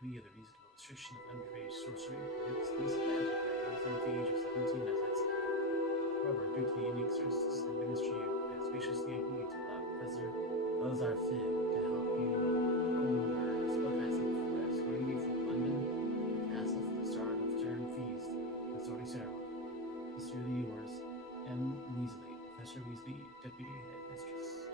decree of the reasonable restriction of underage sorcery prohibits the use of magic by those under the age of 17 as I said. However, due to the unique circumstances, the Ministry has graciously agreed to allow Professor Lazar Fig to help you hone your spellcasting before escorting you from London to the castle for the start of term feast and the sorting ceremony. Sincerely yours, M. Weasley, Professor Weasley, Deputy Headmistress.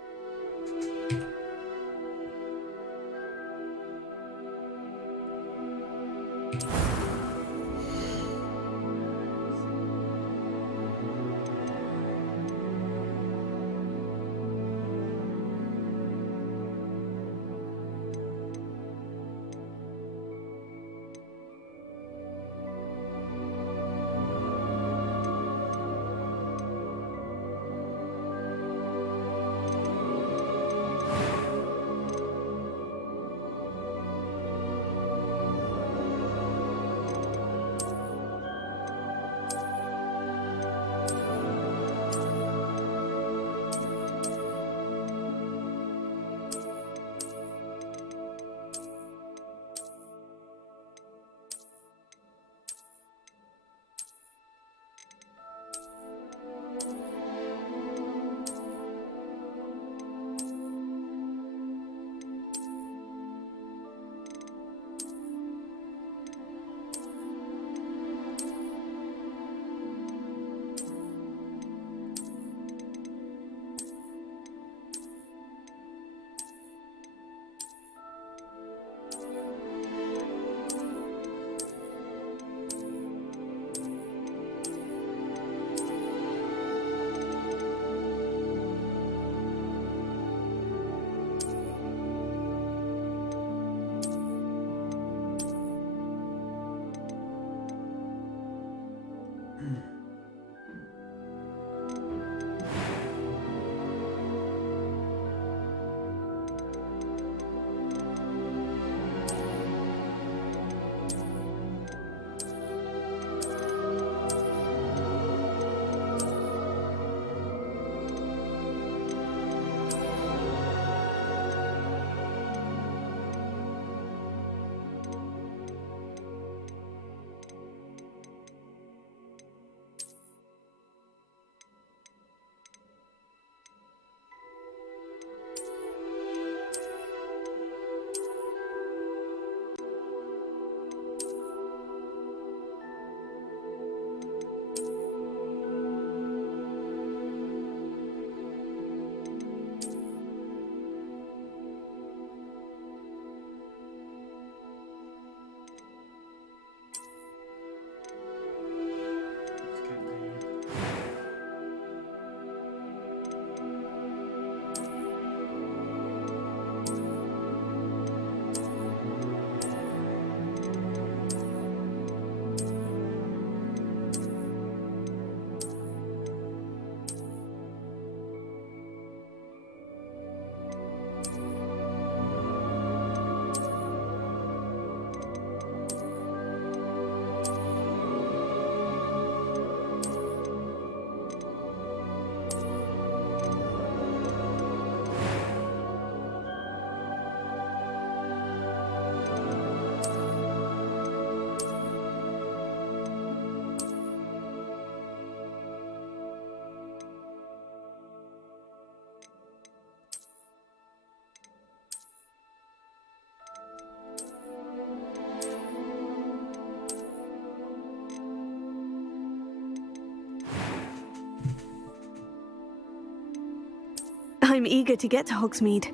I'm eager to get to Hogsmeade.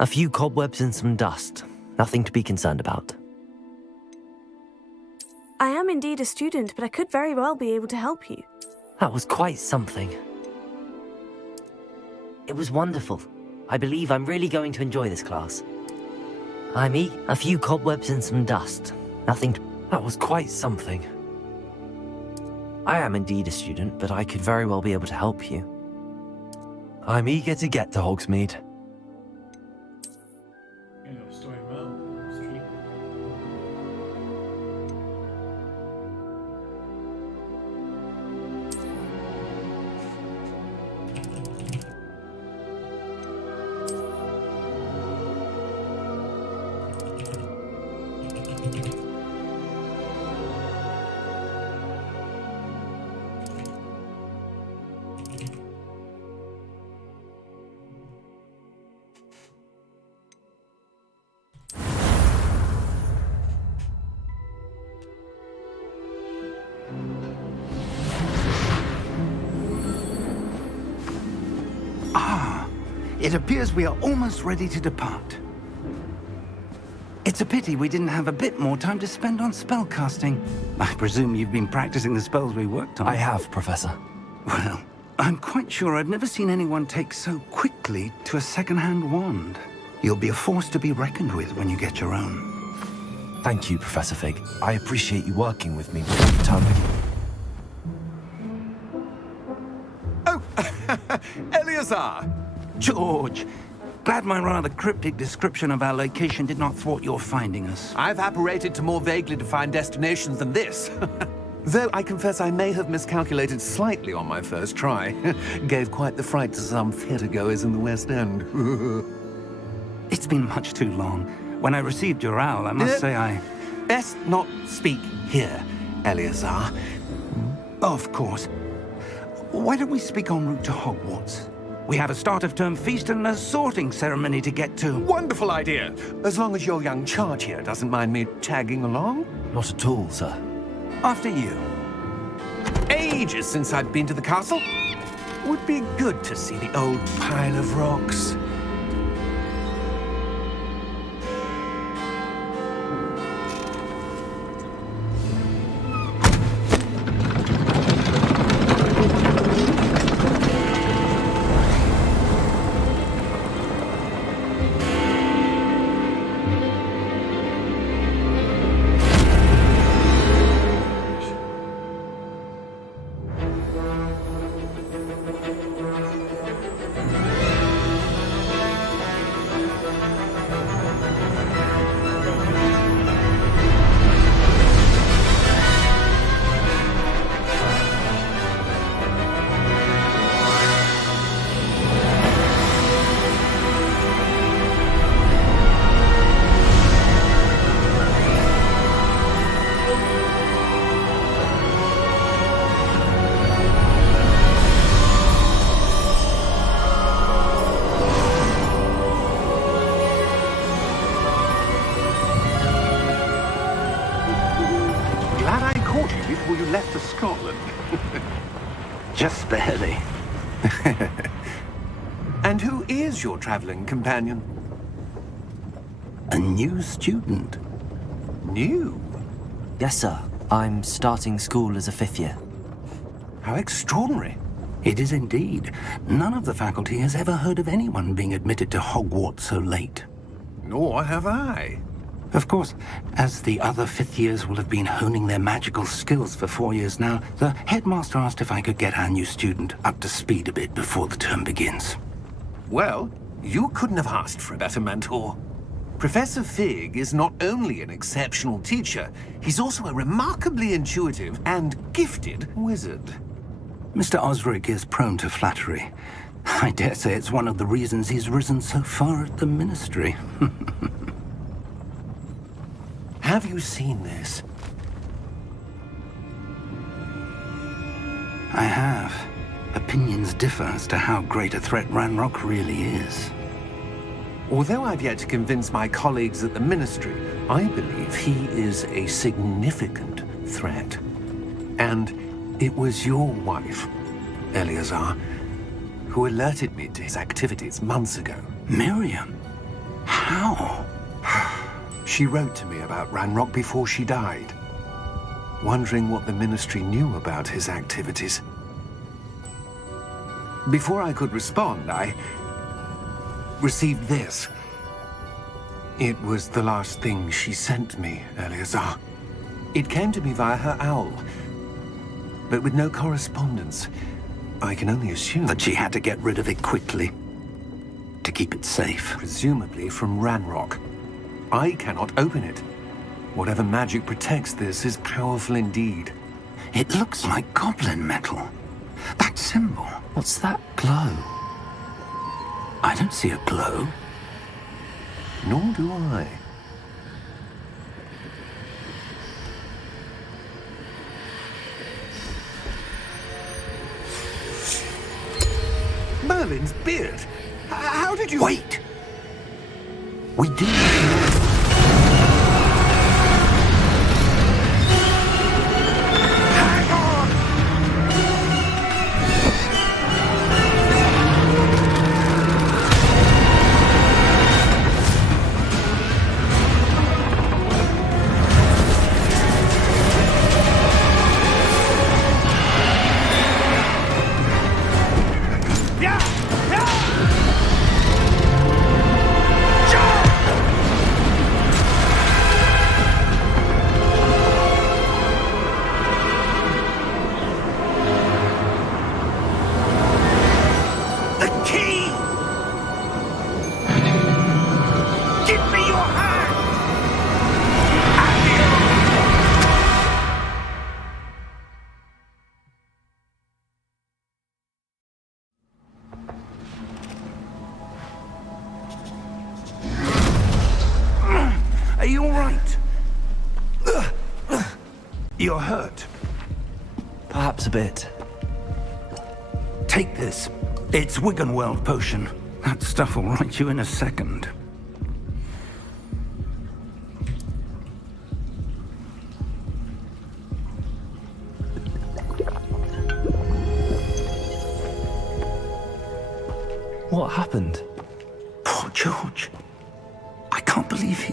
A few cobwebs and some dust. Nothing to be concerned about. I am indeed a student, but I could very well be able to help you. That was quite something. It was wonderful. I believe I'm really going to enjoy this class. A few cobwebs and some dust. Nothing to... That was quite something. I am indeed a student, but I could very well be able to help you. I'm eager to get to Hogsmeade. Gonna go Story Row, Street. It appears we are almost ready to depart. It's a pity we didn't have a bit more time to spend on spellcasting. I presume you've been practicing the spells we worked on. I have, Professor. Well, I'm quite sure I've never seen anyone take so quickly to a second-hand wand. You'll be a force to be reckoned with when you get your own. Thank you, Professor Fig. I appreciate you working with me before the term begins. Oh, Eleazar! George, glad my rather cryptic description of our location did not thwart your finding us. I've apparated to more vaguely defined destinations than this. Though I confess I may have miscalculated slightly on my first try. Gave quite the fright to some theatre-goers in the West End. It's been much too long. When I received your owl, I must say I... Best not speak here, Eleazar. Of course. Why don't we speak en route to Hogwarts? We have a start-of-term feast and a sorting ceremony to get to. Wonderful idea! As long as your young charge here doesn't mind me tagging along. Not at all, sir. After you. Ages since I've been to the castle. Would be good to see the old pile of rocks. Before you left for Scotland. Just barely. And who is your traveling companion? A new student. New? Yes, sir. I'm starting school as a 5th year. How extraordinary. It is indeed. None of the faculty has ever heard of anyone being admitted to Hogwarts so late. Nor have I. Of course, as the other 5th years will have been honing their magical skills for 4 years now, the headmaster asked if I could get our new student up to speed a bit before the term begins. Well, you couldn't have asked for a better mentor. Professor Fig is not only an exceptional teacher, he's also a remarkably intuitive and gifted wizard. Mr. Osric is prone to flattery. I dare say it's one of the reasons he's risen so far at the Ministry. Have you seen this? I have. Opinions differ as to how great a threat Ranrock really is. Although I've yet to convince my colleagues at the Ministry, I believe he is a significant threat. And it was your wife, Eleazar, who alerted me to his activities months ago. Miriam? How? She wrote to me about Ranrock before she died, wondering what the Ministry knew about his activities. Before I could respond, I received this. It was the last thing she sent me, Eleazar. It came to me via her owl, but with no correspondence. I can only assume That she had to get rid of it quickly, to keep it safe. presumably from Ranrock. I cannot open it. Whatever magic protects this is powerful indeed. It looks like goblin metal. That symbol. What's that glow? I don't see a glow. Nor do I. Merlin's beard? How did you... Wait! We do. You're hurt. Perhaps a bit. Take this. It's Wiggenweld potion. That stuff will right you in a second. What happened? Poor George. I can't believe he...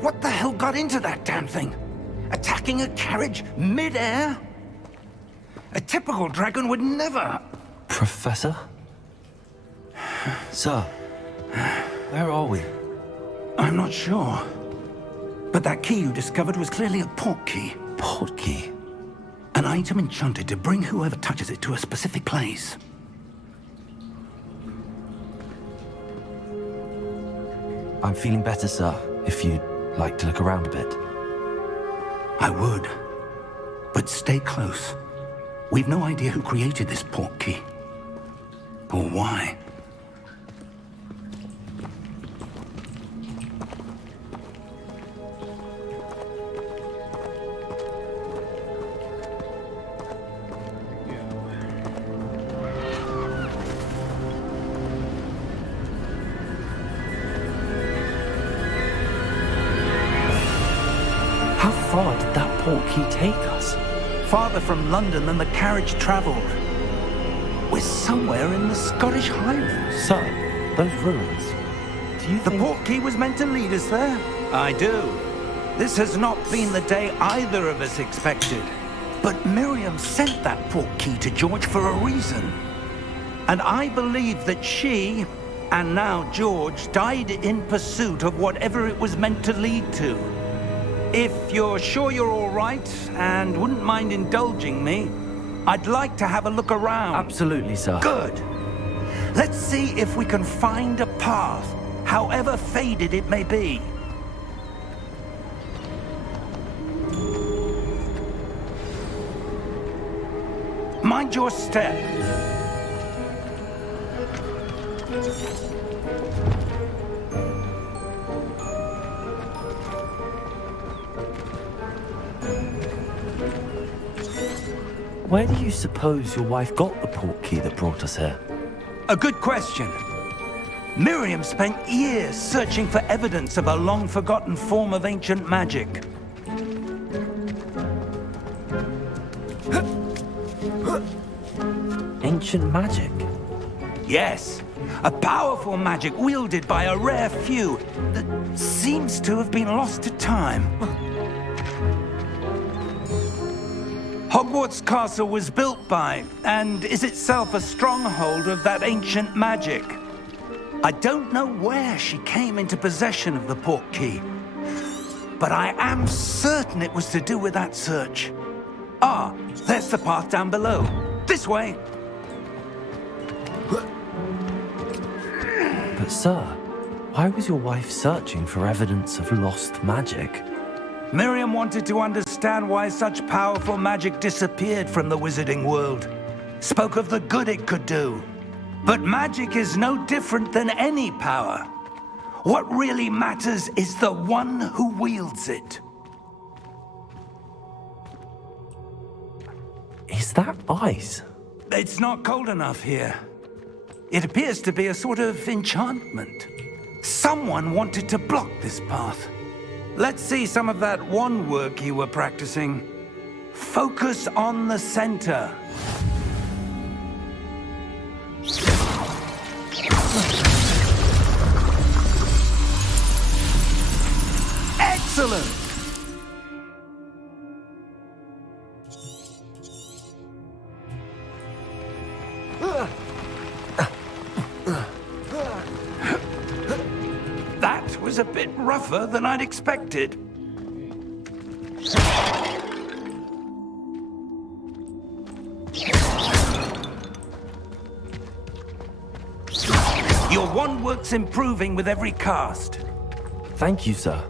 What the hell got into that damn thing? Attacking a carriage mid-air? A typical dragon would never... Professor? Sir, where are we? I'm not sure. But that key you discovered was clearly a port key. Port key? An item enchanted to bring whoever touches it to a specific place. I'm feeling better, sir, if you'd like to look around a bit. I would. But stay close. We've no idea who created this port key. Or why. How far did that port key take us? Farther from London than the carriage traveled. We're somewhere in the Scottish Highlands. Sir, those ruins. Do you The think... port key was meant to lead us there? I do. This has not been the day either of us expected. But Miriam sent that port key to George for a reason. And I believe that she, and now George, died in pursuit of whatever it was meant to lead to. If you're sure you're all right, and wouldn't mind indulging me, I'd like to have a look around. Absolutely, sir. Good. Let's see if we can find a path, however faded it may be. Mind your step. Where do you suppose your wife got the port key that brought us here? A good question. Miriam spent years searching for evidence of a long-forgotten form of ancient magic. Ancient magic? Yes, a powerful magic wielded by a rare few that seems to have been lost to time. Hogwart's castle was built by, and is itself a stronghold of that ancient magic. I don't know where she came into possession of the port key, but I am certain it was to do with that search. Ah, there's the path down below. This way. But sir, why was your wife searching for evidence of lost magic? Miriam wanted to understand why such powerful magic disappeared from the wizarding world. Spoke of the good it could do. But magic is no different than any power. What really matters is the one who wields it. Is that ice? It's not cold enough here. It appears to be a sort of enchantment. Someone wanted to block this path. Let's see some of that wand work you were practicing. Focus on the center. Excellent! That was a bit rougher than I'd expected. Your wand work's improving with every cast. Thank you, sir.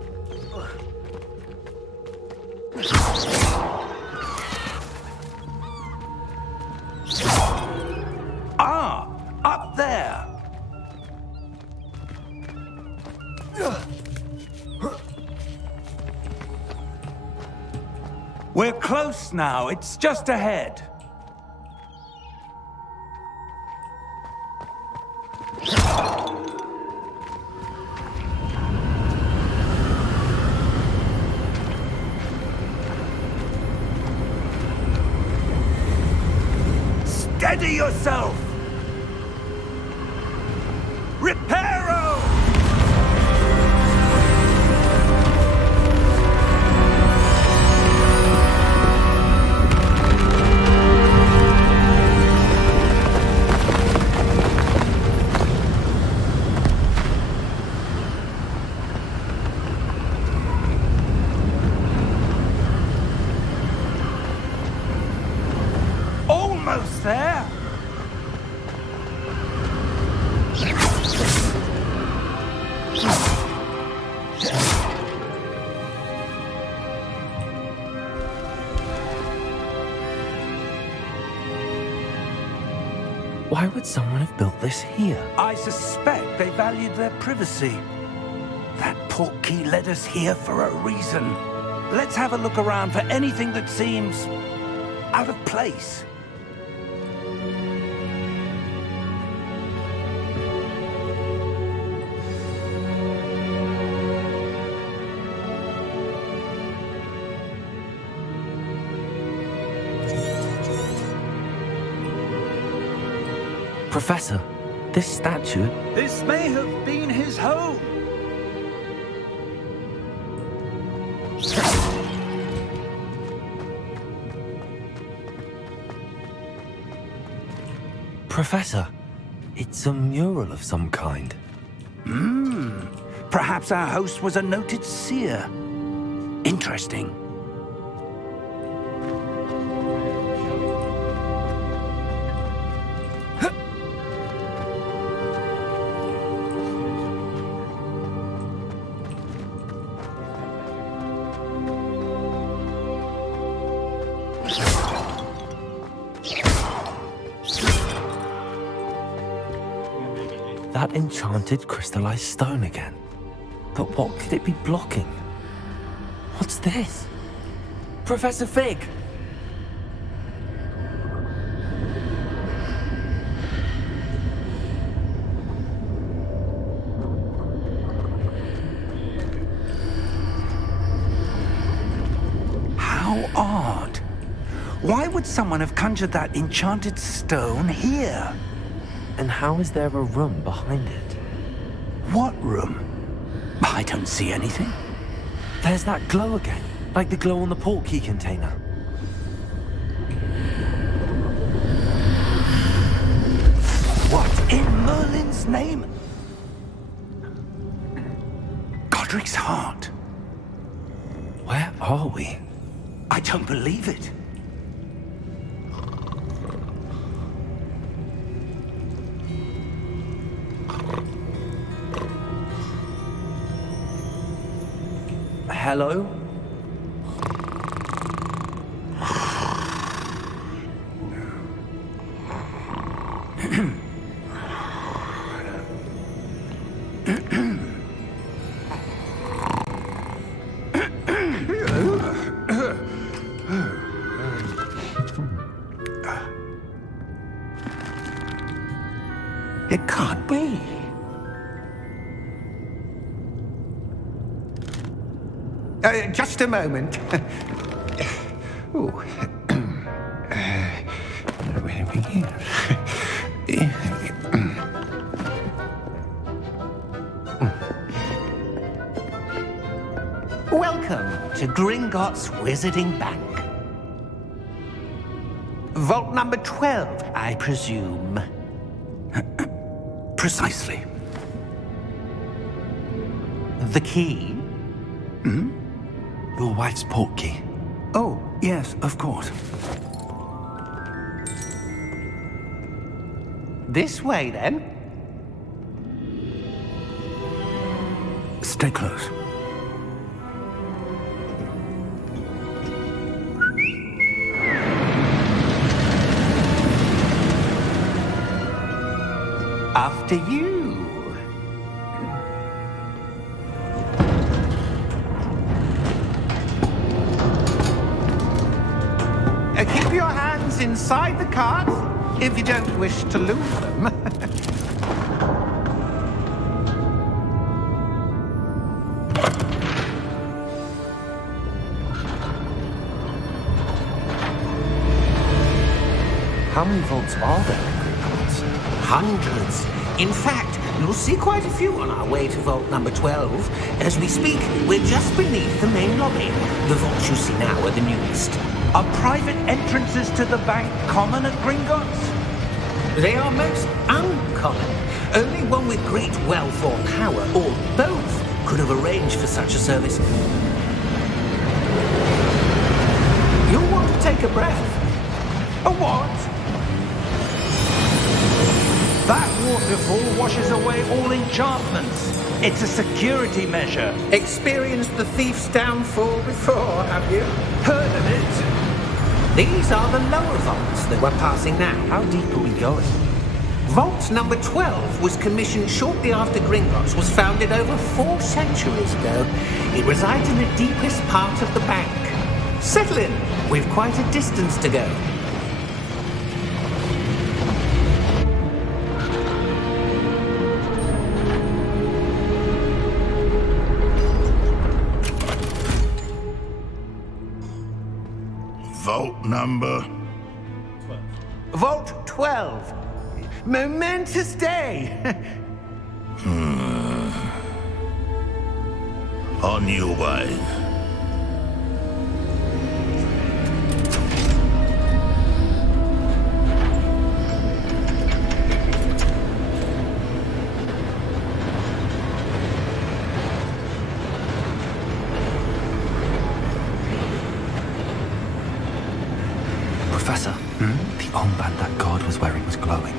Ah, up there. We're close now. It's just ahead. Steady yourself! Reparo! Almost there! Why would someone have built this here? I suspect they valued their privacy. That portkey led us here for a reason. Let's have a look around for anything that seems out of place. Professor, this statue... This may have been his home. Professor, it's a mural of some kind. Perhaps our host was a noted seer. Interesting. That enchanted crystallized stone again. But what could it be blocking? What's this? Professor Fig! How odd. Why would someone have conjured that enchanted stone here? And how is there a room behind it? What room? I don't see anything. There's that glow again, like the glow on the portkey container. What in Merlin's name? Godric's heart. Where are we? I don't believe it. Hello? It can't be. Just a moment. Ooh. Where to begin? Welcome to Gringotts Wizarding Bank. Vault number 12, I presume. Precisely. The key? Your wife's portkey. Oh, yes, of course. This way, then. Stay close. After you. inside the cart, if you don't wish to lose them. How many vaults are there in Gringotts? Hundreds. In fact, you'll see quite a few on our way to vault number 12. As we speak, we're just beneath the main lobby. The vaults you see now are the newest. Are private entrances to the bank common at Gringotts? They are most uncommon. Only one with great wealth or power, or both, could have arranged for such a service. You'll want to take a breath. A what? That waterfall washes away all enchantments. It's a security measure. Experienced the thief's downfall before, have you? Heard of it? These are the lower vaults that we're passing now. How deep are we going? Vault number 12 was commissioned shortly after Gringotts was founded over 4 centuries ago. It resides in the deepest part of the bank. Settle in. We've quite a distance to go. Vault number? 12. Vault 12. Momentous day. On your way. Professor, the armband that guard was wearing was glowing.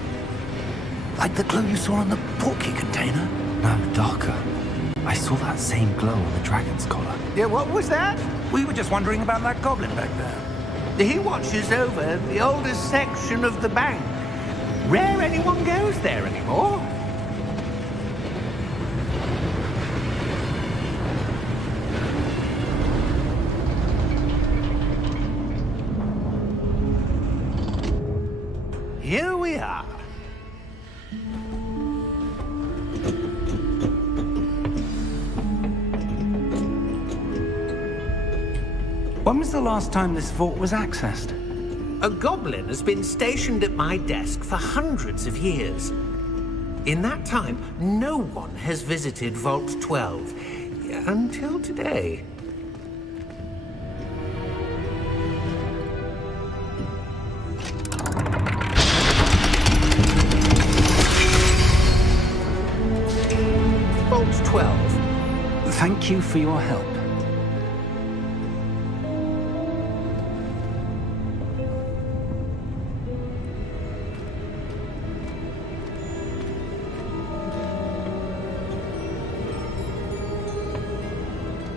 Like the glow you saw on the portkey container? No, darker. I saw that same glow on the dragon's collar. Yeah, what was that? We were just wondering about that goblin back there. He watches over the oldest section of the bank. Rare anyone goes there anymore. Here we are. When was the last time this vault was accessed? A goblin has been stationed at my desk for hundreds of years. In that time, no one has visited Vault 12 until today. Vault 12. Thank you for your help.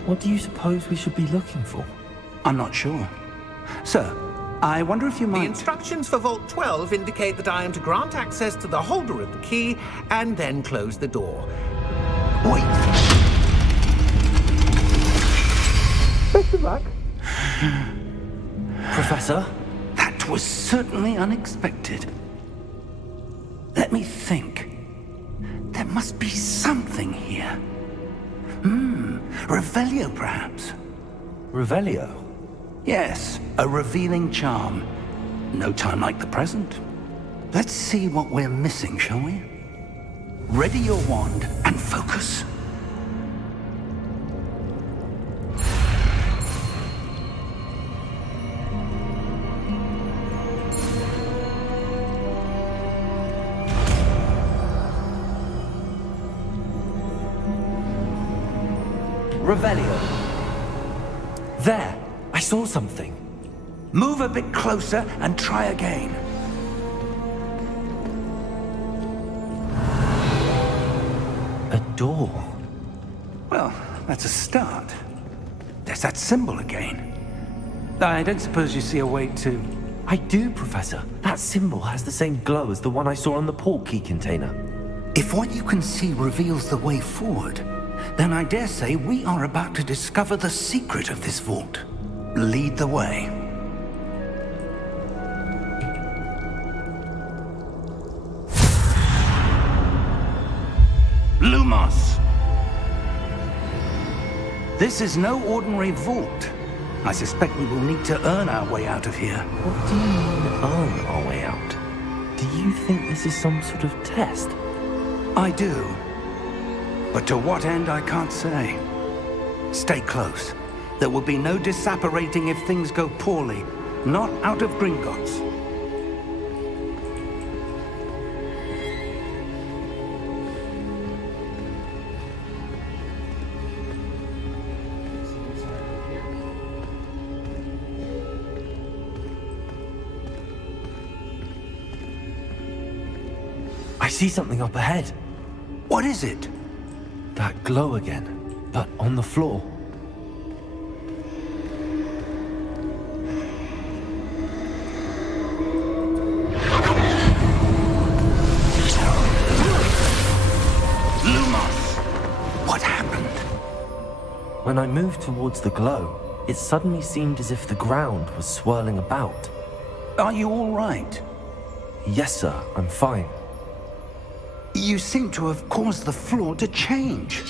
What do you suppose we should be looking for? I'm not sure. Sir, I wonder if you The might... instructions for Vault 12 indicate that I am to grant access to the holder of the key and then close the door. Wait! Best of luck. Professor? That was certainly unexpected. Let me think. There must be something here. Revelio, perhaps? Revelio? Yes, a revealing charm. No time like the present. Let's see what we're missing, shall we? Ready your wand and focus. Revelio. There! I saw something. Move a bit closer and try again. A door. Well, that's a start. There's that symbol again. I don't suppose you see a way to... I do, Professor. That symbol has the same glow as the one I saw on the portkey container. If what you can see reveals the way forward, then I dare say we are about to discover the secret of this vault. Lead the way. This is no ordinary vault. I suspect we will need to earn our way out of here. What do you mean, earn our way out? Do you think this is some sort of test? I do. But to what end, I can't say. Stay close. There will be no disapparating if things go poorly. Not out of Gringotts. I see something up ahead. What is it? That glow again, but on the floor. Lumos! What happened? When I moved towards the glow, it suddenly seemed as if the ground was swirling about. Are you all right? Yes, sir, I'm fine. You seem to have caused the floor to change.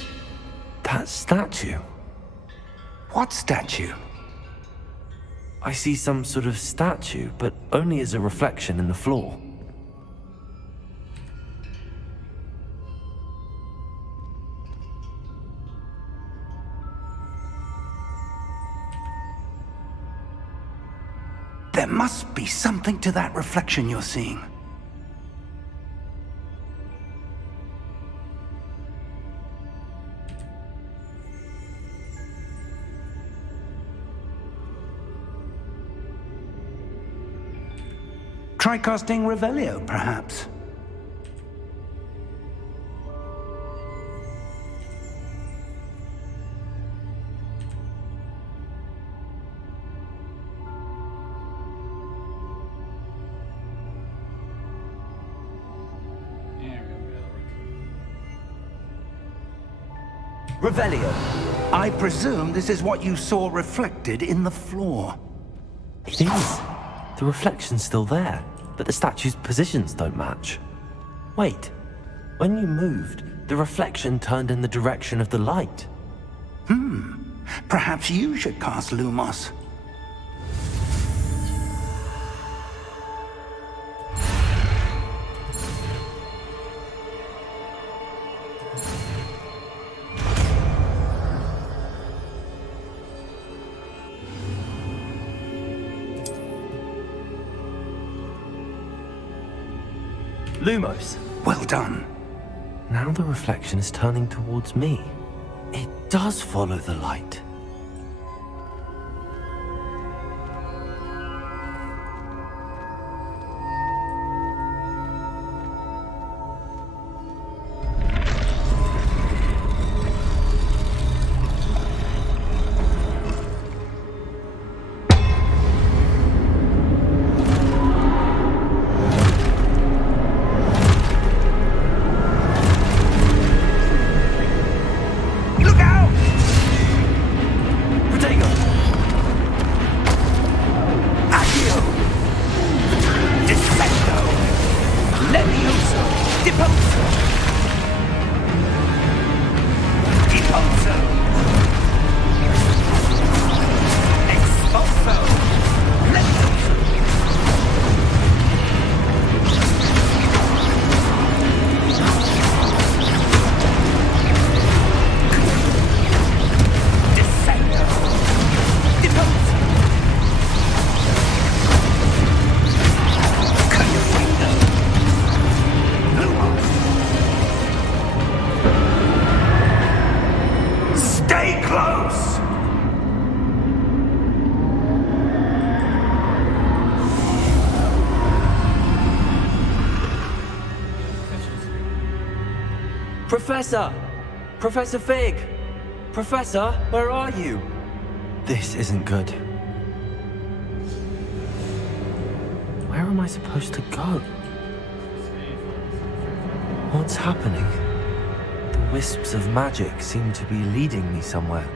That statue. What statue? I see some sort of statue, but only as a reflection in the floor. There must be something to that reflection you're seeing. Try casting Revelio, perhaps. Revelio! I presume this is what you saw reflected in the floor. It is. The reflection's still there, but the statue's positions don't match. Wait, when you moved, the reflection turned in the direction of the light. Perhaps you should cast Lumos. Lumos! Well done. Now the reflection is turning towards me. It does follow the light. Professor! Professor Fig! Professor, where are you? This isn't good. Where am I supposed to go? What's happening? The wisps of magic seem to be leading me somewhere.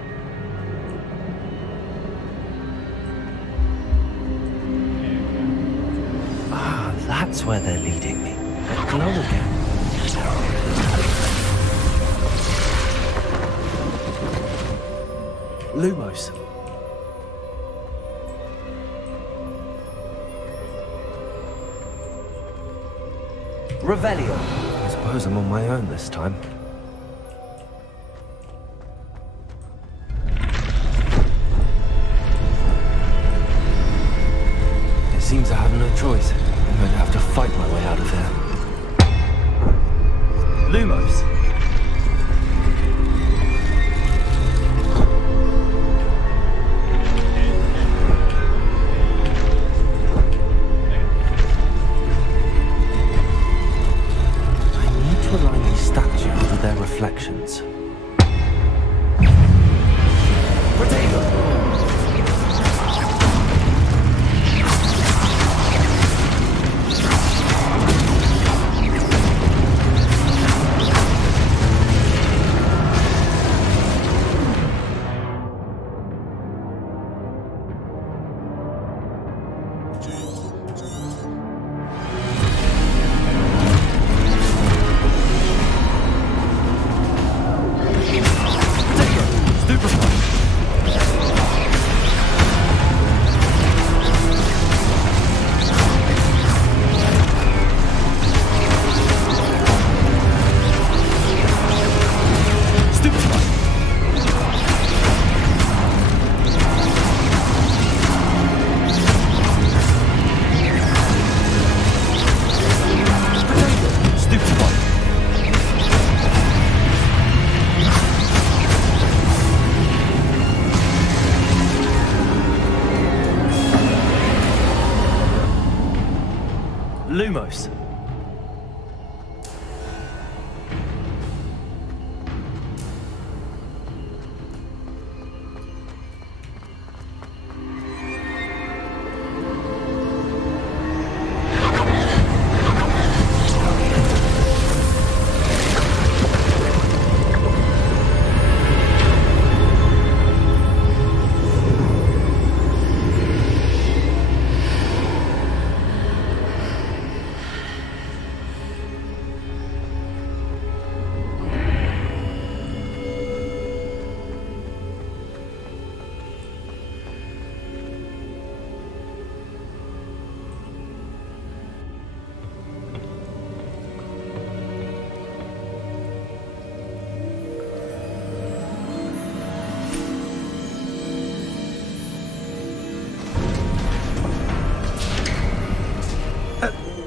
Ah, that's where they're leading me. That glow again. Lumos. Revelio. I suppose I'm on my own this time. It seems I have no choice. I'm going to have to fight my way out of here. Lumos. To align these statues with their reflections. Potato! Lumos.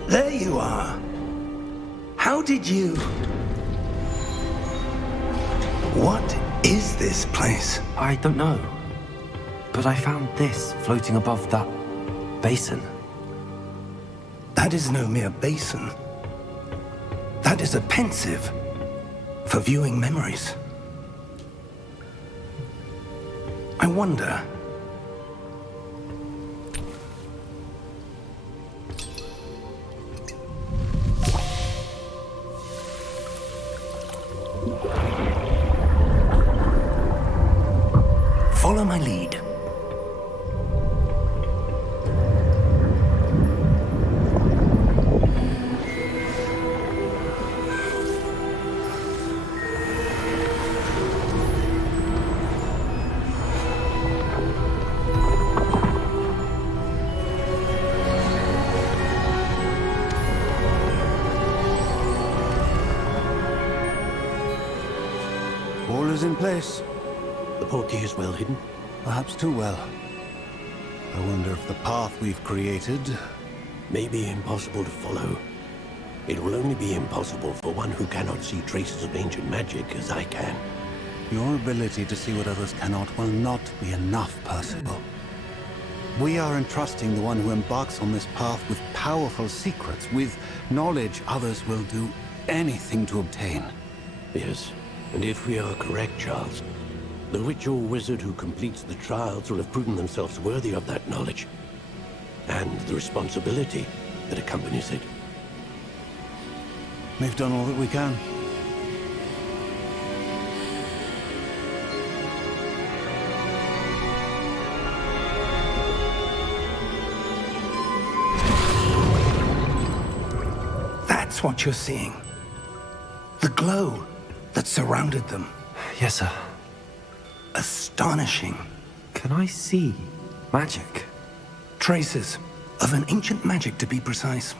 There you are. How did you... What is this place? I don't know. But I found this floating above that basin. That is no mere basin. That is a pensive for viewing memories. I wonder... Follow my lead. All is in place. The portkey is well hidden. Perhaps too well. I wonder if the path we've created... May be impossible to follow. It will only be impossible for one who cannot see traces of ancient magic as I can. Your ability to see what others cannot will not be enough, Percival. We are entrusting the one who embarks on this path with powerful secrets, with knowledge others will do anything to obtain. Yes, and if we are correct, Charles, the witch or wizard who completes the trials will have proven themselves worthy of that knowledge, and the responsibility that accompanies it. We've done all that we can. That's what you're seeing. The glow that surrounded them. Yes, sir. astonishing. Can I see magic? Traces of an ancient magic, to be precise.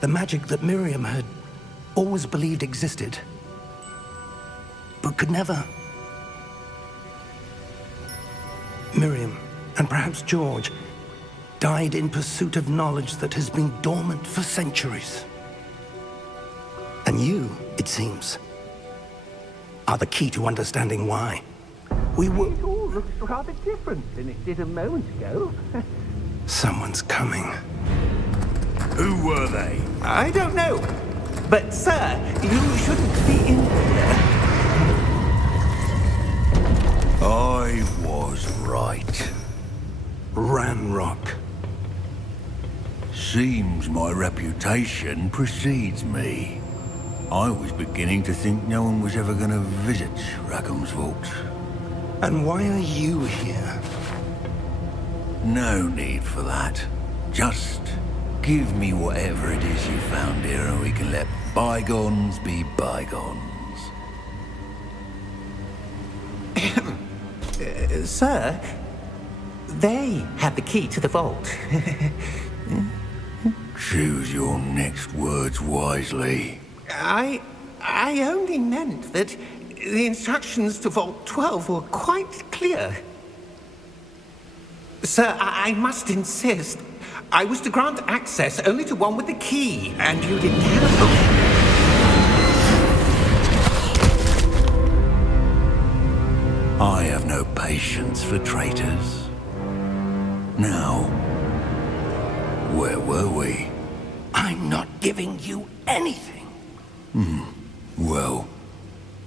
The magic that Miriam had always believed existed, but could never. Miriam, and perhaps George, died in pursuit of knowledge that has been dormant for centuries. And you, it seems, are the key to understanding why. We were... It all looks rather different than it did a moment ago. Someone's coming. Who were they? I don't know. But, sir, you shouldn't be in here. I was right. Ranrock. Seems my reputation precedes me. I was beginning to think no one was ever going to visit Rackham's vault. And why are you here? No need for that. Just give me whatever it is you found here and we can let bygones be bygones. Sir, they have the key to the vault. Choose your next words wisely. I only meant that the instructions to Vault 12 were quite clear. Sir, I must insist. I was to grant access only to one with the key, and you didn't have I have no patience for traitors. Now, where were we? I'm not giving you anything. Well,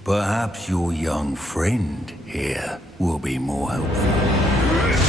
perhaps your young friend here will be more helpful.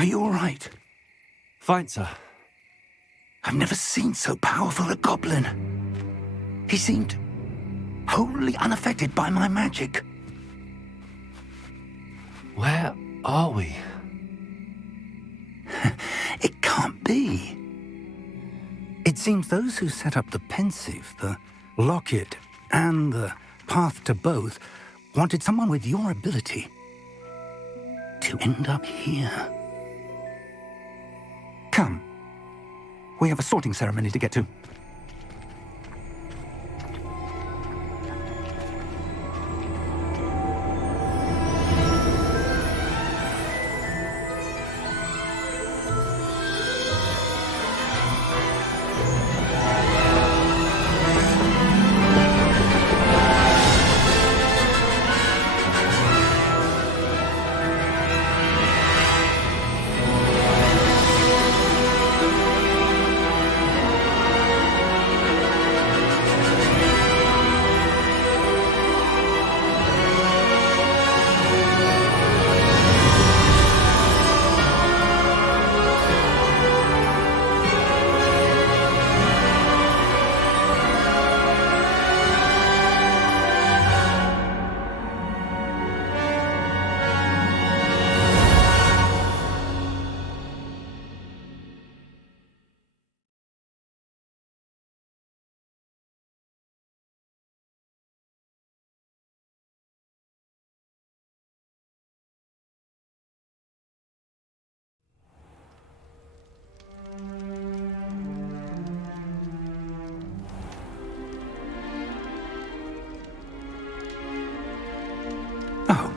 Are you all right? Fine, sir. I've never seen so powerful a goblin. He seemed wholly unaffected by my magic. Where are we? It can't be. It seems those who set up the pensive, the locket, and the path to both wanted someone with your ability to end up here. Come. We have a sorting ceremony to get to.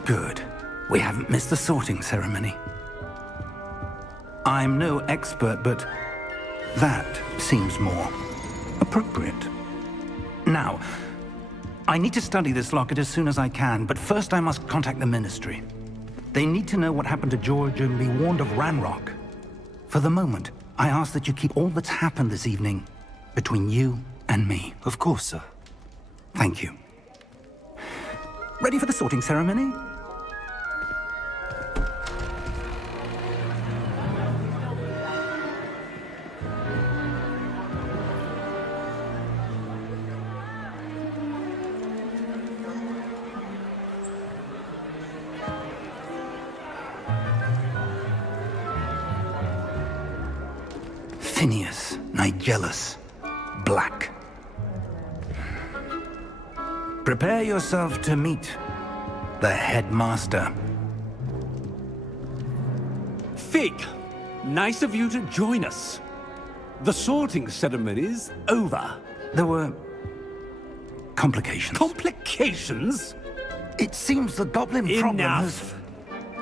Good. We haven't missed the sorting ceremony. I'm no expert, but that seems more appropriate. Now, I need to study this locket as soon as I can, but first I must contact the Ministry. They need to know what happened to George and be warned of Ranrock. For the moment, I ask that you keep all that's happened this evening between you and me. Of course, sir. Thank you. Ready for the sorting ceremony? Phineas, Nigellus, Black. Prepare yourself to meet the headmaster. Fig, nice of you to join us. The sorting ceremony's over. There were complications. Complications? It seems the goblin problem has... Enough!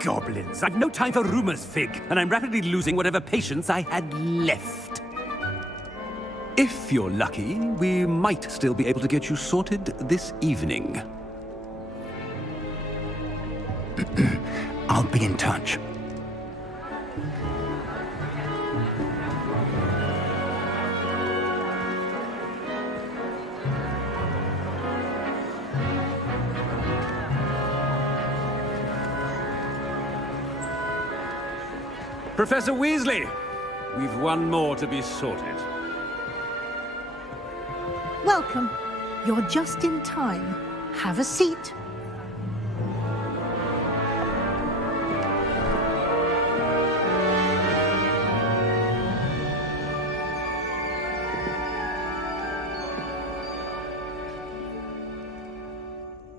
Goblins. I've no time for rumors, Fig, and I'm rapidly losing whatever patience I had left. If you're lucky, we might still be able to get you sorted this evening. I'll be in touch. Professor Weasley, we've one more to be sorted. Welcome. You're just in time. Have a seat.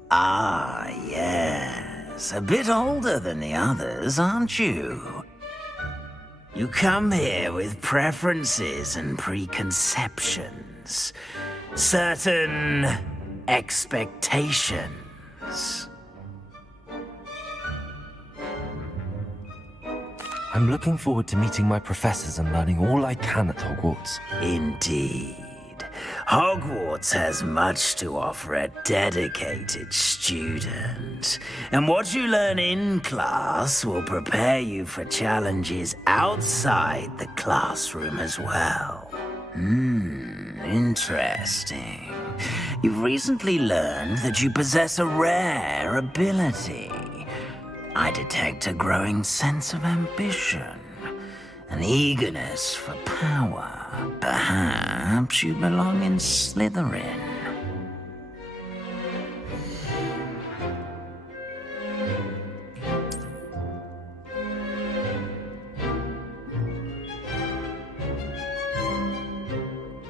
Ah, yes. A bit older than the others, aren't you? You come here with preferences and preconceptions. Certain expectations. I'm looking forward to meeting my professors and learning all I can at Hogwarts. Indeed. Hogwarts has much to offer a dedicated student. And what you learn in class will prepare you for challenges outside the classroom as well. Interesting. You've recently learned that you possess a rare ability. I detect a growing sense of ambition, an eagerness for power. Perhaps you belong in Slytherin.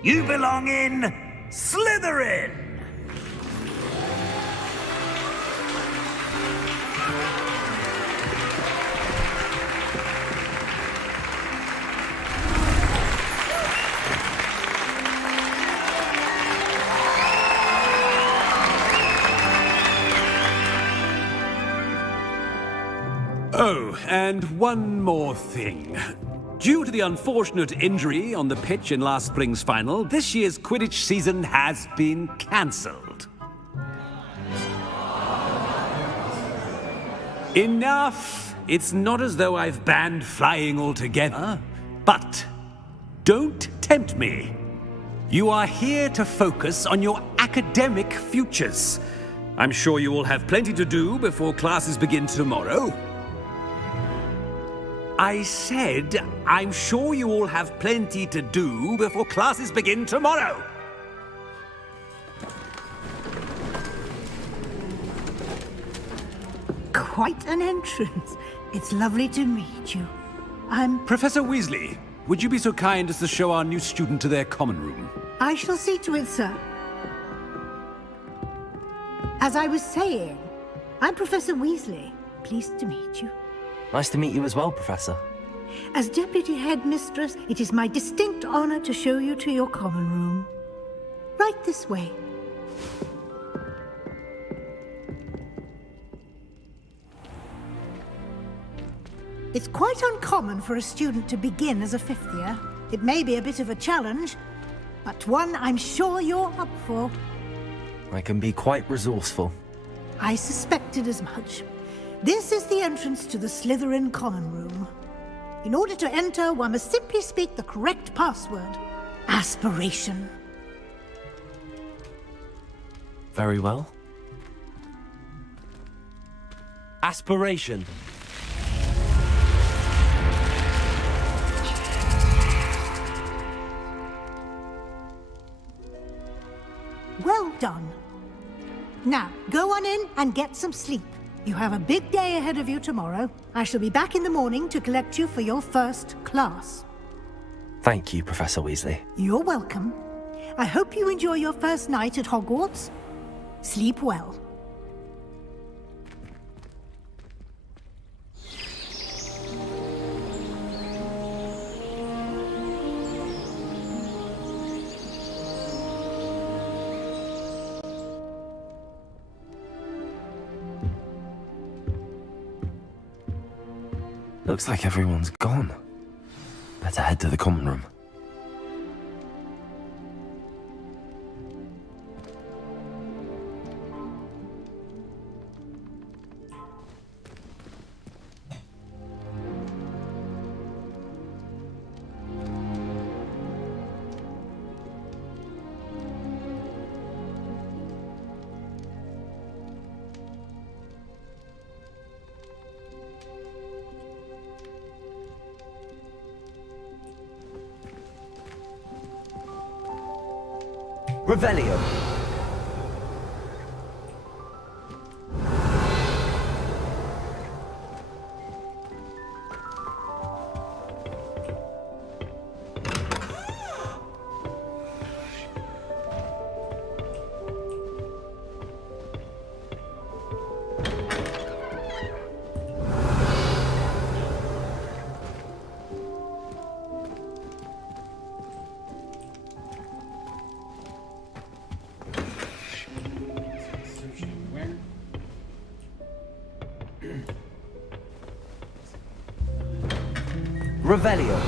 You belong in Slytherin! Oh, and one more thing. Due to the unfortunate injury on the pitch in last spring's final, this year's Quidditch season has been cancelled. Enough! It's not as though I've banned flying altogether, but don't tempt me. You are here to focus on your academic futures. I'm sure you will have plenty to do before classes begin tomorrow. I said, I'm sure you all have plenty to do before classes begin tomorrow. Quite an entrance. It's lovely to meet you. I'm... Professor Weasley, would you be so kind as to show our new student to their common room? I shall see to it, sir. As I was saying, I'm Professor Weasley. Pleased to meet you. Nice to meet you as well, Professor. As Deputy Headmistress, it is my distinct honor to show you to your common room. Right this way. It's quite uncommon for a student to begin as a fifth year. It may be a bit of a challenge, but one I'm sure you're up for. I can be quite resourceful. I suspected as much. This is the entrance to the Slytherin Common Room. In order to enter, one must simply speak the correct password. Aspiration. Very well. Aspiration. Well done. Now, go on in and get some sleep. You have a big day ahead of you tomorrow. I shall be back in the morning to collect you for your first class. Thank you, Professor Weasley. You're welcome. I hope you enjoy your first night at Hogwarts. Sleep well. Looks like everyone's gone. Better head to the common room. Revelio. Revelio.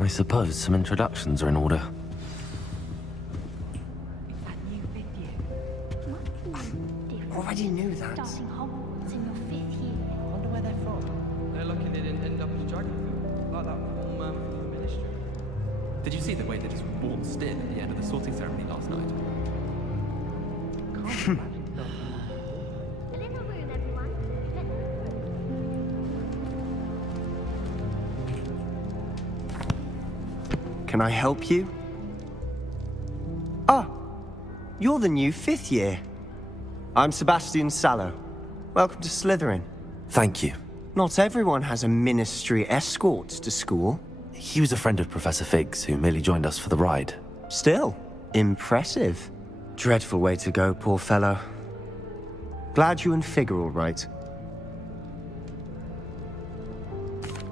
I suppose some introductions are in order. Already knew that. Starting Hogwarts in your 5th year. I wonder where they're from. They're lucky they didn't end up as Dragonfield, like that poor man from the Ministry. Did you see the way they just walked still at the end of the sorting ceremony last night? A little room, everyone. Can I help you? Ah, you're the new 5th year. I'm Sebastian Sallow. Welcome to Slytherin. Thank you. Not everyone has a ministry escort to school. He was a friend of Professor Fig's who merely joined us for the ride. Still, impressive. Dreadful way to go, poor fellow. Glad you and Fig are all right.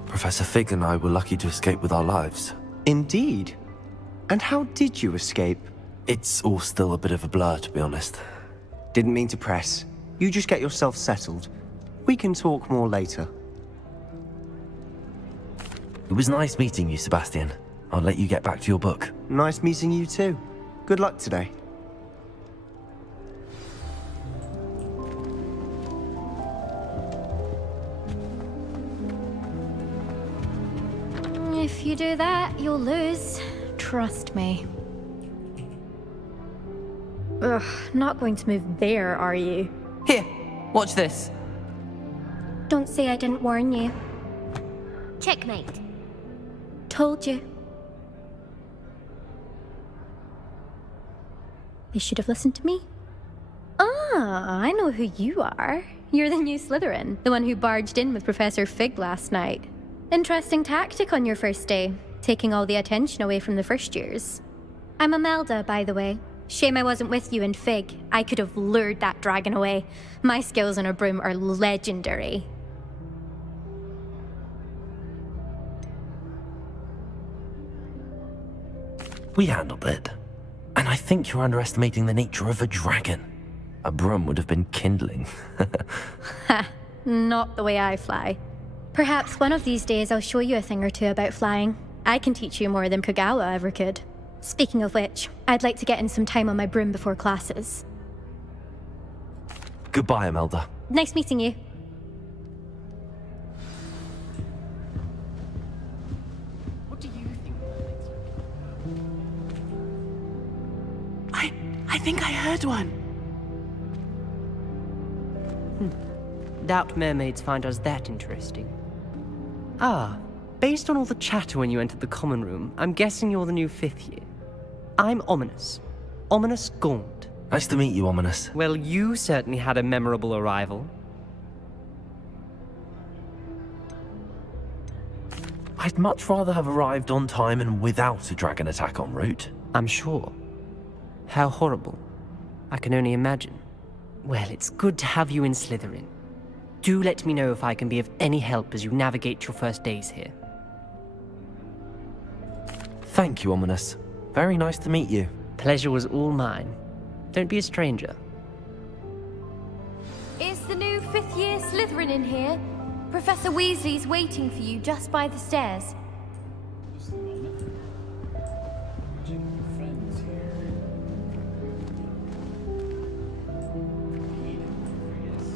Professor Fig and I were lucky to escape with our lives. Indeed. And how did you escape? It's all still a bit of a blur, to be honest. Didn't mean to press. You just get yourself settled. We can talk more later. It was nice meeting you, Sebastian. I'll let you get back to your book. Nice meeting you too. Good luck today. If you do that, you'll lose. Trust me. Ugh, not going to move there, are you? Here, watch this. Don't say I didn't warn you. Checkmate. Told you. You should have listened to me. Ah, I know who you are. You're the new Slytherin, the one who barged in with Professor Fig last night. Interesting tactic on your first day, taking all the attention away from the first years. I'm Imelda, by the way. Shame I wasn't with you in Fig. I could have lured that dragon away. My skills on a broom are legendary. We handled it. And I think you're underestimating the nature of a dragon. A broom would have been kindling. Ha, not the way I fly. Perhaps one of these days I'll show you a thing or two about flying. I can teach you more than Kagawa ever could. Speaking of which, I'd like to get in some time on my broom before classes. Goodbye, Imelda. Nice meeting you. What do you think mermaids are? I think I heard one. Doubt mermaids find us that interesting. Ah, based on all the chatter when you entered the common room, I'm guessing you're the new 5th year. I'm Ominous. Ominous Gaunt. Nice to meet you, Ominous. Well, you certainly had a memorable arrival. I'd much rather have arrived on time and without a dragon attack en route. I'm sure. How horrible. I can only imagine. Well, it's good to have you in Slytherin. Do let me know if I can be of any help as you navigate your first days here. Thank you, Ominous. Very nice to meet you. Pleasure was all mine. Don't be a stranger. Is the new 5th year Slytherin in here? Professor Weasley's waiting for you just by the stairs. Just a moment. Checking your friends here. Eden, there he is.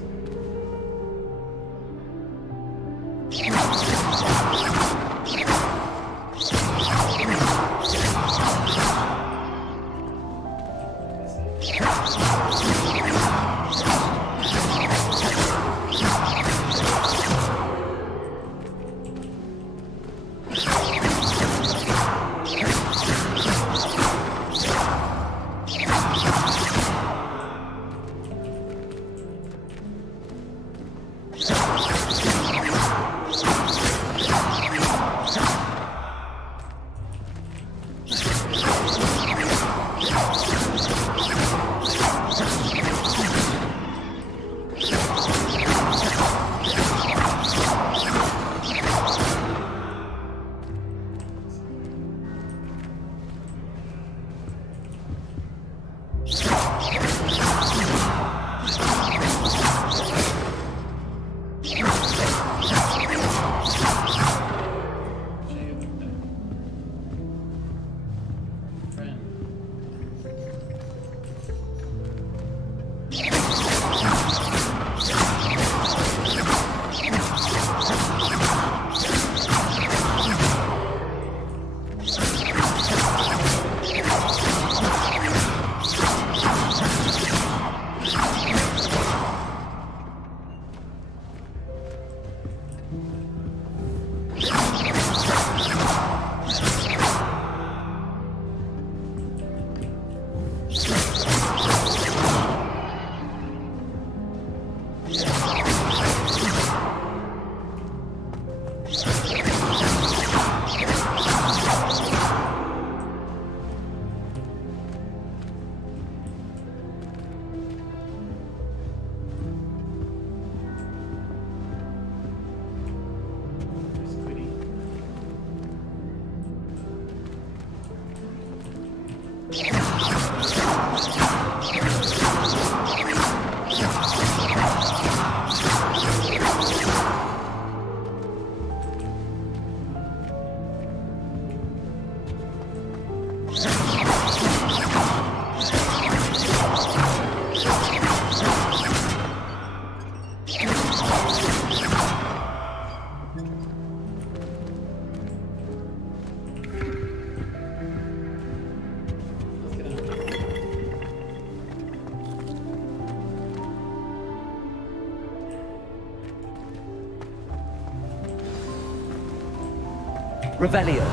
Revelio.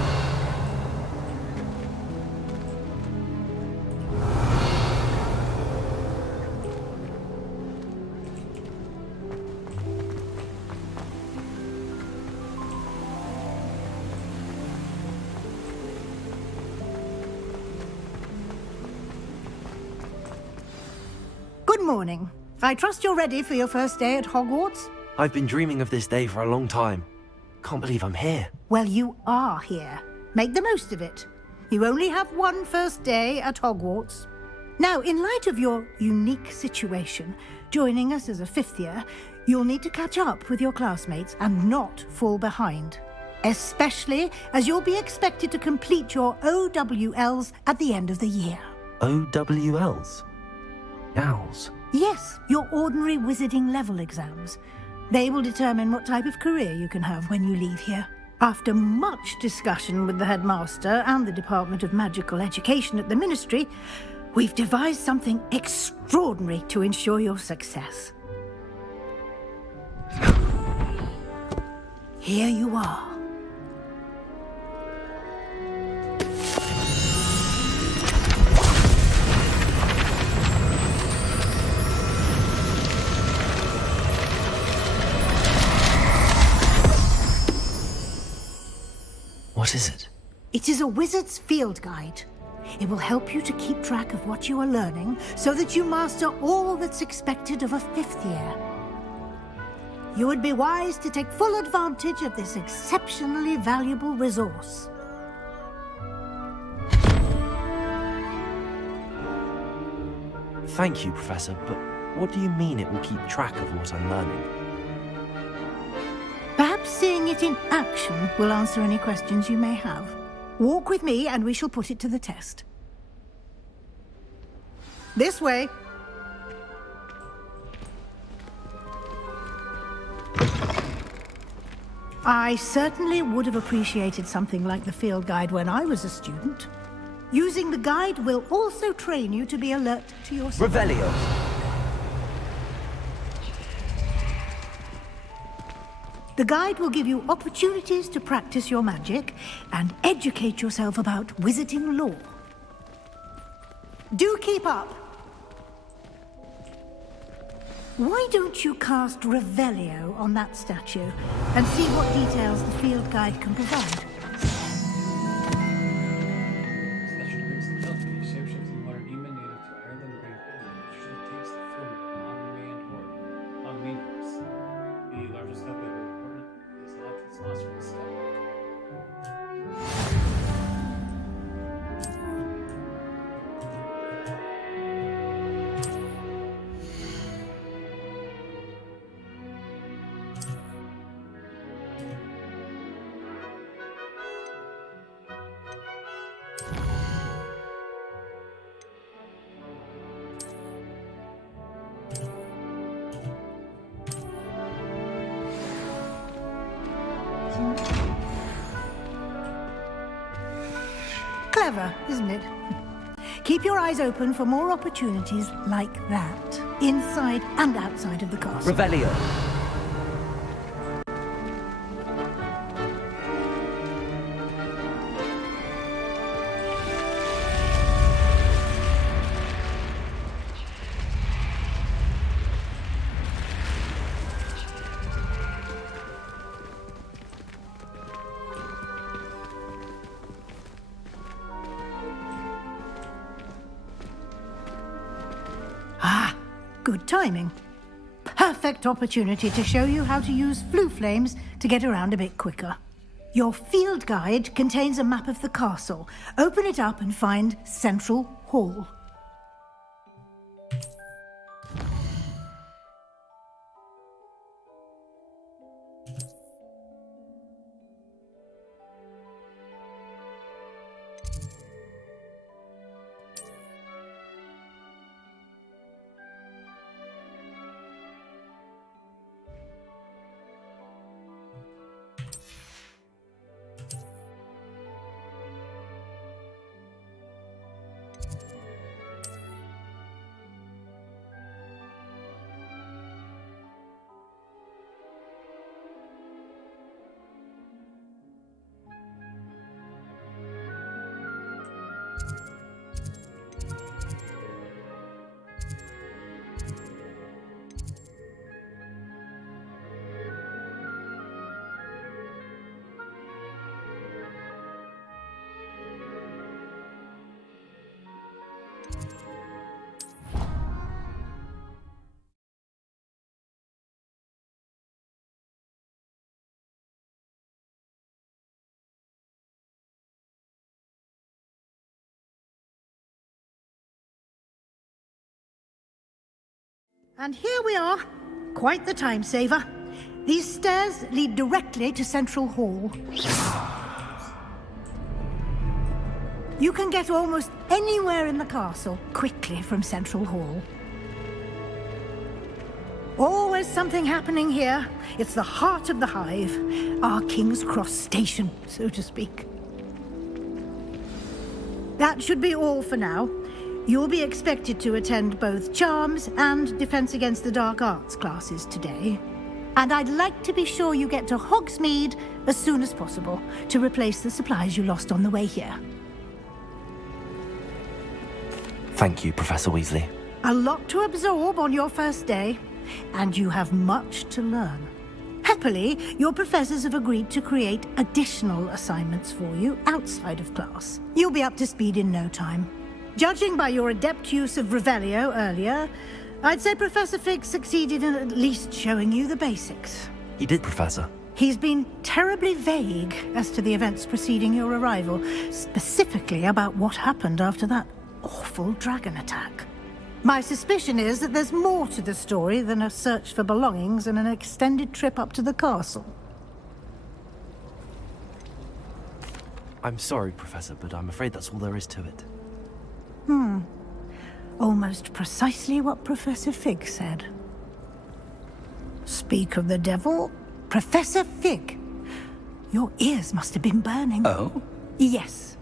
morning. I trust you're ready for your first day at Hogwarts? I've been dreaming of this day for a long time. Can't believe I'm here. Well, you are here. Make the most of it. You only have one first day at Hogwarts. Now, in light of your unique situation, joining us as a fifth year, you'll need to catch up with your classmates and not fall behind. Especially as you'll be expected to complete your OWLs at the end of the year. OWLs? Owls? Yes, your ordinary wizarding level exams. They will determine what type of career you can have when you leave here. After much discussion with the headmaster and the Department of Magical Education at the Ministry, we've devised something extraordinary to ensure your success. Here you are. What is it? It is a wizard's field guide. It will help you to keep track of what you are learning so that you master all that's expected of a fifth year. You would be wise to take full advantage of this exceptionally valuable resource. Thank you, Professor, but what do you mean it will keep track of what I'm learning? Perhaps seeing it in action will answer any questions you may have. Walk with me and we shall put it to the test. This way. I certainly would have appreciated something like the field guide when I was a student. Using the guide will also train you to be alert to your... Revelio! The guide will give you opportunities to practice your magic and educate yourself about wizarding lore. Do keep up! Why don't you cast Revelio on that statue and see what details the field guide can provide? Statue brings the guilt to the shape-shifting water demon native to Ireland and Great Britain, which usually takes the form of a main horse. The largest cup ever recorded is not its monstrous skull. Clever, isn't it? Keep your eyes open for more opportunities like that, inside and outside of the castle. Revelio! Good timing. Perfect opportunity to show you how to use flue flames to get around a bit quicker. Your field guide contains a map of the castle. Open it up and find Central Hall. And here we are. Quite the time saver. These stairs lead directly to Central Hall. You can get almost anywhere in the castle quickly from Central Hall. Always something happening here. It's the heart of the Hive, our King's Cross station, so to speak. That should be all for now. You'll be expected to attend both Charms and Defense Against the Dark Arts classes today. And I'd like to be sure you get to Hogsmeade as soon as possible to replace the supplies you lost on the way here. Thank you, Professor Weasley. A lot to absorb on your first day, and you have much to learn. Happily, your professors have agreed to create additional assignments for you outside of class. You'll be up to speed in no time. Judging by your adept use of Revelio earlier, I'd say Professor Fig succeeded in at least showing you the basics. He did, Professor. He's been terribly vague as to the events preceding your arrival, specifically about what happened after that awful dragon attack. My suspicion is that there's more to the story than a search for belongings and an extended trip up to the castle. I'm sorry, Professor, but I'm afraid that's all there is to it. Almost precisely what Professor Fig said. Speak of the devil, Professor Fig. Your ears must have been burning. Oh? Yes.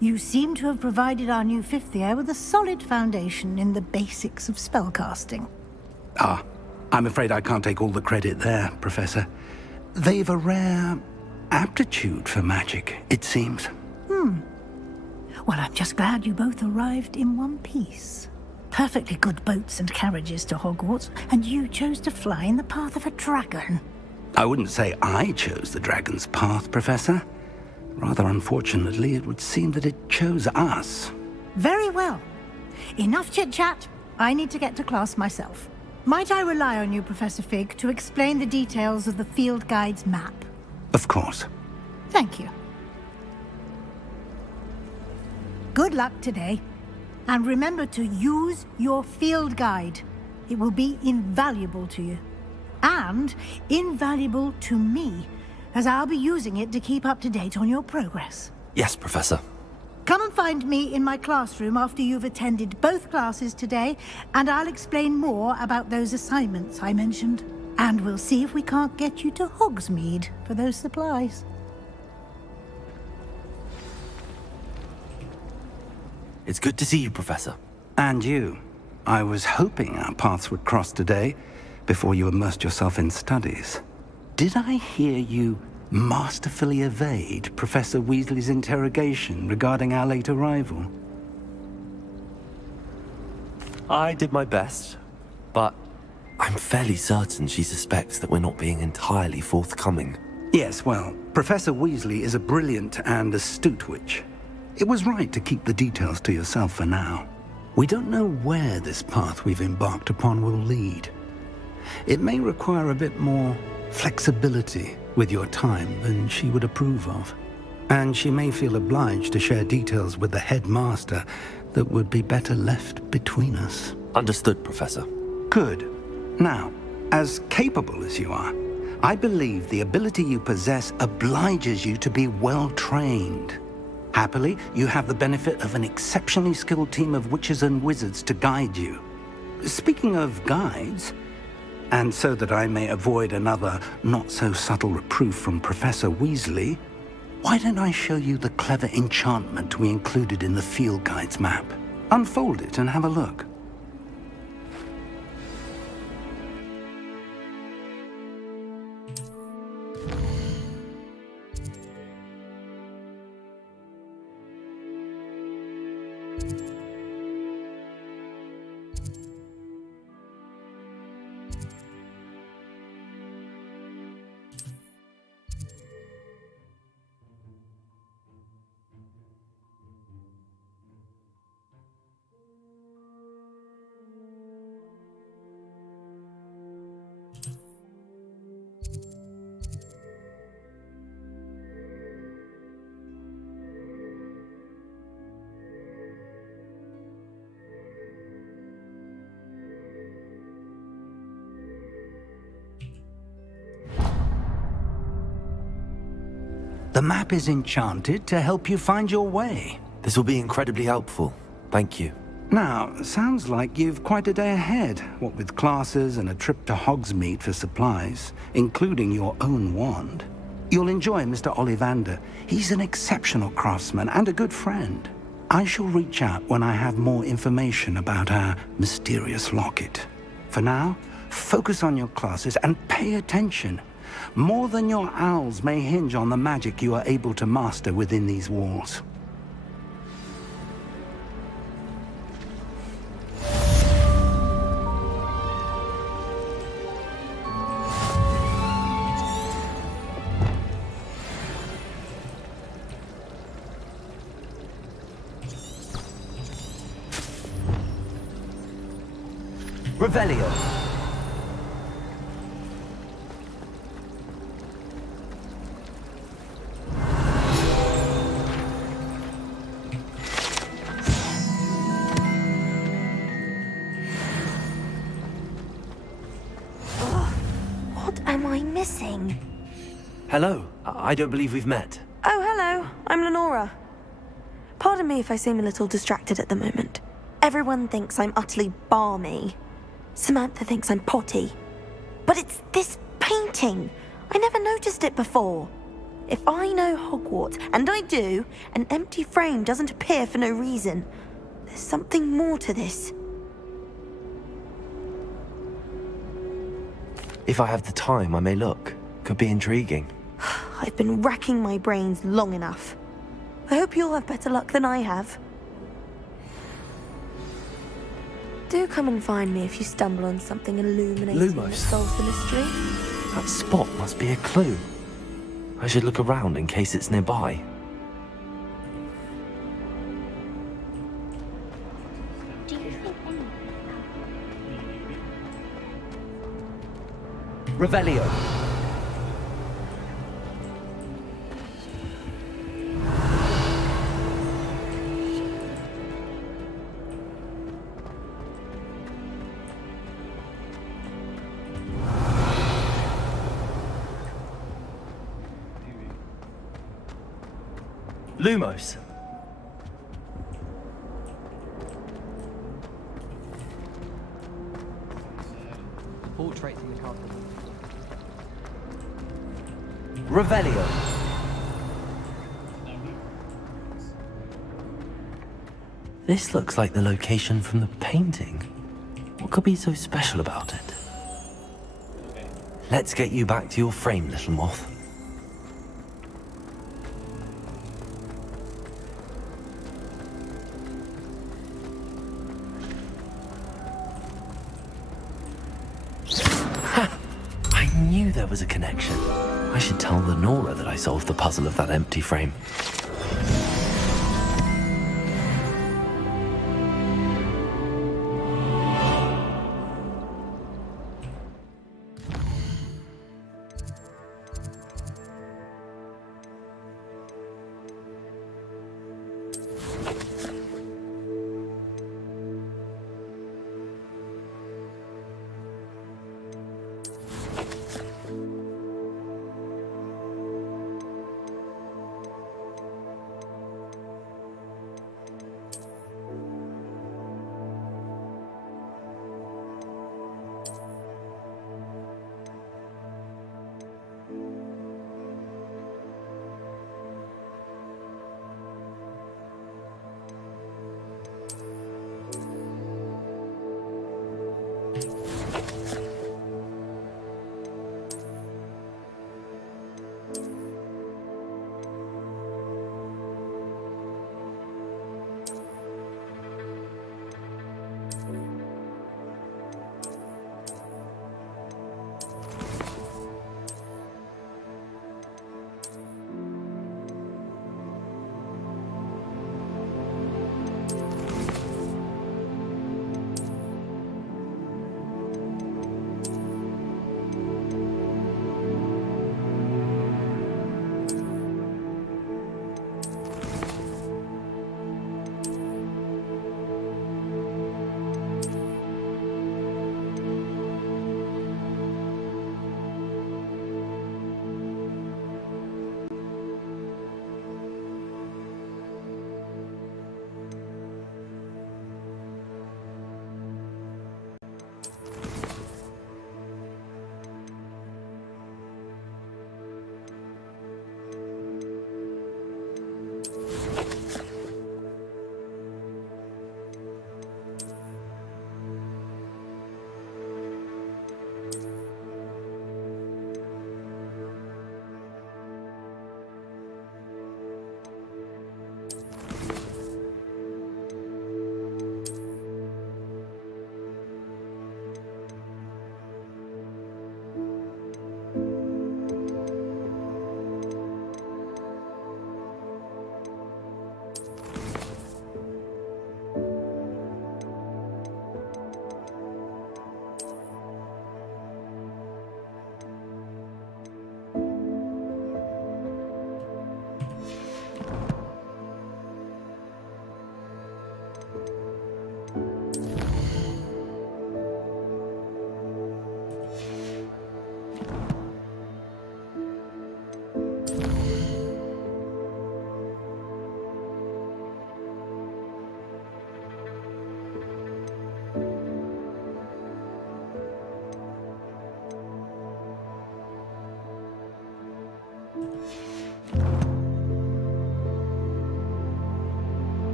You seem to have provided our new fifth year with a solid foundation in the basics of spellcasting. Ah, I'm afraid I can't take all the credit there, Professor. They've a rare aptitude for magic, it seems. Well, I'm just glad you both arrived in one piece. Perfectly good boats and carriages to Hogwarts, and you chose to fly in the path of a dragon. I wouldn't say I chose the dragon's path, Professor. Rather unfortunately, it would seem that it chose us. Very well. Enough chit-chat. I need to get to class myself. Might I rely on you, Professor Fig, to explain the details of the field guide's map? Of course. Thank you. Good luck today. And remember to use your field guide. It will be invaluable to you. And invaluable to me, as I'll be using it to keep up to date on your progress. Yes, Professor. Come and find me in my classroom after you've attended both classes today, and I'll explain more about those assignments I mentioned. And we'll see if we can't get you to Hogsmeade for those supplies. It's good to see you, Professor. And you. I was hoping our paths would cross today, before you immersed yourself in studies. Did I hear you masterfully evade Professor Weasley's interrogation regarding our late arrival? I did my best, but I'm fairly certain she suspects that we're not being entirely forthcoming. Yes, well, Professor Weasley is a brilliant and astute witch. It was right to keep the details to yourself for now. We don't know where this path we've embarked upon will lead. It may require a bit more flexibility with your time than she would approve of. And she may feel obliged to share details with the headmaster that would be better left between us. Understood, Professor. Good. Now, as capable as you are, I believe the ability you possess obliges you to be well trained. Happily, you have the benefit of an exceptionally skilled team of witches and wizards to guide you. Speaking of guides, and so that I may avoid another not-so-subtle reproof from Professor Weasley, why don't I show you the clever enchantment we included in the field guide's map? Unfold it and have a look. The map is enchanted to help you find your way. This will be incredibly helpful. Thank you. Now, sounds like you've quite a day ahead, what with classes and a trip to Hogsmeade for supplies, including your own wand. You'll enjoy Mr. Ollivander. He's an exceptional craftsman and a good friend. I shall reach out when I have more information about our mysterious locket. For now, focus on your classes and pay attention. More than your owls may hinge on the magic you are able to master within these walls. Revelio. What am I missing? Hello. I don't believe we've met. Oh, hello. I'm Lenora. Pardon me if I seem a little distracted at the moment. Everyone thinks I'm utterly balmy. Samantha thinks I'm potty. But it's this painting. I never noticed it before. If I know Hogwart, and I do, an empty frame doesn't appear for no reason. There's something more to this. If I have the time, I may look. Could be intriguing. I've been racking my brains long enough. I hope you'll have better luck than I have. Do come and find me if you stumble on something illuminating that Lumos. solves the mystery. That spot must be a clue. I should look around in case it's nearby. Do you think Revelio. Lumos. Portrait in the castle. Revelio. This looks like the location from the painting. What could be so special about it? Let's get you back to your frame, little moth. I knew there was a connection. I should tell Lenora that I solved the puzzle of that empty frame.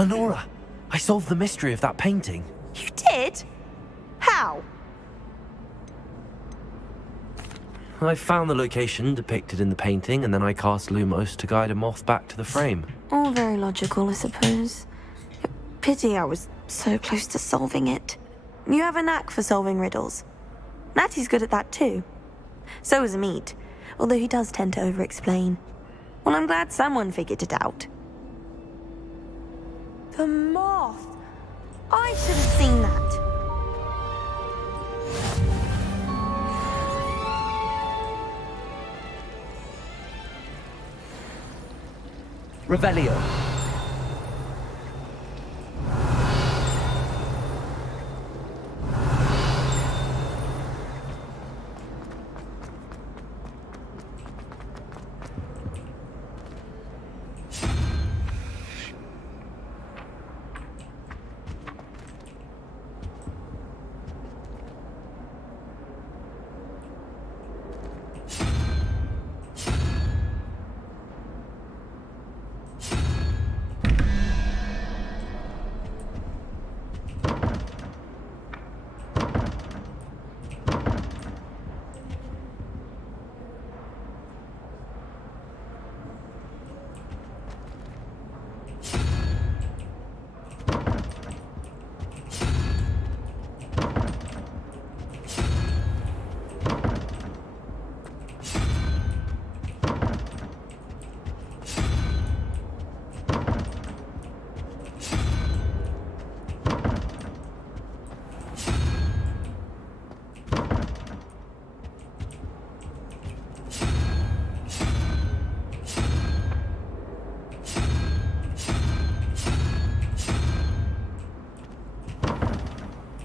Lenora, I solved the mystery of that painting. You did? How? I found the location depicted in the painting, and then I cast Lumos to guide a moth back to the frame. All very logical, I suppose. Pity I was so close to solving it. You have a knack for solving riddles. Natty's good at that too. So is Amit, although he does tend to over-explain. Well, I'm glad someone figured it out. The moth! I should have seen that. Revelio.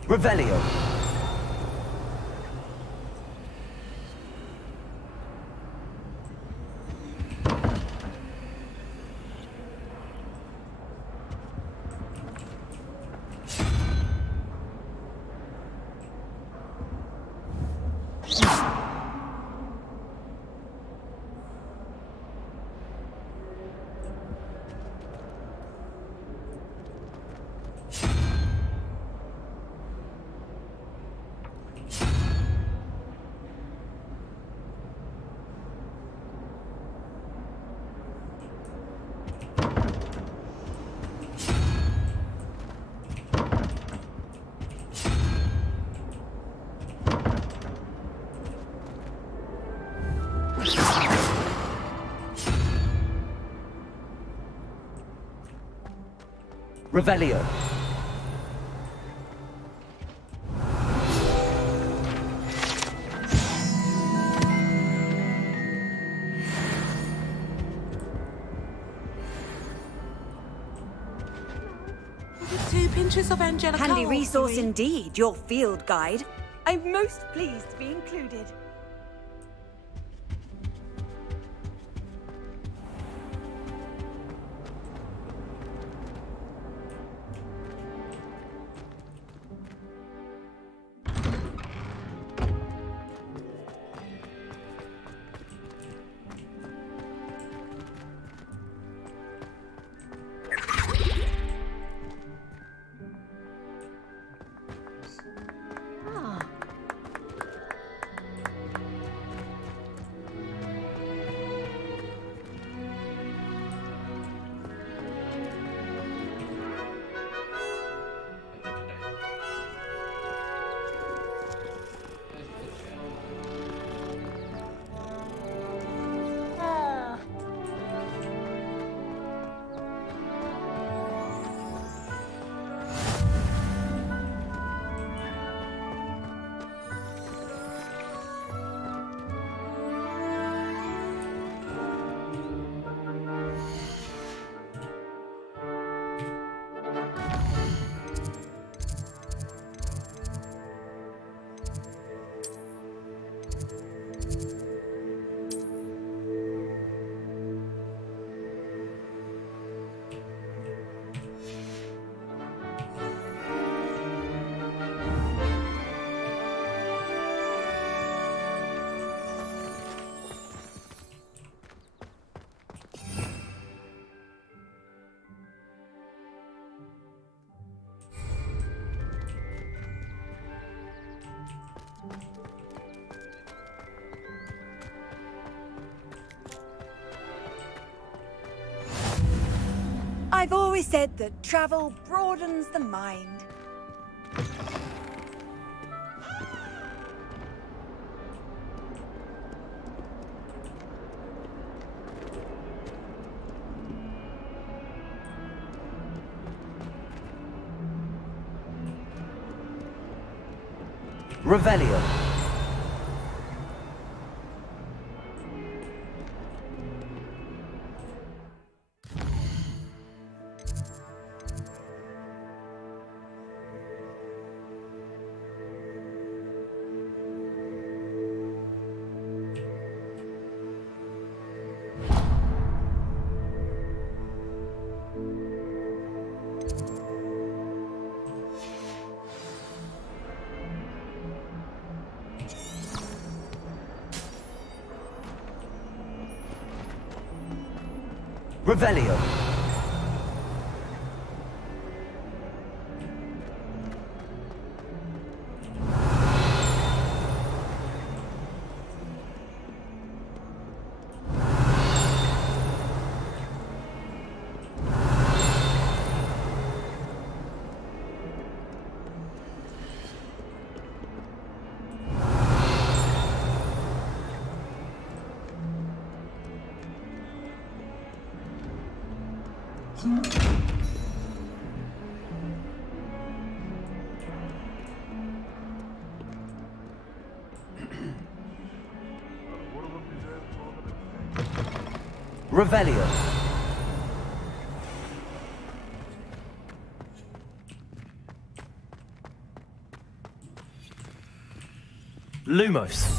Revelio. Revelio. Two pinches of angelic Handy oil, resource please. indeed, your field guide. I'm most pleased to be included. always said that travel broadens the mind. Revelio. Revelio. Revelio. Lumos.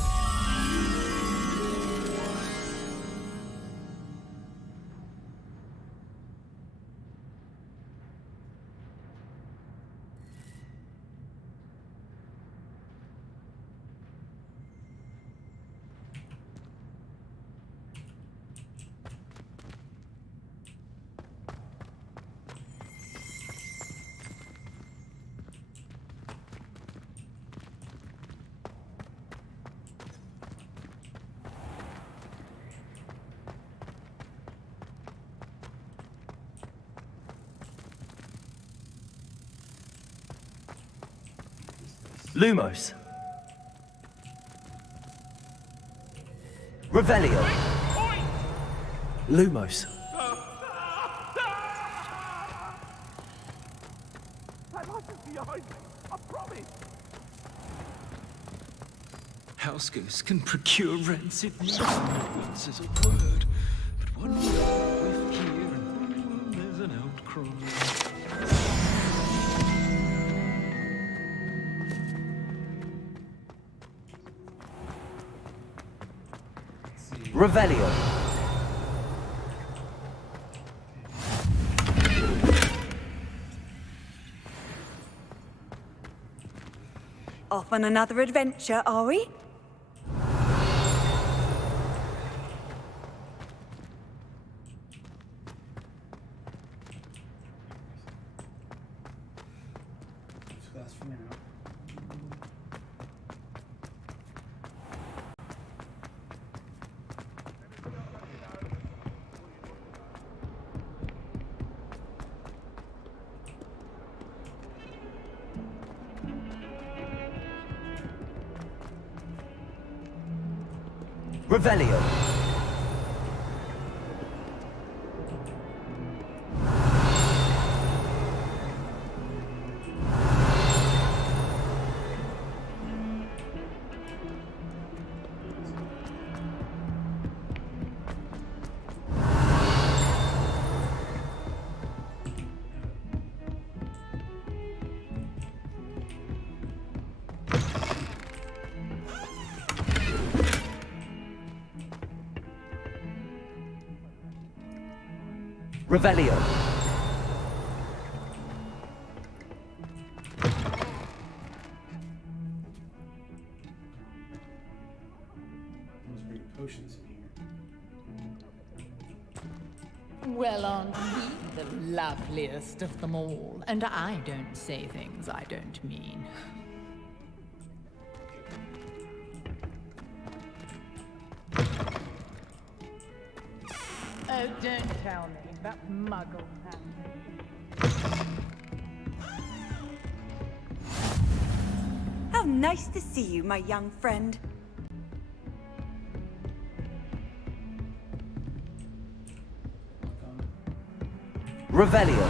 Lumos. Revelio. Lumos. House ghosts can procure rancid meat. Once is a word, but one whiff here and there's an outcry. Revelio. Off on another adventure, are we? Revelio. Revelio. Potions in here. Well, aren't we the loveliest of them all? And I don't say things I don't mean. Oh, don't tell me that Muggles have Nice to see you, my young friend. Revelio.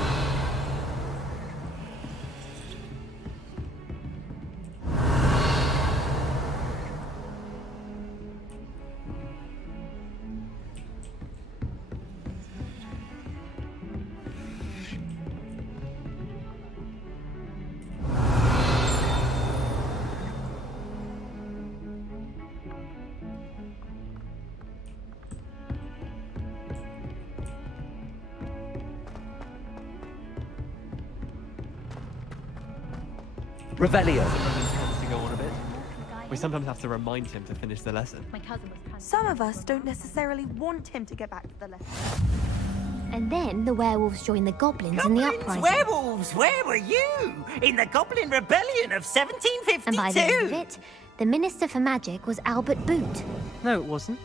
Revelio. Roman tends to go on a bit. We sometimes have to remind him to finish the lesson. My cousin was Some of us don't necessarily want him to get back to the lesson. And then the werewolves joined the goblins in the uprising. Werewolves, where were you? In the Goblin Rebellion of 1752? And by the end of it, the Minister for Magic was Albert Boot. No, it wasn't.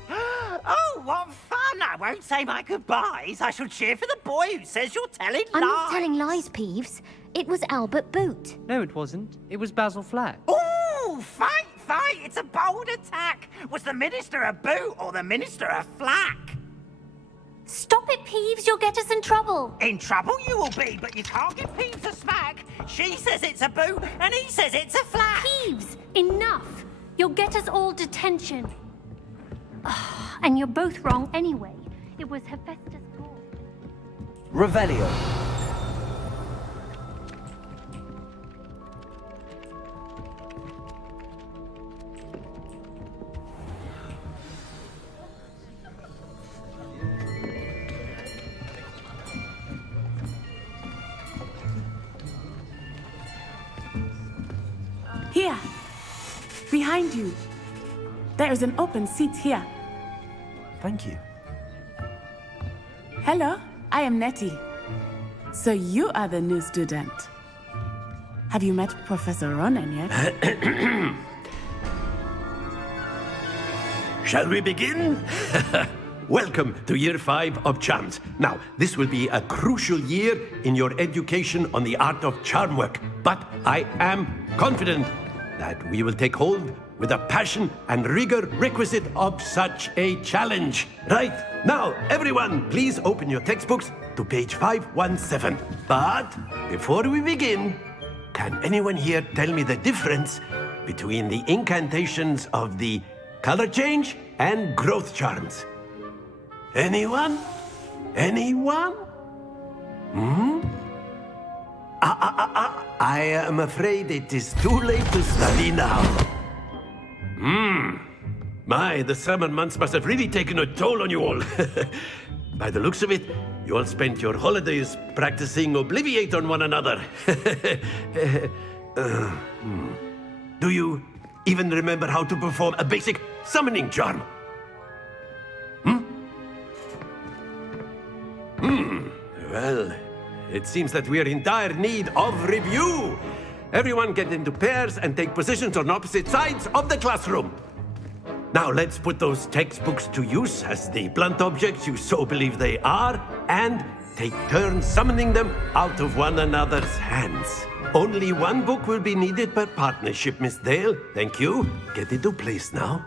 Oh, what fun! I won't say my goodbyes. I shall cheer for the boy who says you're telling I'm lies. not telling lies, Peeves. It was Albert Boot. No, it wasn't. It was Basil Flack. Ooh, fight! It's a bold attack. Was the Minister a boot or the Minister a flack? Stop it, Peeves. You'll get us in trouble. In trouble you will be, but you can't give Peeves a smack. She says it's a boot, and he says it's a flack. Peeves, enough. You'll get us all detention. And you're both wrong anyway. It was Hephaestus' fault. Revelio. Here. Behind you. There is an open seat here. Thank you. Hello, I am Nettie. So you are the new student. Have you met Professor Ronan yet? Shall we begin? Welcome to Year 5 of Charms. Now, this will be a crucial year in your education on the art of charm work, but I am confident that we will take hold with the passion and rigor requisite of such a challenge. Right, now, everyone, please open your textbooks to page 517. But before we begin, can anyone here tell me the difference between the incantations of the color change and growth charms? Anyone? Anyone? I am afraid it is too late to study now. My, the summer months must have really taken a toll on you all. By the looks of it, you all spent your holidays practicing Obliviate on one another. Do you even remember how to perform a basic summoning charm? Well, it seems that we are in dire need of review. Everyone get into pairs and take positions on opposite sides of the classroom. Now let's put those textbooks to use as the blunt objects you so believe they are, and take turns summoning them out of one another's hands. Only one book will be needed per partnership, Miss Dale. Thank you. Get into place now.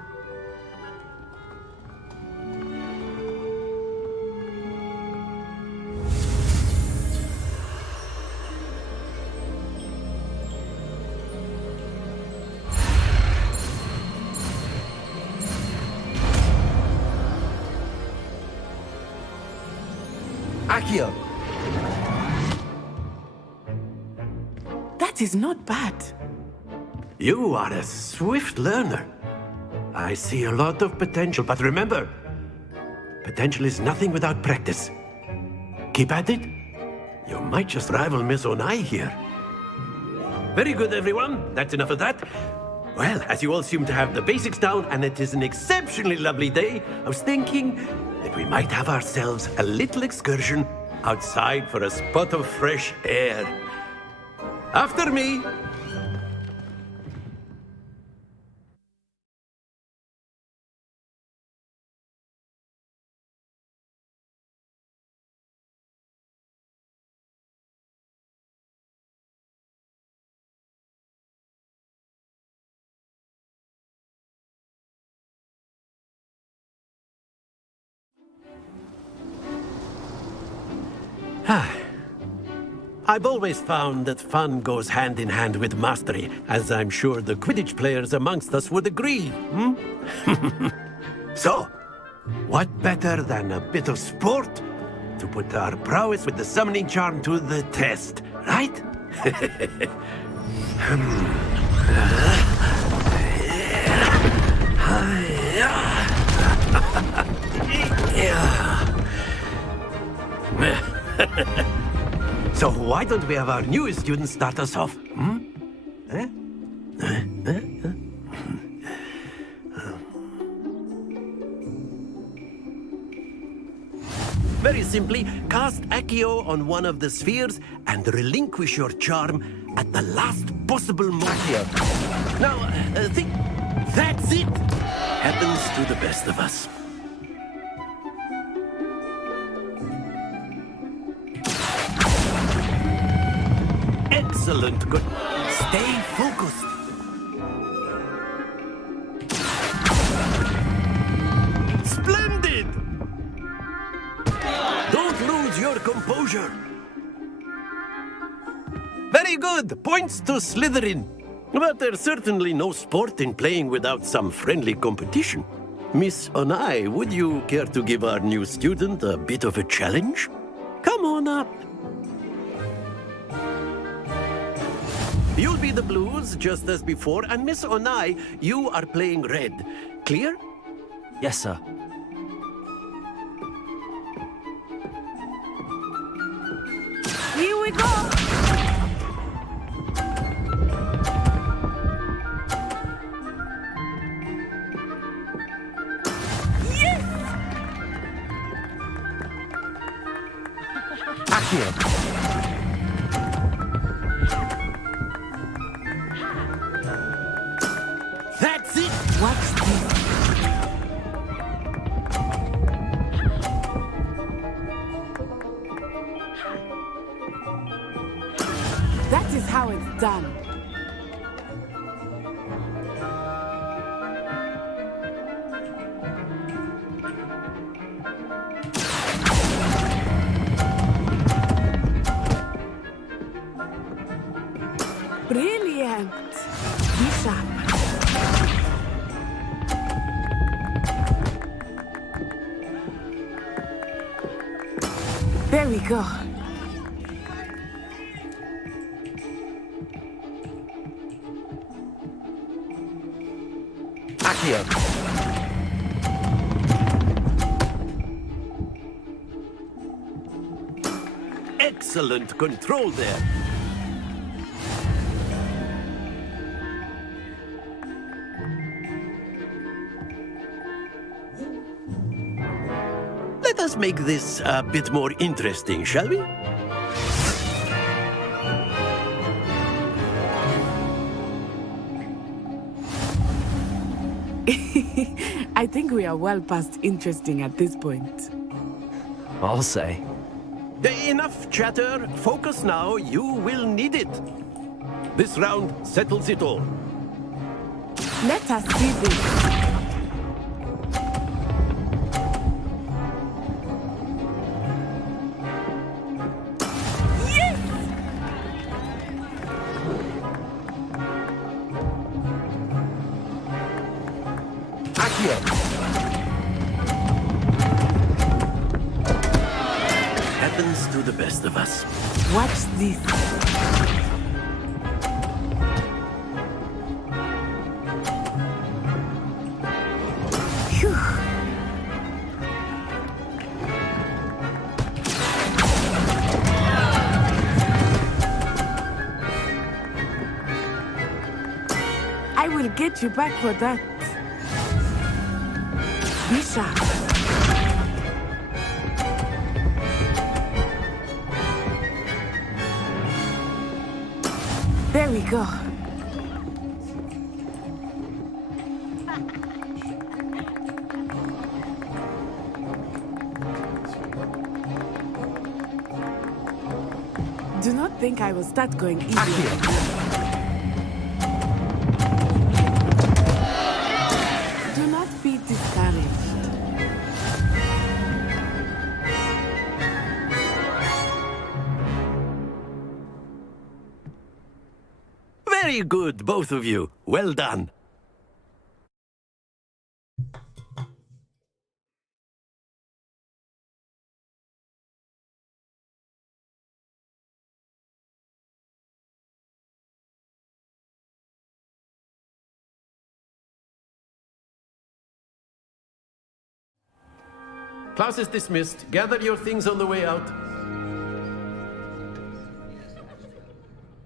Accio. That is not bad. You are a swift learner. I see a lot of potential, but remember, potential is nothing without practice. Keep at it. You might just rival Miss Onai here. Very good, everyone. That's enough of that. Well, as you all seem to have the basics down, and it is an exceptionally lovely day, I was thinking that we might have ourselves a little excursion outside for a spot of fresh air. After me. I've always found that fun goes hand in hand with mastery, as I'm sure the Quidditch players amongst us would agree, So, what better than a bit of sport to put our prowess with the summoning charm to the test, right? So why don't we have our newest student start us off? Very simply, cast Accio on one of the spheres and relinquish your charm at the last possible moment. Now, think. That's it! Happens to the best of us. Excellent. Good. Stay focused. Splendid! Don't lose your composure. Very good. Points to Slytherin. But there's certainly no sport in playing without some friendly competition. Miss Onai, would you care to give our new student a bit of a challenge? Come on up. You'll be the blues, just as before, and Miss Onai, you are playing red. Clear? Yes, sir. Here we go! That's it! What's this? That is how it's done. Brilliant! Bishop. There we go. Accio. Excellent control there. Let us make this a bit more interesting, shall we? I think we are well past interesting at this point. I'll say. Enough chatter. Focus now. You will need it. This round settles it all. Let us see this. Happens to the best of us. Watch this. Phew. I will get you back for that. Bishop. There we go. Do not think I will start going easy. Do not be discouraged. Very good, both of you. Well done. Class is dismissed. Gather your things on the way out.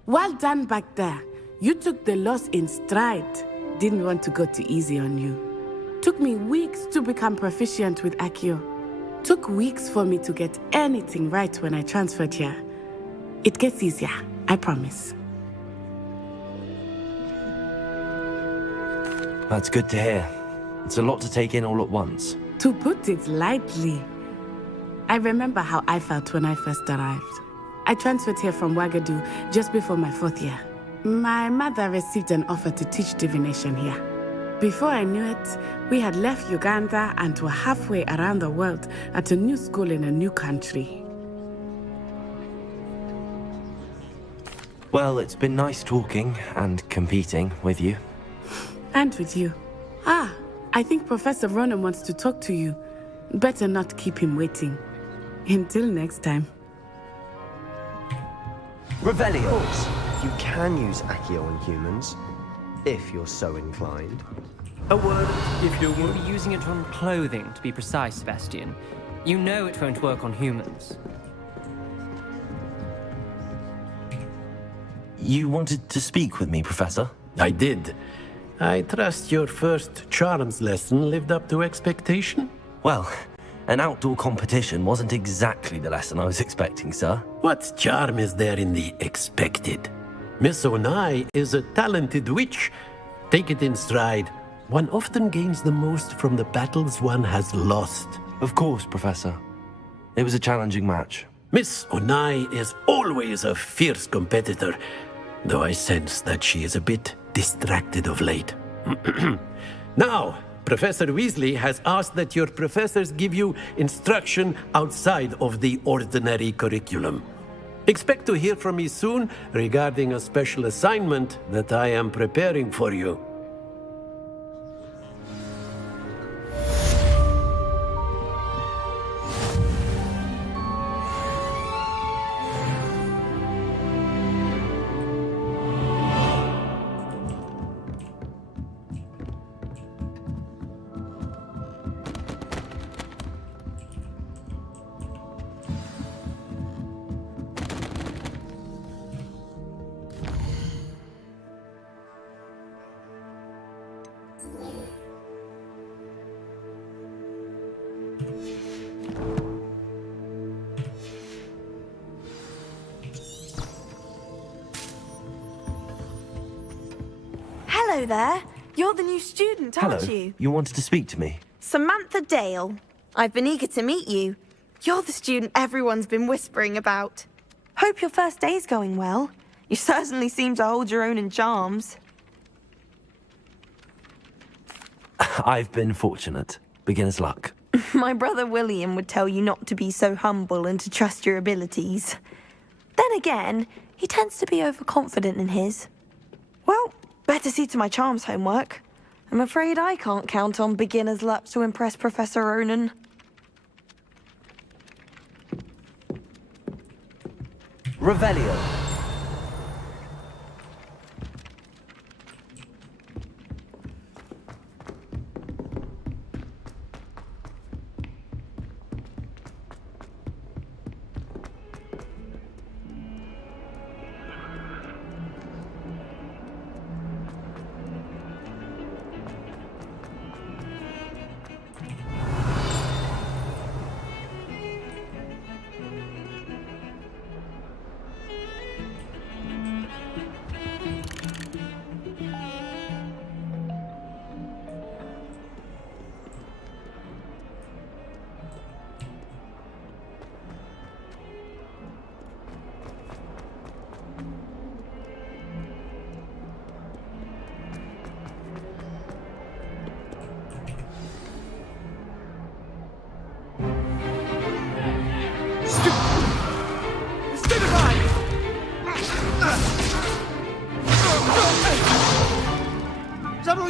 Well done back there. You took the loss in stride. Didn't want to go too easy on you. Took me weeks to become proficient with Accio. Took weeks for me to get anything right when I transferred here. It gets easier, I promise. That's good to hear. It's a lot to take in all at once. To put it lightly, I remember how I felt when I first arrived. I transferred here from Wagadu just before my 4th year. My mother received an offer to teach divination here. Before I knew it, we had left Uganda and were halfway around the world at a new school in a new country. Well, it's been nice talking and competing with you. And with you. Ah, I think Professor Ronan wants to talk to you. Better not keep him waiting. Until next time. Revelio! You can use Accio on humans, if you're so inclined. A word, if you You'll would. be using it on clothing, to be precise, Sebastian. You know it won't work on humans. You wanted to speak with me, Professor? I did. I trust your first charms lesson lived up to expectation? Well, an outdoor competition wasn't exactly the lesson I was expecting, sir. What charm is there in the expected? Miss Onai is a talented witch. Take it in stride. One often gains the most from the battles one has lost. Of course, Professor. It was a challenging match. Miss Onai is always a fierce competitor, though I sense that she is a bit distracted of late. Now, Professor Weasley has asked that your professors give you instruction outside of the ordinary curriculum. Expect to hear from me soon regarding a special assignment that I am preparing for you. Hello there. You're the new student, aren't Hello. you? You wanted to speak to me? Samantha Dale. I've been eager to meet you. You're the student everyone's been whispering about. Hope your first day's going well. You certainly seem to hold your own in charms. I've been fortunate. Beginner's luck. My brother William would tell you not to be so humble and to trust your abilities. Then again, he tends to be overconfident in his. Well, better see to my charms homework. I'm afraid I can't count on beginner's luck to impress Professor Ronan. Revelio.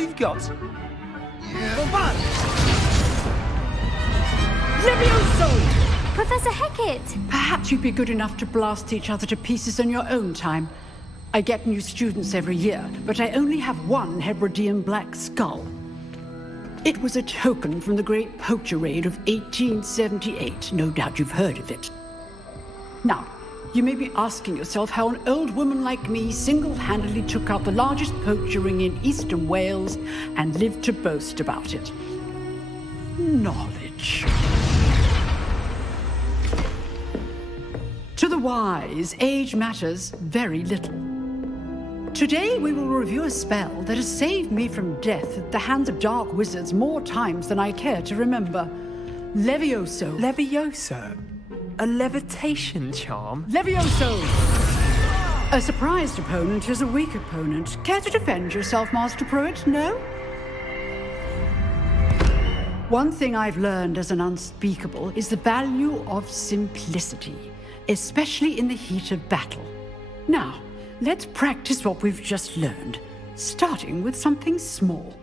you've got? Levioso! Professor Hecat! Perhaps you'd be good enough to blast each other to pieces in your own time. I get new students every year, but I only have one Hebridean black skull. It was a token from the Great Poacher Raid of 1878. No doubt you've heard of it. Now, you may be asking yourself how an old woman like me single-handedly took out the largest poacher ring in eastern Wales and lived to boast about it. Knowledge. To the wise, age matters very little. Today we will review a spell that has saved me from death at the hands of dark wizards more times than I care to remember. Levioso. Levioso? A levitation charm? Levioso! A surprised opponent is a weak opponent. Care to defend yourself, Master Pruitt? No? One thing I've learned as an unspeakable is the value of simplicity, especially in the heat of battle. Now, let's practice what we've just learned, starting with something small.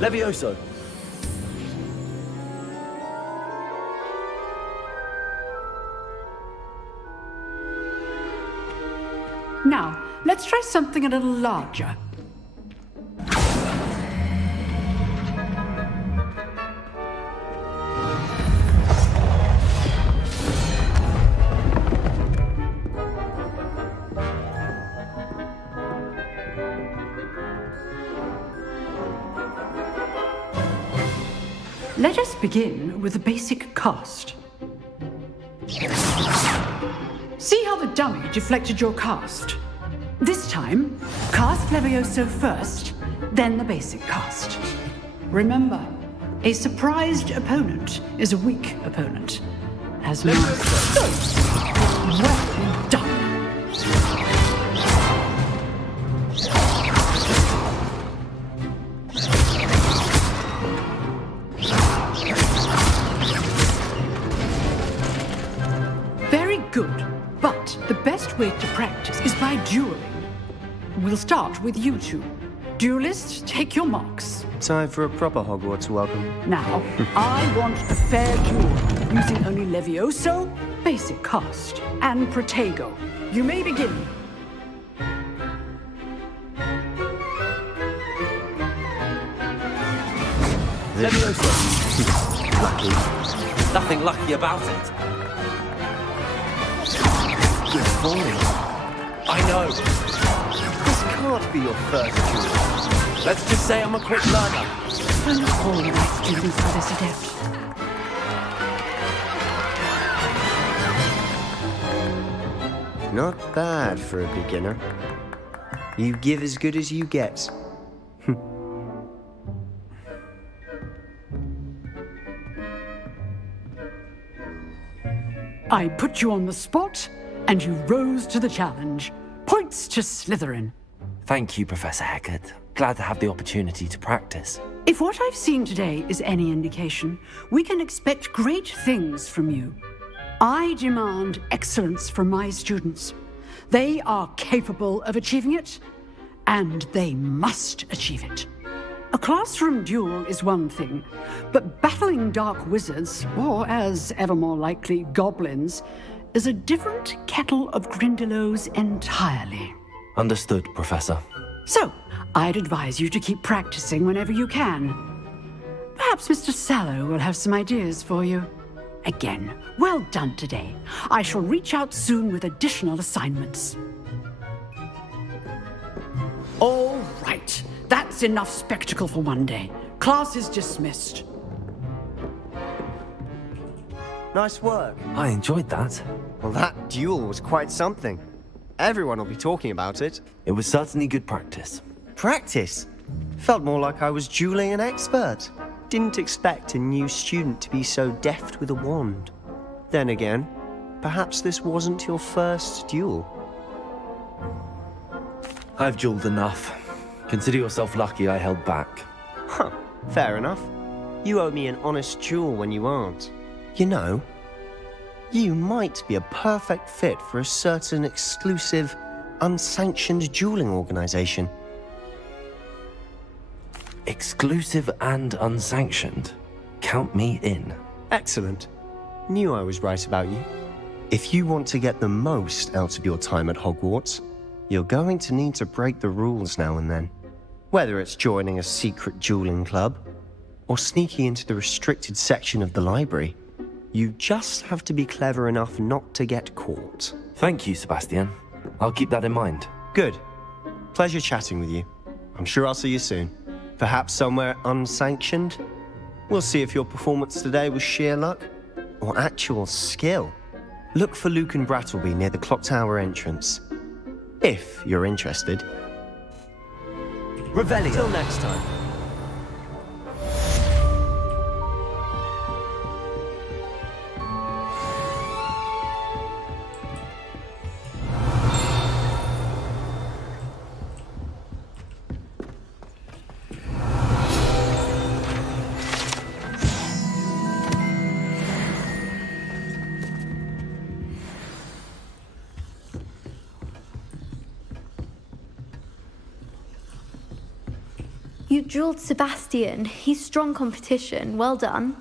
Levioso. Now, let's try something a little larger. Let us begin with the basic cast. See how the dummy deflected your cast? This time, cast Levioso first, then the basic cast. Remember, a surprised opponent is a weak opponent. As Levioso. Well done. Very good. But the best way to practice is by dueling. We'll start with you two. Duelists, take your marks. Time for a proper Hogwarts welcome. Now, I want a fair duel, using only Levioso, basic cast, and Protego. You may begin. Levioso. Lucky. Nothing lucky about it. Good falling. I know. This can't be your first duel. Let's just say I'm a quick learner. I'm not all the right students for this adept. Not bad for a beginner. You give as good as you get. I put you on the spot, and you rose to the challenge. Points to Slytherin. Thank you, Professor Hecat. Glad to have the opportunity to practice. If what I've seen today is any indication, we can expect great things from you. I demand excellence from my students. They are capable of achieving it, and they must achieve it. A classroom duel is one thing, but battling dark wizards, or as ever more likely, goblins, is a different kettle of Grindylows entirely. Understood, Professor. So, I'd advise you to keep practicing whenever you can. Perhaps Mr. Sallow will have some ideas for you. Again, well done today. I shall reach out soon with additional assignments. All right. That's enough spectacle for one day. Class is dismissed. Nice work. I enjoyed that. Well, that duel was quite something. Everyone will be talking about it. It was certainly good practice. Practice? Felt more like I was dueling an expert. Didn't expect a new student to be so deft with a wand. Then again, perhaps this wasn't your first duel. I've jeweled enough. Consider yourself lucky I held back. Huh, fair enough. You owe me an honest jewel when you aren't. You know, you might be a perfect fit for a certain exclusive, unsanctioned dueling organization. Exclusive and unsanctioned. Count me in. Excellent. Knew I was right about you. If you want to get the most out of your time at Hogwarts, you're going to need to break the rules now and then. Whether it's joining a secret dueling club, or sneaking into the restricted section of the library, you just have to be clever enough not to get caught. Thank you, Sebastian. I'll keep that in mind. Good. Pleasure chatting with you. I'm sure I'll see you soon. Perhaps somewhere unsanctioned? We'll see if your performance today was sheer luck or actual skill. Look for Luke and Brattleby near the clock tower entrance. If you're interested. Revelio. Till next time. You jeweled Sebastian. He's strong competition. Well done.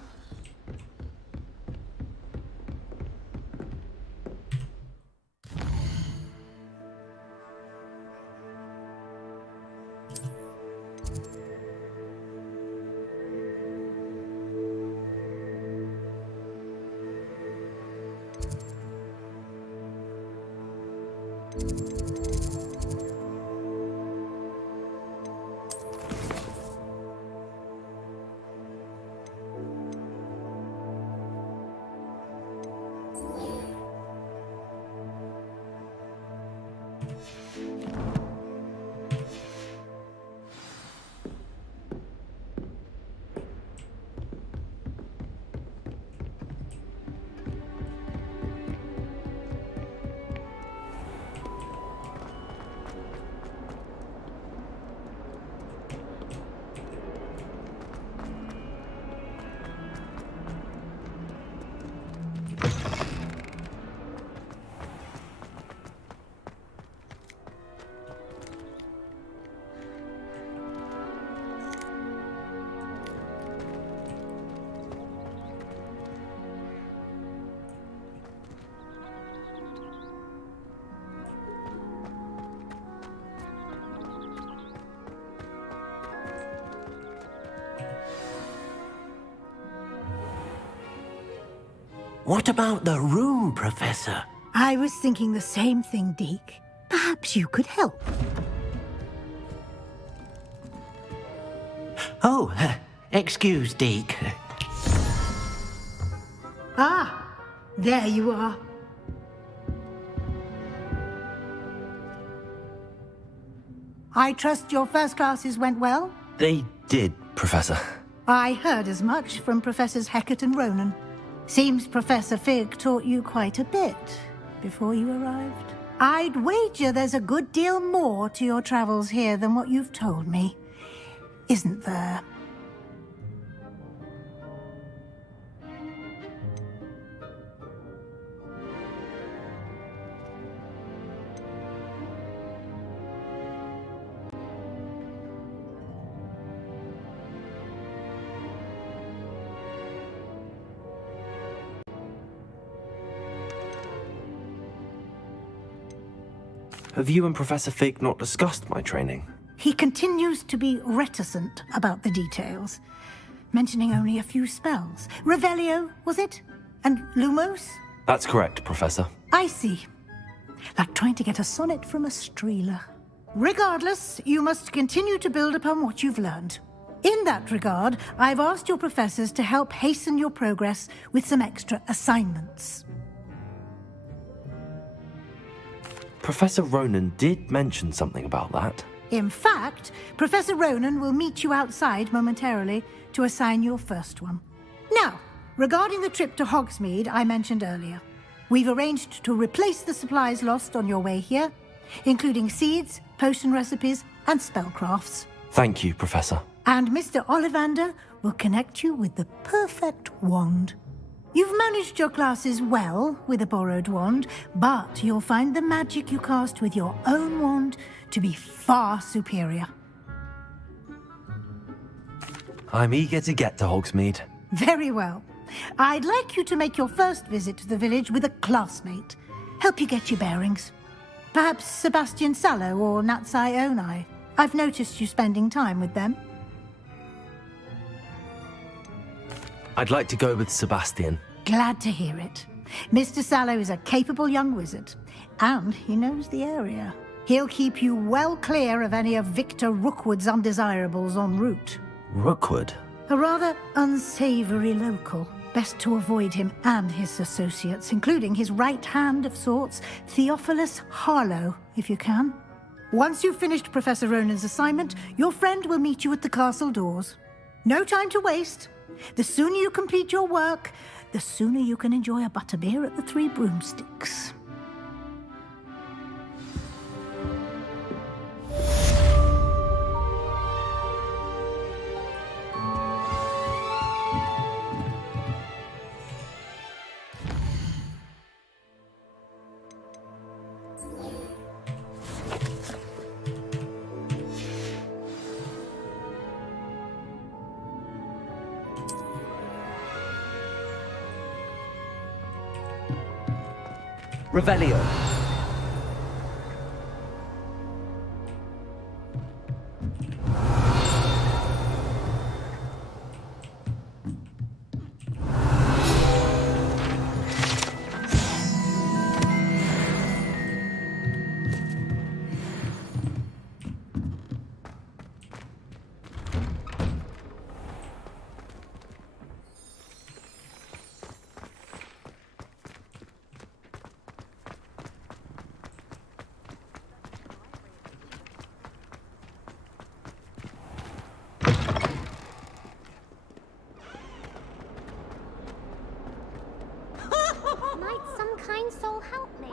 What about the room, Professor? I was thinking the same thing, Deke. Perhaps you could help. Oh, excuse, Deke. Ah, there you are. I trust your first classes went well? They did, Professor. I heard as much from Professors Hecat and Ronan. Seems Professor Fig taught you quite a bit before you arrived. I'd wager there's a good deal more to your travels here than what you've told me. Isn't there? Have you and Professor Fig not discussed my training? He continues to be reticent about the details, mentioning only a few spells. Revelio, was it? And Lumos? That's correct, Professor. I see. Like trying to get a sonnet from a streeler. Regardless, you must continue to build upon what you've learned. In that regard, I've asked your professors to help hasten your progress with some extra assignments. Professor Ronan did mention something about that. In fact, Professor Ronan will meet you outside momentarily to assign your first one. Now, regarding the trip to Hogsmeade I mentioned earlier, we've arranged to replace the supplies lost on your way here including seeds, potion recipes, and spellcrafts. Thank you, Professor. And Mr. Ollivander will connect you with the perfect wand. You've managed your classes well with a borrowed wand, but you'll find the magic you cast with your own wand to be far superior. I'm eager to get to Hogsmeade. Very well. I'd like you to make your first visit to the village with a classmate. Help you get your bearings. Perhaps Sebastian Sallow or Natsai Onai. I've noticed you spending time with them. I'd like to go with Sebastian. Glad to hear it. Mr. Sallow is a capable young wizard, and he knows the area. He'll keep you well clear of any of Victor Rookwood's undesirables en route. Rookwood? A rather unsavory local. Best to avoid him and his associates, including his right hand of sorts, Theophilus Harlow, if you can. Once you've finished Professor Ronan's assignment, your friend will meet you at the castle doors. No time to waste. The sooner you complete your work, the sooner you can enjoy a butterbeer at the Three Broomsticks. Revelio. Might some kind soul help me?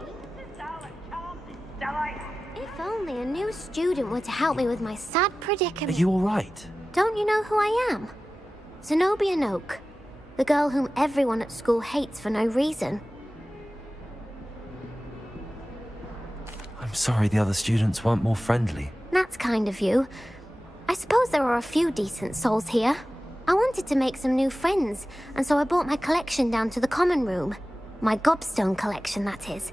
If only a new student were to help me with my sad Are predicament. you all right? Don't you know who I am? Zenobia Noak, the girl whom everyone at school hates for no reason. I'm sorry the other students weren't more friendly. That's kind of you. I suppose there are a few decent souls here. I wanted to make some new friends, and so I brought my collection down to the common room. My gobstone collection, that is.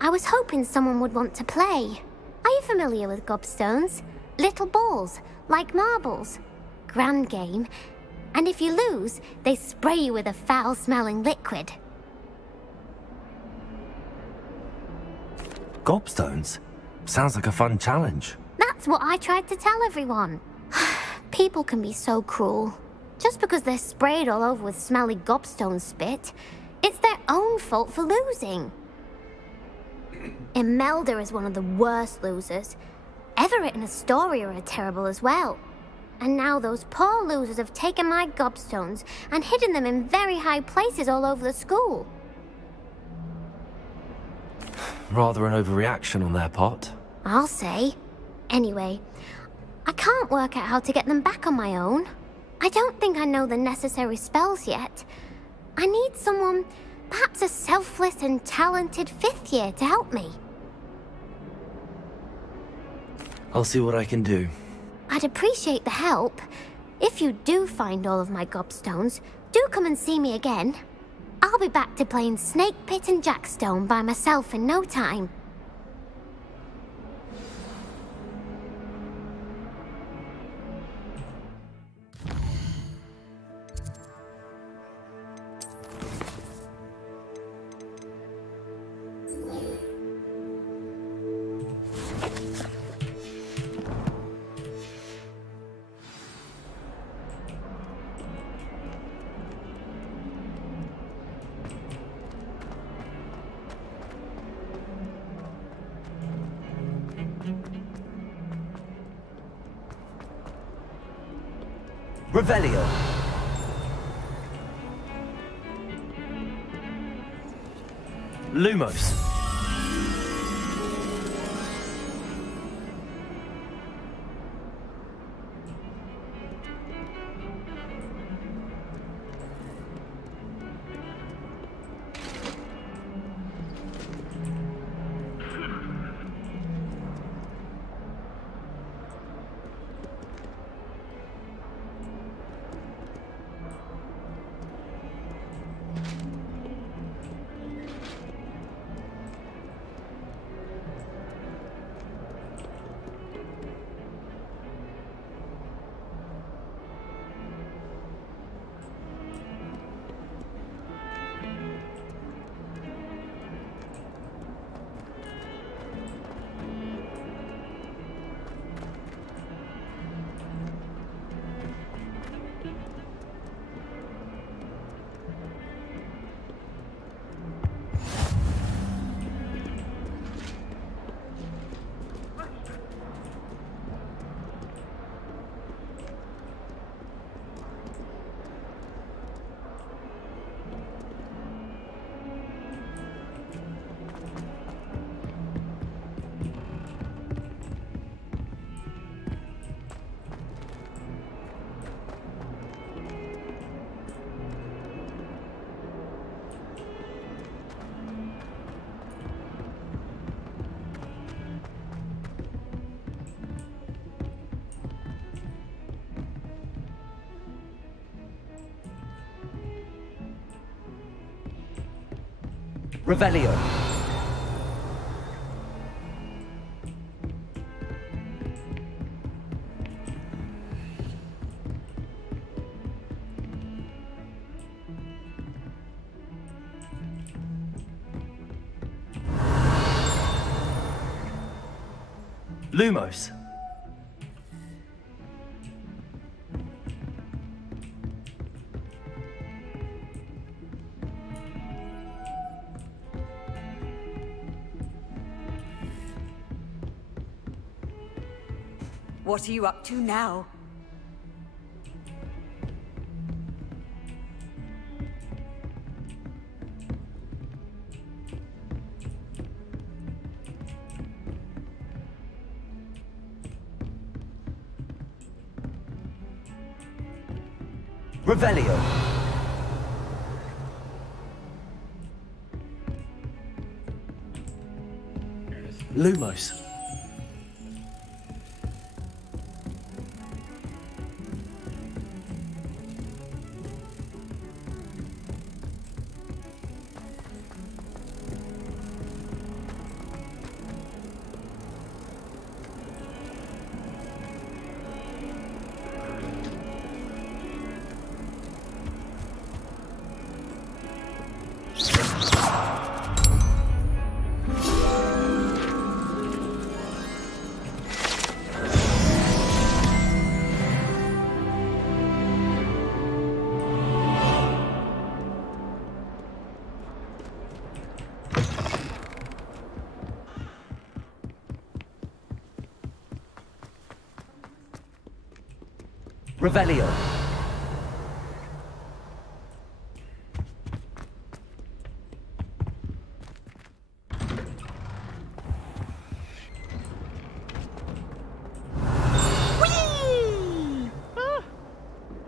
I was hoping someone would want to play. Are you familiar with gobstones? Little balls, like marbles. Grand game. And if you lose, they spray you with a foul-smelling liquid. Gobstones? Sounds like a fun challenge. That's what I tried to tell everyone. People can be so cruel. Just because they're sprayed all over with smelly gobstone spit, it's their own fault for losing. Imelda is one of the worst losers. Everett and Astoria are terrible as well. And now those poor losers have taken my gobstones and hidden them in very high places all over the school. Rather an overreaction on their part. I'll say. Anyway, I can't work out how to get them back on my own. I don't think I know the necessary spells yet. I need someone, perhaps a selfless and talented fifth year to help me. I'll see what I can do. I'd appreciate the help. If you do find all of my gobstones, do come and see me again. I'll be back to playing Snake Pit and Jackstone by myself in no time. Revelio. Lumos. Revelio. Lumos. What are you up to now? Revelio. Lumos. Revelio.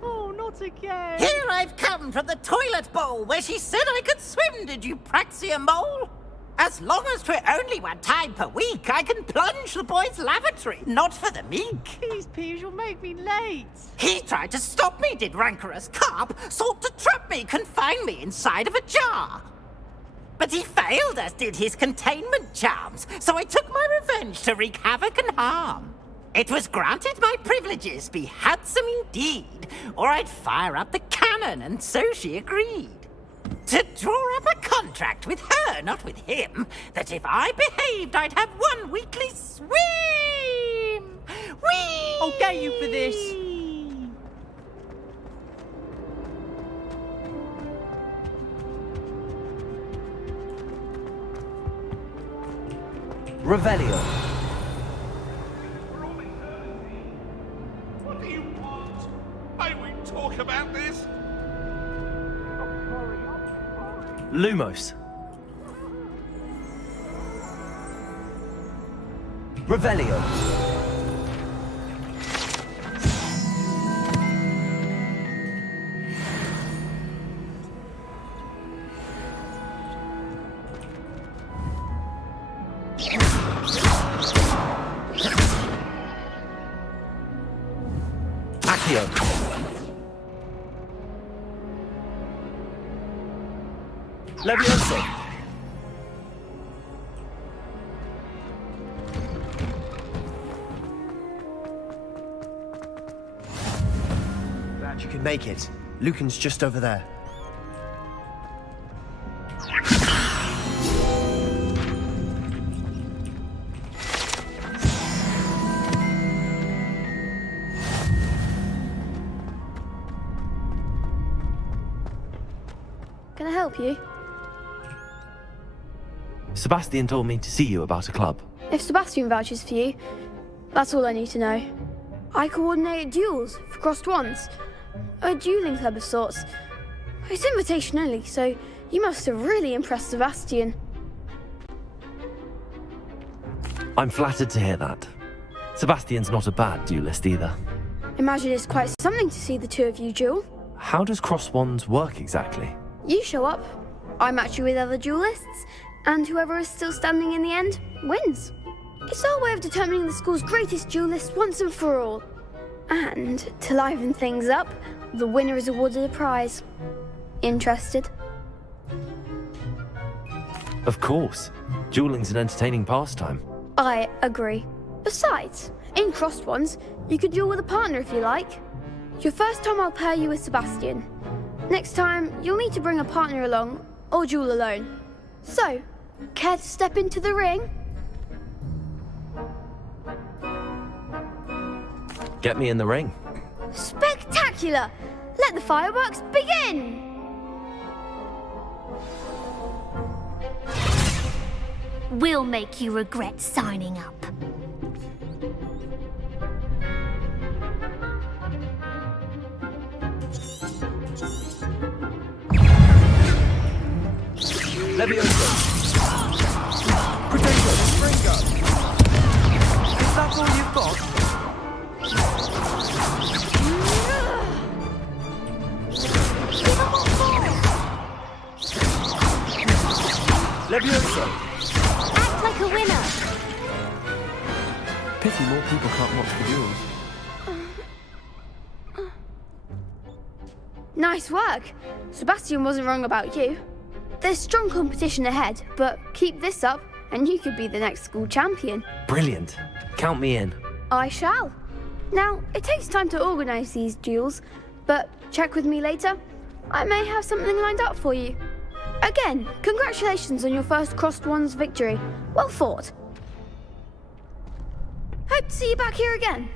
Oh, not again! Here I've come from the toilet bowl where she said I could swim, did you praxia mole? As long as 'twere only one time per week, I can plunge the boy's lavatory, not for the meek. These peas will make me late. He tried to stop me, did rancorous carp, sought to trap me, confine me inside of a jar. But he failed, as did his containment charms, so I took my revenge to wreak havoc and harm. It was granted my privileges be handsome indeed, or I'd fire up the cannon, and so she agreed. To draw up a contract with her, not with him, that if I behaved, I'd have one weekly swim! Whee! I'll get you for this. Revelio. What do you want? May we talk about this? Lumos. Revelio. Accio. Levioso. Glad you can make it. Lucan's just over there. Can I help you? Sebastian told me to see you about a club. If Sebastian vouches for you, that's all I need to know. I coordinate duels for crossed wands. A dueling club of sorts. It's invitation only, so you must have really impressed Sebastian. I'm flattered to hear that. Sebastian's not a bad duelist either. Imagine it's quite something to see the two of you duel. How does cross wands work exactly? You show up, I match you with other duelists, and whoever is still standing in the end wins. It's our way of determining the school's greatest duelist once and for all. And to liven things up, the winner is awarded a prize. Interested? Of course. Dueling's an entertaining pastime. I agree. Besides, in crossed ones, you could duel with a partner if you like. Your first time I'll pair you with Sebastian. Next time, you'll need to bring a partner along, or duel alone. So, care to step into the ring? Get me in the ring. Spectacular! Let the fireworks begin! We'll make you regret signing up. Leviosa! Potato! Springo! Is that all you've got? Leviosa! Act like a winner. Pity more people can't watch the duels. Nice work. Sebastian wasn't wrong about you. There's strong competition ahead, but keep this up and you could be the next school champion. Brilliant. Count me in. I shall. Now, it takes time to organise these duels, but check with me later. I may have something lined up for you. Again, congratulations on your first Crossed Ones victory. Well fought. Hope to see you back here again.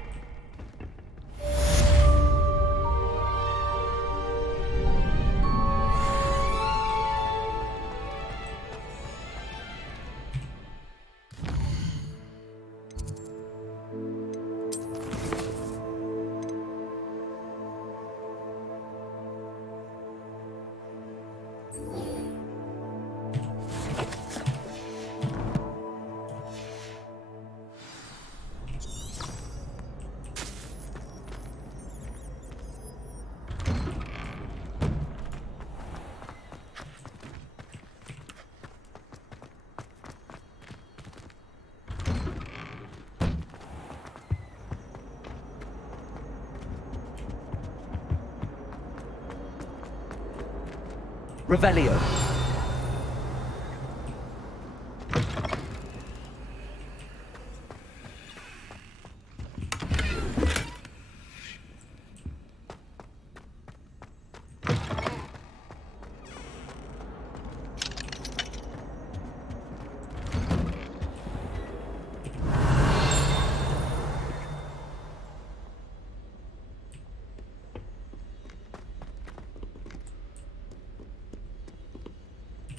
Revelio.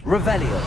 Revelio.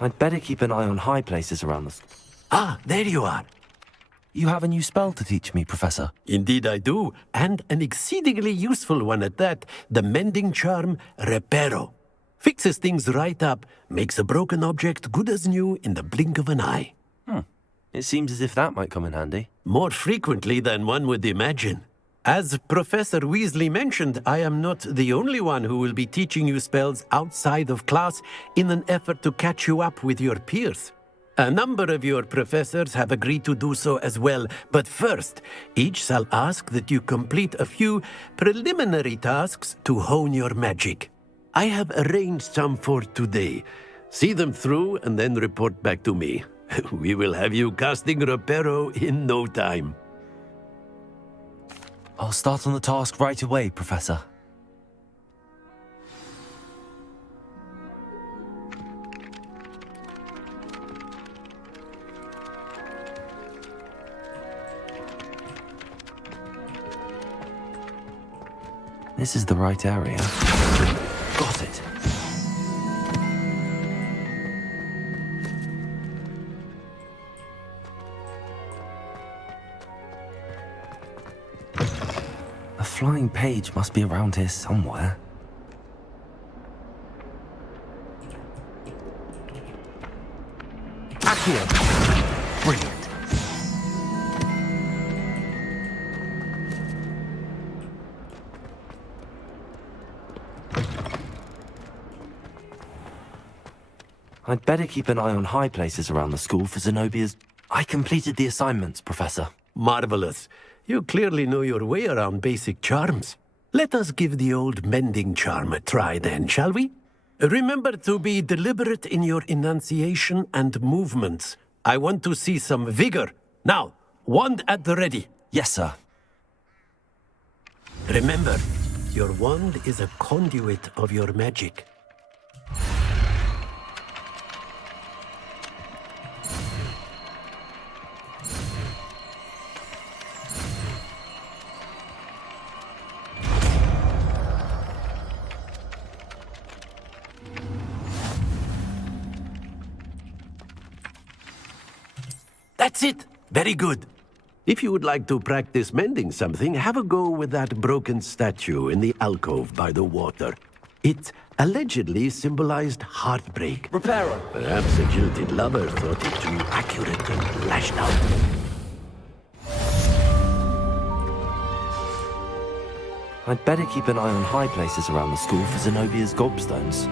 I'd better keep an eye on high places around us. Ah, there you are. You have a new spell to teach me, Professor. Indeed I do, and an exceedingly useful one at that. The mending charm, Reparo. Fixes things right up, makes a broken object good as new in the blink of an eye. It seems as if that might come in handy. More frequently than one would imagine. As Professor Weasley mentioned, I am not the only one who will be teaching you spells outside of class in an effort to catch you up with your peers. A number of your professors have agreed to do so as well, but first, each shall ask that you complete a few preliminary tasks to hone your magic. I have arranged some for today. See them through and then report back to me. We will have you casting Reparo in no time. I'll start on the task right away, Professor. This is the right area. Got it. A flying page must be around here somewhere. Accio! Brilliant. I'd better keep an eye on high places around the school for Zenobia's... I completed the assignments, Professor. Marvelous. You clearly know your way around basic charms. Let us give the old mending charm a try then, shall we? Remember to be deliberate in your enunciation and movements. I want to see some vigor. Now, wand at the ready. Yes, sir. Remember, your wand is a conduit of your magic. That's it! Very good. If you would like to practice mending something, have a go with that broken statue in the alcove by the water. It allegedly symbolized heartbreak. Reparo! Perhaps a jilted lover thought it too accurate and lashed out. I'd better keep an eye on high places around the school for Zenobia's gobstones.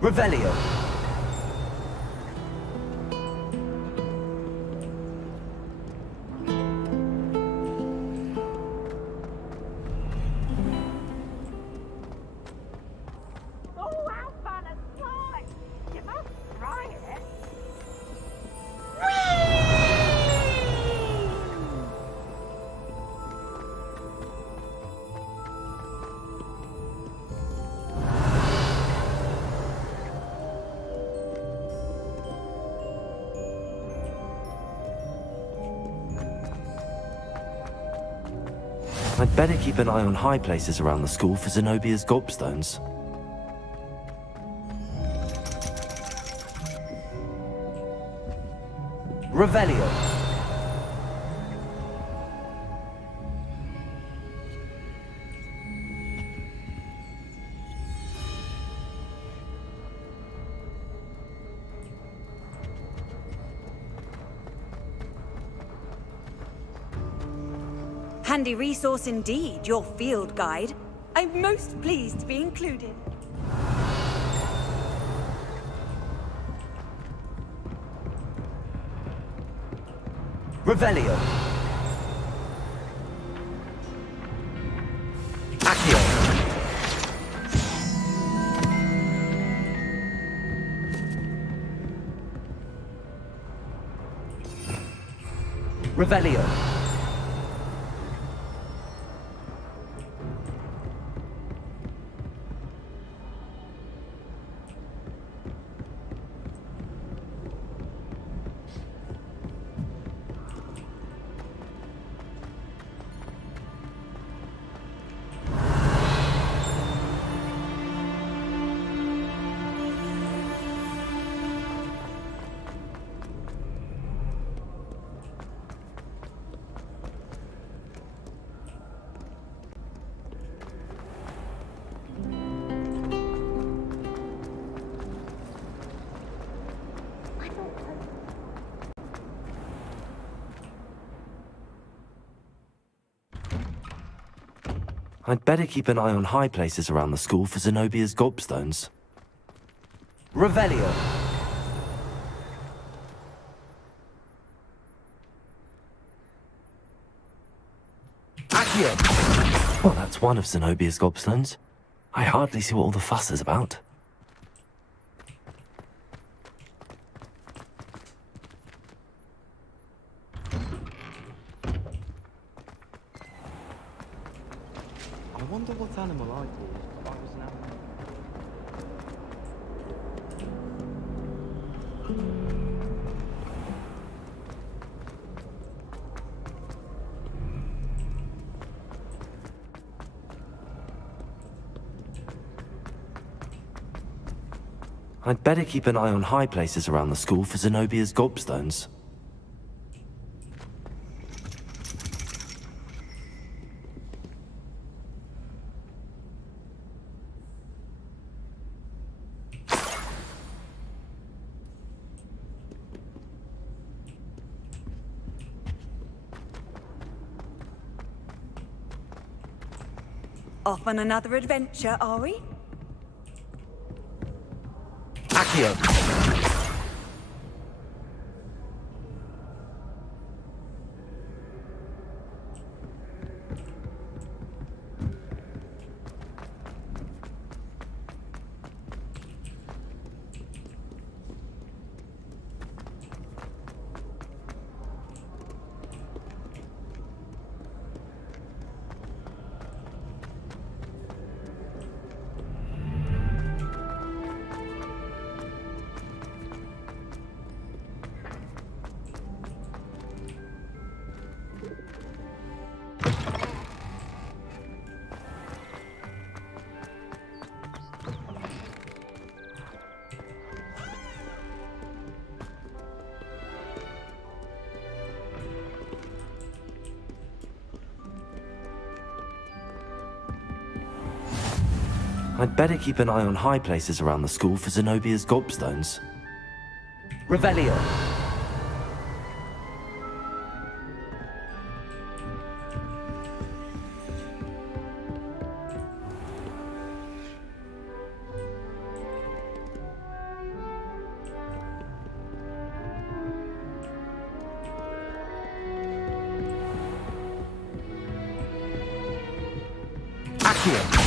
Revelio. Oh, how fun and slime! You must try it. I'd better keep an eye on high places around the school for Zenobia's gobstones. Revelio. Handy resource indeed, your field guide. I'm most pleased to be included. Revelio. Accio. Revelio. I'd better keep an eye on high places around the school for Zenobia's gobstones. Revelio. Accio. Well, that's one of Zenobia's gobstones. I hardly see what all the fuss is about. I wonder what animal I'd be if I was an animal. I'd better keep an eye on high places around the school for Zenobia's gobstones. Off on another adventure, are we? Accio. I'd better keep an eye on high places around the school for Zenobia's gobstones. Revelio. Accio.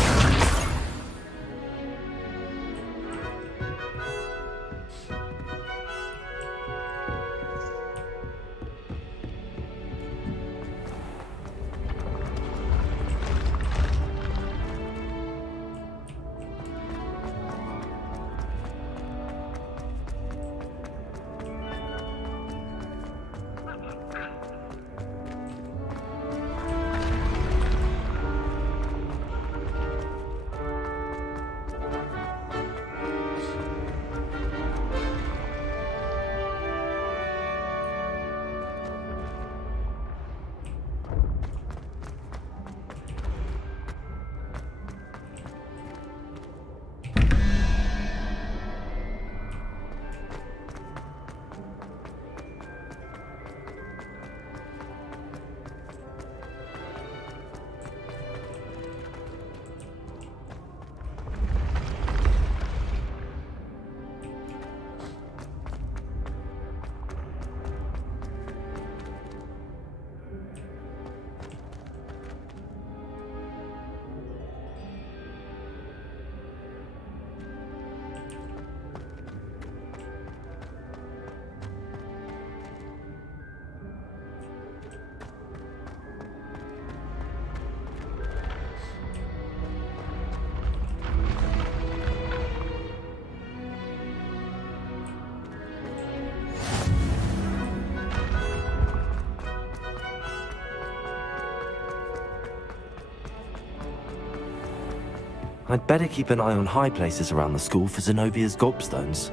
I'd better keep an eye on high places around the school for Zenobia's gobstones.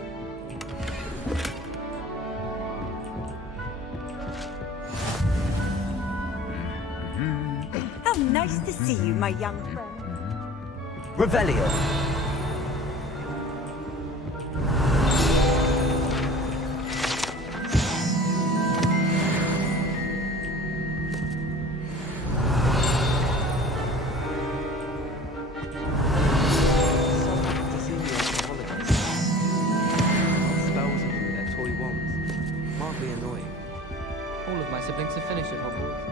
How nice to see you, my young friend. Revelio. Spells on them with their toy wands. Mildly annoying. All of my siblings have finished at Hogwarts.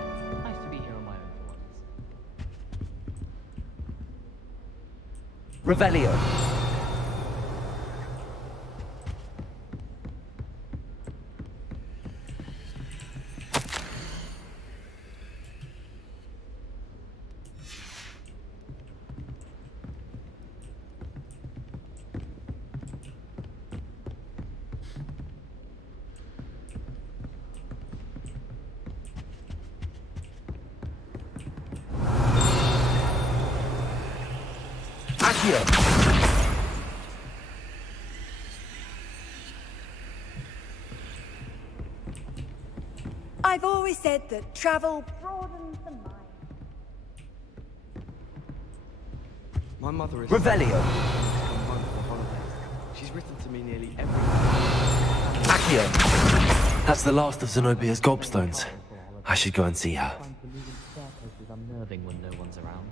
Nice to be here on my own for once. Revelio. I've always said that travel broadens the mind. My mother is Revelio. come home for the holidays. She's written to me nearly every Accio! That's the last of Zenobia's gobstones. I should go and see her. Staircase is unnerving when no one's around.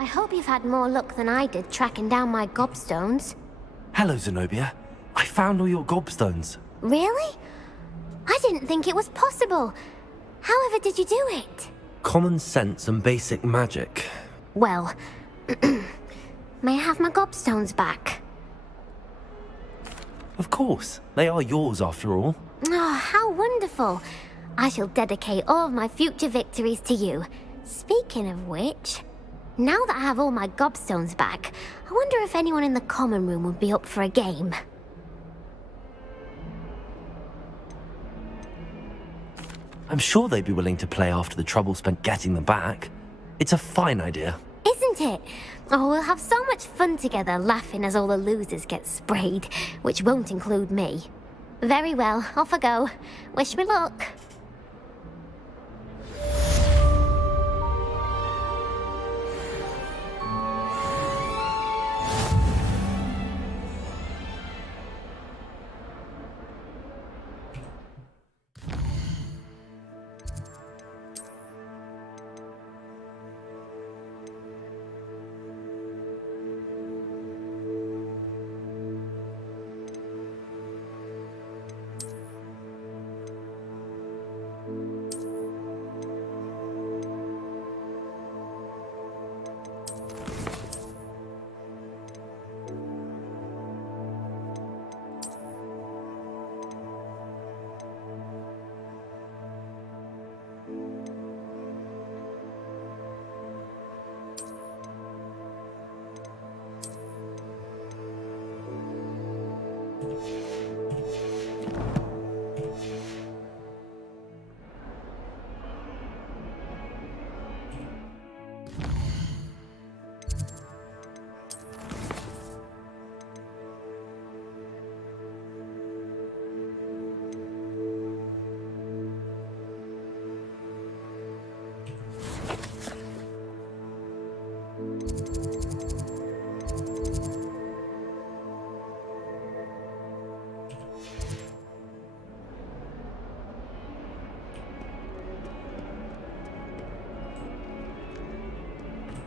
I hope you've had more luck than I did tracking down my gobstones. Hello, Zenobia. I found all your gobstones. Really? I didn't think it was possible. However did you do it? Common sense and basic magic. Well, may I have my gobstones back? Of course. They are yours after all. Oh, how wonderful. I shall dedicate all of my future victories to you. Speaking of which, now that I have all my gobstones back, I wonder if anyone in the common room would be up for a game. I'm sure they'd be willing to play after the trouble spent getting them back. It's a fine idea. Isn't it? Oh, we'll have so much fun together laughing as all the losers get sprayed, which won't include me. Very well, off I go. Wish me luck.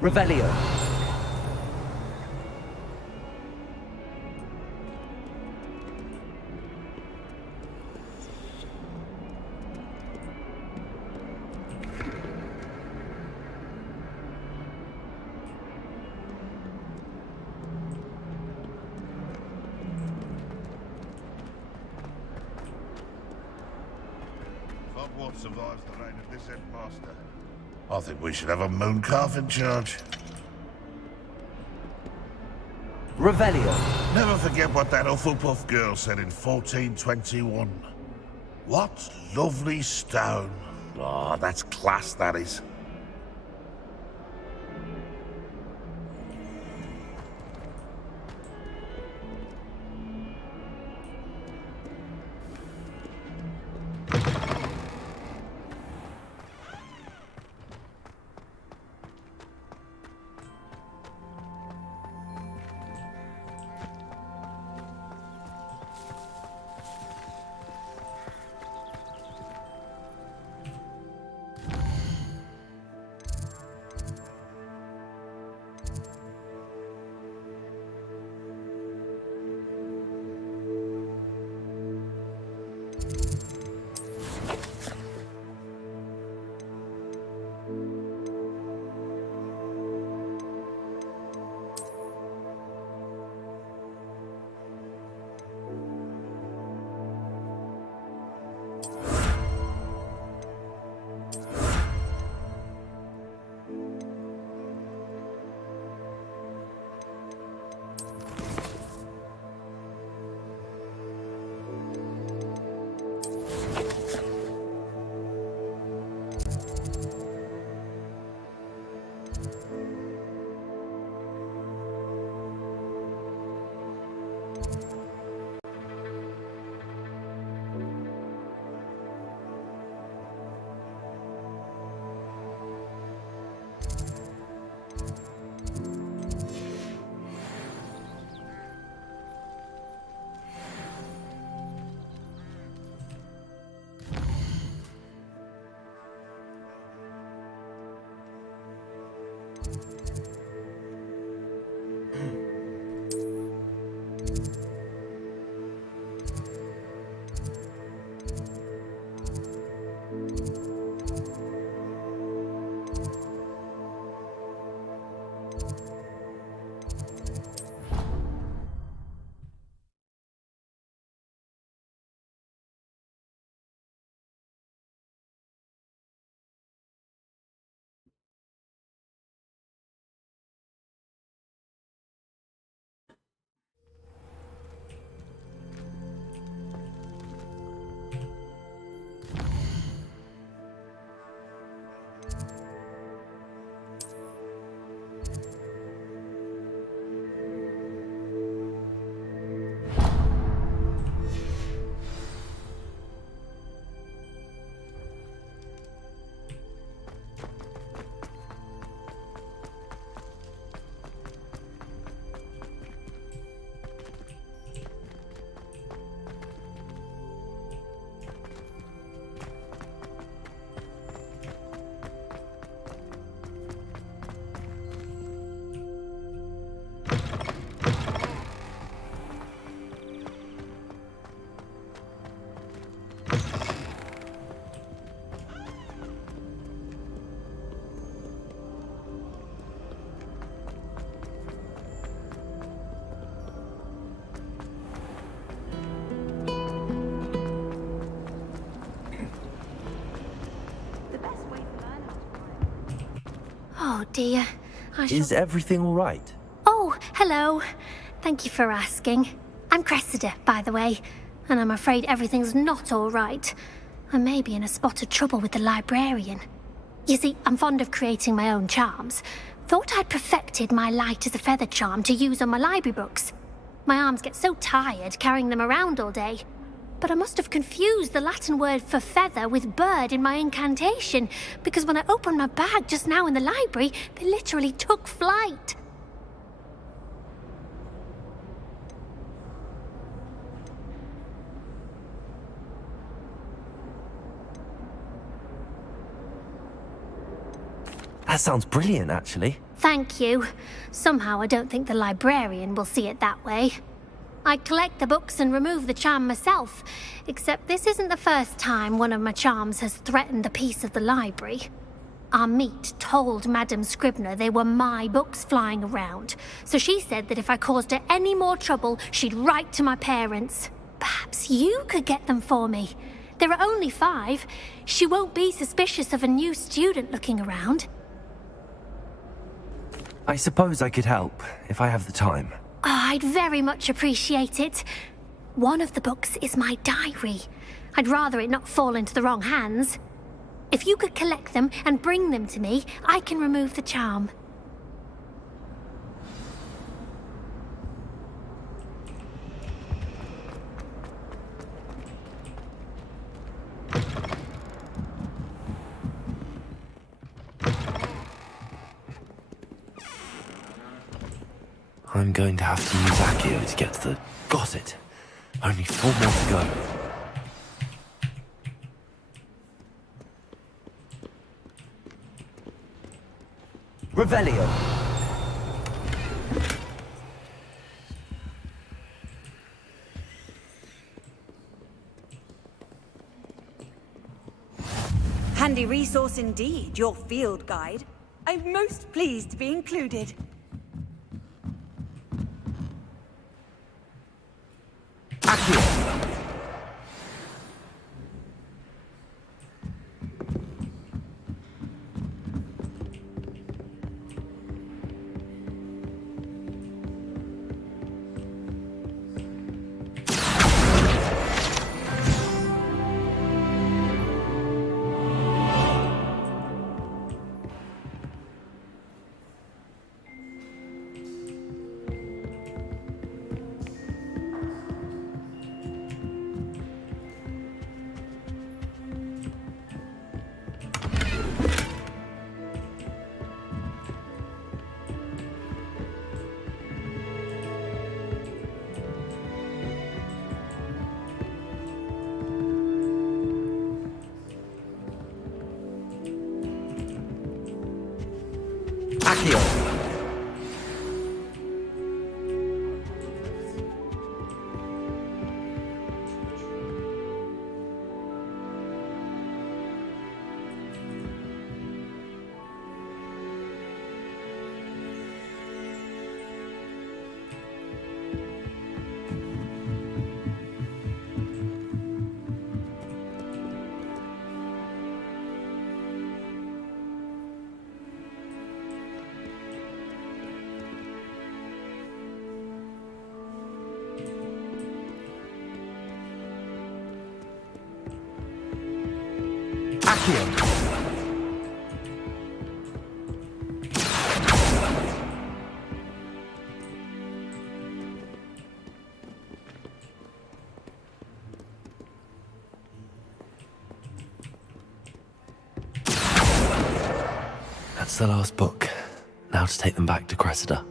Revelio. Hogwart survives the reign of this headmaster. I think we should have a moon calf in charge. Revelio. Never forget what that Hufflepuff girl said in 1421. What lovely stone. Oh, that's class, that is. Oh dear. Is everything all right? Oh, hello. Thank you for asking. I'm Cressida, by the way, and I'm afraid everything's not all right. I may be in a spot of trouble with the librarian. You see, I'm fond of creating my own charms. Thought I'd perfected my light as a feather charm to use on my library books. My arms get so tired carrying them around all day. But I must have confused the Latin word for feather with bird in my incantation, because when I opened my bag just now in the library, they literally took flight. That sounds brilliant, actually. Thank you. Somehow I don't think the librarian will see it that way. I collect the books and remove the charm myself, except this isn't the first time one of my charms has threatened the peace of the library. Our meet told Madame Scribner they were my books flying around, so she said that if I caused her any more trouble, she'd write to my parents. Perhaps you could get them for me. There are only 5. She won't be suspicious of a new student looking around. I suppose I could help, if I have the time. Oh, I'd very much appreciate it. One of the books is my diary. I'd rather it not fall into the wrong hands. If you could collect them and bring them to me, I can remove the charm. I'm going to have to use Accio to get to the... Got it! Only 4 more to go. Revelio! Handy resource indeed, your field guide. I'm most pleased to be included. Accio! That's the last book. Now to take them back to Cressida.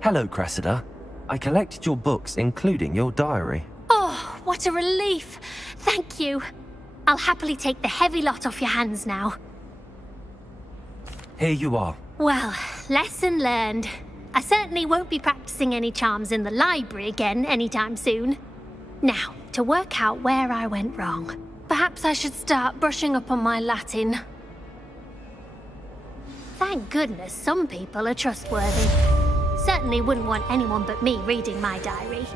Hello, Cressida. I collected your books, including your diary. Oh, what a relief. Thank you. I'll happily take the heavy lot off your hands now. Here you are. Well, lesson learned. I certainly won't be practicing any charms in the library again anytime soon. Now, to work out where I went wrong. Perhaps I should start brushing up on my Latin. Thank goodness some people are trustworthy. Certainly wouldn't want anyone but me reading my diary.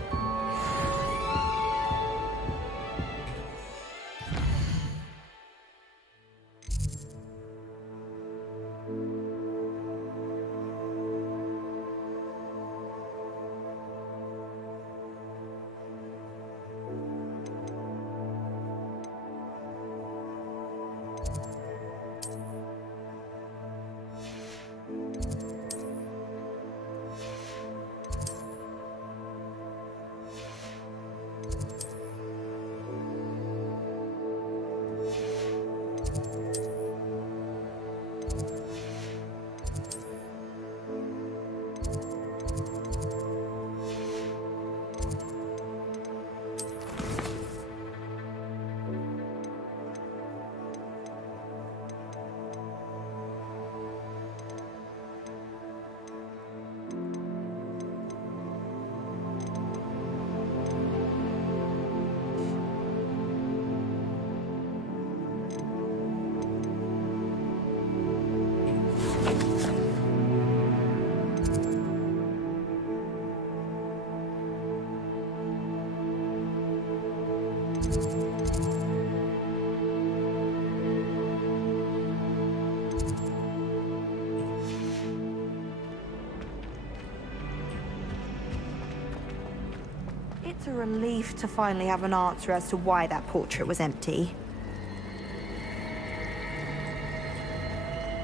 It's a relief to finally have an answer as to why that portrait was empty.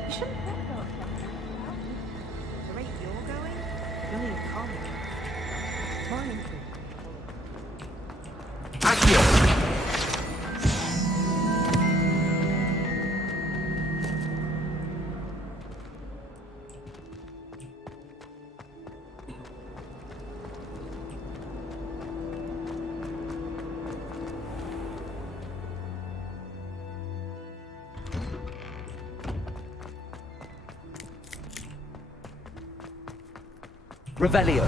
You shouldn't let go of that. The rate you're going, you'll need a calm. Mine. Revelio.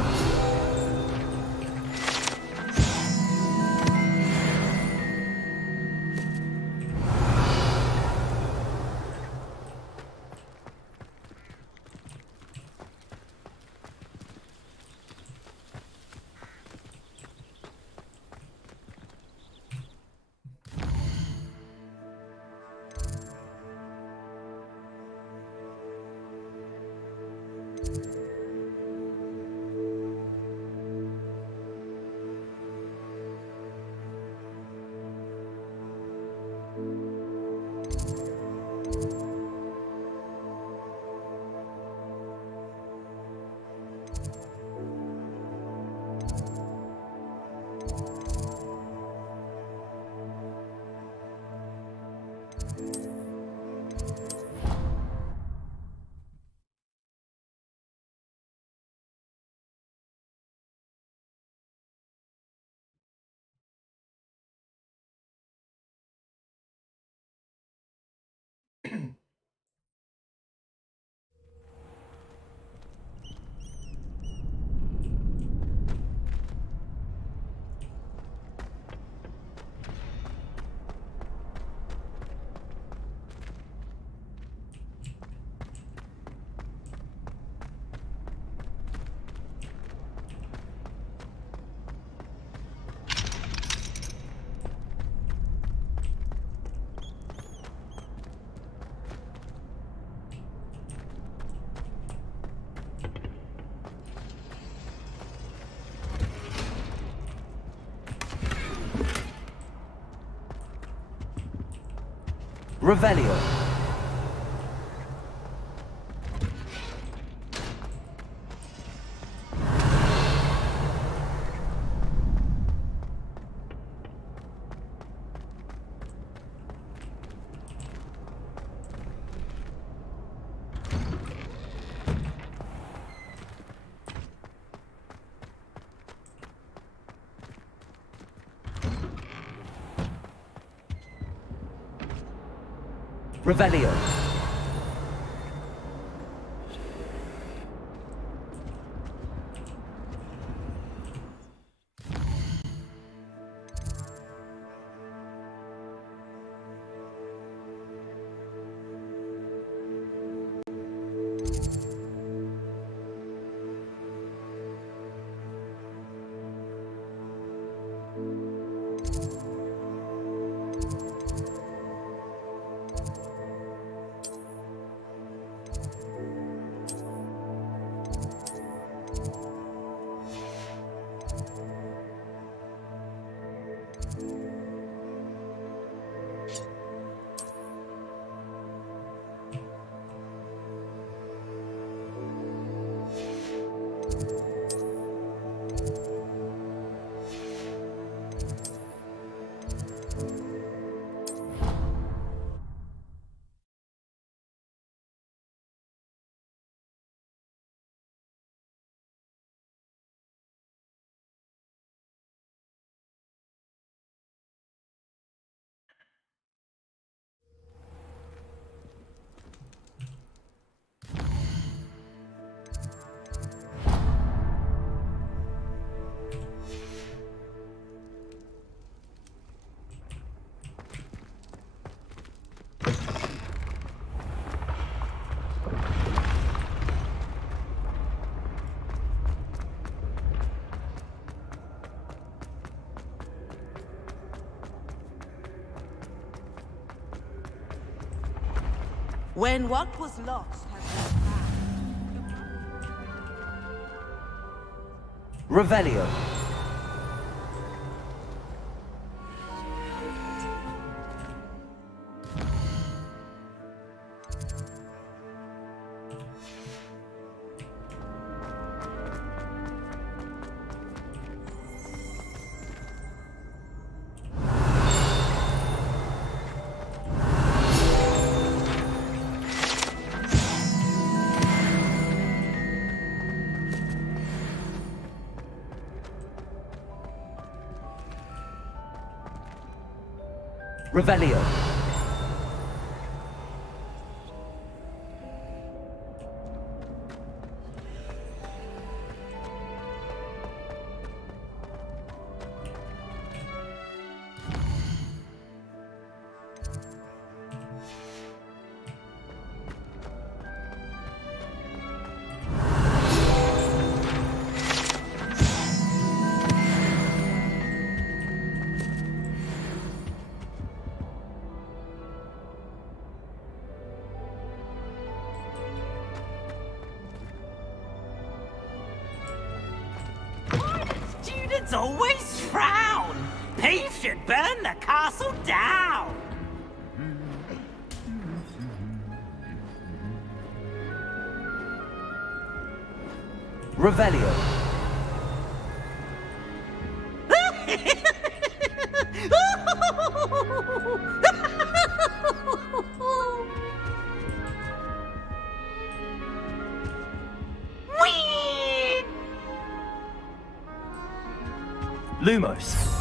Revelio. Revelio. When what was lost has been found. Revelio. Revelio. Students always frown. Peace should burn the castle down. Revelio. Lumos.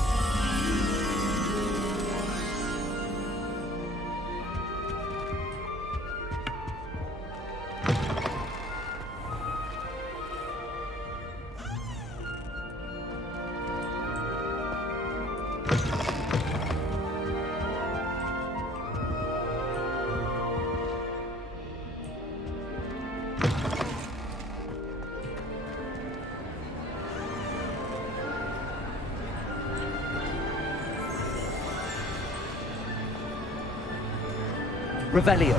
Revelio.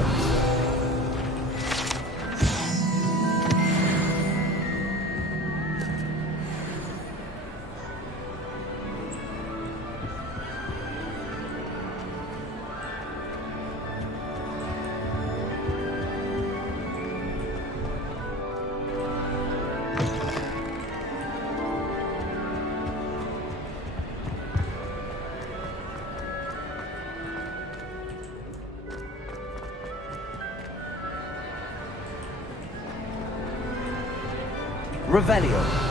Revelio.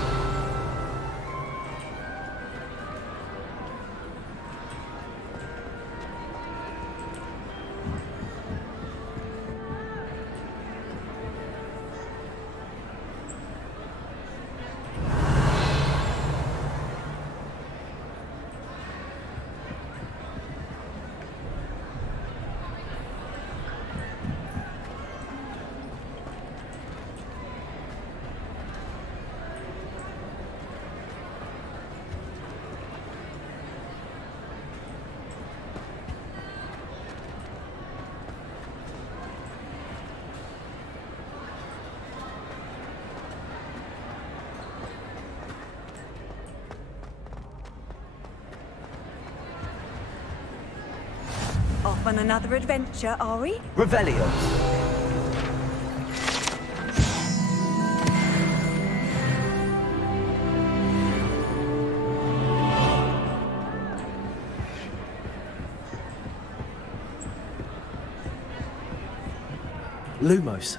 Off on another adventure, are we? Revelio. Lumos.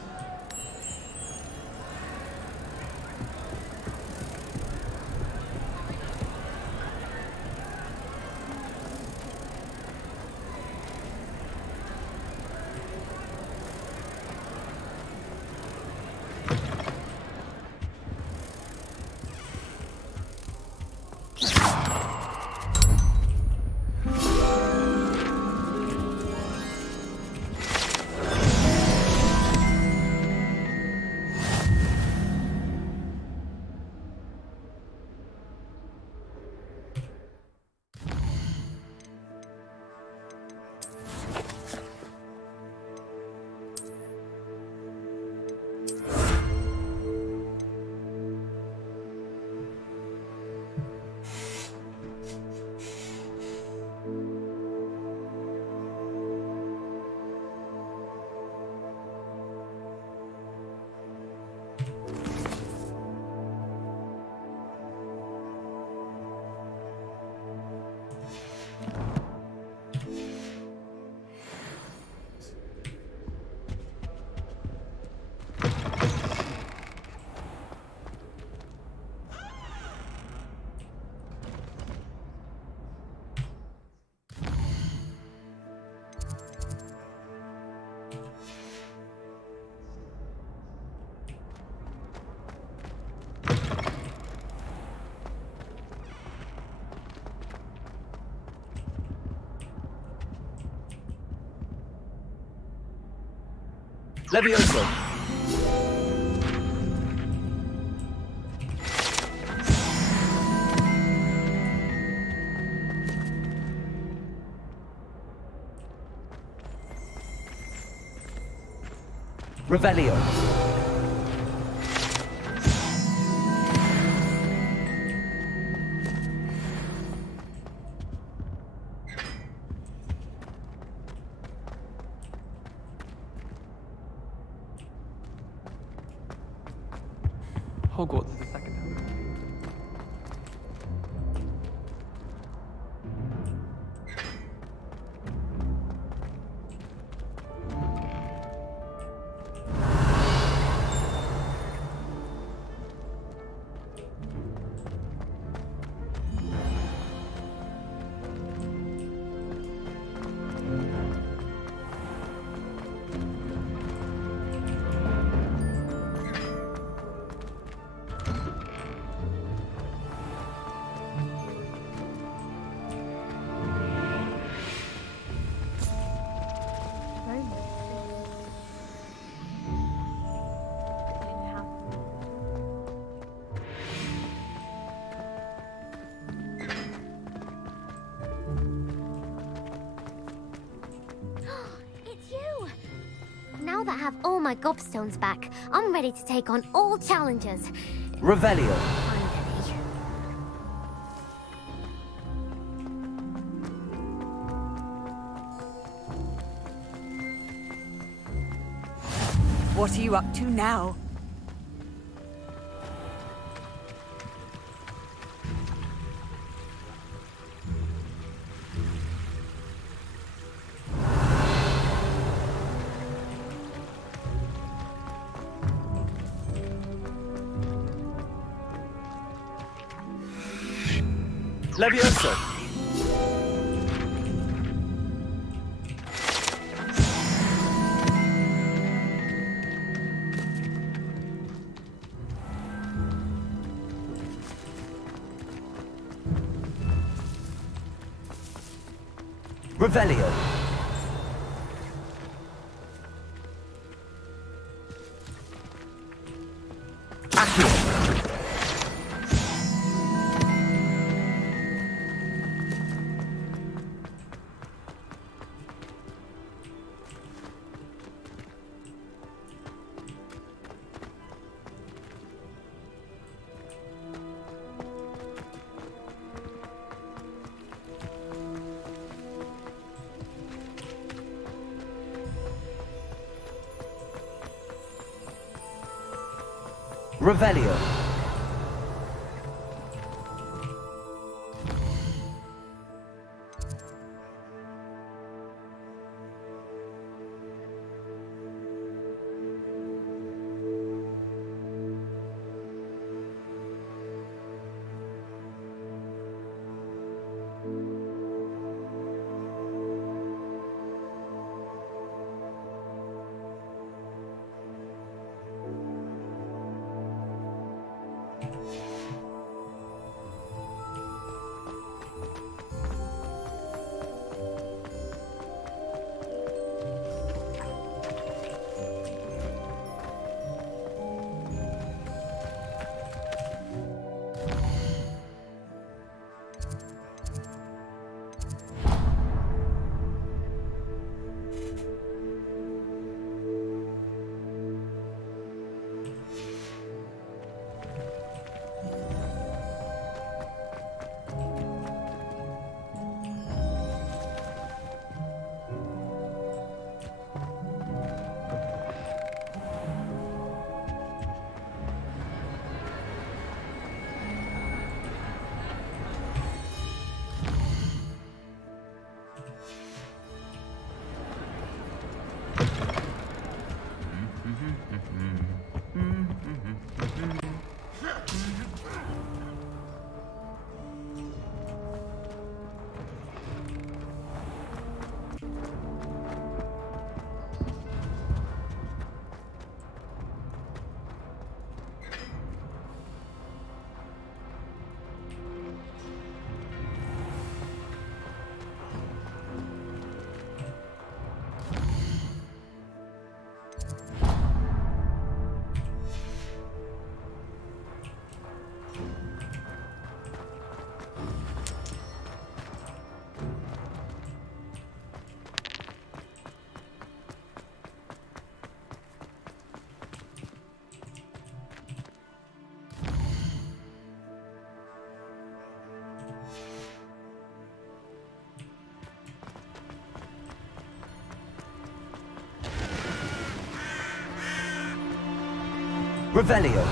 Levioso! Revelio. Hogwarts is the second time. It's you! Now that I have all my gobstones back, I'm ready to take on all challenges. Revelio. What are you up to now? Levioso. Revelio. Accio. Revelio. Revelio.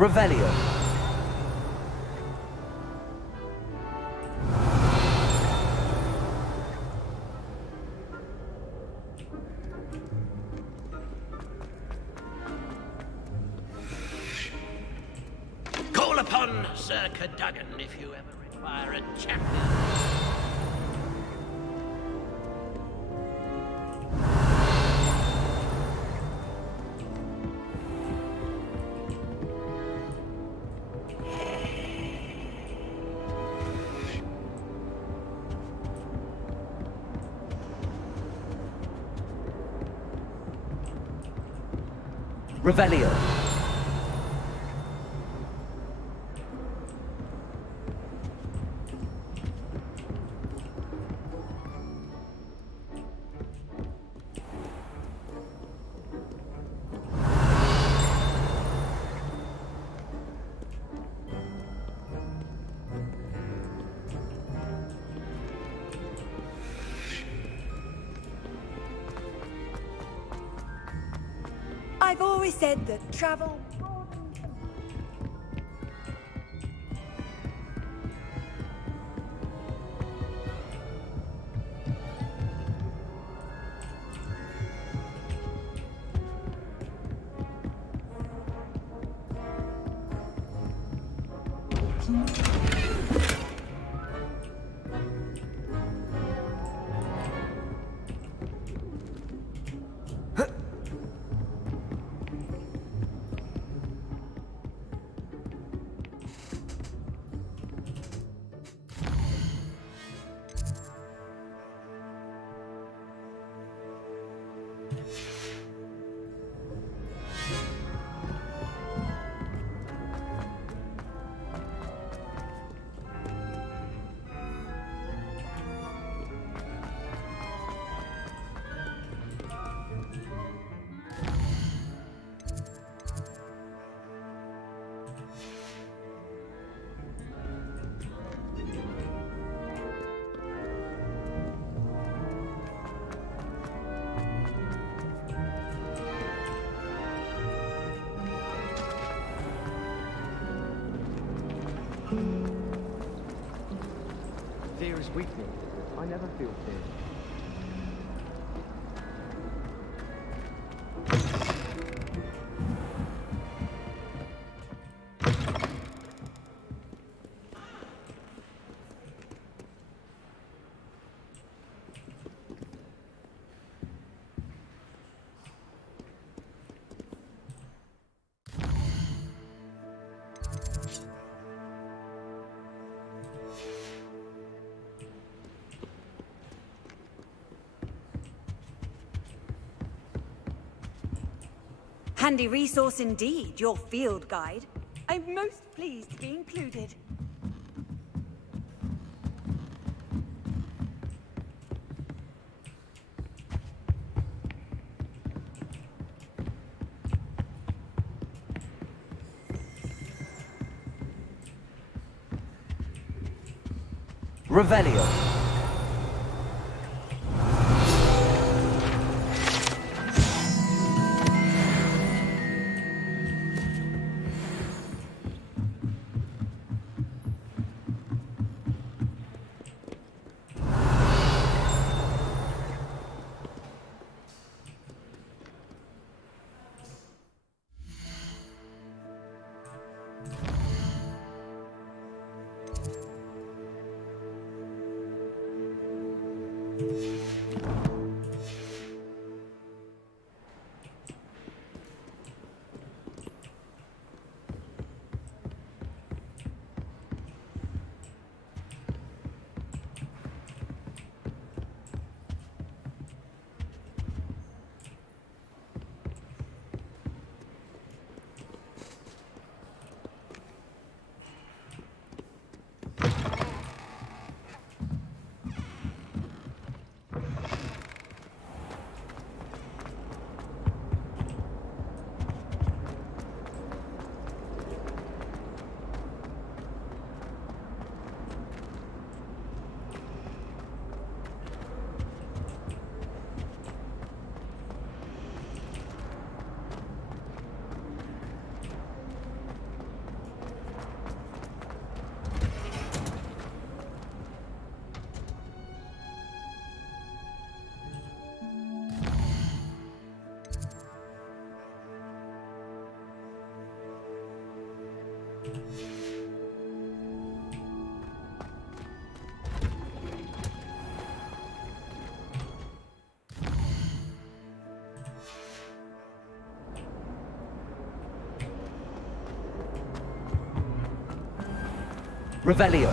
Revelio. Call upon Sir Cadogan if you ever require a champion. Revelio. I've always said that travel... Weakness. I never feel fear. Handy resource indeed, your field guide. I'm most pleased to be included. Revelio. Revelio.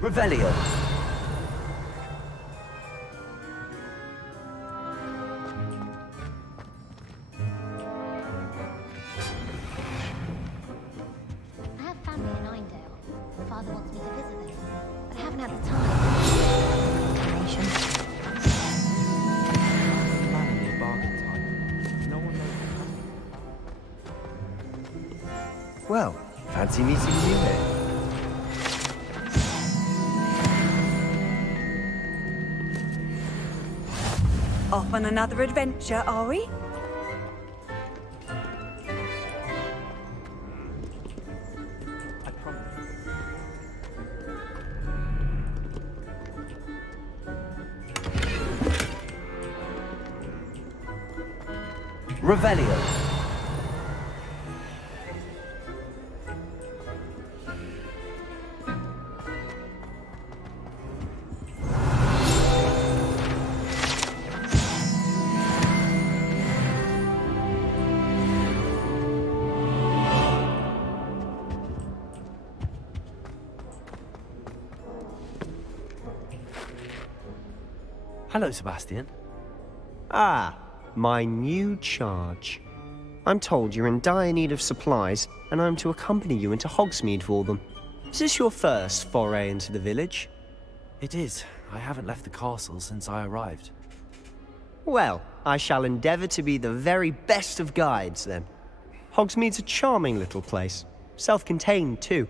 Revelio. I have family in Irondale. Father wants me to visit them, but I haven't had the time. Man in the bargain time. No one knows. Well, fancy meeting you here. Off on another adventure, are we? Revelio. Hello, Sebastian. Ah, my new charge. I'm told you're in dire need of supplies, and I'm to accompany you into Hogsmeade for them. Is this your first foray into the village? It is. I haven't left the castle since I arrived. Well, I shall endeavour to be the very best of guides, then. Hogsmeade's a charming little place. Self-contained, too.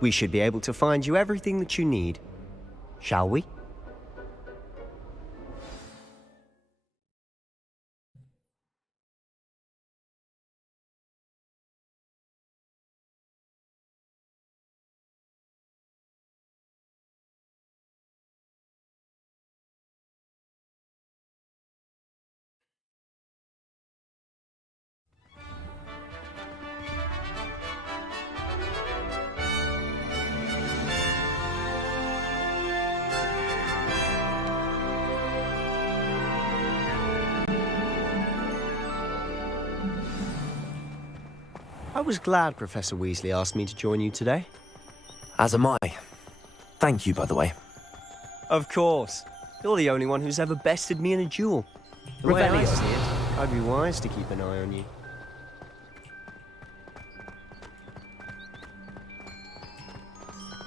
We should be able to find you everything that you need. Shall we? I was glad Professor Weasley asked me to join you today. As am I. Thank you, by the way. Of course. You're the only one who's ever bested me in a duel. The way I see it, I'd be wise to keep an eye on you.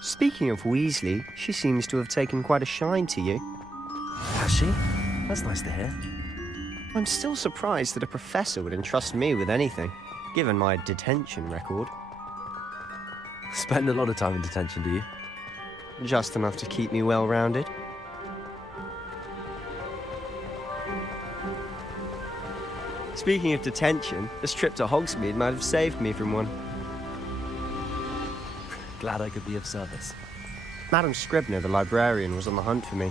Speaking of Weasley, she seems to have taken quite a shine to you. Has she? That's nice to hear. I'm still surprised that a professor would entrust me with anything, given my detention record. Spend a lot of time in detention, do you? Just enough to keep me well-rounded. Speaking of detention, this trip to Hogsmeade might have saved me from one. Glad I could be of service. Madam Scribner, the librarian, was on the hunt for me,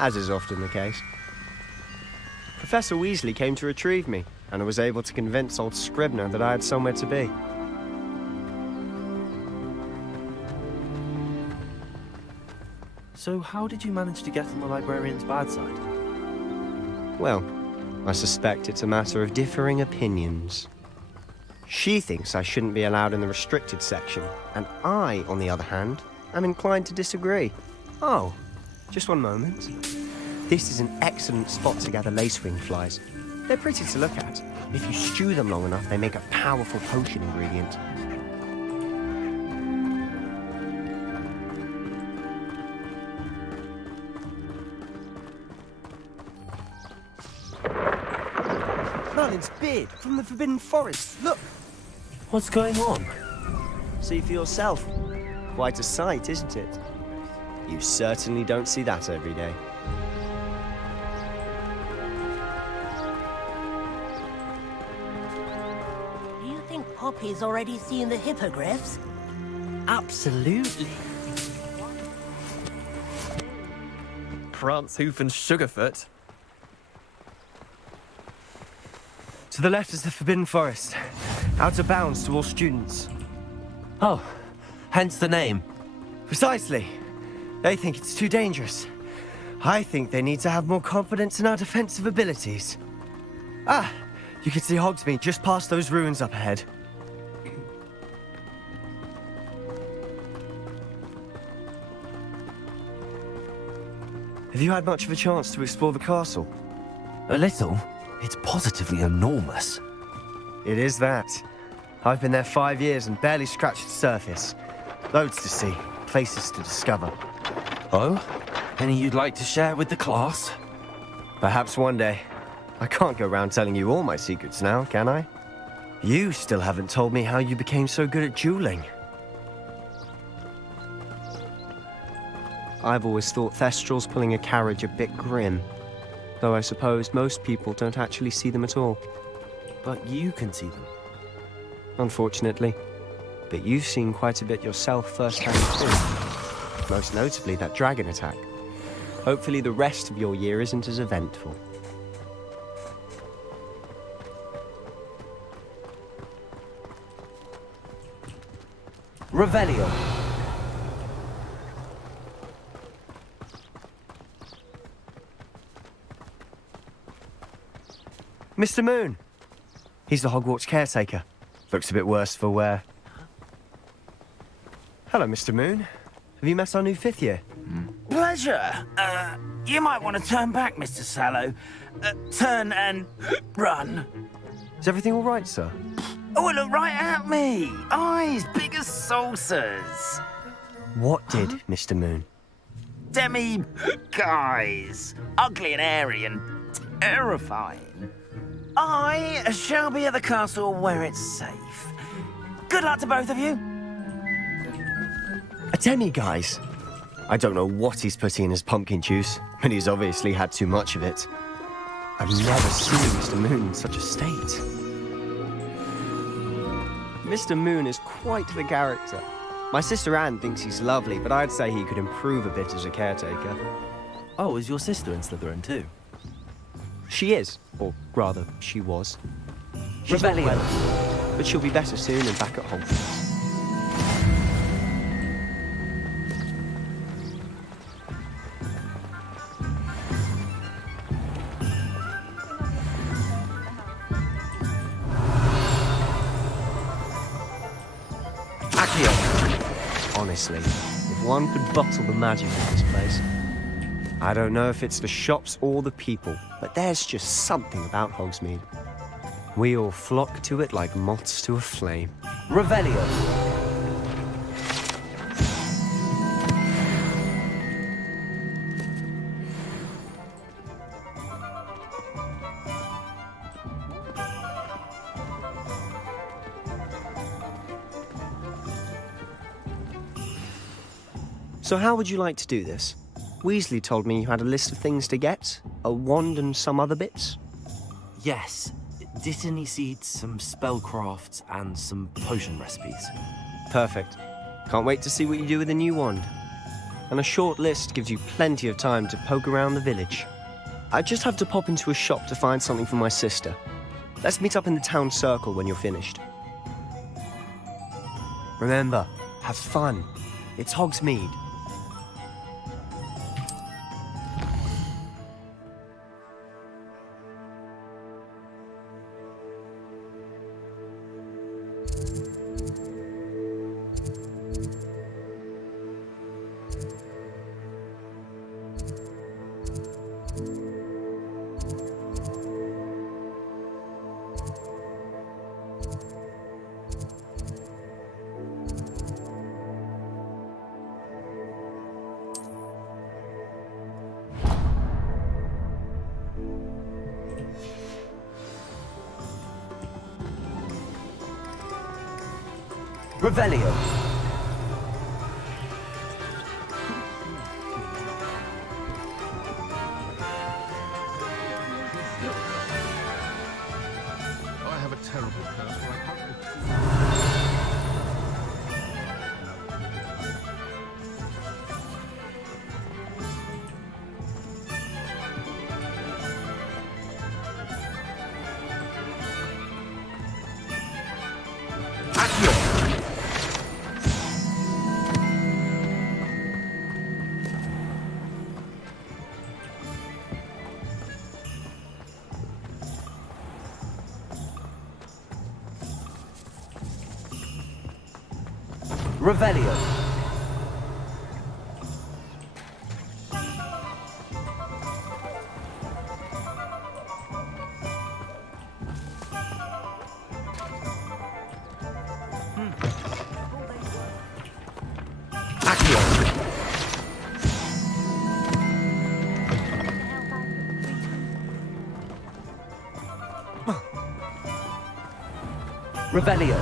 as is often the case. Professor Weasley came to retrieve me, and I was able to convince old Scribner that I had somewhere to be. So how did you manage to get on the librarian's bad side? Well, I suspect it's a matter of differing opinions. She thinks I shouldn't be allowed in the restricted section, and I, on the other hand, am inclined to disagree. Oh, just one moment. This is an excellent spot to gather lacewing flies. They're pretty to look at. If you stew them long enough, they make a powerful potion ingredient. Merlin's beard from the Forbidden Forest. Look! What's going on? See for yourself. Quite a sight, isn't it? You certainly don't see that every day. Do you think Poppy's already seen the hippogriffs? Absolutely. Prance, Hoof, and Sugarfoot. To the left is the Forbidden Forest. Out of bounds to all students. Oh, hence the name. Precisely. They think it's too dangerous. I think they need to have more confidence in our defensive abilities. Ah, you can see Hogsmeade just past those ruins up ahead. Have you had much of a chance to explore the castle? A little. It's positively enormous. It is that. I've been there 5 years and barely scratched the surface. Loads to see, places to discover. Oh? Any you'd like to share with the class? Perhaps one day. I can't go around telling you all my secrets now, can I? You still haven't told me how you became so good at dueling. I've always thought Thestrals pulling a carriage a bit grim. Though I suppose most people don't actually see them at all. But you can see them. Unfortunately. But you've seen quite a bit yourself firsthand too. Most notably that dragon attack. Hopefully the rest of your year isn't as eventful. Revelio. Mr. Moon. He's the Hogwarts caretaker. Looks a bit worse for wear. Hello, Mr. Moon. Have you met our new 5th year? Pleasure. You might want to turn back, Mr. Sallow. Turn and run. Is everything all right, sir? Oh, look right at me. Eyes big as saucers. What did, Mr. Moon? Demi, guys, ugly and airy and terrifying. I shall be at the castle where it's safe. Good luck to both of you. A Demi, guys. I don't know what he's putting in his pumpkin juice, but he's obviously had too much of it. I've never seen Mr. Moon in such a state. Mr. Moon is quite the character. My sister Anne thinks he's lovely, but I'd say he could improve a bit as a caretaker. Oh, is your sister in Slytherin too? She is, or rather, she was. She's not well, but she'll be better soon and back at Hogwarts. Honestly, if one could bottle the magic of this place. I don't know if it's the shops or the people, but there's just something about Hogsmeade. We all flock to it like moths to a flame. Revelio. So how would you like to do this? Weasley told me you had a list of things to get, a wand and some other bits. Yes. Dittany seeds, some spellcrafts, and some potion recipes. Perfect. Can't wait to see what you do with the new wand. And a short list gives you plenty of time to poke around the village. I just have to pop into a shop to find something for my sister. Let's meet up in the town circle when you're finished. Remember, have fun. It's Hogsmeade. Revelio. I have a terrible curse, but I can't... Revelio. Revelio.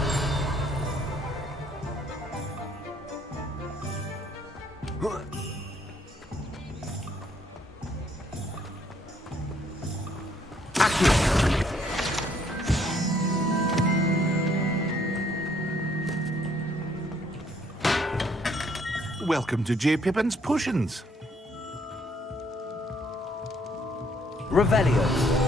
Welcome to J. Pippin's Potions. Revelio.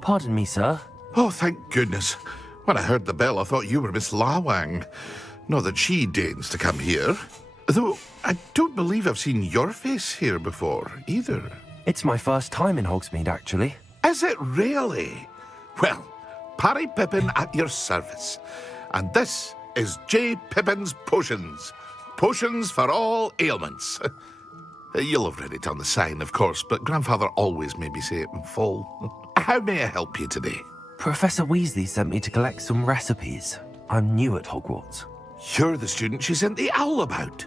Pardon me, sir. Oh, thank goodness. When I heard the bell, I thought you were Miss Lawang. Not that she deigns to come here. Though I don't believe I've seen your face here before, either. It's my first time in Hogsmeade, actually. Is it really? Well, Parry Pippin at your service. And this is J. Pippin's Potions. Potions for all ailments. You'll have read it on the sign, of course, but Grandfather always made me say it in full. How may I help you today? Professor Weasley sent me to collect some recipes. I'm new at Hogwarts. You're the student she sent the owl about.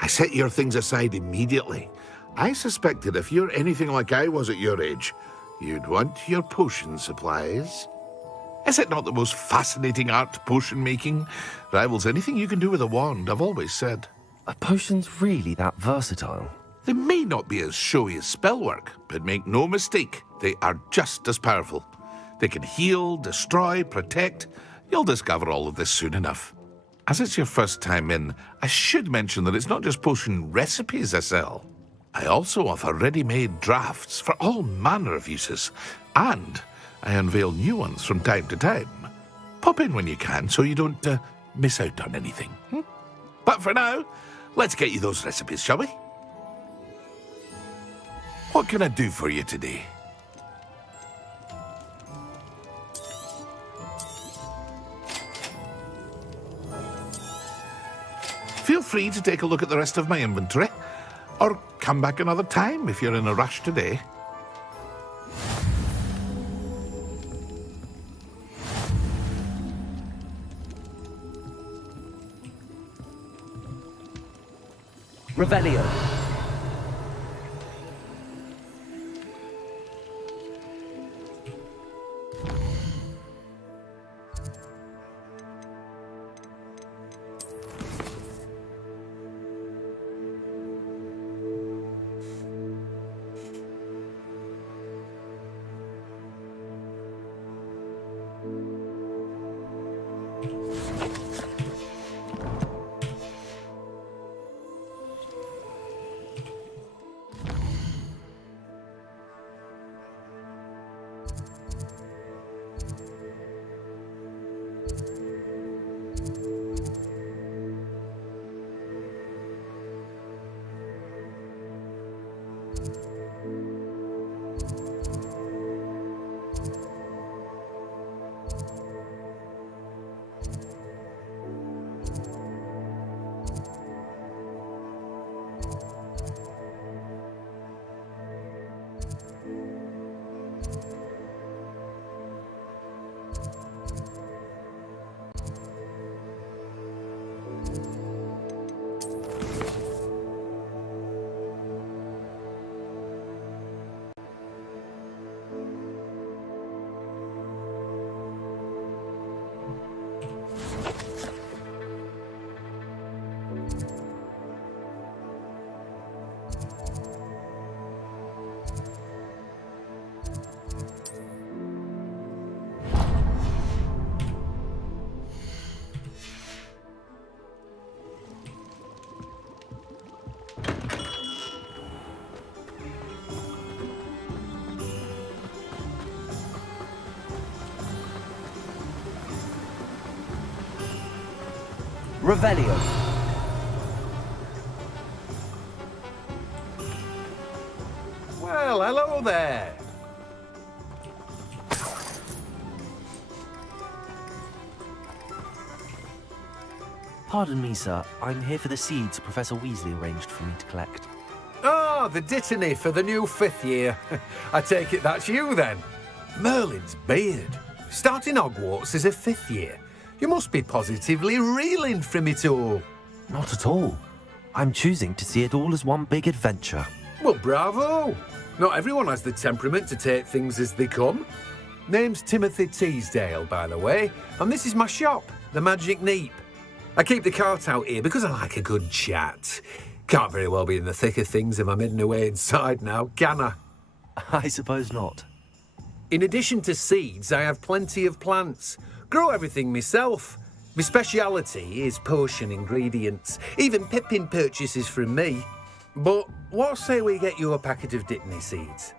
I set your things aside immediately. I suspected if you're anything like I was at your age, you'd want your potion supplies. Is it not the most fascinating art, potion making? Rivals anything you can do with a wand, I've always said. Are potions really that versatile? They may not be as showy as spellwork, but make no mistake, they are just as powerful. They can heal, destroy, protect. You'll discover all of this soon enough. As it's your first time in, I should mention that it's not just potion recipes I sell. I also offer ready-made drafts for all manner of uses, and I unveil new ones from time to time. Pop in when you can so you don't miss out on anything. But for now, let's get you those recipes, shall we? What can I do for you today? Feel free to take a look at the rest of my inventory, or come back another time if you're in a rush today. Revelio. Revelio. Well, hello there. Pardon me, sir. I'm here for the seeds Professor Weasley arranged for me to collect. Oh, the dittany for the new 5th year. I take it that's you, then. Merlin's beard. Starting Hogwarts as a 5th year. You must be positively reeling from it all. Not at all. I'm choosing to see it all as one big adventure. Well, bravo. Not everyone has the temperament to take things as they come. Name's Timothy Teasdale, by the way, and this is my shop, the Magic Neep. I keep the cart out here because I like a good chat. Can't very well be in the thick of things if I'm hidden away inside now, can I? I suppose not. In addition to seeds, I have plenty of plants. Grow everything myself. My speciality is potion ingredients. Even Pippin purchases from me. But what say we get you a packet of Dittany seeds?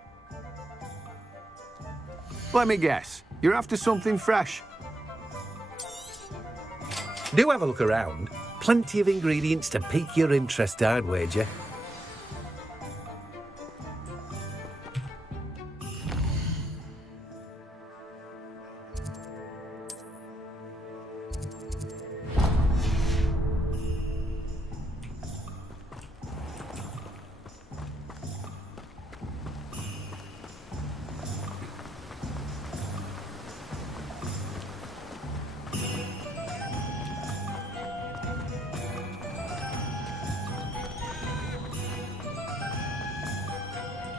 Let me guess. You're after something fresh. Do have a look around. Plenty of ingredients to pique your interest, I'd wager.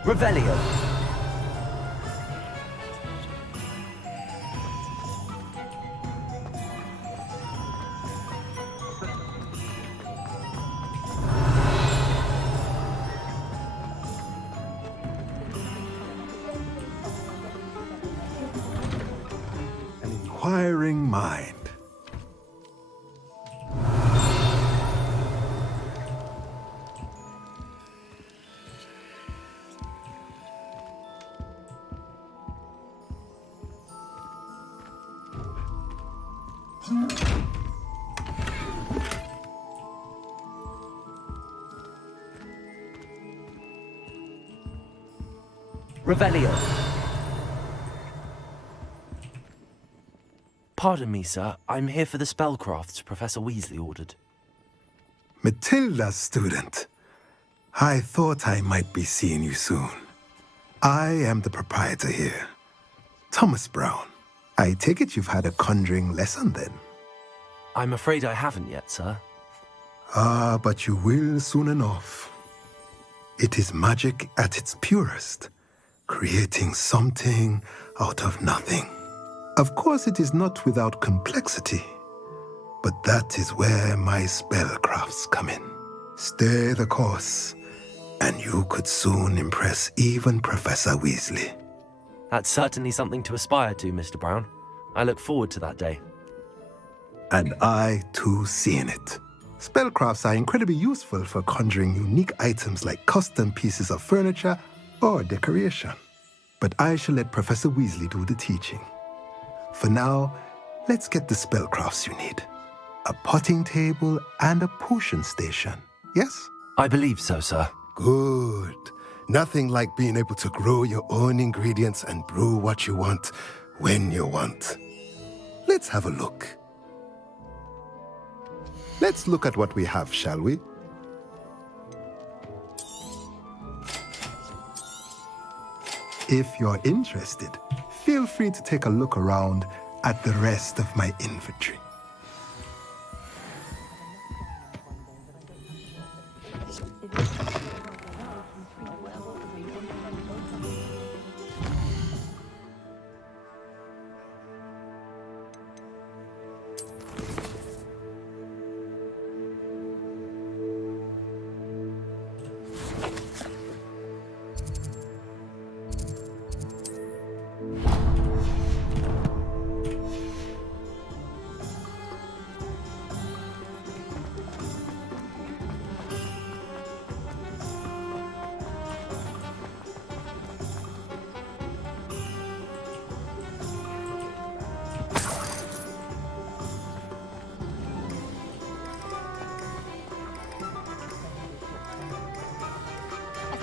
Revelio. An inquiring mind. Revelio. Pardon me, sir. I'm here for the spellcrafts Professor Weasley ordered. Matilda's student. I thought I might be seeing you soon. I am the proprietor here, Thomas Brown. I take it you've had a conjuring lesson then? I'm afraid I haven't yet, sir. Ah, but you will soon enough. It is magic at its purest, creating something out of nothing. Of course, it is not without complexity, but that is where my spellcrafts come in. Stay the course, and you could soon impress even Professor Weasley. That's certainly something to aspire to, Mr. Brown. I look forward to that day. And I, too, seeing it. Spellcrafts are incredibly useful for conjuring unique items like custom pieces of furniture or decoration. But I shall let Professor Weasley do the teaching. For now, let's get the spellcrafts you need. A potting table and a potion station, yes? I believe so, sir. Good. Nothing like being able to grow your own ingredients and brew what you want when you want. Let's have a look. Let's look at what we have, shall we? If you're interested, feel free to take a look around at the rest of my inventory.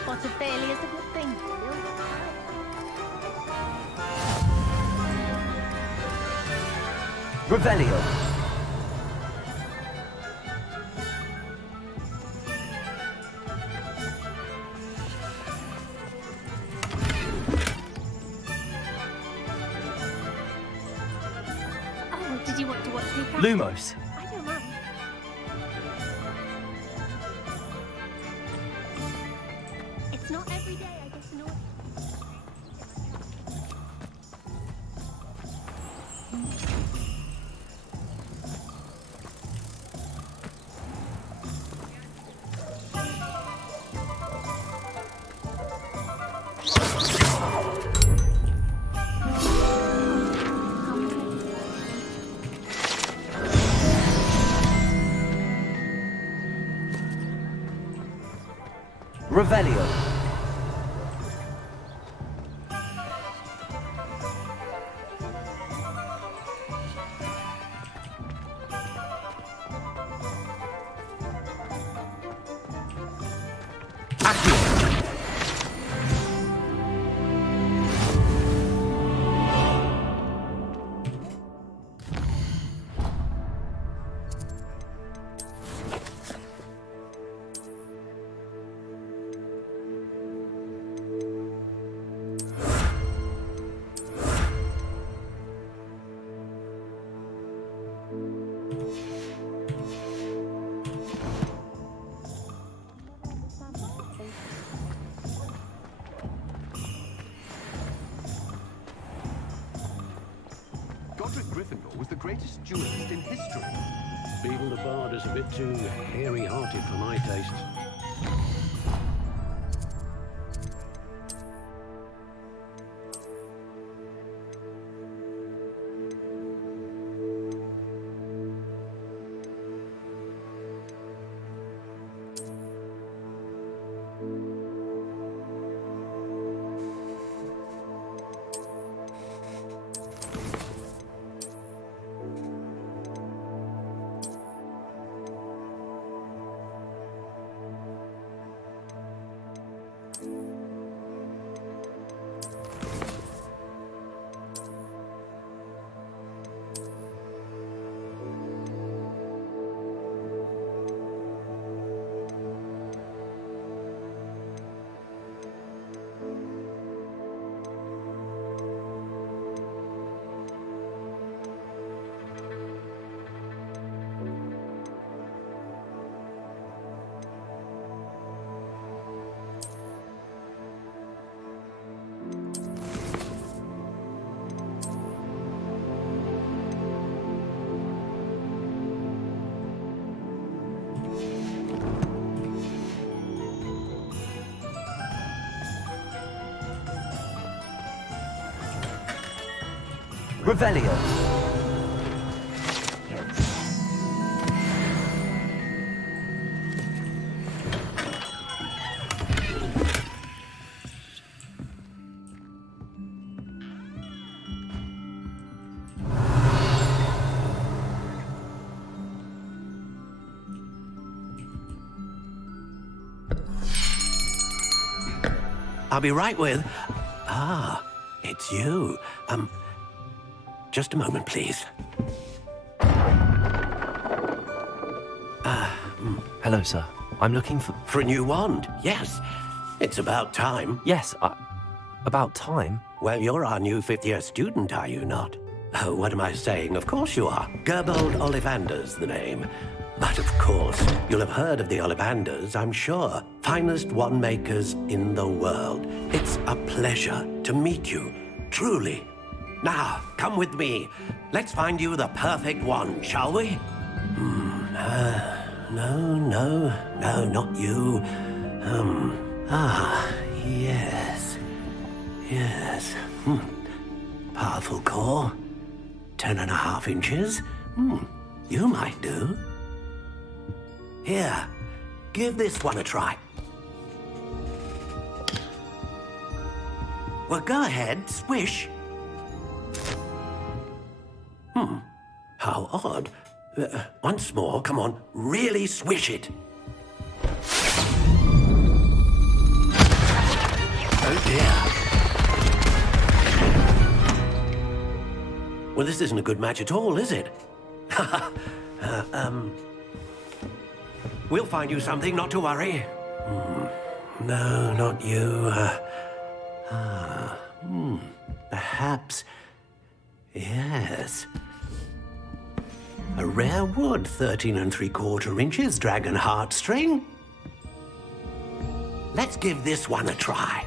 Spot of failure is a good thing. Revelio. Oh, did you want to watch me practice? Lumos. I don't mind. It's not every day I get to know. Revelio. Cedric Gryffindor was the greatest duelist in history. Beetle the Bard is a bit too hairy-hearted for my taste. Revelio. I'll be right with... Ah, it's you. Just a moment, please. Hello, sir. I'm looking for... For a new wand, yes. It's about time. Yes, about time? Well, you're our new fifth-year student, are you not? Oh, what am I saying? Of course you are. Gerbold Ollivander's the name. But of course, you'll have heard of the Ollivanders, I'm sure. Finest wand makers in the world. It's a pleasure to meet you, truly. Now, come with me. Let's find you the perfect one, shall we? No, not you. Yes. Powerful core. 10.5 inches. You might do. Here, give this one a try. Well, go ahead, swish. How odd. Once more, come on, really swish it. Oh dear. Well, this isn't a good match at all, is it? We'll find you something, not to worry. No, not you. Perhaps... Yes. A rare wood, 13 3/4 inches, dragon heartstring. Let's give this one a try.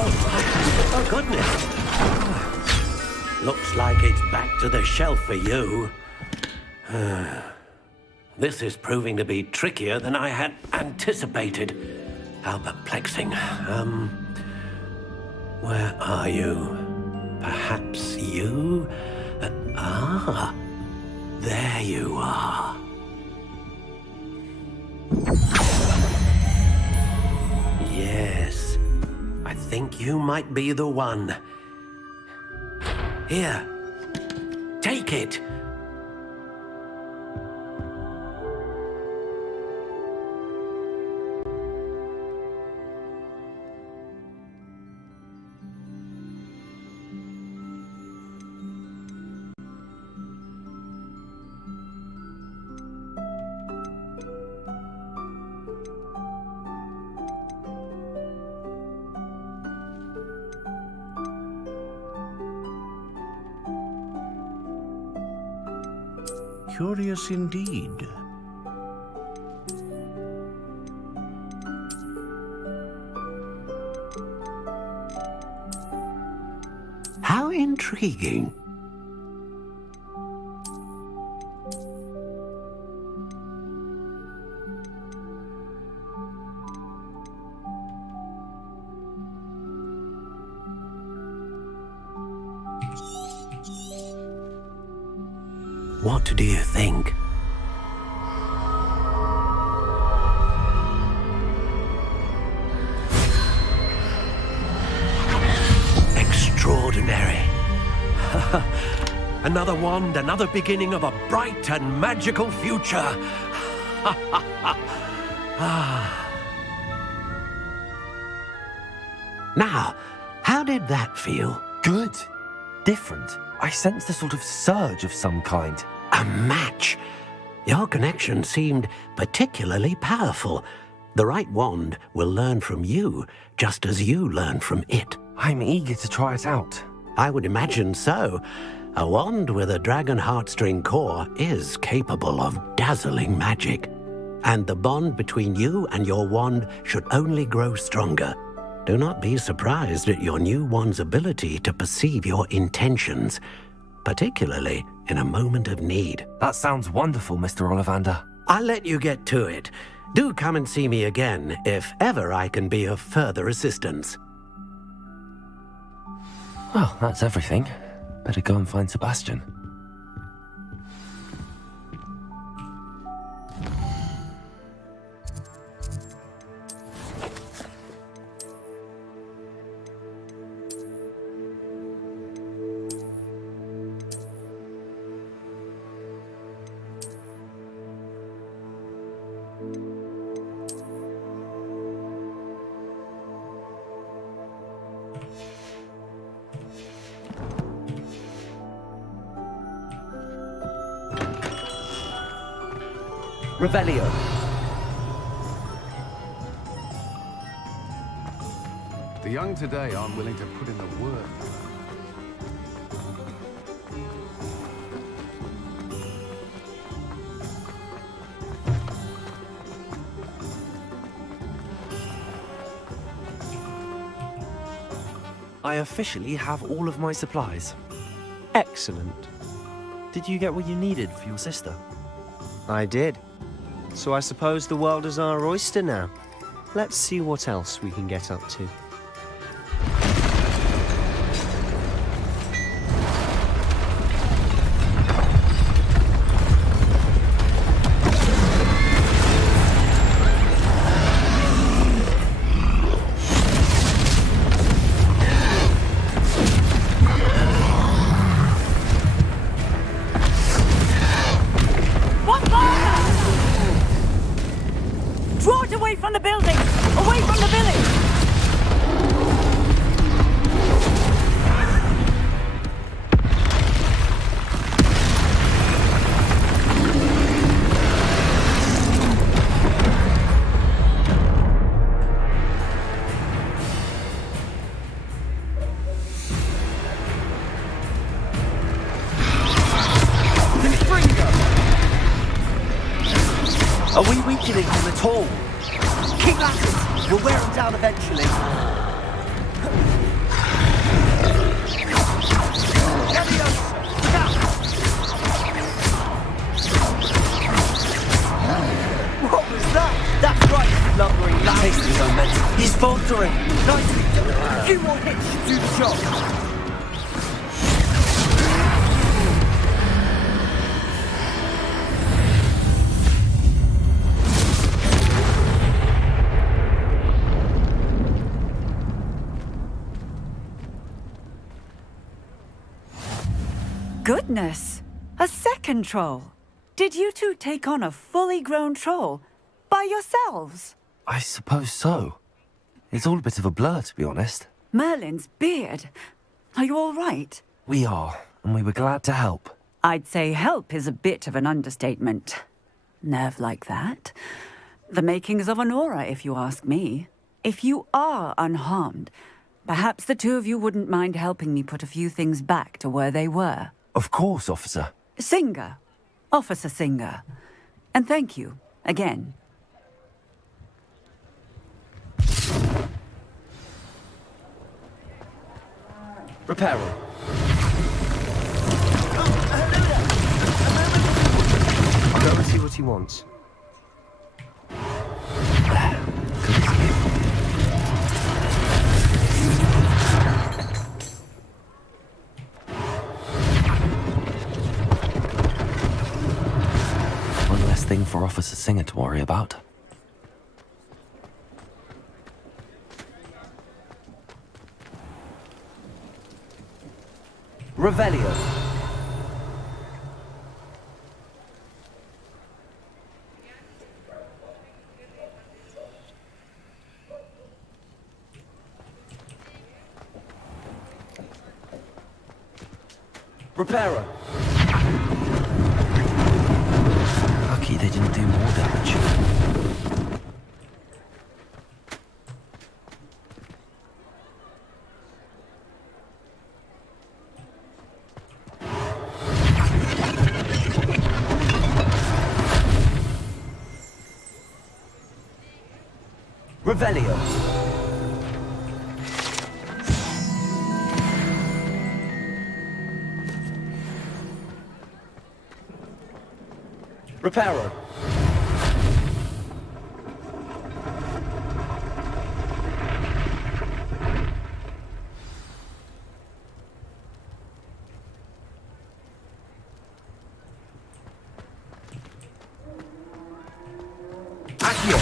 Oh, goodness. Looks like it's back to the shelf for you. This is proving to be trickier than I had anticipated. How perplexing. Where are you? Perhaps you? There you are. Yes, I think you might be the one. Here, take it. Curious indeed. intriguing. What do you think? Extraordinary. Another wand, another beginning of a bright and magical future. Now, how did that feel? Good. Different. I sensed a sort of surge of some kind. A match. Your connection seemed particularly powerful. The right wand will learn from you, just as you learn from it. I'm eager to try it out. I would imagine so. A wand with a dragon heartstring core is capable of dazzling magic. And the bond between you and your wand should only grow stronger. Do not be surprised at your new wand's ability to perceive your intentions, particularly in a moment of need. That sounds wonderful, Mr. Ollivander. I'll let you get to it. Do come and see me again if ever I can be of further assistance. Well, that's everything. Better go and find Sebastian. Revelio. The young today aren't willing to put in the work. I officially have all of my supplies. Excellent. Did you get what you needed for your sister? I did. So I suppose the world is our oyster now. Let's see what else we can get up to. Draw it away from the building! Away from the village! Are we weakening him at all? Keep at it! You'll wear him down eventually. Leviosa, look out! What was that? That's right, lumbering lad. Takes his own mental. He's faltering. Nicely done. A few more hits should do the job. Goodness! A second troll! Did you two take on a fully grown troll? By yourselves? I suppose so. It's all a bit of a blur, to be honest. Merlin's beard. Are you all right? We are, and we were glad to help. I'd say help is a bit of an understatement. Nerve like that. The makings of an aura, if you ask me. If you are unharmed, perhaps the two of you wouldn't mind helping me put a few things back to where they were. Of course, officer. Singer. Officer Singer. And thank you, again. Reparo. want. One less thing for Officer Singer to worry about. Revelio. Reparo. Lucky they didn't do more damage. Revelio. Reparo. Accio.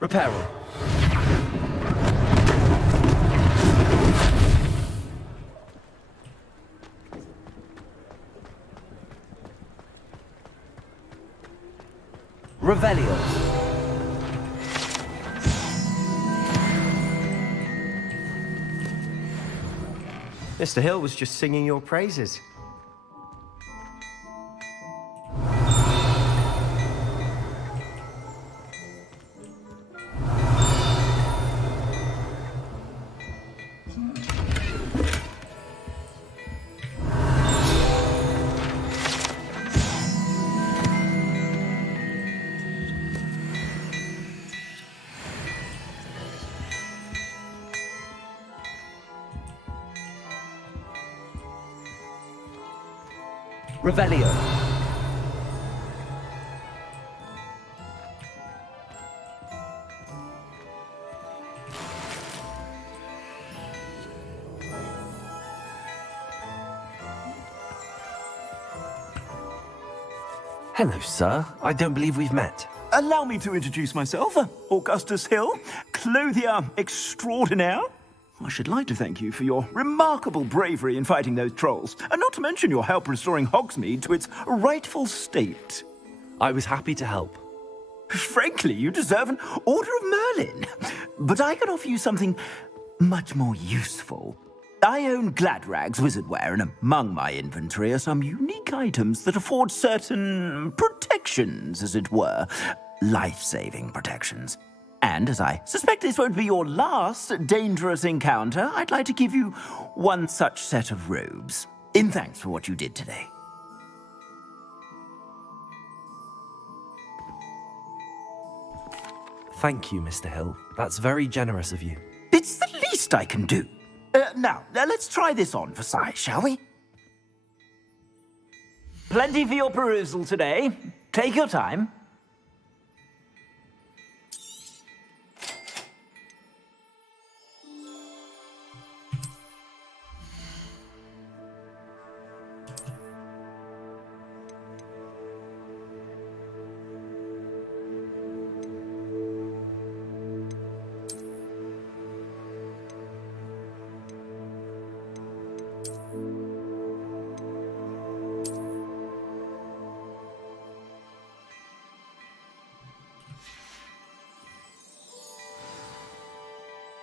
Reparo. Revelio. Mr. Hill was just singing your praises. Revelio. Hello, sir. I don't believe we've met. Allow me to introduce myself, Augustus Hill, clothier extraordinaire. I should like to thank you for your remarkable bravery in fighting those trolls, and not to mention your help restoring Hogsmeade to its rightful state. I was happy to help. Frankly, you deserve an Order of Merlin. But I can offer you something much more useful. I own Gladrag's wizardware, and among my inventory are some unique items that afford certain protections, as it were. Life-saving protections. And as I suspect this won't be your last dangerous encounter, I'd like to give you one such set of robes, in thanks for what you did today. Thank you, Mr. Hill. That's very generous of you. It's the least I can do. Now, let's try this on for size, shall we? Plenty for your perusal today. Take your time.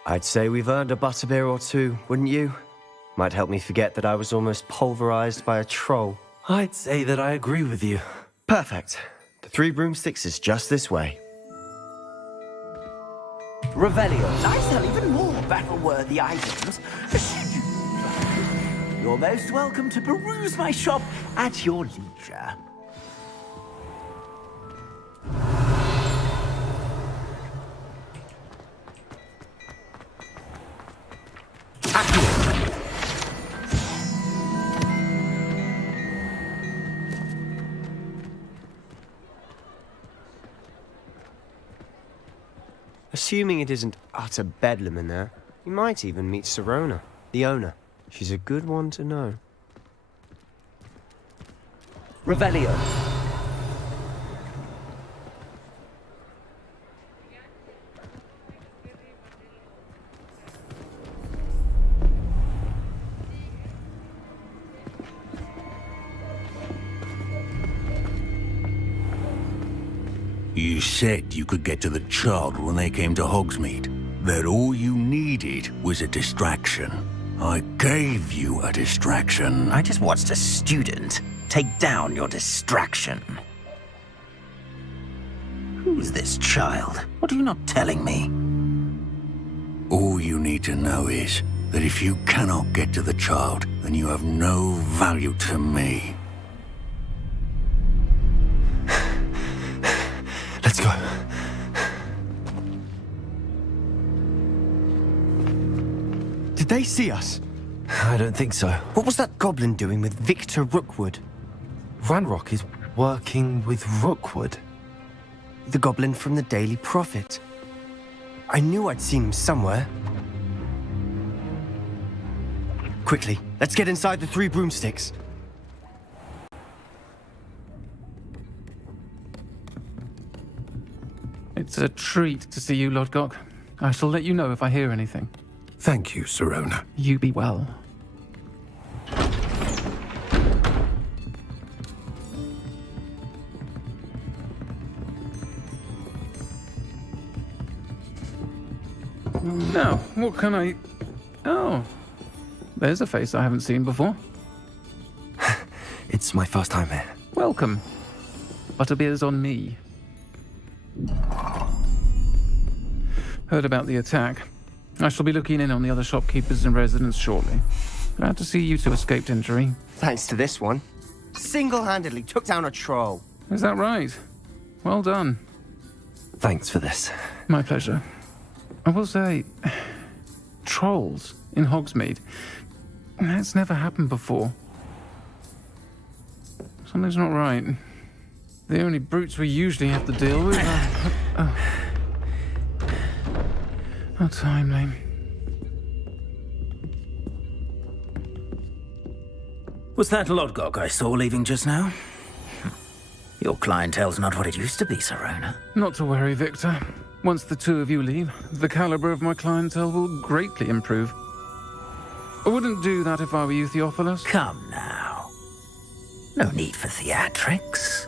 I'd say we've earned a butterbeer or two, wouldn't you? Might help me forget that I was almost pulverized by a troll. I'd say that I agree with you. Perfect. The 3 broomsticks is just this way. Revelio. I sell even more battle-worthy items. You're most welcome to peruse my shop at your leisure. Assuming it isn't utter bedlam in there, you might even meet Sirona, the owner. She's a good one to know. Revelio. You said you could get to the child when they came to Hogsmeade. That all you needed was a distraction. I gave you a distraction. I just watched a student take down your distraction. Who's this child? What are you not telling me? All you need to know is that if you cannot get to the child, then you have no value to me. Let's go. Did they see us? I don't think so. What was that goblin doing with Victor Rookwood? Ranrock is working with Rookwood. The goblin from the Daily Prophet. I knew I'd seen him somewhere. Quickly, let's get inside the 3 broomsticks. It's a treat to see you, Lodgok. I shall let you know if I hear anything. Thank you, Sirona. You be well. Now, what can I... Oh, there's a face I haven't seen before. It's my first time here. Welcome. Butterbeer's on me. Heard about the attack. I shall be looking in on the other shopkeepers and residents shortly. Glad to see you two escaped injury. Thanks to this one. Single-handedly took down a troll. Is that right? Well done. Thanks for this. My pleasure. I will say, trolls in Hogsmeade. That's never happened before. Something's not right. The only brutes we usually have to deal with are... How timely. Was that Lodgok I saw leaving just now? Your clientele's not what it used to be, Sirona. Not to worry, Victor. Once the 2 of you leave, the caliber of my clientele will greatly improve. I wouldn't do that if I were you, Theophilus. Come now. No need for theatrics.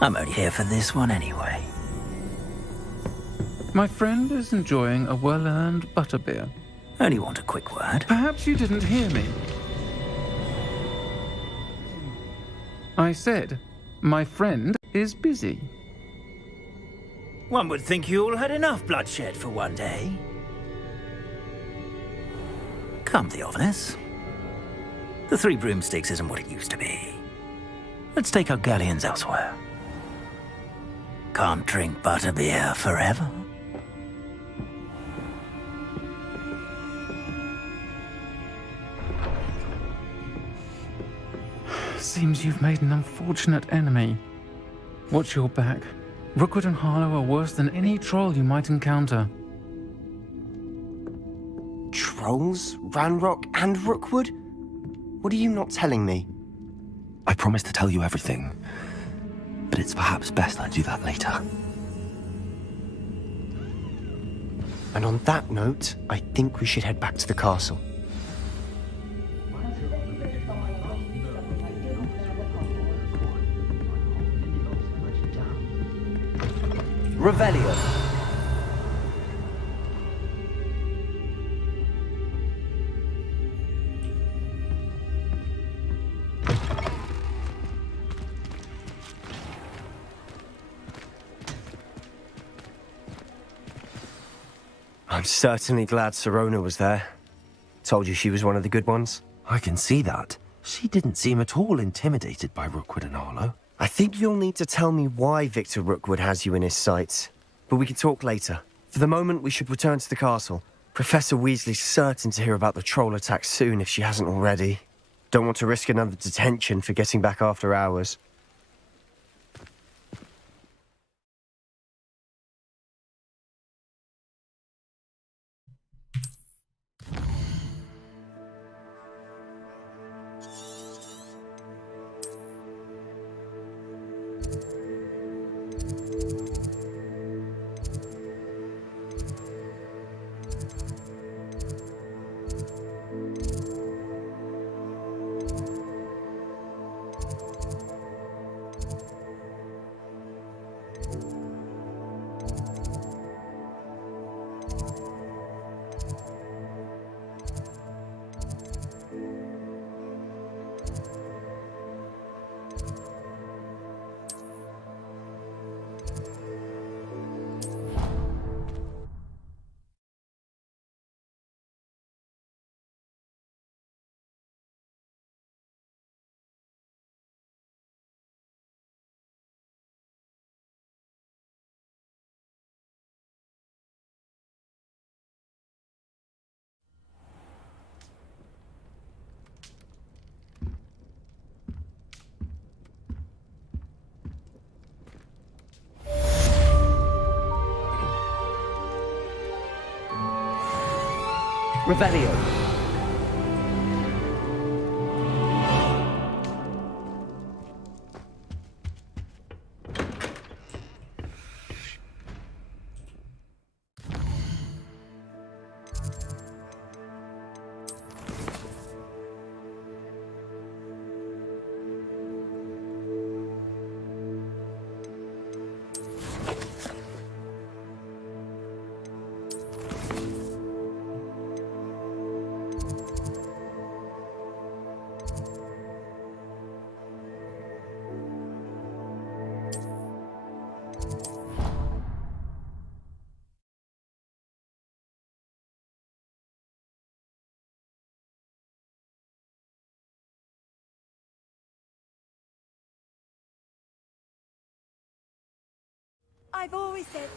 I'm only here for this one anyway. My friend is enjoying a well-earned butterbeer. Only want a quick word. Perhaps you didn't hear me. I said, my friend is busy. One would think you all had enough bloodshed for one day. Come, Theophilus. The 3 broomsticks isn't what it used to be. Let's take our galleons elsewhere. Can't drink butterbeer forever. Seems you've made an unfortunate enemy. Watch your back. Rookwood and Harlow are worse than any troll you might encounter. Trolls? Ranrock and Rookwood? What are you not telling me? I promise to tell you everything, but it's perhaps best I do that later. And on that note, I think we should head back to the castle. Revelio. I'm certainly glad Sirona was there. Told you she was one of the good ones. I can see that. She didn't seem at all intimidated by Rookwood and Harlow. I think you'll need to tell me why Victor Rookwood has you in his sights. But we can talk later. For the moment, we should return to the castle. Professor Weasley's certain to hear about the troll attack soon if she hasn't already. Don't want to risk another detention for getting back after hours. Revelio. I've always said...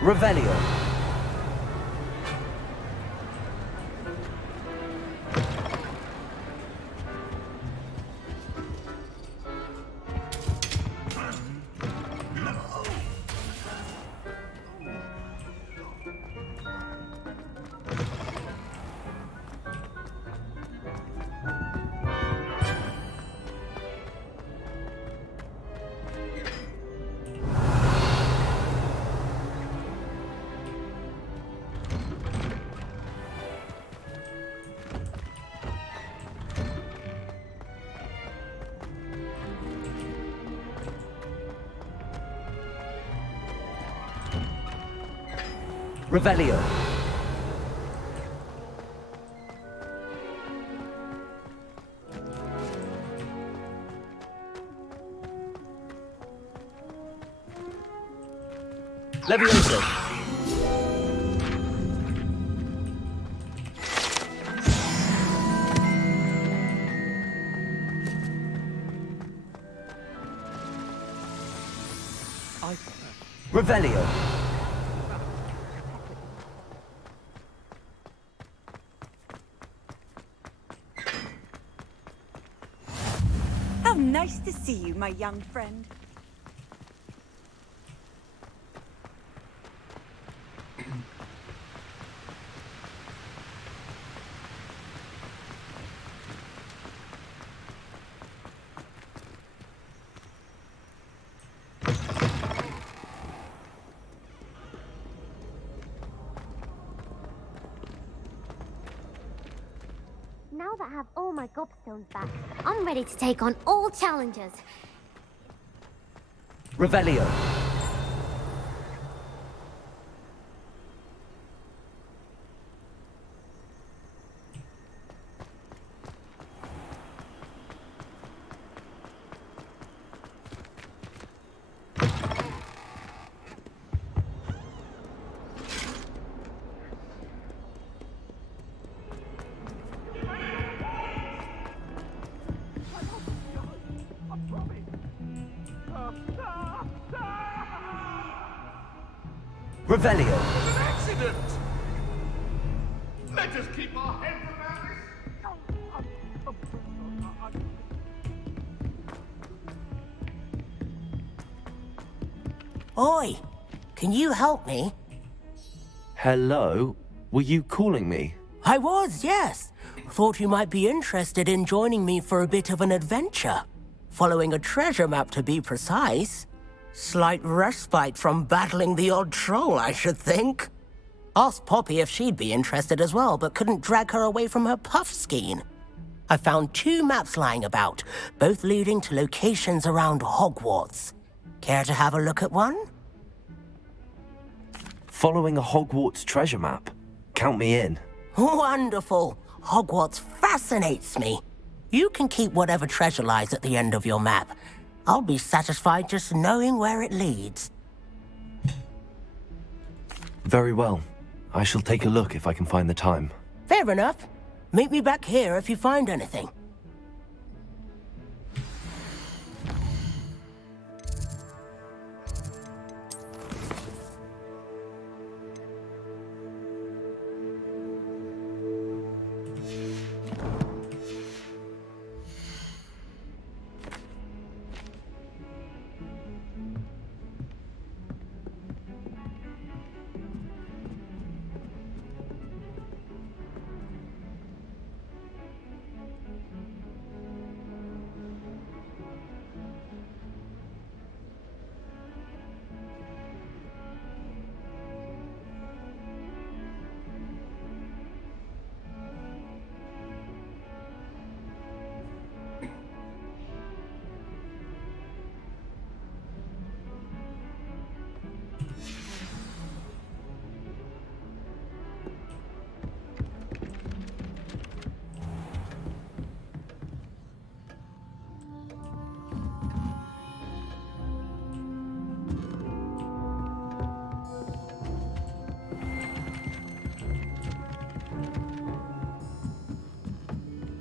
Revelio. Revelio. Levioso. Revelio. How nice to see you, my young friend. Now that I have all my gobstones back, I'm ready to take on all challenges. Revelio. Revelio. An accident! Let us keep our heads around this. Oi! Can you help me? Hello? Were you calling me? I was, yes. Thought you might be interested in joining me for a bit of an adventure. Following a treasure map, to be precise. Slight respite from battling the odd troll, I should think. Asked Poppy if she'd be interested as well, but couldn't drag her away from her puff skein. I found 2 maps lying about, both leading to locations around Hogwarts. Care to have a look at one? Following a Hogwarts treasure map. Count me in. Wonderful. Hogwarts fascinates me. You can keep whatever treasure lies at the end of your map. I'll be satisfied just knowing where it leads. Very well. I shall take a look if I can find the time. Fair enough. Meet me back here if you find anything.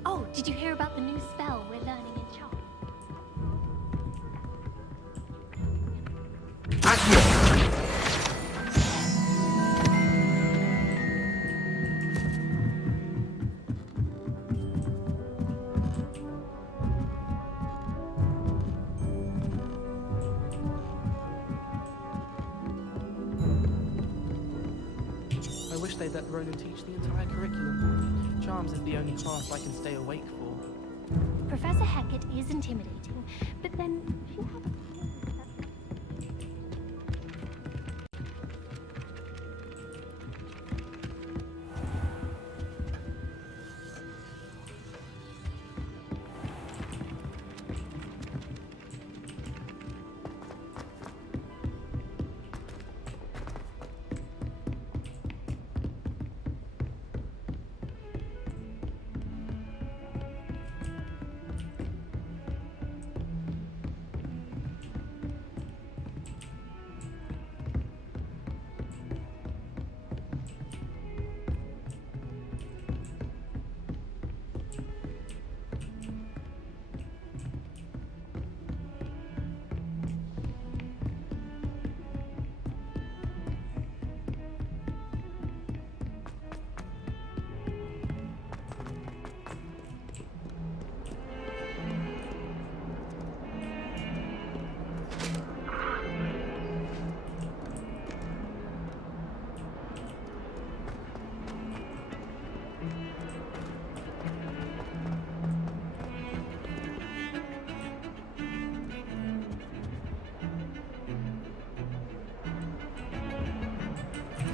Oh, did you hear about the new spell we're learning in Charm? I wish they'd let Ronan teach the entire curriculum. Charms is the only class I can stay awake for. Professor Hecat is intimidating, but then she has a...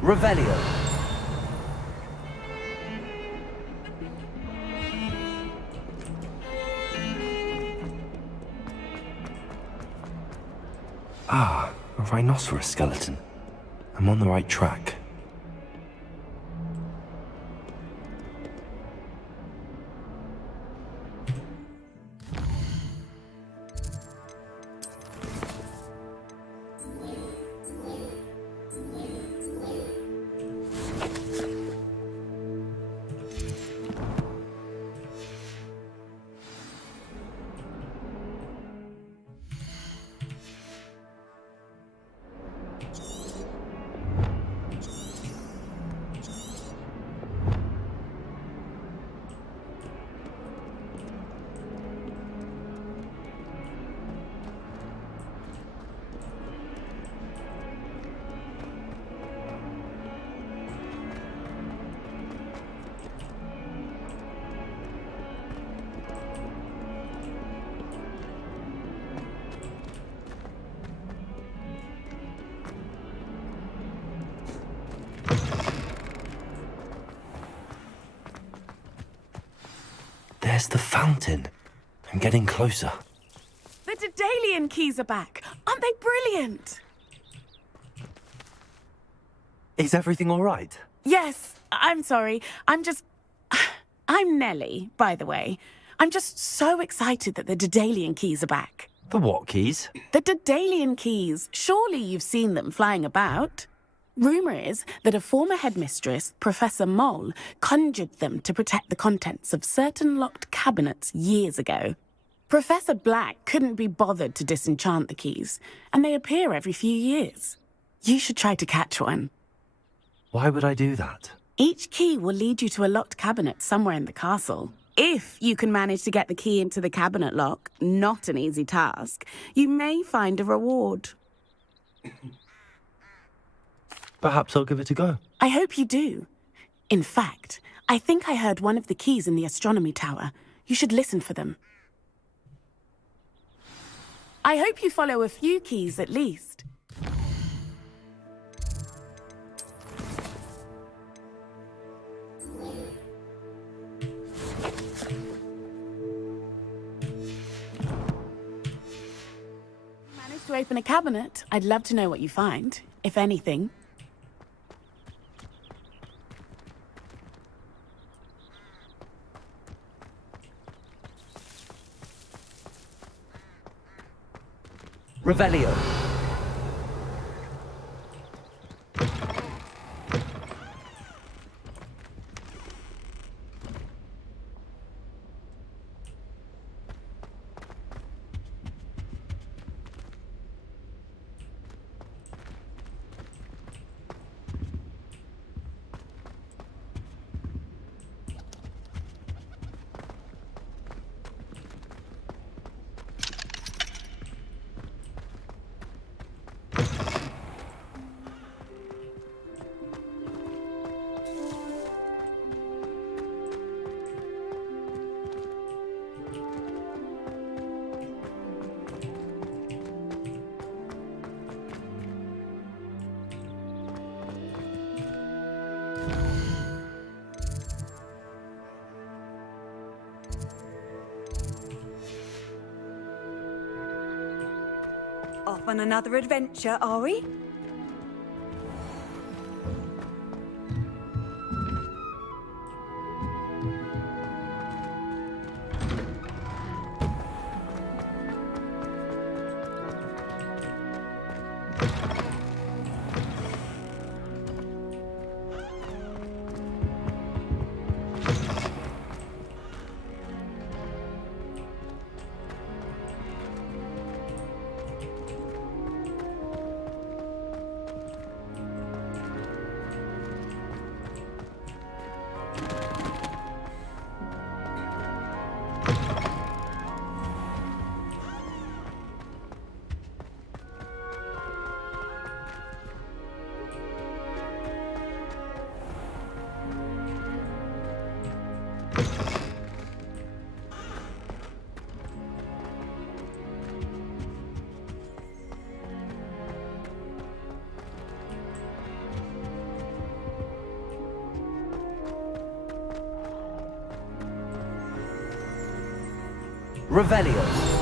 Revelio. Ah, a rhinoceros skeleton. I'm on the right track. There's the fountain. I'm getting closer. The Daedalian keys are back. Aren't they brilliant? Is everything all right? Yes, I'm sorry. I'm Nellie, by the way. I'm just so excited that the Daedalian keys are back. The what keys? The Daedalian keys. Surely you've seen them flying about. Rumour is that a former headmistress, Professor Moll, conjured them to protect the contents of certain locked cabinets years ago. Professor Black couldn't be bothered to disenchant the keys, and they appear every few years. You should try to catch one. Why would I do that? Each key will lead you to a locked cabinet somewhere in the castle. If you can manage to get the key into the cabinet lock, not an easy task, you may find a reward. Perhaps I'll give it a go. I hope you do. In fact, I think I heard one of the keys in the astronomy tower. You should listen for them. I hope you follow a few keys at least. Manage to open a cabinet. I'd love to know what you find, if anything. Revelio. Off on another adventure, are we? Revelio.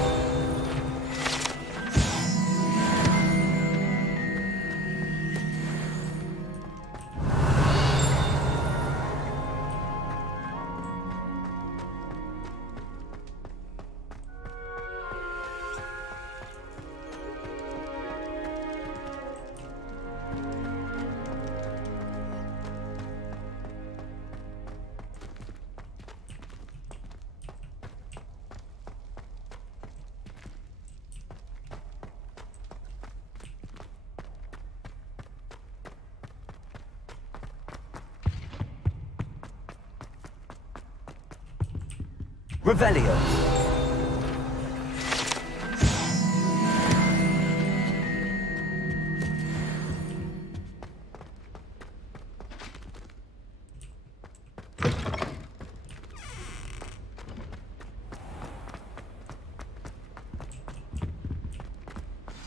Revelio.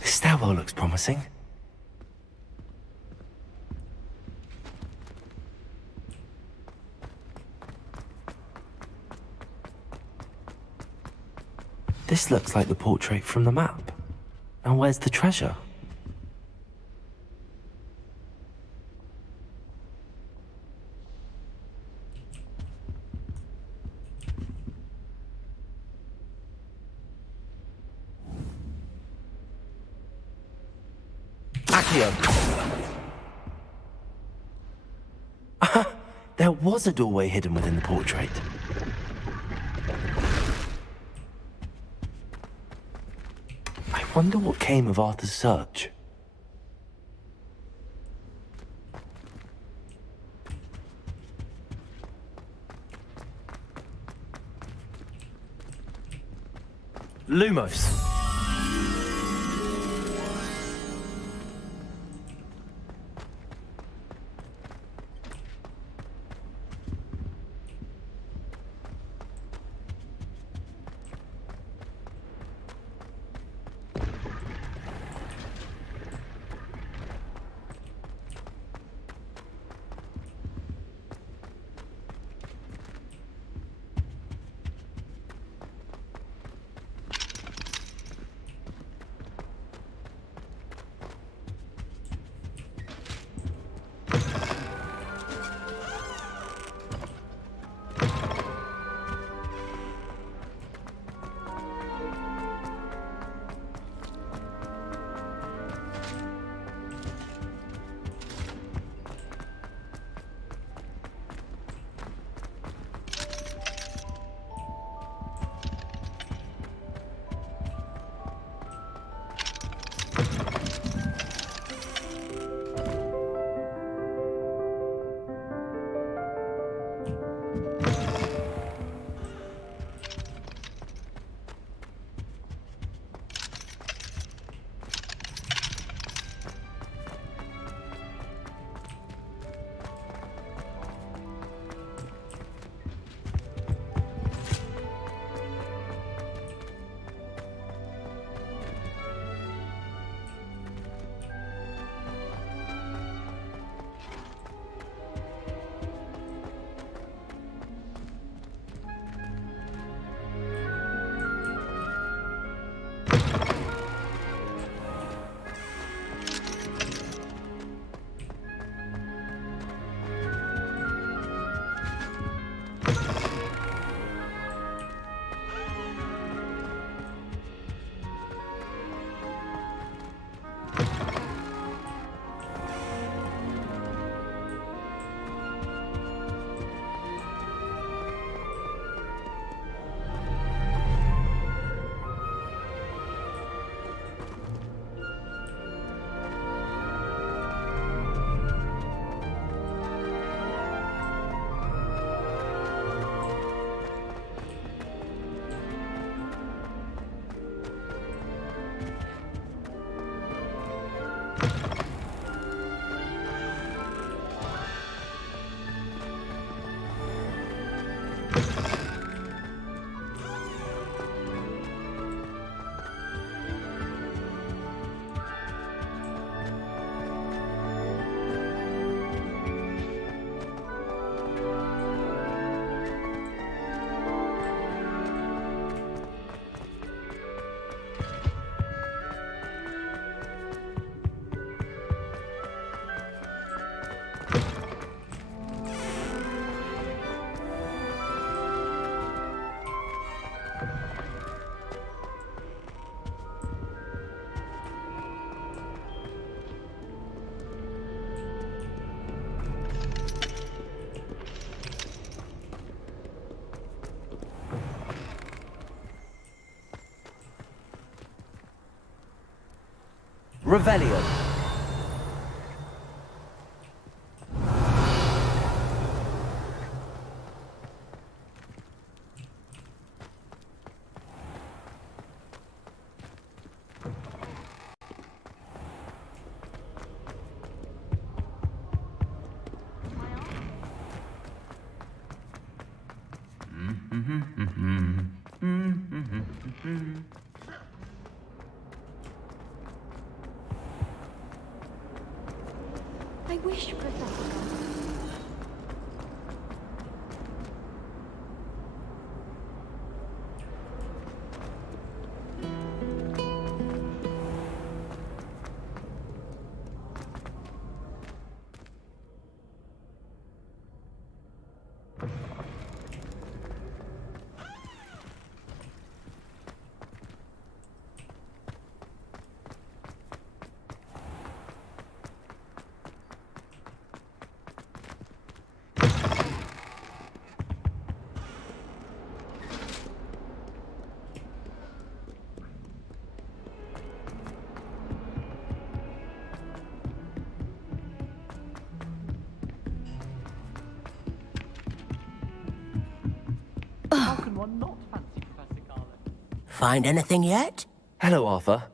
This stairwell looks promising. This looks like the portrait from the map. Now where's the treasure? Revelio! There was a doorway hidden within the portrait. I wonder what came of Arthur's search. Lumos. Revelio. I wish Professor. anyone not fancy Professor Garland? Find anything yet? Hello, Arthur.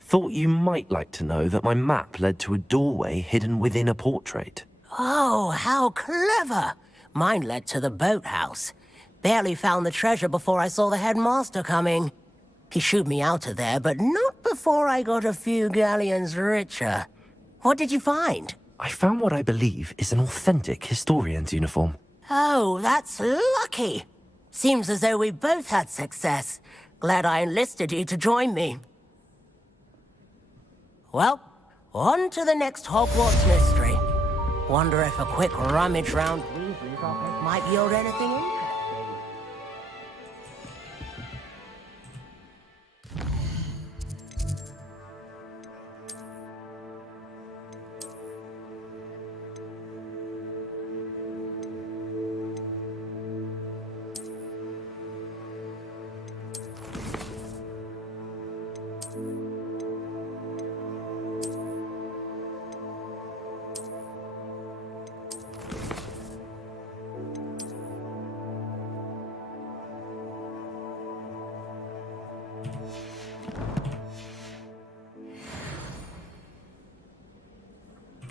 Thought you might like to know that my map led to a doorway hidden within a portrait. Oh, how clever! Mine led to the boathouse. Barely found the treasure before I saw the headmaster coming. He shooed me out of there, but not before I got a few galleons richer. What did you find? I found what I believe is an authentic historian's uniform. Oh, that's lucky. Seems as though we both had success. Glad I enlisted you to join me. Well, on to the next Hogwarts mystery. Wonder if a quick rummage round Weasley's office might yield anything interesting.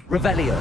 Revelio.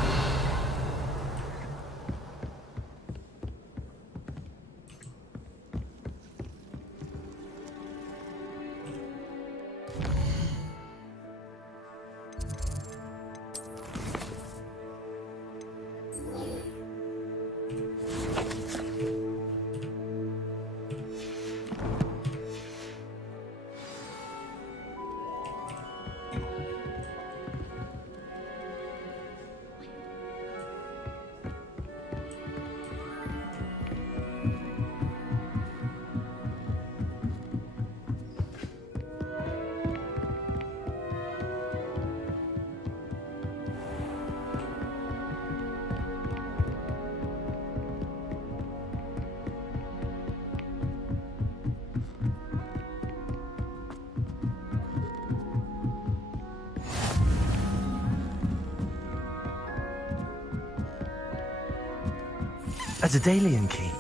A Daedalian key.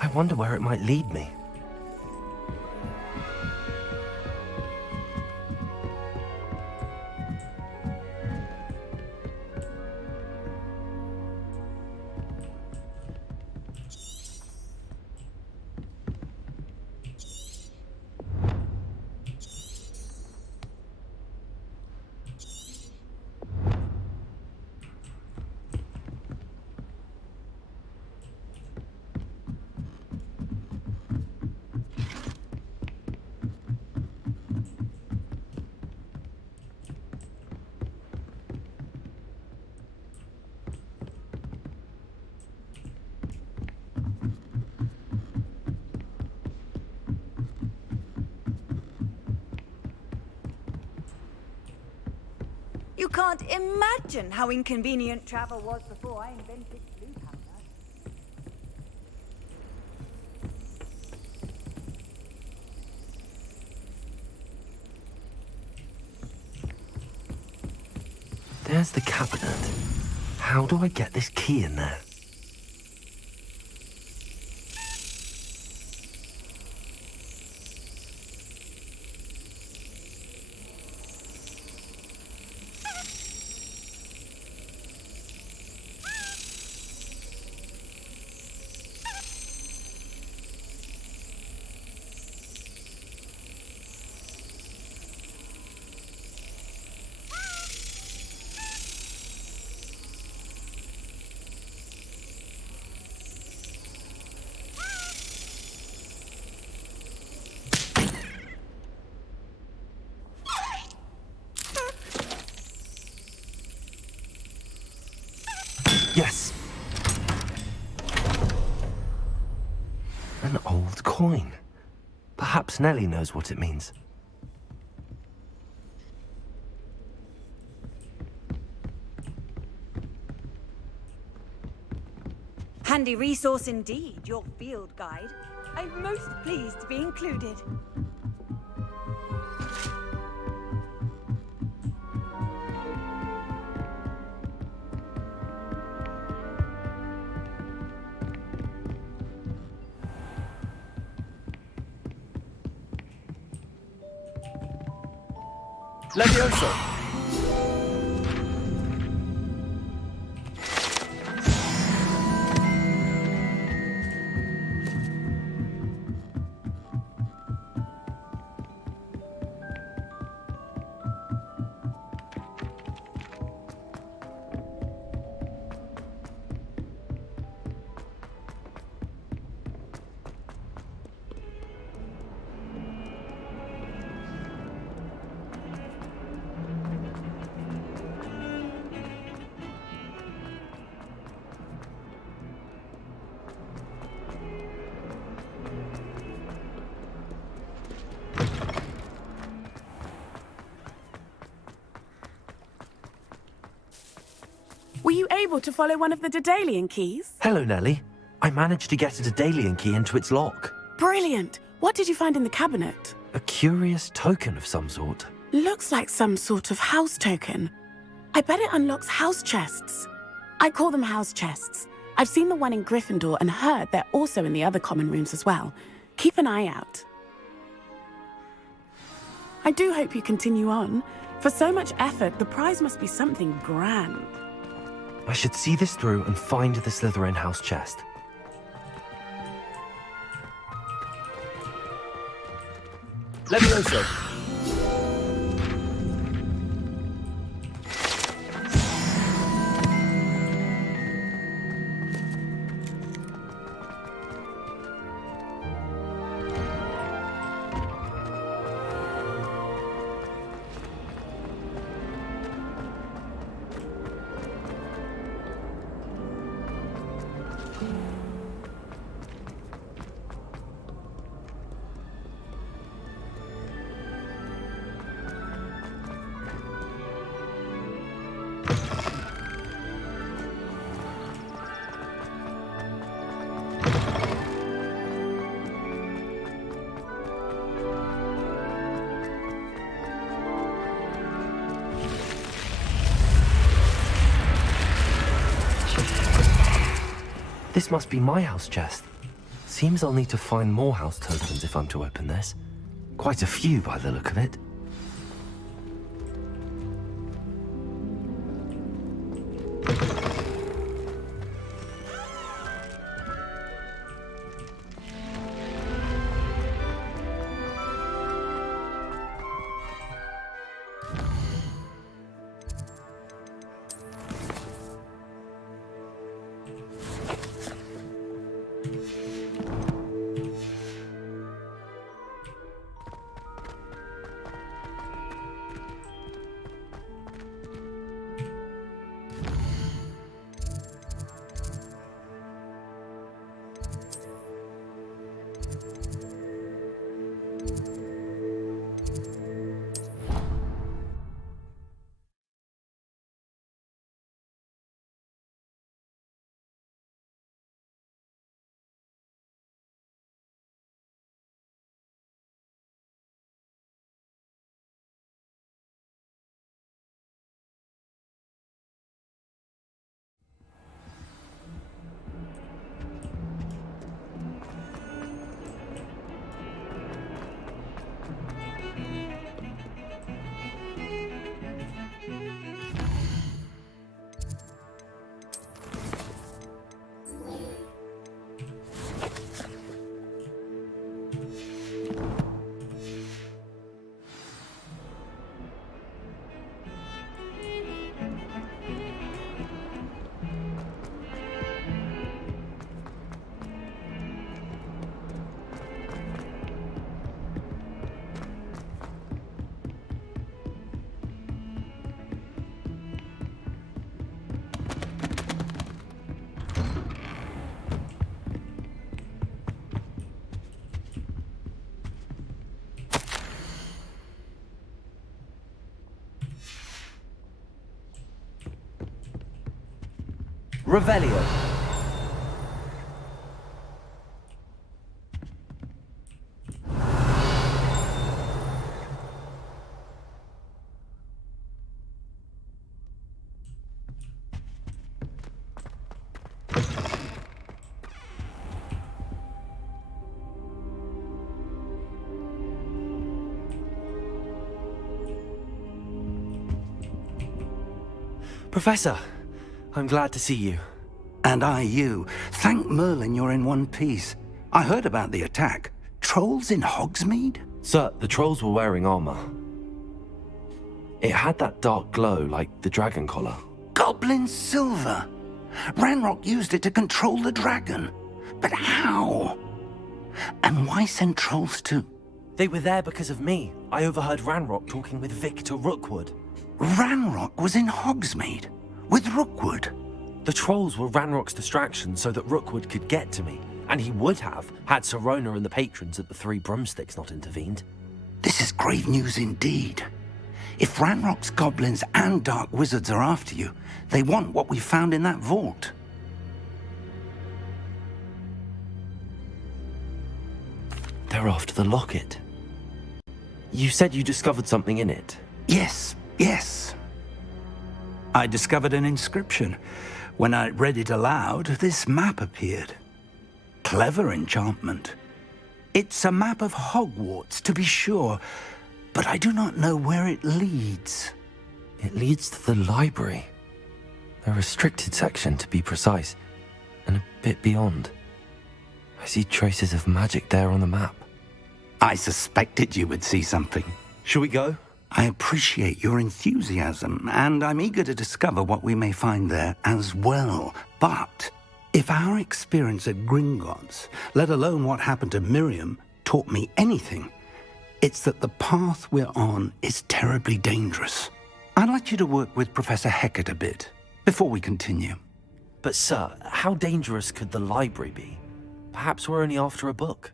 I wonder where it might lead me. You can't imagine how inconvenient travel was before I invented blue powder. There's the cabinet. How do I get this key in there? Yes! An old coin. Perhaps Nellie knows what it means. Handy resource indeed, your field guide. I'm most pleased to be included. Levioso! Were you able to follow one of the Daedalian keys? Hello, Nellie. I managed to get a Daedalian key into its lock. Brilliant! What did you find in the cabinet? A curious token of some sort. Looks like some sort of house token. I bet it unlocks house chests. I call them house chests. I've seen the one in Gryffindor and heard they're also in the other common rooms as well. Keep an eye out. I do hope you continue on. For so much effort, the prize must be something grand. I should see this through and find the Slytherin house chest. Levioso! This must be my house chest. Seems I'll need to find more house tokens if I'm to open this. Quite a few by the look of it. Revelio. Professor, I'm glad to see you. And I you. Thank Merlin you're in one piece. I heard about the attack. Trolls in Hogsmeade? Sir, the trolls were wearing armor. It had that dark glow like the dragon collar. Goblin silver! Ranrock used it to control the dragon. But how? And why send trolls too? They were there because of me. I overheard Ranrock talking with Victor Rookwood. Ranrock was in Hogsmeade? With Rookwood? The trolls were Ranrock's distraction so that Rookwood could get to me. And he would have, had Sirona and the patrons at the Three Broomsticks not intervened. This is grave news indeed. If Ranrock's goblins and dark wizards are after you, they want what we found in that vault. They're after the locket. You said you discovered something in it. Yes. I discovered an inscription. When I read it aloud, this map appeared. Clever enchantment. It's a map of Hogwarts, to be sure, but I do not know where it leads. It leads to the library. A restricted section, to be precise, and a bit beyond. I see traces of magic there on the map. I suspected you would see something. Shall we go? I appreciate your enthusiasm, and I'm eager to discover what we may find there as well. But if our experience at Gringotts, let alone what happened to Miriam, taught me anything, it's that the path we're on is terribly dangerous. I'd like you to work with Professor Hecat a bit before we continue. But sir, how dangerous could the library be? Perhaps we're only after a book.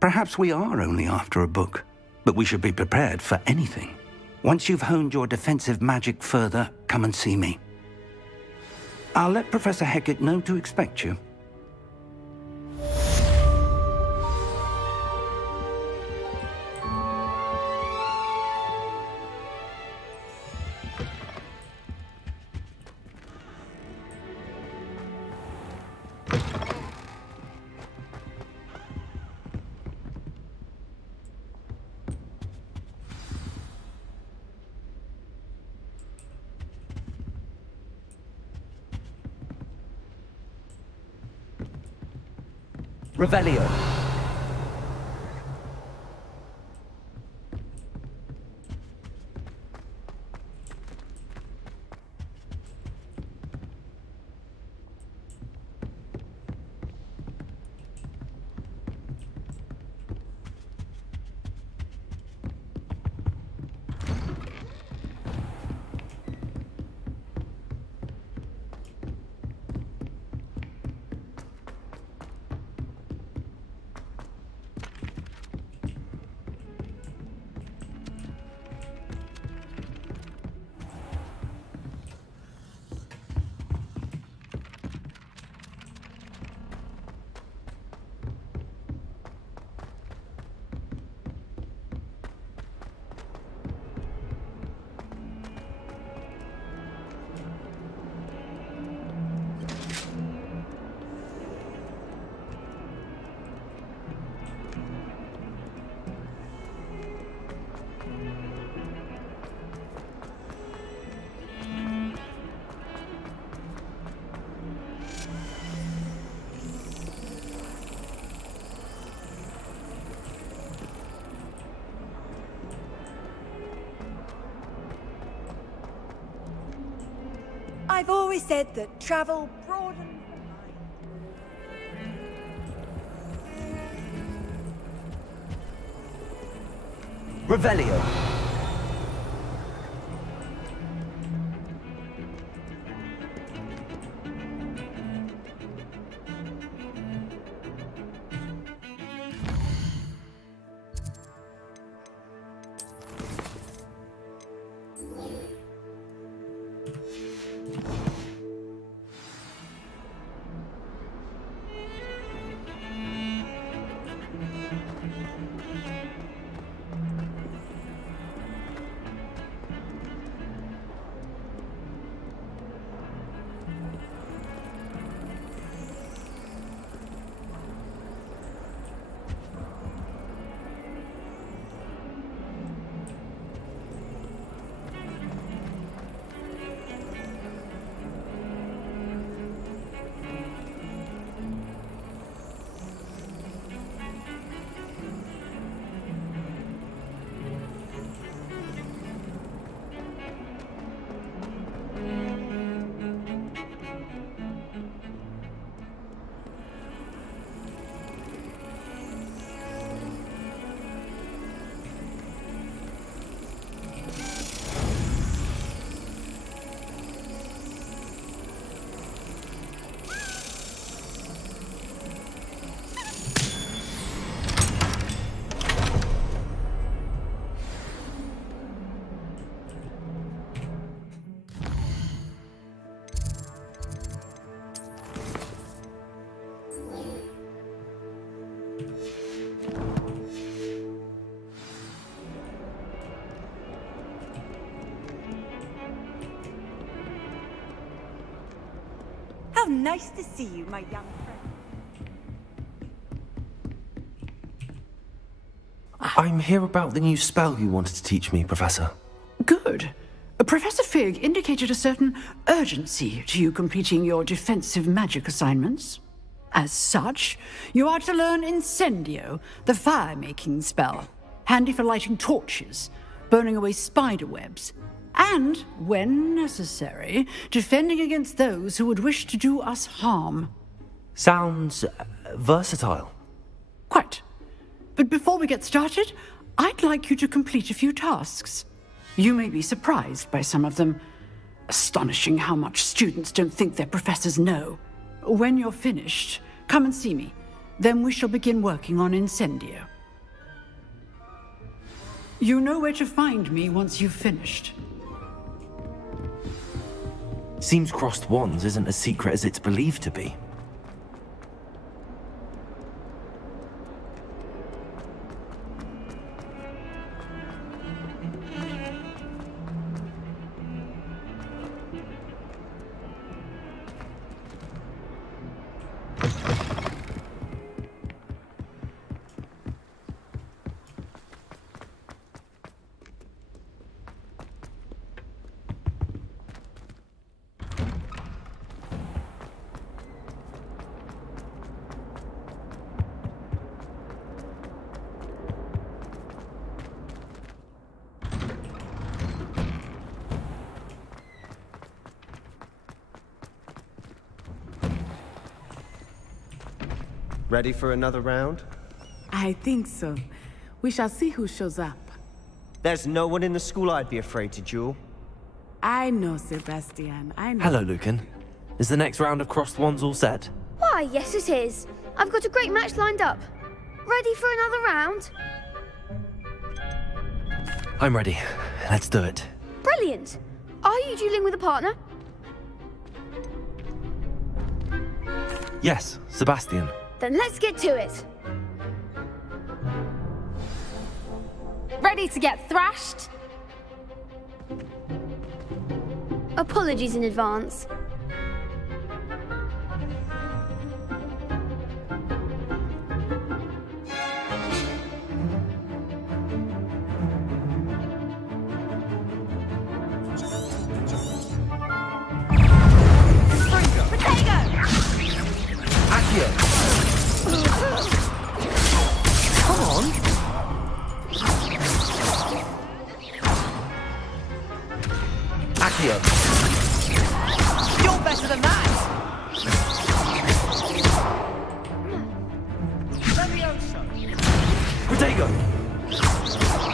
Perhaps we are only after a book, but we should be prepared for anything. Once you've honed your defensive magic further, come and see me. I'll let Professor Hecat know to expect you. Revelio. I've always said that travel broadens the mind. Revelio. So nice to see you, my young friend. I'm here about the new spell you wanted to teach me, Professor. Good. Professor Fig indicated a certain urgency to you completing your defensive magic assignments. As such, you are to learn Incendio, the fire-making spell, handy for lighting torches, burning away spider webs, and, when necessary, defending against those who would wish to do us harm. Sounds versatile. Quite. But before we get started, I'd like you to complete a few tasks. You may be surprised by some of them. Astonishing how much students don't think their professors know. When you're finished, come and see me. Then we shall begin working on Incendio. You know where to find me once you've finished. Seems crossed wands isn't as secret as it's believed to be. Ready for another round? I think so. We shall see who shows up. There's no one in the school I'd be afraid to duel. I know, Sebastian. I know. Hello, Lucan. Is the next round of crossed wands all set? Why, yes it is. I've got a great match lined up. Ready for another round? I'm ready. Let's do it. Brilliant. Are you dueling with a partner? Yes, Sebastian. Then let's get to it. Ready to get thrashed? Apologies in advance. Come on! Accio! You're better than that! Protego!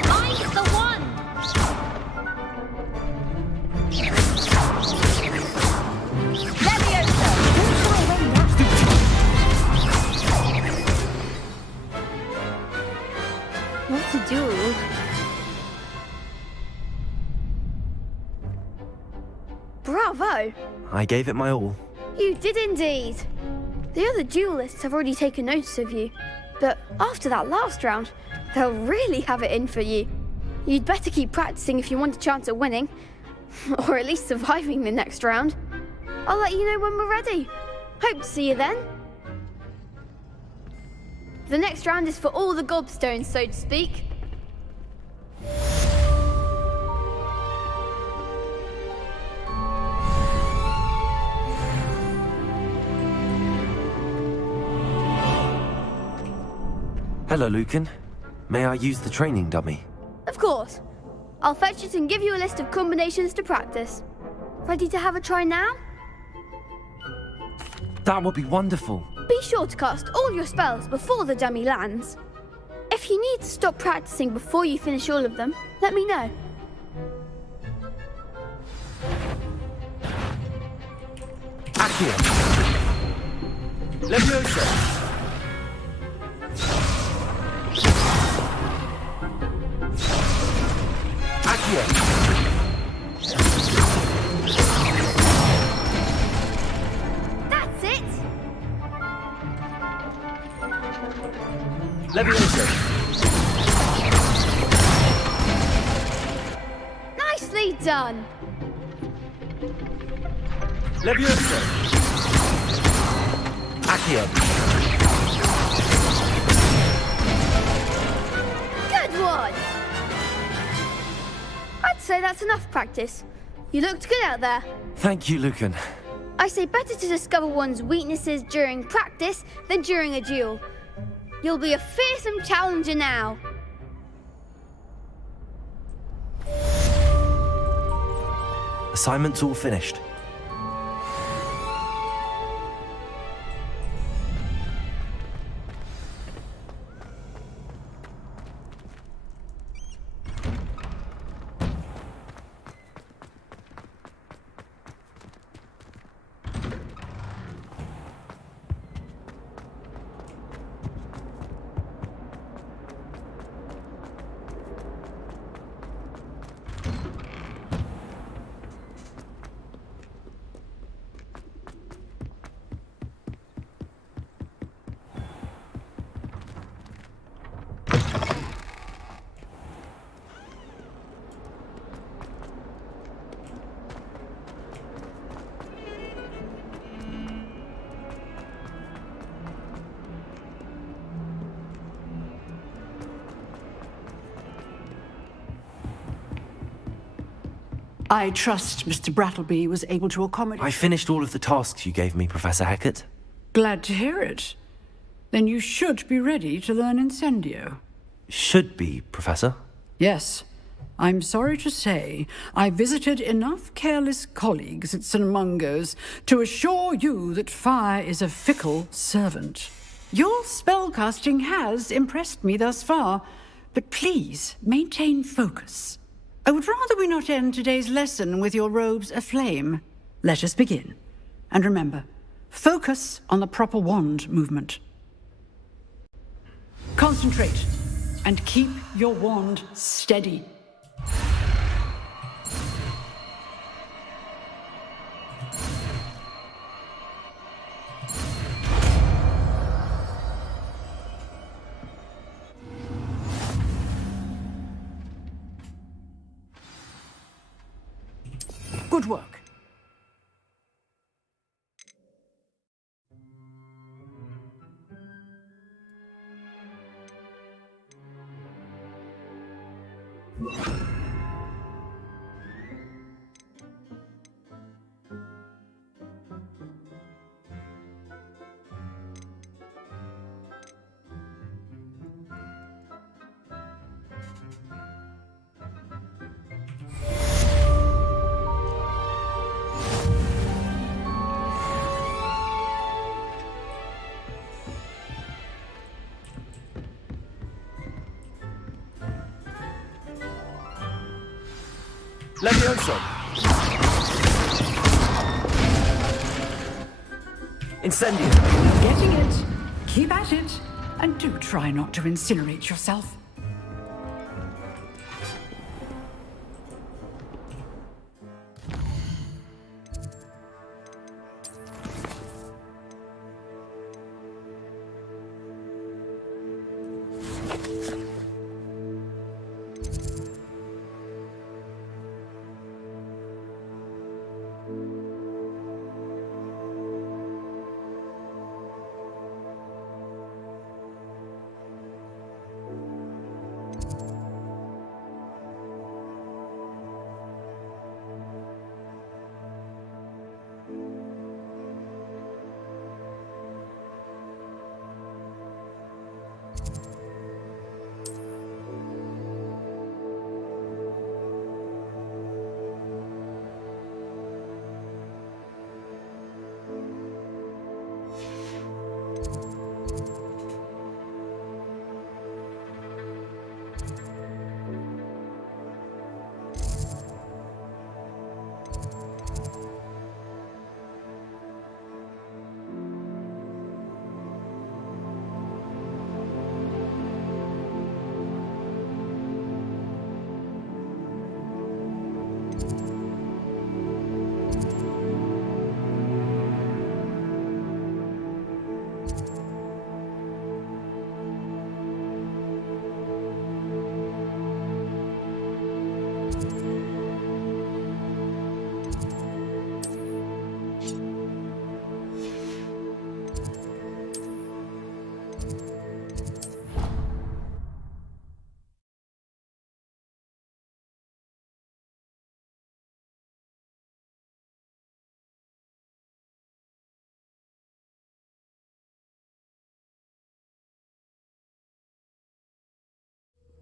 I'm the one! What a duel. Bravo! I gave it my all. You did indeed. The other duelists have already taken notice of you, but after that last round, they'll really have it in for you. You'd better keep practicing if you want a chance at winning, or at least surviving the next round. I'll let you know when we're ready. Hope to see you then. The next round is for all the gobstones, so to speak. Hello, Lucan. May I use the training dummy? Of course. I'll fetch it and give you a list of combinations to practice. Ready to have a try now? That would be wonderful. Be sure to cast all your spells before the dummy lands. If you need to stop practicing before you finish all of them, let me know. Accio! Leviosa! Accio! That's it! Leviosa! Nicely done! Leviosa! Accio. Good one! I'd say that's enough practice. You looked good out there. Thank you, Lucan. I say better to discover one's weaknesses during practice than during a duel. You'll be a fearsome challenger now. Assignment's all finished. I trust Mr. Brattleby was able to accommodate... I finished all of the tasks you gave me, Professor Hecat. Glad to hear it. Then you should be ready to learn Incendio. Should be, Professor. Yes. I'm sorry to say, I visited enough careless colleagues at St. Mungo's to assure you that fire is a fickle servant. Your spellcasting has impressed me thus far, but please maintain focus. I would rather we not end today's lesson with your robes aflame. Let us begin. And remember, focus on the proper wand movement. Concentrate, and keep your wand steady. Good work. Levioso! Incendio! Getting it. Keep at it. And do try not to incinerate yourself.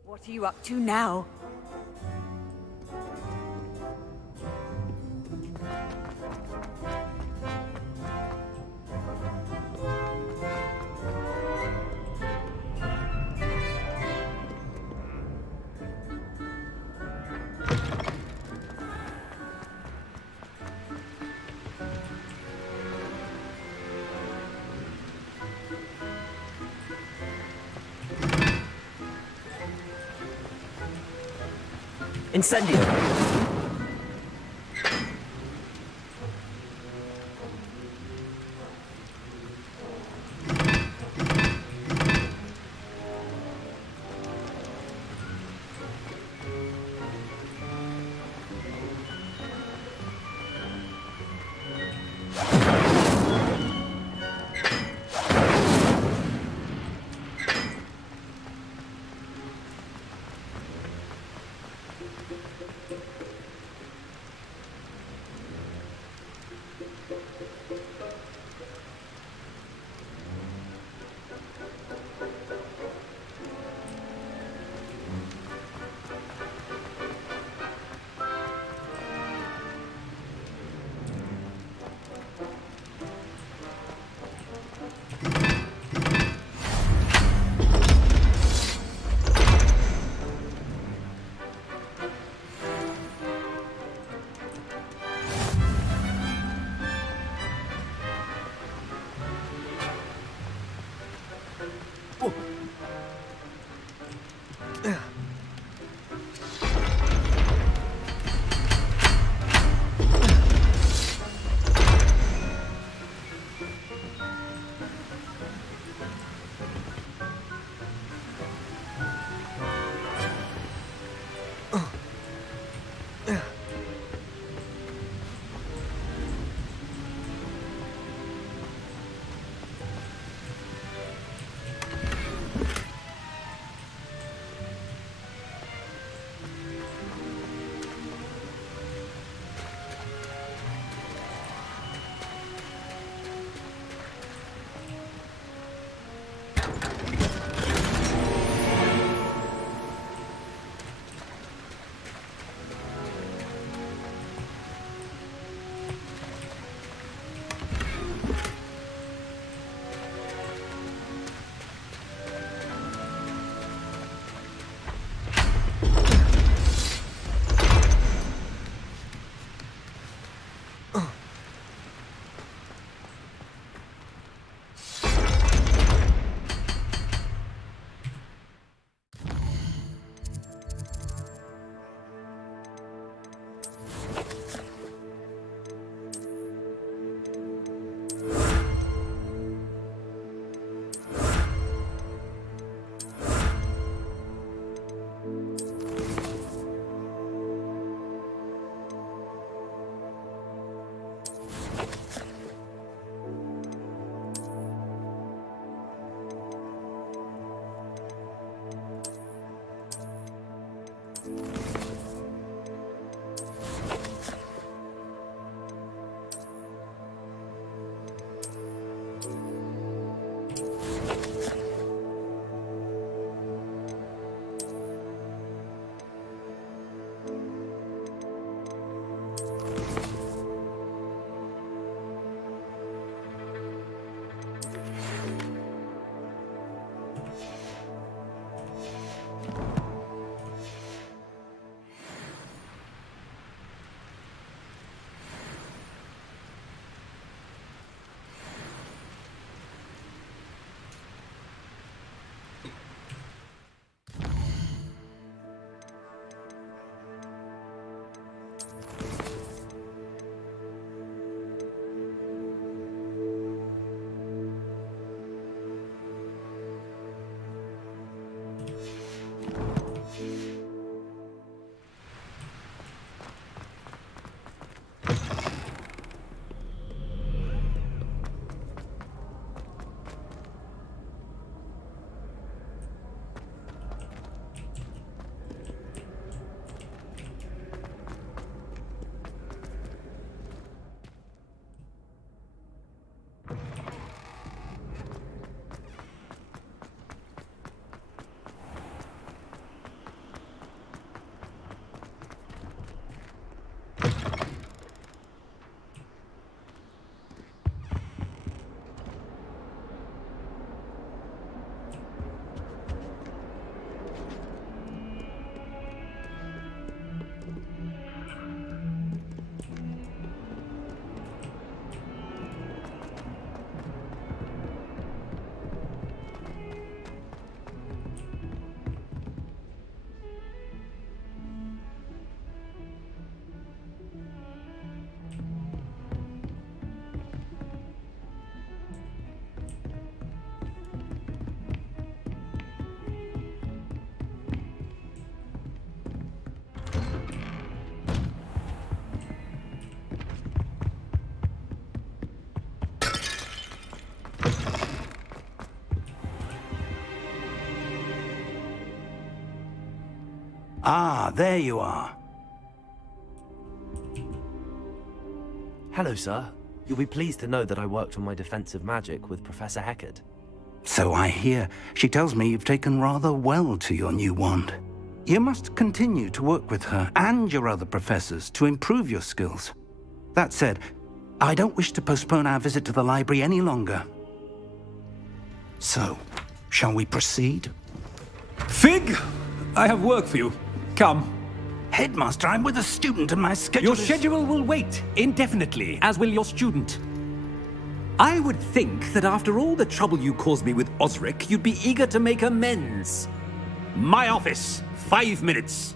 What are you up to now? Incendio! Ah, there you are. Hello, sir. You'll be pleased to know that I worked on my defensive magic with Professor Heckard. So I hear. She tells me you've taken rather well to your new wand. You must continue to work with her and your other professors to improve your skills. That said, I don't wish to postpone our visit to the library any longer. So, shall we proceed? Fig! I have work for you. Come. Headmaster, I'm with a student and my schedule Your schedule will wait indefinitely, as will your student. I would think that after all the trouble you caused me with Osric, you'd be eager to make amends. My office, 5 minutes.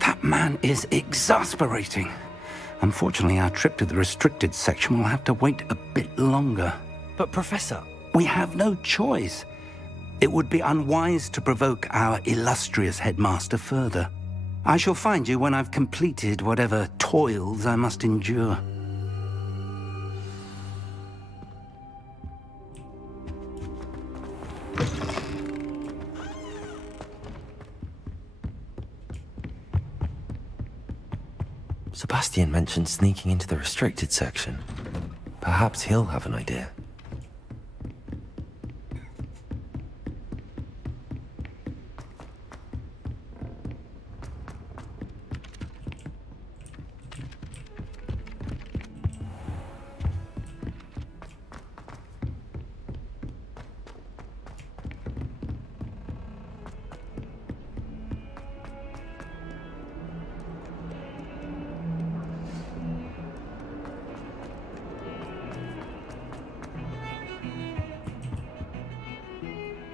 That man is exasperating. Unfortunately, our trip to the restricted section will have to wait a bit longer. But, Professor... We have no choice. It would be unwise to provoke our illustrious headmaster further. I shall find you when I've completed whatever toils I must endure. Sebastian mentioned sneaking into the restricted section. Perhaps he'll have an idea.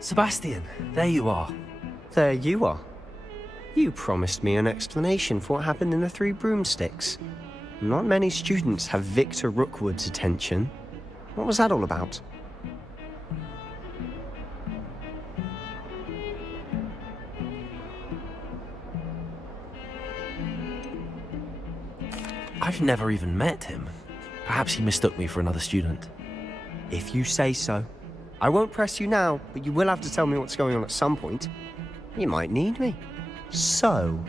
Sebastian, there you are. There you are. You promised me an explanation for what happened in the Three Broomsticks. Not many students have Victor Rookwood's attention. What was that all about? I've never even met him. Perhaps he mistook me for another student. If you say so. I won't press you now, but you will have to tell me what's going on at some point. You might need me. So,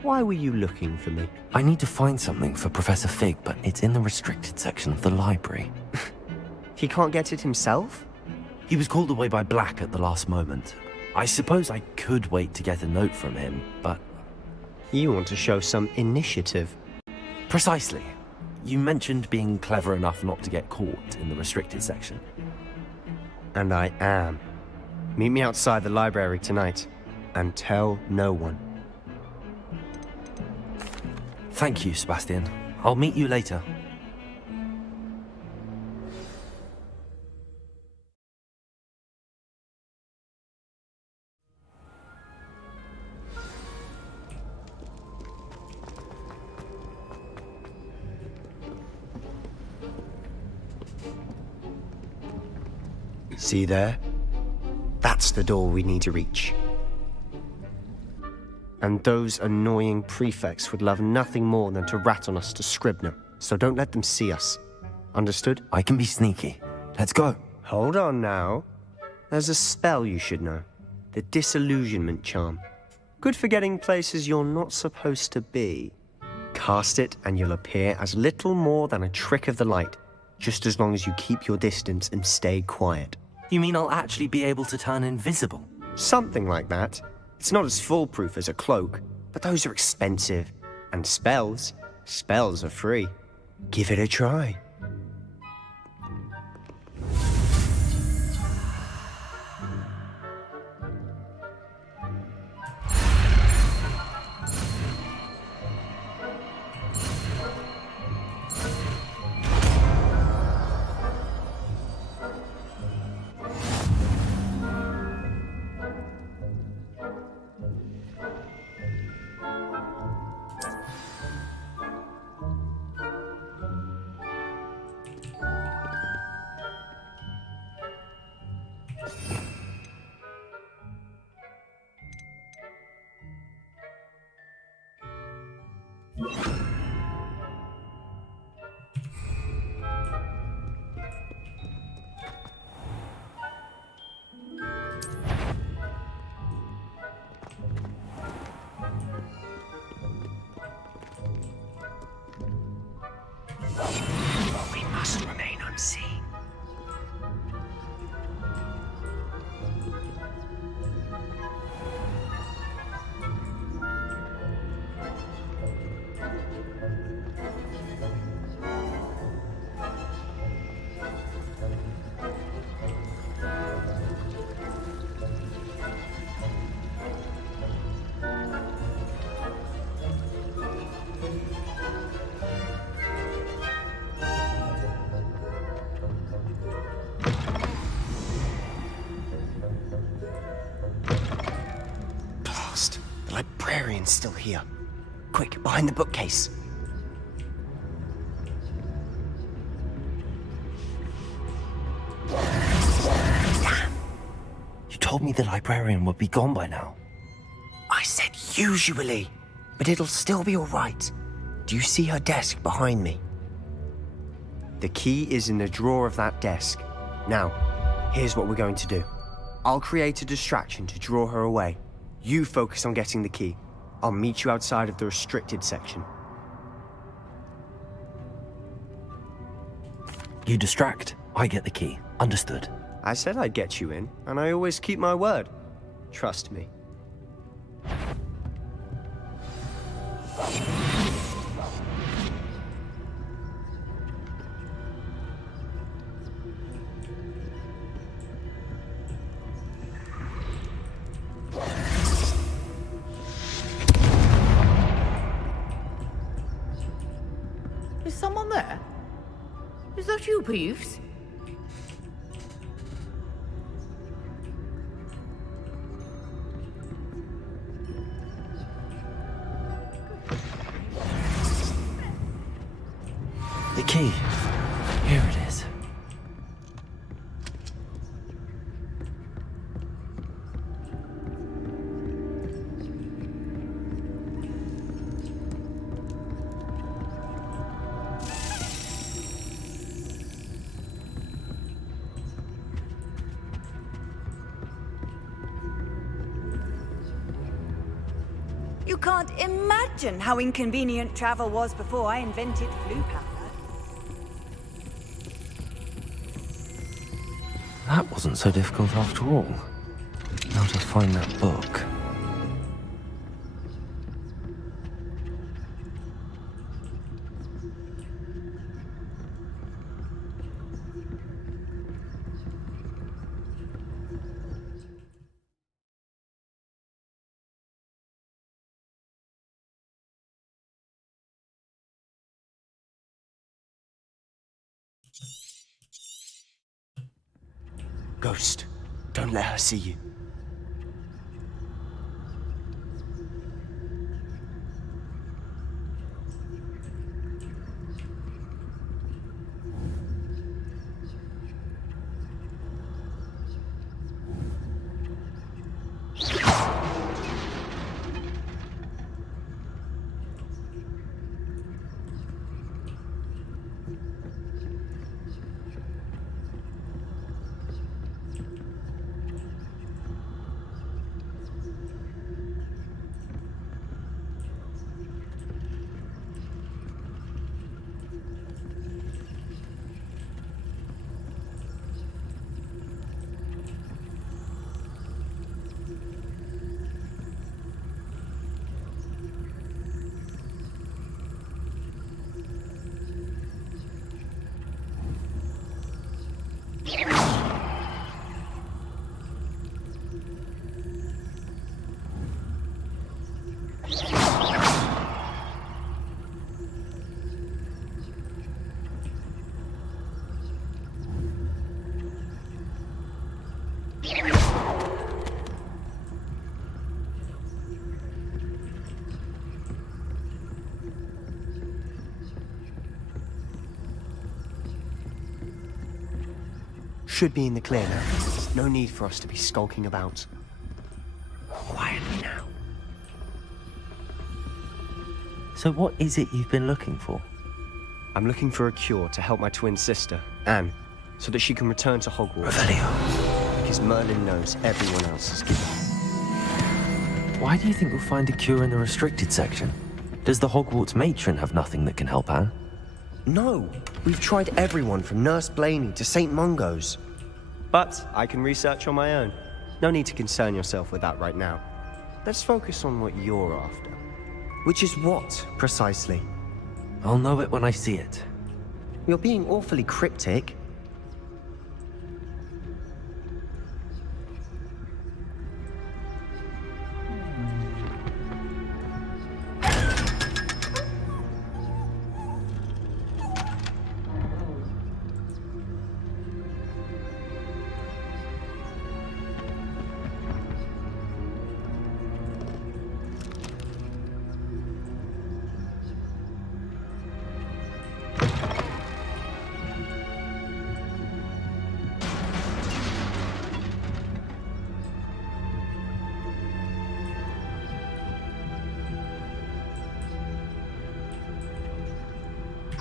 why were you looking for me? I need to find something for Professor Fig, but it's in the restricted section of the library. He can't get it himself? He was called away by Black at the last moment. I suppose I could wait to get a note from him, but... You want to show some initiative. Precisely. You mentioned being clever enough not to get caught in the restricted section. And I am. Meet me outside the library tonight, and tell no one. Thank you, Sebastian. I'll meet you later. See there? That's the door we need to reach. And those annoying prefects would love nothing more than to rat on us to Scribner, so don't let them see us. Understood? I can be sneaky. Let's go. Hold on now. There's a spell you should know. The Disillusionment Charm. Good for getting places you're not supposed to be. Cast it and you'll appear as little more than a trick of the light, just as long as you keep your distance and stay quiet. You mean I'll actually be able to turn invisible? Something like that. It's not as foolproof as a cloak, but those are expensive. And spells are free. Give it a try. librarian's still here. Quick, behind the bookcase. Damn! You told me the librarian would be gone by now. I said usually, but it'll still be all right. Do you see her desk behind me? The key is in the drawer of that desk. Now, here's what we're going to do. I'll create a distraction to draw her away. You focus on getting the key. I'll meet you outside of the restricted section. You distract, I get the key. Understood. I said I'd get you in, and I always keep my word. Trust me. Is someone there? Is that you, Peeves? The key. Here it is. You can't imagine how inconvenient travel was before I invented flue powder. That wasn't so difficult after all. Now to find that book. Ghost, don't let her see you. Should be in the clear now. No need for us to be skulking about. Quietly now. So what is it you've been looking for? I'm looking for a cure to help my twin sister, Anne, so that she can return to Hogwarts. Revelio. Because Merlin knows everyone else is given. Why do you think we'll find a cure in the restricted section? Does the Hogwarts matron have nothing that can help Anne? No, we've tried everyone from Nurse Blaney to St. Mungo's. But I can research on my own. No need to concern yourself with that right now. Let's focus on what you're after. Which is what, precisely? I'll know it when I see it. You're being awfully cryptic.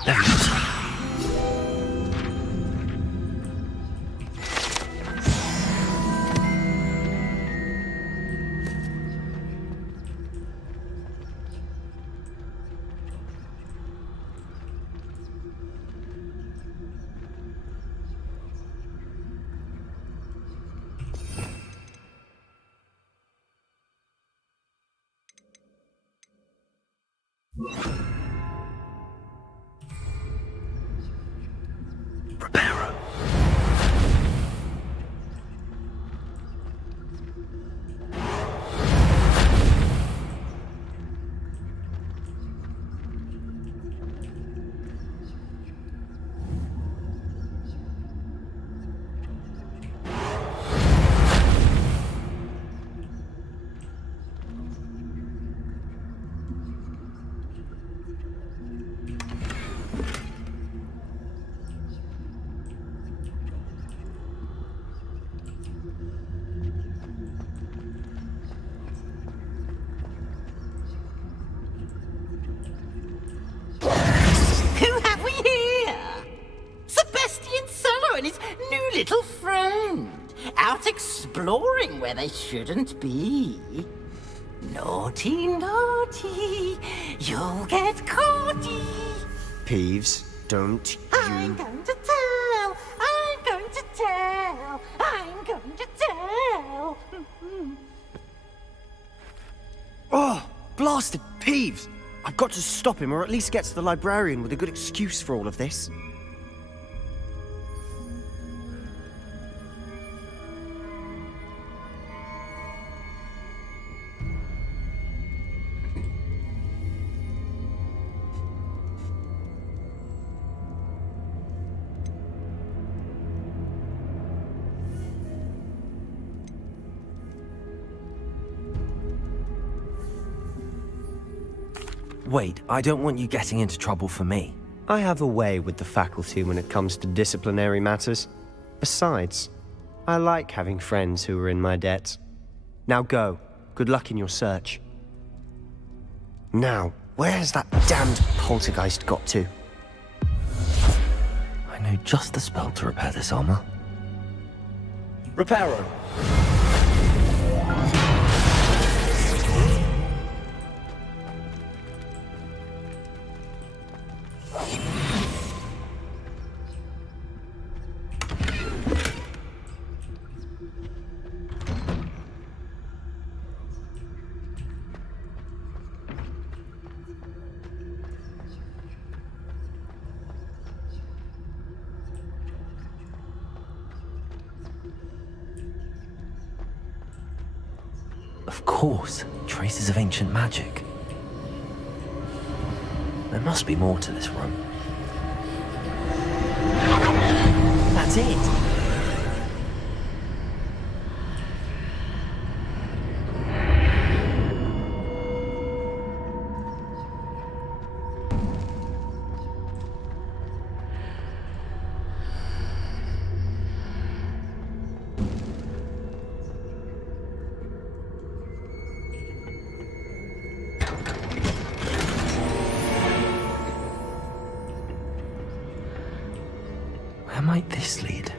Leviosa. Who have we here? Sebastian Solo and his new little friend. Out exploring where they shouldn't be. Naughty, naughty. You'll get caughty. Peeves, don't I'm you... going to tell. I'm going to tell. I'm going to tell. Oh, blasted Peeves! I've got to stop him, or at least get to the librarian with a good excuse for all of this. Wait, I don't want you getting into trouble for me. I have a way with the faculty when it comes to disciplinary matters. Besides, I like having friends who are in my debt. Now go. Good luck in your search. Now, where's that damned poltergeist got to? I know just the spell to repair this armor. Reparo. Of course, traces of ancient magic. There must be more to this room. That's it! Where might this lead?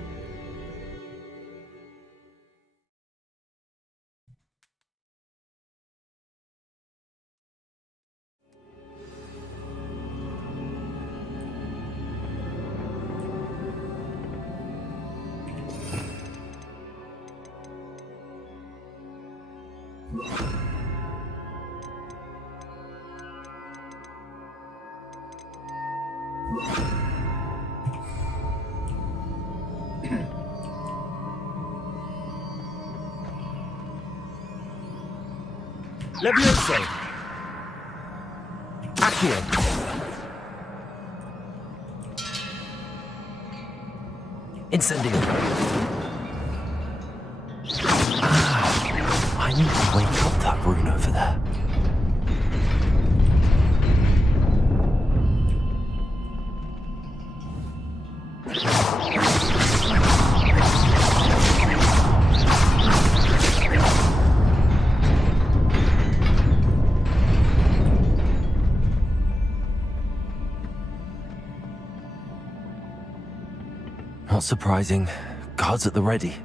Leviosa. Accio. Incendio. I need to wake up that rune over there. Not surprising. Guards at the ready.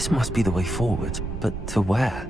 This must be the way forward, but to where?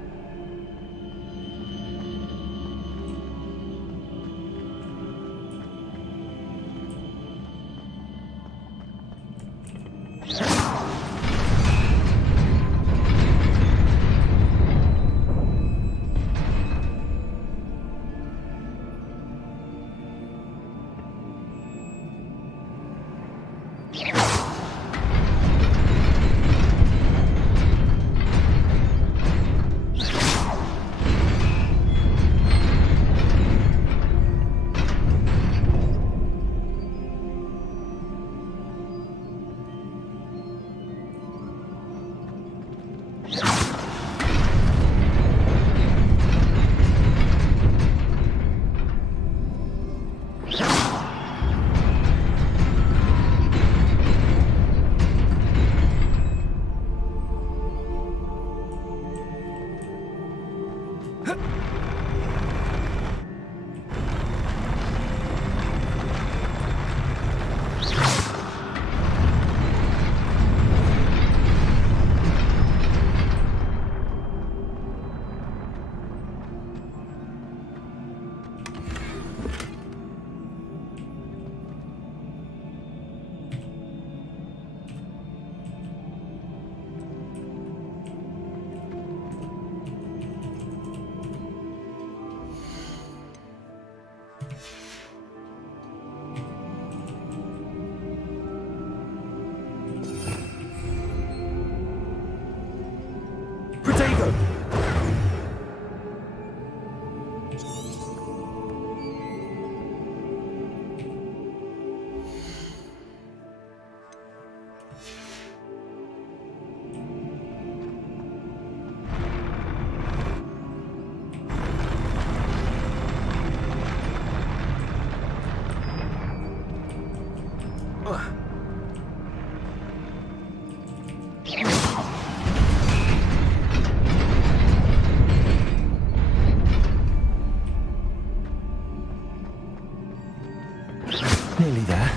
Nearly there.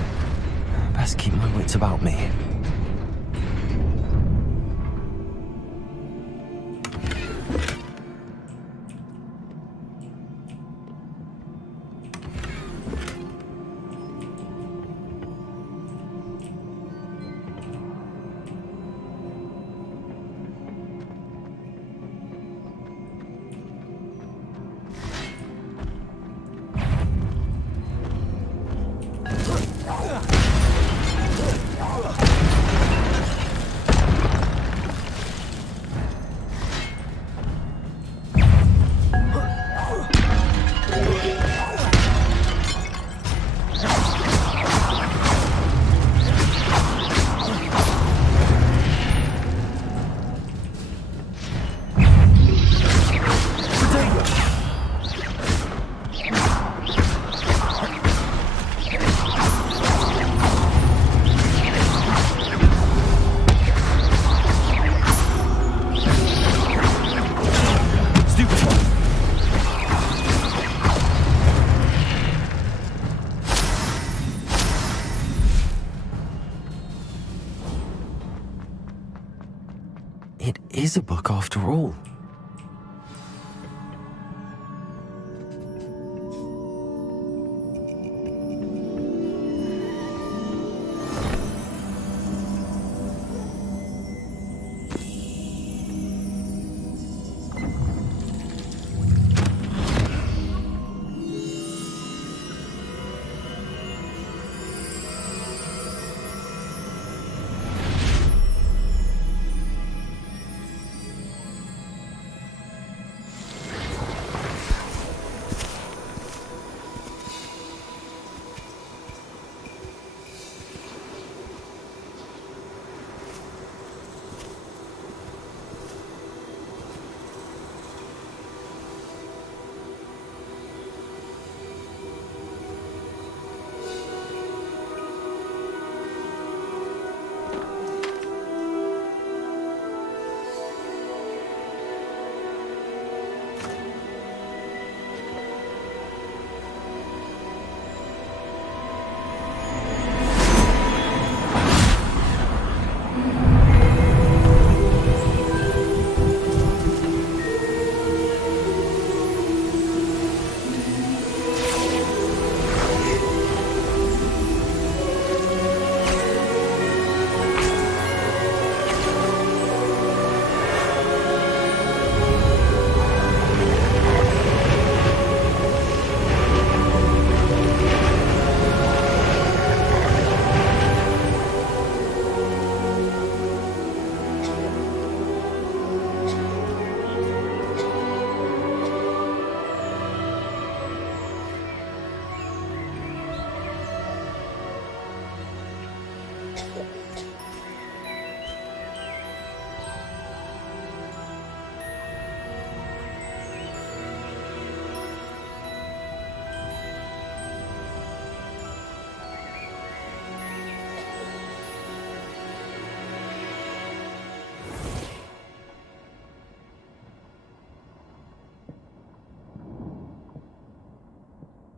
Best keep my wits about me. It is a book after all.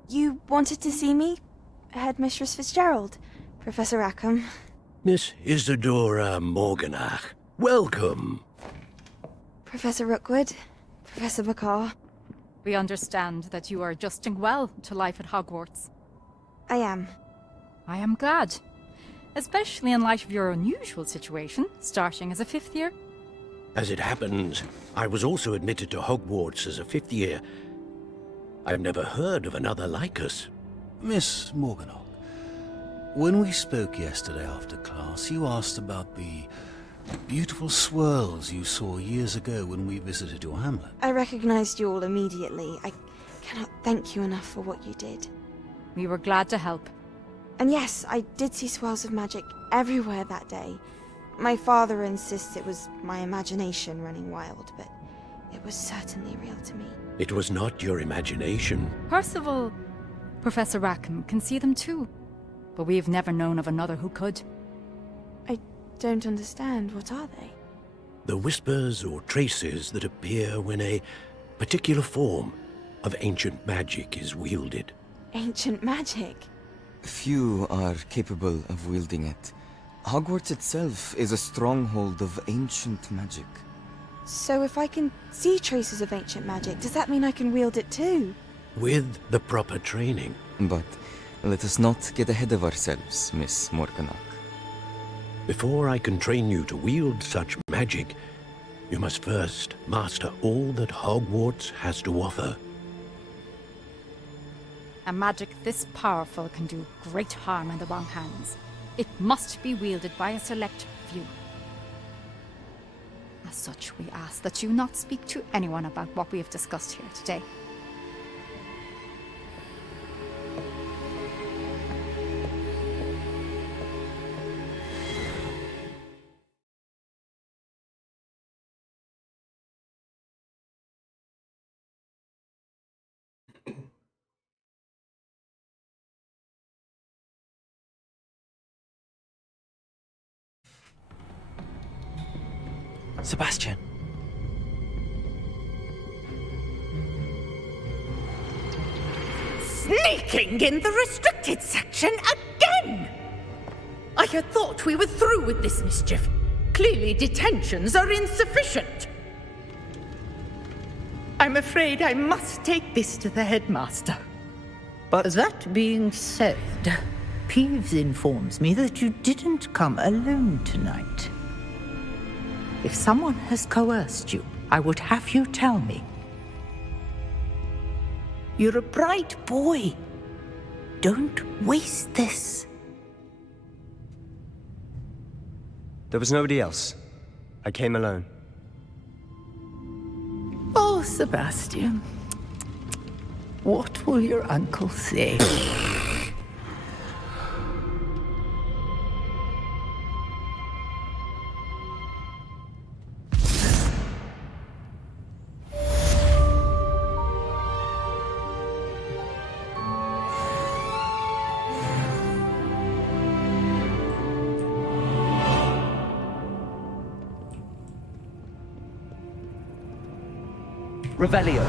You wanted to see me? Headmistress Fitzgerald, Professor Rackham. Miss Isadora Morganach, welcome. Professor Rookwood, Professor Bakar. We understand that you are adjusting well to life at Hogwarts. I am. I am glad. Especially in light of your unusual situation, starting as a 5th year. As it happens, I was also admitted to Hogwarts as a 5th year. I've never heard of another like us. Miss Morganach, when we spoke yesterday after class, you asked about the Beautiful swirls you saw years ago when we visited your hamlet. I recognized you all immediately. I cannot thank you enough for what you did. We were glad to help. And yes, I did see swirls of magic everywhere that day. My father insists it was my imagination running wild, but it was certainly real to me. It was not your imagination. Percival, Professor Rackham can see them too. But we've never known of another who could. I don't understand. What are they? The whispers or traces that appear when a particular form of ancient magic is wielded. Ancient magic? Few are capable of wielding it. Hogwarts itself is a stronghold of ancient magic. So if I can see traces of ancient magic, does that mean I can wield it too? With the proper training. But let us not get ahead of ourselves, Miss Morganach. Before I can train you to wield such magic, you must first master all that Hogwarts has to offer. A magic this powerful can do great harm in the wrong hands. It must be wielded by a select few. As such, we ask that you not speak to anyone about what we have discussed here today. Sebastian. Sneaking in the restricted section again! I had thought we were through with this mischief. Clearly detentions are insufficient. I'm afraid I must take this to the headmaster. But that being said, Peeves informs me that you didn't come alone tonight. If someone has coerced you, I would have you tell me. You're a bright boy. Don't waste this. There was nobody else. I came alone. Oh, Sebastian. What will your uncle say? Revelio.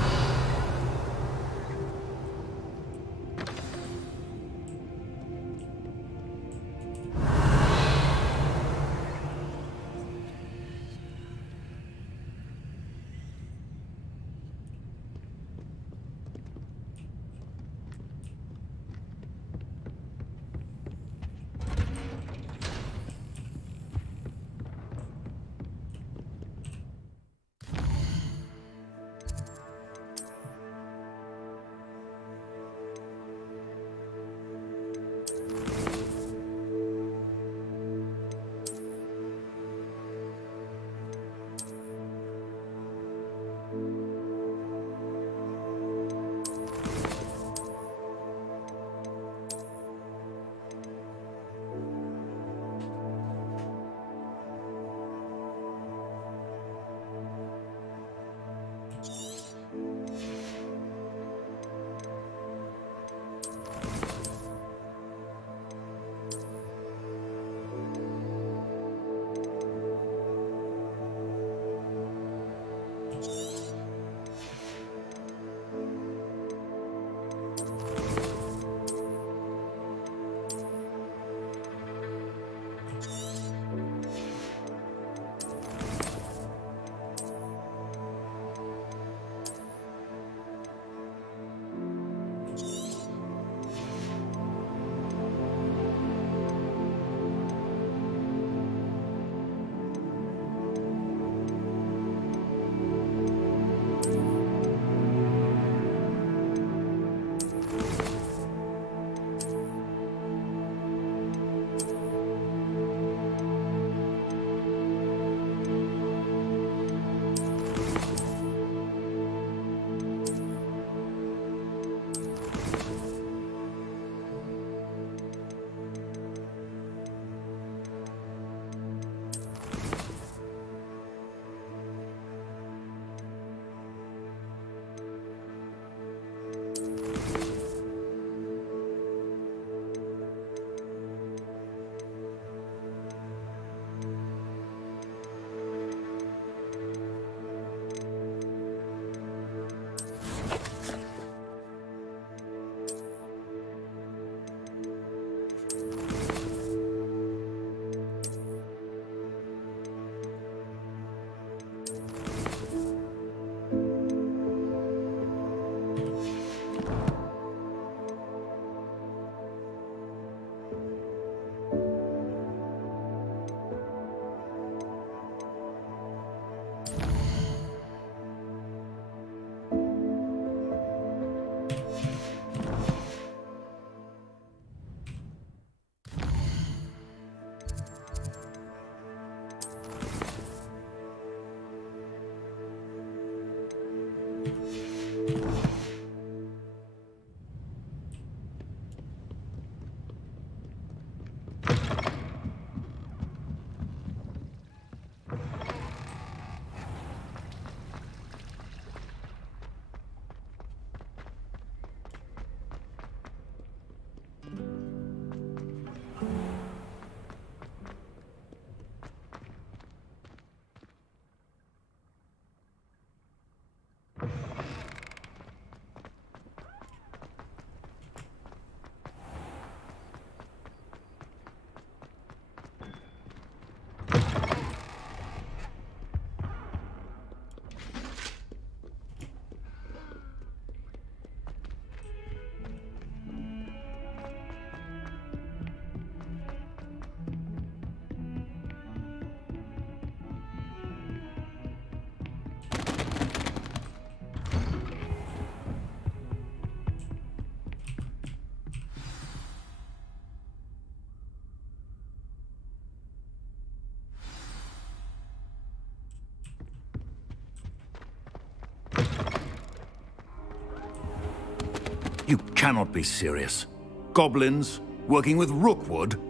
You cannot be serious. Goblins working with rookwood?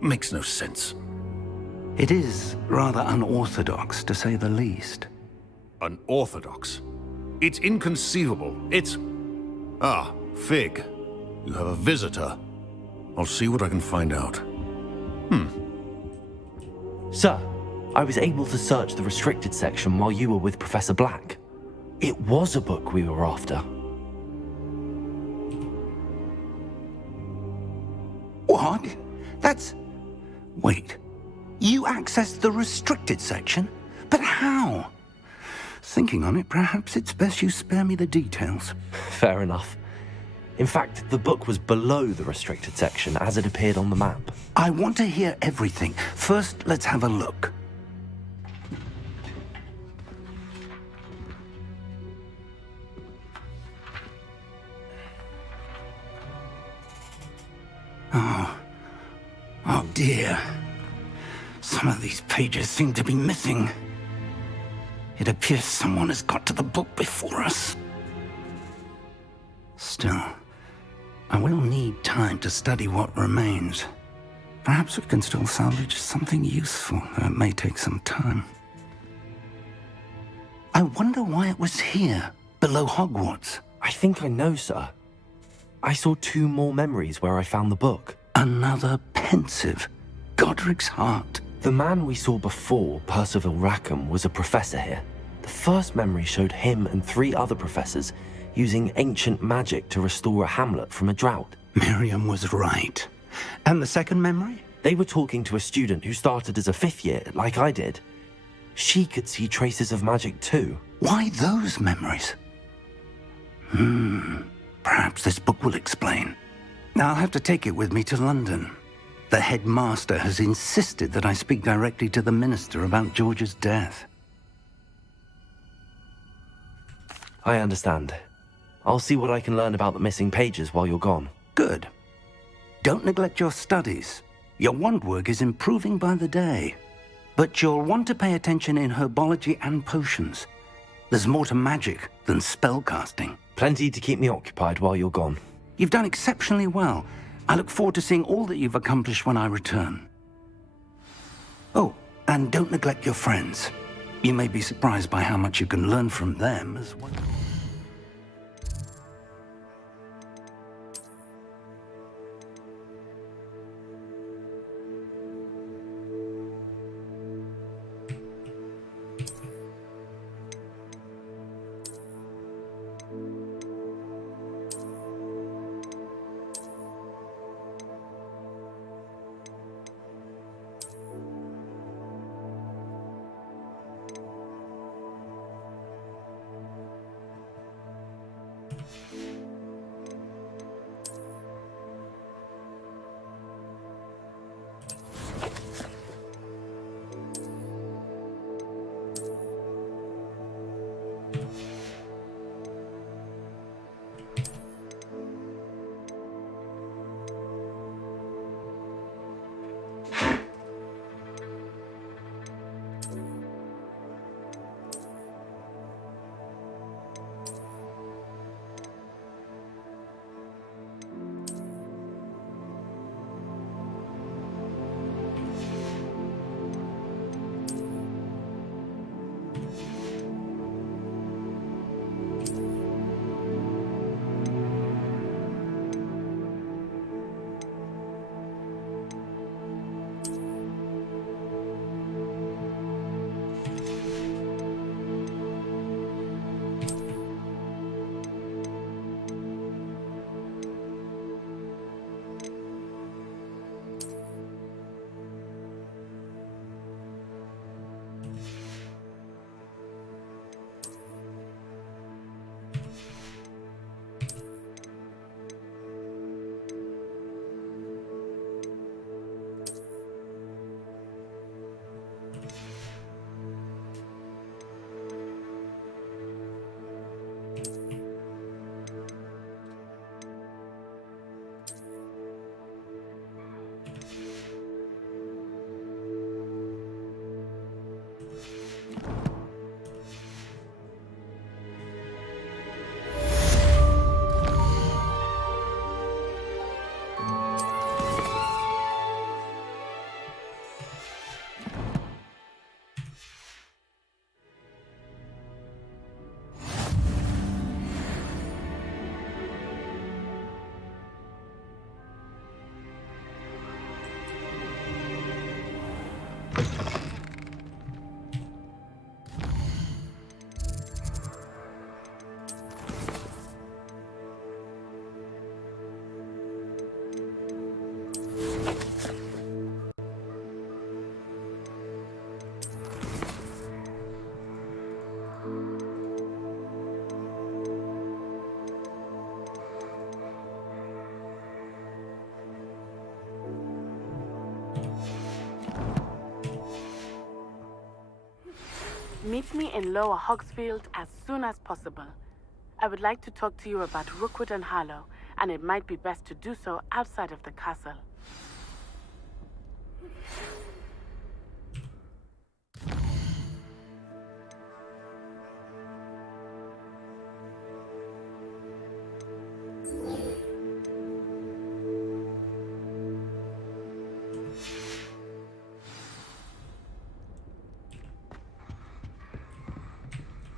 Makes no sense. It is rather unorthodox, to say the least. Unorthodox? It's inconceivable. It's... Ah, Fig. You have a visitor. I'll see what I can find out. Sir, I was able to search the restricted section while you were with Professor Black. It was a book we were after. What? That's... Wait. You accessed the restricted section? But how? Thinking on it, perhaps it's best you spare me the details. Fair enough. In fact, the book was below the restricted section as it appeared on the map. I want to hear everything. First, let's have a look. Oh dear. Some of these pages seem to be missing. It appears someone has got to the book before us. Still, I will need time to study what remains. Perhaps we can still salvage something useful, though it may take some time. I wonder why it was here, below Hogwarts. I think I know, sir. I saw 2 more memories where I found the book. Another pensive. Godric's heart. The man we saw before, Percival Rackham, was a professor here. The first memory showed him and 3 other professors using ancient magic to restore a hamlet from a drought. Miriam was right. And the second memory? They were talking to a student who started as a 5th year, like I did. She could see traces of magic too. Why those memories? Perhaps this book will explain. Now I'll have to take it with me to London. The headmaster has insisted that I speak directly to the minister about George's death. I understand. I'll see what I can learn about the missing pages while you're gone. Good. Don't neglect your studies. Your wand work is improving by the day. But you'll want to pay attention in herbology and potions. There's more to magic than spellcasting. Plenty to keep me occupied while you're gone. You've done exceptionally well. I look forward to seeing all that you've accomplished when I return. Oh, and don't neglect your friends. You may be surprised by how much you can learn from them as well. Meet me in Lower Hogsfield as soon as possible. I would like to talk to you about Rookwood and Harlow, and it might be best to do so outside of the castle.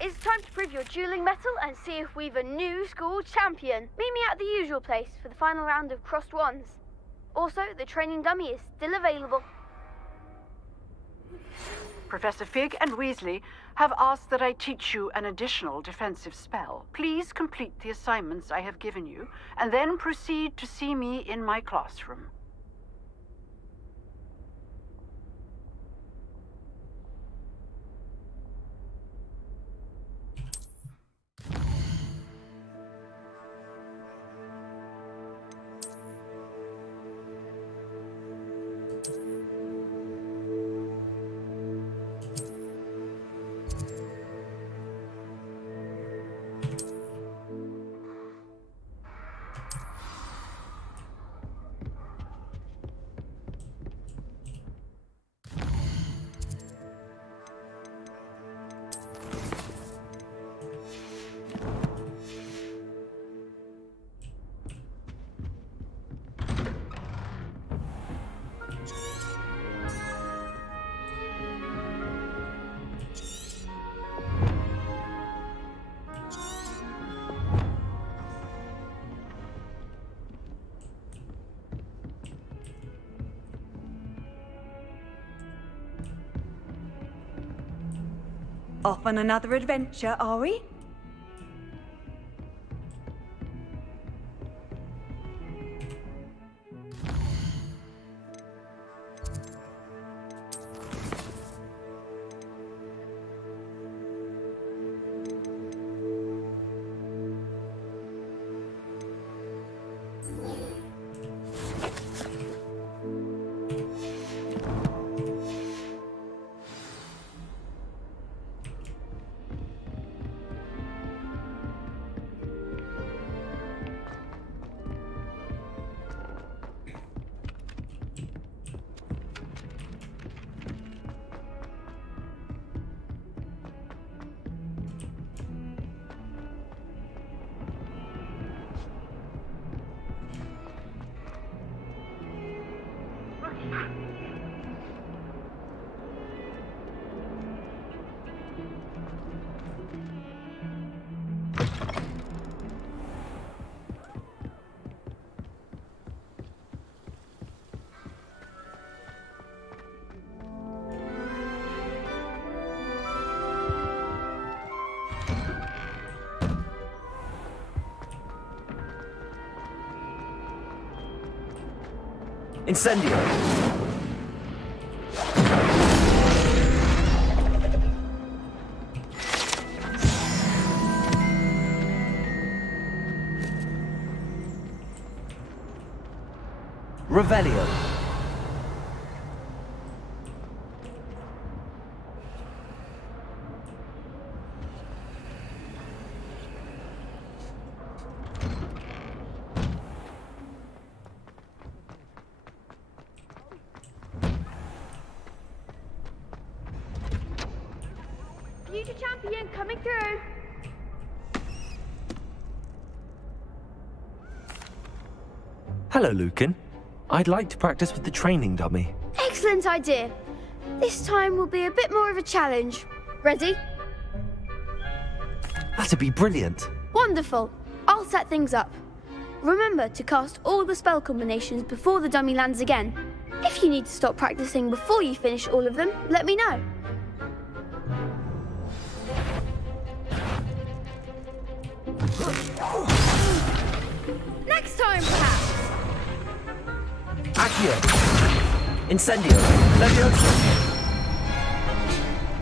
It's time to prove your dueling mettle and see if we've a new school champion. Meet me at the usual place for the final round of crossed wands. Also, the training dummy is still available. Professor Fig and Weasley have asked that I teach you an additional defensive spell. Please complete the assignments I have given you, and then proceed to see me in my classroom. Off on another adventure, are we? Incendio! Revelio. Future champion coming through. Hello, Lucan. I'd like to practice with the training dummy. Excellent idea. This time will be a bit more of a challenge. Ready? That'd be brilliant. Wonderful. I'll set things up. Remember to cast all the spell combinations before the dummy lands again. If you need to stop practicing before you finish all of them, let me know. Next time, perhaps. Accio. Incendio. Leviosa.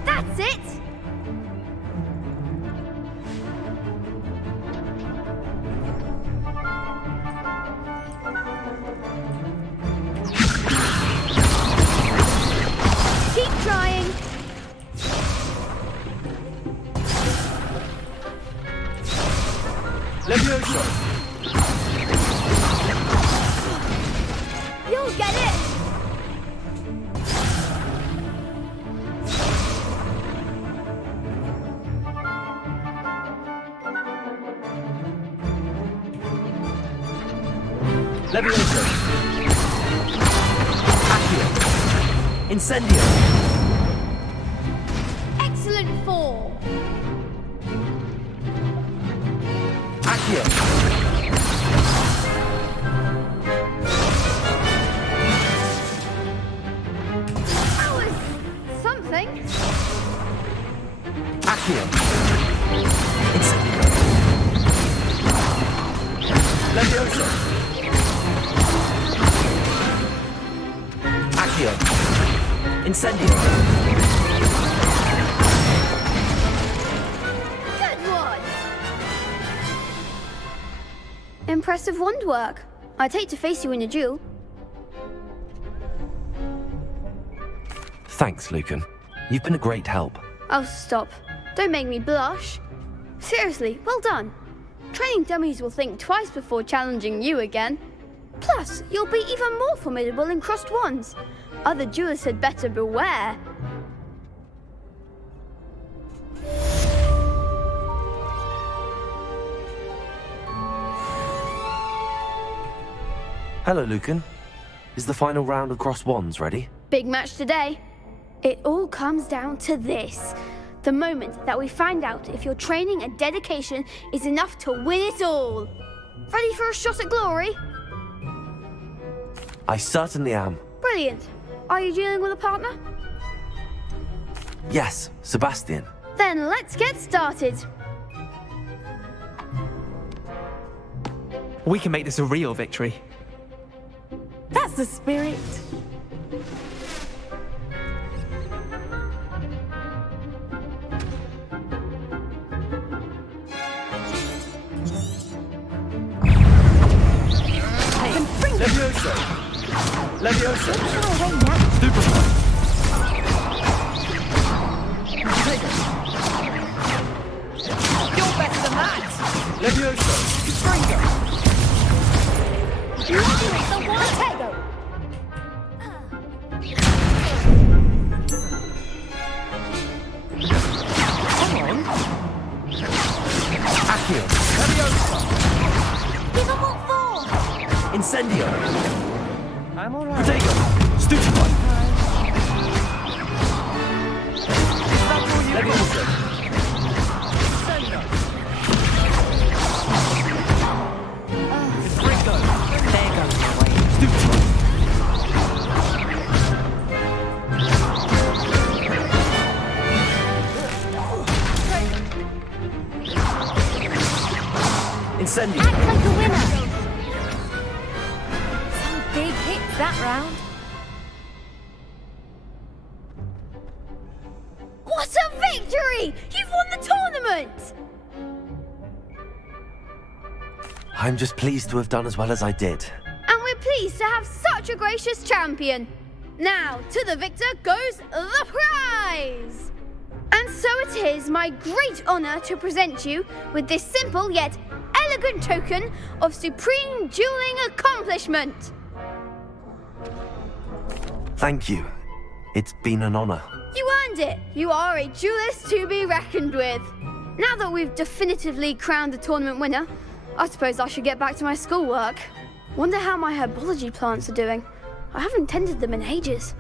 That's it. Keep trying. Levioso! Accio! Incendio! Excellent fall. Accio! That was something. Accio! Incendio! Levioso! Accio! Incendio! Good one. Impressive wand work. I'd hate to face you in a duel. Thanks, Lucan. You've been a great help. Oh, stop. Don't make me blush. Seriously, well done. Training dummies will think twice before challenging you again. Plus, you'll be even more formidable in crossed wands. Other duelists had better beware. Hello, Lucan. Is the final round of cross wands ready? Big match today. It all comes down to this. The moment that we find out if your training and dedication is enough to win it all. Ready for a shot at glory? I certainly am. Brilliant. Are you dealing with a partner? Yes, Sebastian. Then let's get started. We can make this a real victory. That's the spirit. Levioso! Levioso! Stupefy! You're better than that! Levioso! Stringo! You the one Tego! Come on! Accio! Levioso! Give him what for! Incendio! I'm alright. Protego! Stupefy! Levioso! Stringo! There goes my way. Stupefy! Incendio! Act like a winner! Some big hits that round. What a victory! You've won the tournament! I'm just pleased to have done as well as I did. And we're pleased to have such a gracious champion. Now, to the victor goes the prize! And so it is my great honor to present you with this simple yet elegant token of supreme dueling accomplishment. Thank you. It's been an honor. You earned it. You are a duelist to be reckoned with. Now that we've definitively crowned the tournament winner, I suppose I should get back to my schoolwork. Wonder how my herbology plants are doing. I haven't tended them in ages.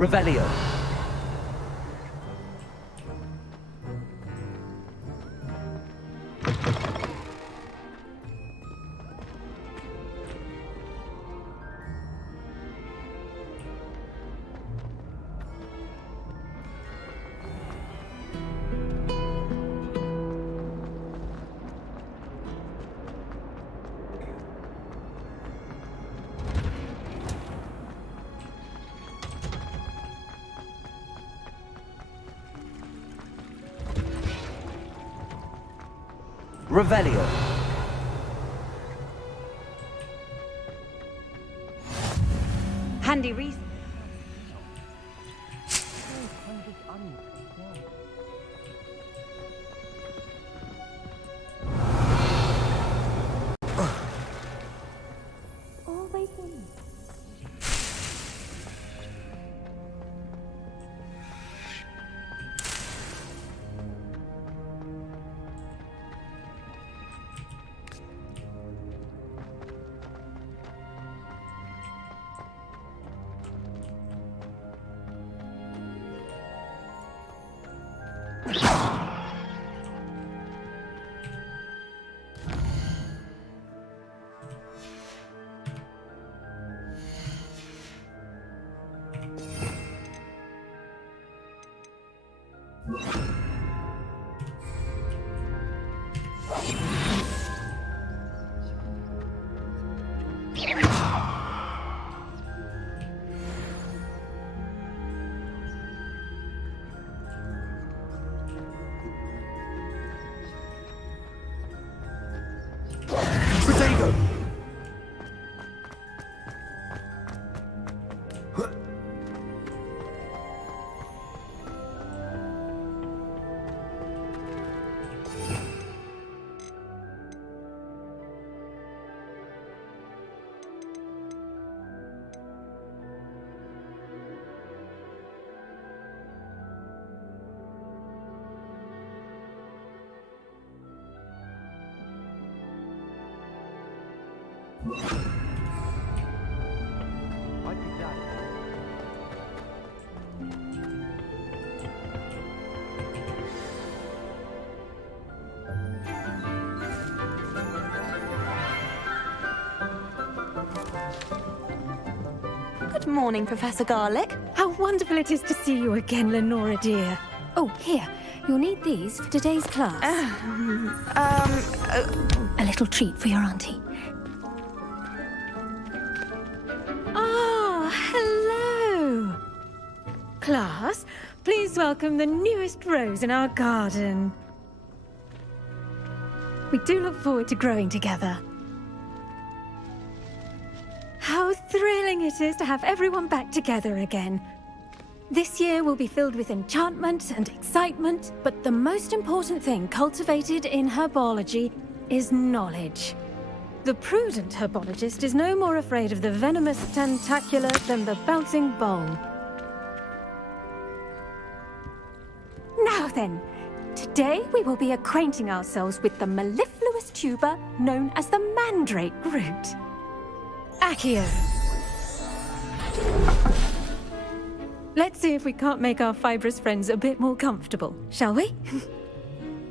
Revelio. Revelio. Handy reason. Always in. Good morning, Professor Garlick. How wonderful it is to see you again, Lenora dear. Oh, here. You'll need these for today's class. A little treat for your auntie. Ah, hello. Class, please welcome the newest rose in our garden. We do look forward to growing together. How thrilling it is to have everyone back together again. This year will be filled with enchantment and excitement, but the most important thing cultivated in herbology is knowledge. The prudent herbologist is no more afraid of the venomous tentacula than the bouncing bowl. Now then, today we will be acquainting ourselves with the mellifluous tuber known as the mandrake root. Accio. Let's see if we can't make our fibrous friends a bit more comfortable, shall we?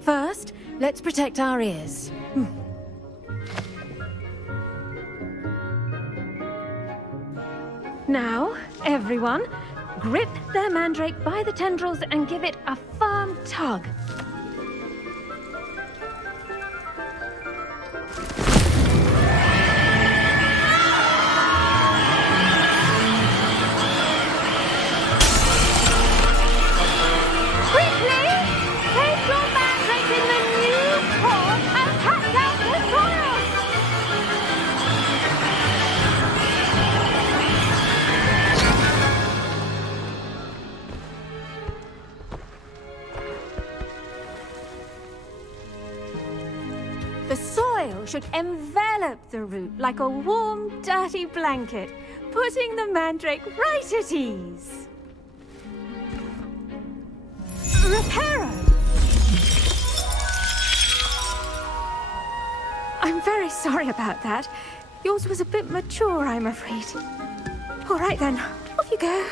First, let's protect our ears. Now, everyone, grip their mandrake by the tendrils and give it a firm tug. The soil should envelop the root like a warm, dirty blanket, putting the mandrake right at ease. Reparo! I'm very sorry about that. Yours was a bit mature, I'm afraid. All right then, off you go.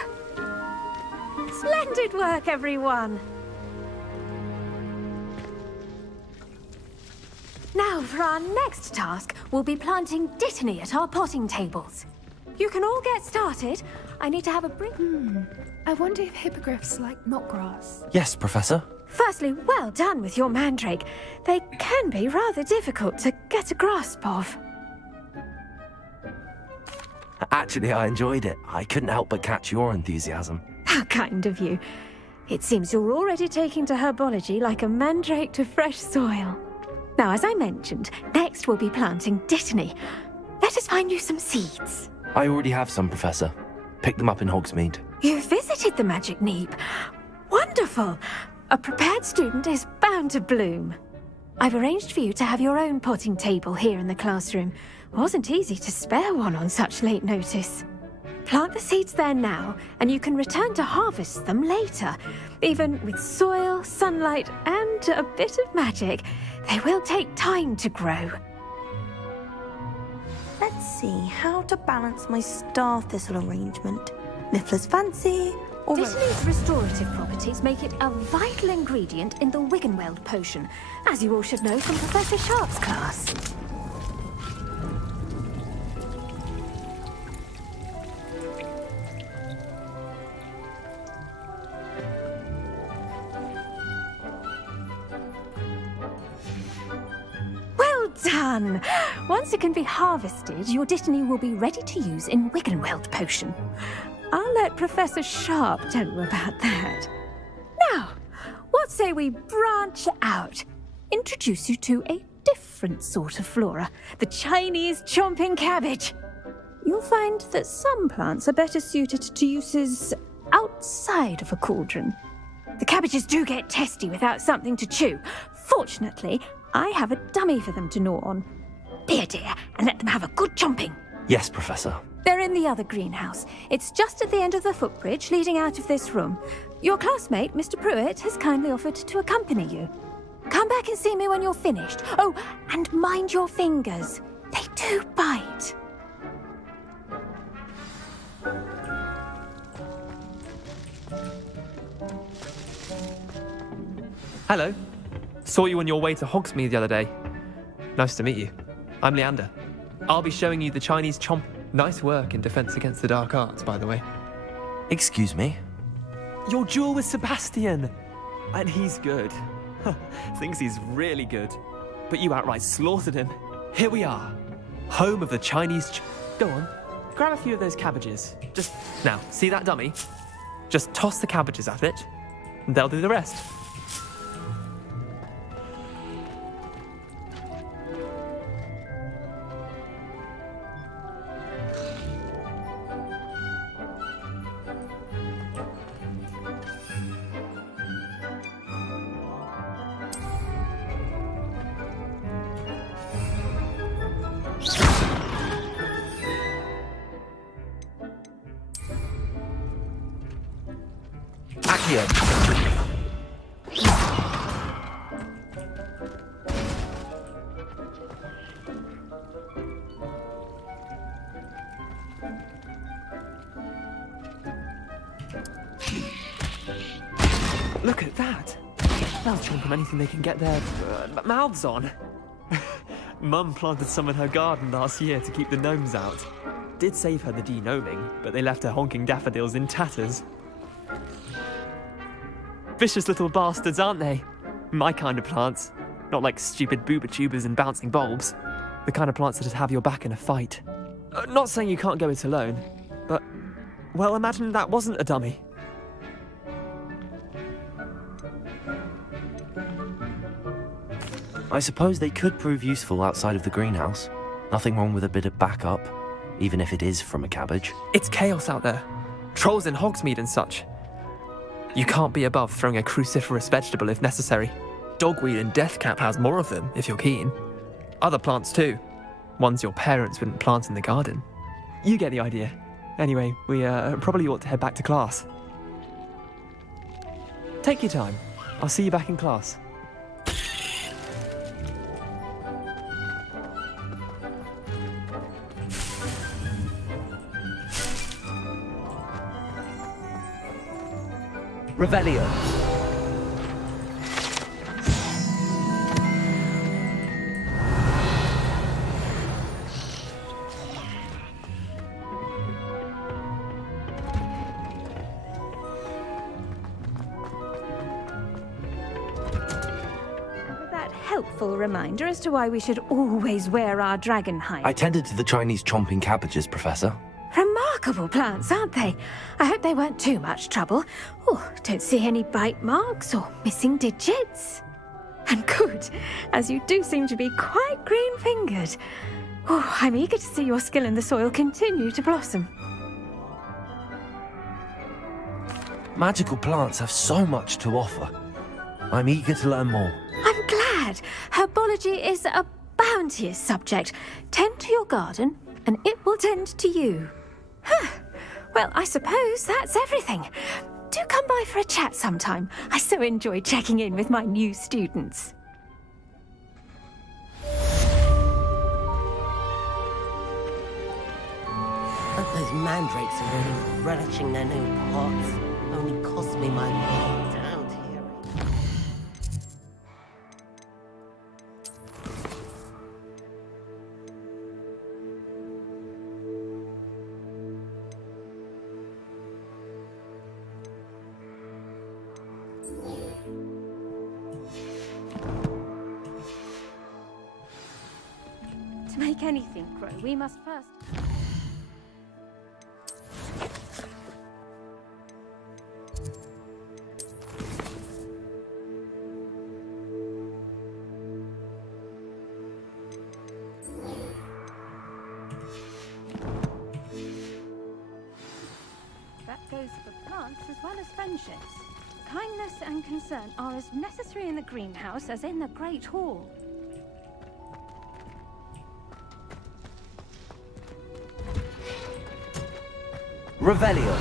Splendid work, everyone! Now, for our next task, we'll be planting dittany at our potting tables. You can all get started. I need to have a break. I wonder if hippogriffs like knotgrass. Yes, Professor. Firstly, well done with your mandrake. They can be rather difficult to get a grasp of. Actually, I enjoyed it. I couldn't help but catch your enthusiasm. How kind of you. It seems you're already taking to herbology like a mandrake to fresh soil. Now, as I mentioned, next we'll be planting dittany. Let us find you some seeds. I already have some, Professor. Picked them up in Hogsmeade. You visited the Magic Neep. Wonderful! A prepared student is bound to bloom. I've arranged for you to have your own potting table here in the classroom. Wasn't easy to spare one on such late notice. Plant the seeds there now, and you can return to harvest them later. Even with soil, sunlight, and a bit of magic, they will take time to grow. Let's see how to balance my star thistle arrangement. Niffler's fancy, or... Dittany's restorative properties make it a vital ingredient in the Wiggenweld potion, as you all should know from Professor Sharp's class. Well done! Once it can be harvested, your dittany will be ready to use in Wiggenweld potion. I'll let Professor Sharp tell you about that. Now, what say we branch out? Introduce you to a different sort of flora, the Chinese chomping cabbage. You'll find that some plants are better suited to uses outside of a cauldron. The cabbages do get testy without something to chew. Fortunately, I have a dummy for them to gnaw on. Be a dear and let them have a good chomping. Yes, Professor. They're in the other greenhouse. It's just at the end of the footbridge leading out of this room. Your classmate, Mr. Pruitt, has kindly offered to accompany you. Come back and see me when you're finished. Oh, and mind your fingers. They do bite. Hello. Saw you on your way to Hogsmeade the other day. Nice to meet you. I'm Leander. I'll be showing you the Chinese chomp. Nice work in Defense Against the Dark Arts, by the way. Excuse me? Your duel with Sebastian! And he's good. Thinks he's really good. But you outright slaughtered him. Here we are. Home of the Chinese Go on. Grab a few of those cabbages. Just... Now, see that dummy? Just toss the cabbages at it, and they'll do the rest. Look at that! They'll chomp on anything they can get their mouths on. Mum planted some in her garden last year to keep the gnomes out. Did save her the de-gnoming, but they left her honking daffodils in tatters. Vicious little bastards, aren't they? My kind of plants. Not like stupid booba tubers and bouncing bulbs. The kind of plants that'd have your back in a fight. Not saying you can't go it alone, but... Well, imagine that wasn't a dummy. I suppose they could prove useful outside of the greenhouse. Nothing wrong with a bit of backup, even if it is from a cabbage. It's chaos out there. Trolls in Hogsmeade and such. You can't be above throwing a cruciferous vegetable if necessary. Dogweed and deathcap has more of them, if you're keen. Other plants too. Ones your parents wouldn't plant in the garden. You get the idea. Anyway, we probably ought to head back to class. Take your time. I'll see you back in class. Revelio. That helpful reminder as to why we should always wear our dragon hide. I tended to the Chinese chomping cabbages, Professor. Remarkable plants, aren't they? I hope they weren't too much trouble. Oh, don't see any bite marks or missing digits. And good, as you do seem to be quite green-fingered. Oh, I'm eager to see your skill in the soil continue to blossom. Magical plants have so much to offer. I'm eager to learn more. I'm glad. Herbology is a bounteous subject. Tend to your garden, and it will tend to you. Huh. Well, I suppose that's everything. Do come by for a chat sometime. I so enjoy checking in with my new students. But those mandrakes are really relishing their new pots. Only cost me my down here. To make anything grow, we must first... That goes for plants as well as friendships. Kindness and concern are as necessary in the greenhouse as in the Great Hall. Revelio.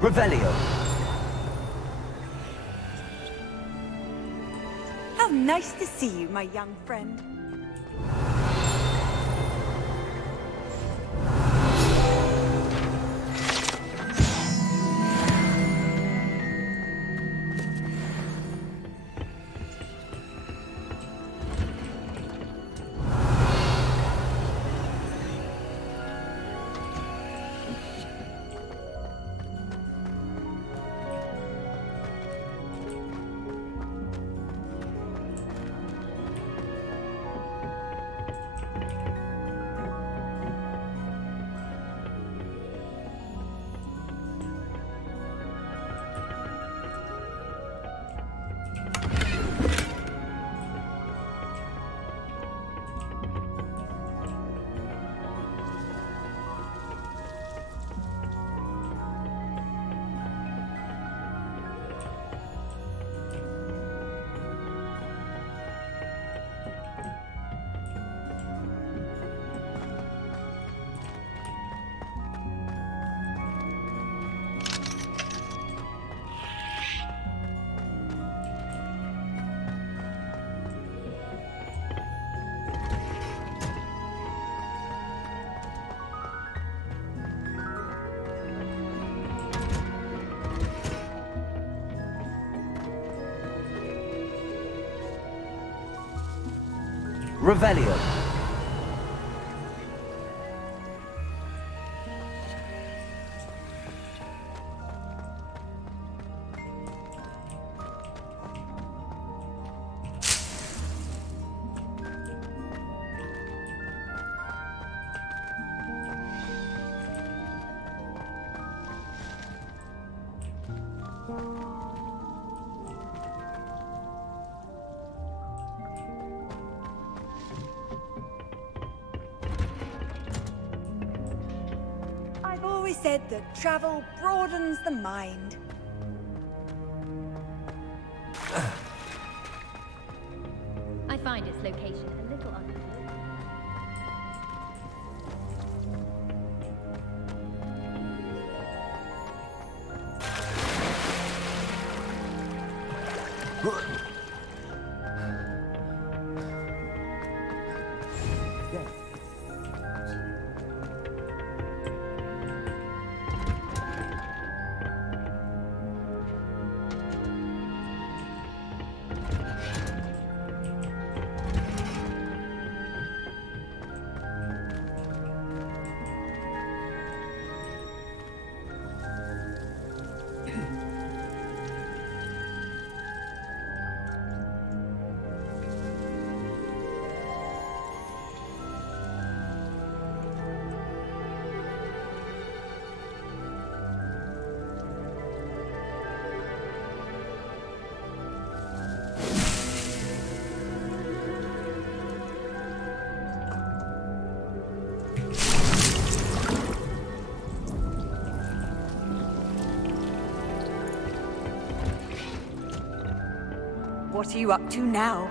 Revelio. How nice to see you, my young friend. Revelio. I've always said that travel broadens the mind. I find its location a little unusual. What are you up to now?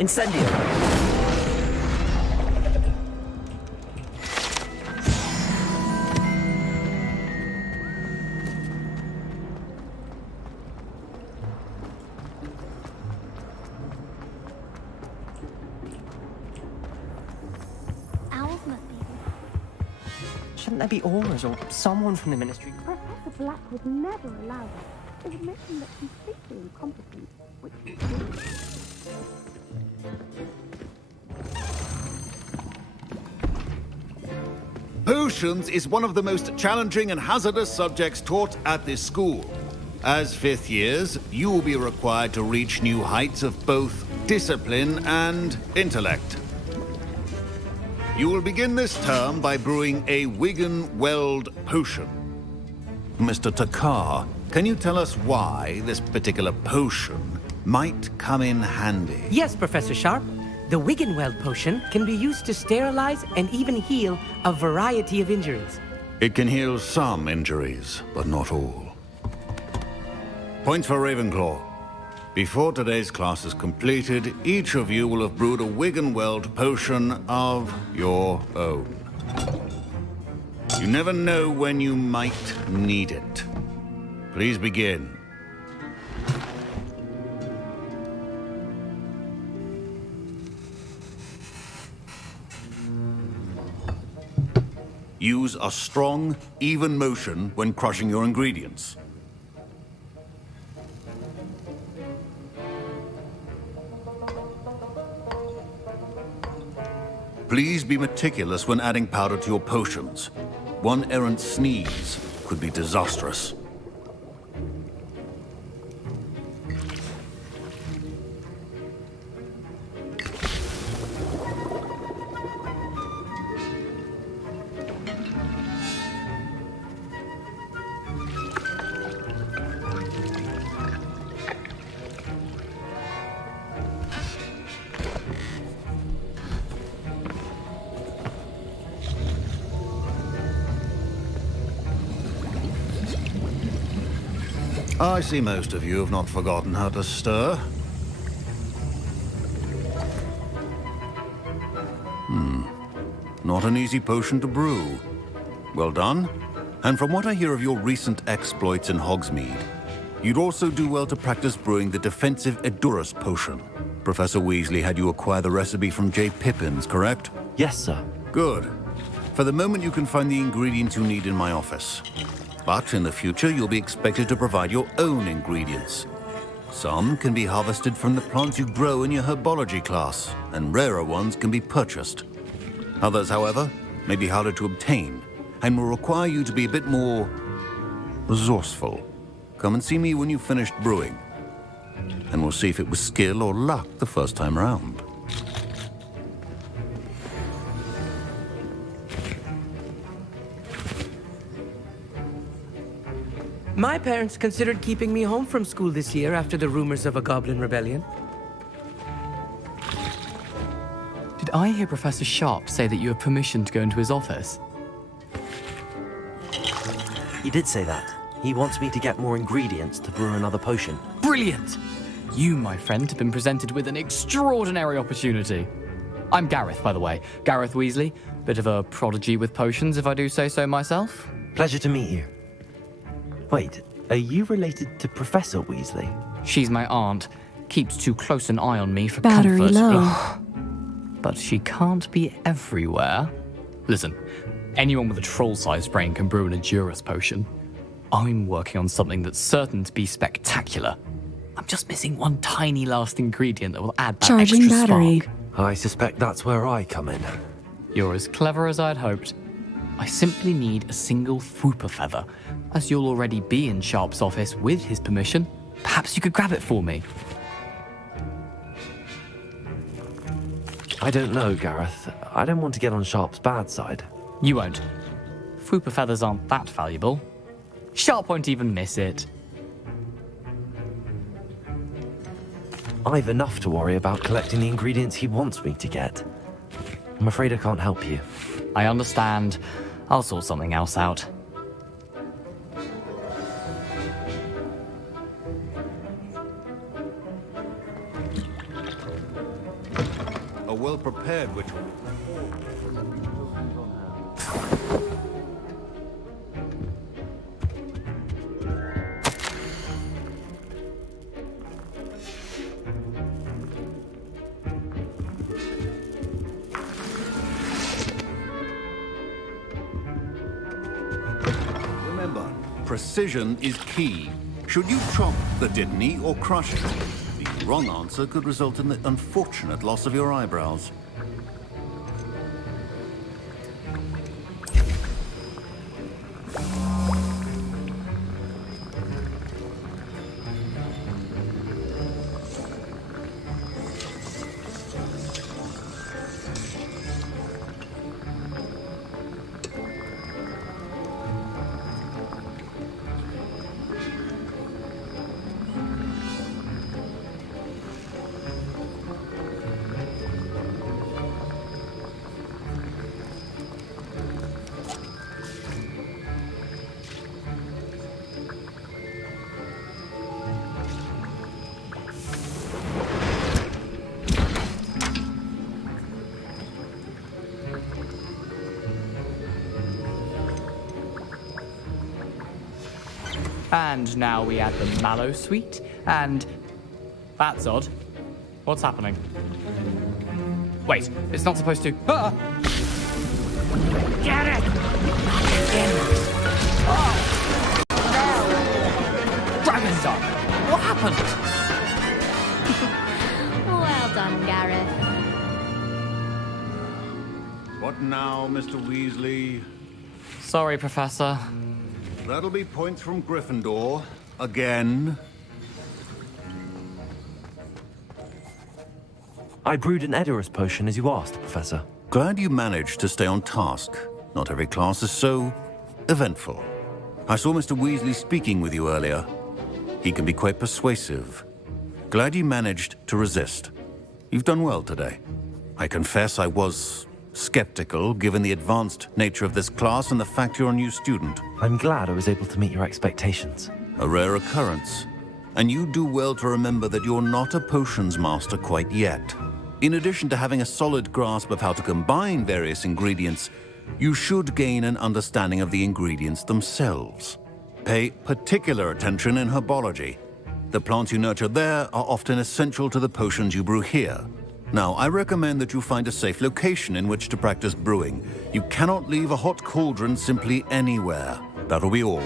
Incendio. Owls must be. Shouldn't there be aurors or someone from the Ministry? Professor Black would never allow it. It would make him look completely incompetent, which is Potions is one of the most challenging and hazardous subjects taught at this school. As fifth years, you will be required to reach new heights of both discipline and intellect. You will begin this term by brewing a Wigan-Weld potion. Mr. Takar, can you tell us why this particular potion might come in handy? Yes, Professor Sharp. The Wigan-Weld potion can be used to sterilize and even heal a variety of injuries. It can heal some injuries, but not all. Points for Ravenclaw. Before today's class is completed, each of you will have brewed a Wigan-Weld potion of your own. You never know when you might need it. Please begin. Use a strong, even motion when crushing your ingredients. Please be meticulous when adding powder to your potions. One errant sneeze could be disastrous. I see most of you have not forgotten how to stir. Not an easy potion to brew. Well done. And from what I hear of your recent exploits in Hogsmeade, You'd also do well to practice brewing the defensive Edurus potion. Professor Weasley had you acquire the recipe from J. Pippin's, correct? Yes, sir. Good. For the moment, you can find the ingredients you need in my office. But in the future, you'll be expected to provide your own ingredients. Some can be harvested from the plants you grow in your herbology class, and rarer ones can be purchased. Others, however, may be harder to obtain, and will require you to be a bit more resourceful. Come and see me when you've finished brewing, and we'll see if it was skill or luck the first time round. My parents considered keeping me home from school this year after the rumors of a goblin rebellion. Did I hear Professor Sharp say that you have permission to go into his office? He did say that. He wants me to get more ingredients to brew another potion. Brilliant! You, my friend, have been presented with an extraordinary opportunity. I'm Gareth, by the way. Gareth Weasley. Bit of a prodigy with potions, if I do say so myself. Pleasure to meet you. Wait, are you related to Professor Weasley? She's my aunt. Keeps too close an eye on me for Battery comfort. low. Ugh. But she can't be everywhere. Listen, anyone with a troll-sized brain can brew an Edurus potion. I'm working on something that's certain to be spectacular. I'm just missing one tiny last ingredient that will add that Charging extra battery. spark. I suspect that's where I come in. You're as clever as I'd hoped. I simply need a single Fwooper feather. As you'll already be in Sharp's office with his permission, perhaps you could grab it for me. I don't know, Gareth. I don't want to get on Sharp's bad side. You won't. Fwooper feathers aren't that valuable. Sharp won't even miss it. I've enough to worry about collecting the ingredients he wants me to get. I'm afraid I can't help you. I understand. I'll sort something else out. A well-prepared ritual. Remember, precision is key. Should you chop the Dittany or crush it? The wrong answer could result in the unfortunate loss of your eyebrows. And now we add the mallow sweet, and... That's odd. What's happening? Wait, it's not supposed to... Ah! Get it! Oh! No! Dragon's Dog! What happened? Well done, Gareth. What now, Mr. Weasley? Sorry, Professor. That'll be points from Gryffindor. Again. I brewed an Edurus potion as you asked, Professor. Glad you managed to stay on task. Not every class is so eventful. I saw Mr. Weasley speaking with you earlier. He can be quite persuasive. Glad you managed to resist. You've done well today. I confess I was skeptical, given the advanced nature of this class and the fact you're a new student. I'm glad I was able to meet your expectations. A rare occurrence. And you do well to remember that you're not a potions master quite yet. In addition to having a solid grasp of how to combine various ingredients, you should gain an understanding of the ingredients themselves. Pay particular attention in herbology. The plants you nurture there are often essential to the potions you brew here. Now, I recommend that you find a safe location in which to practice brewing. You cannot leave a hot cauldron simply anywhere. That'll be all.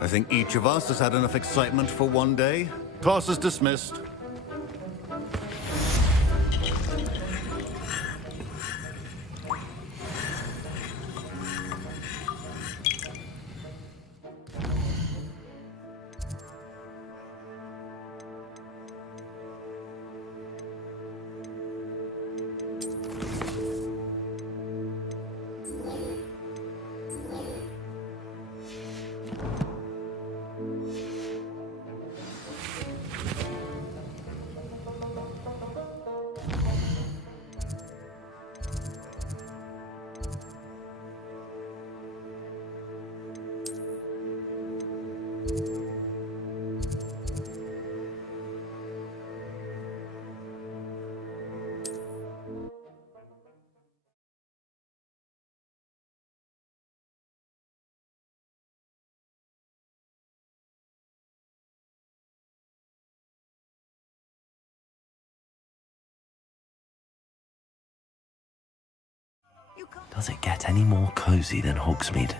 I think each of us has had enough excitement for one day. Class is dismissed. Does it get any more cozy than Hogsmeade?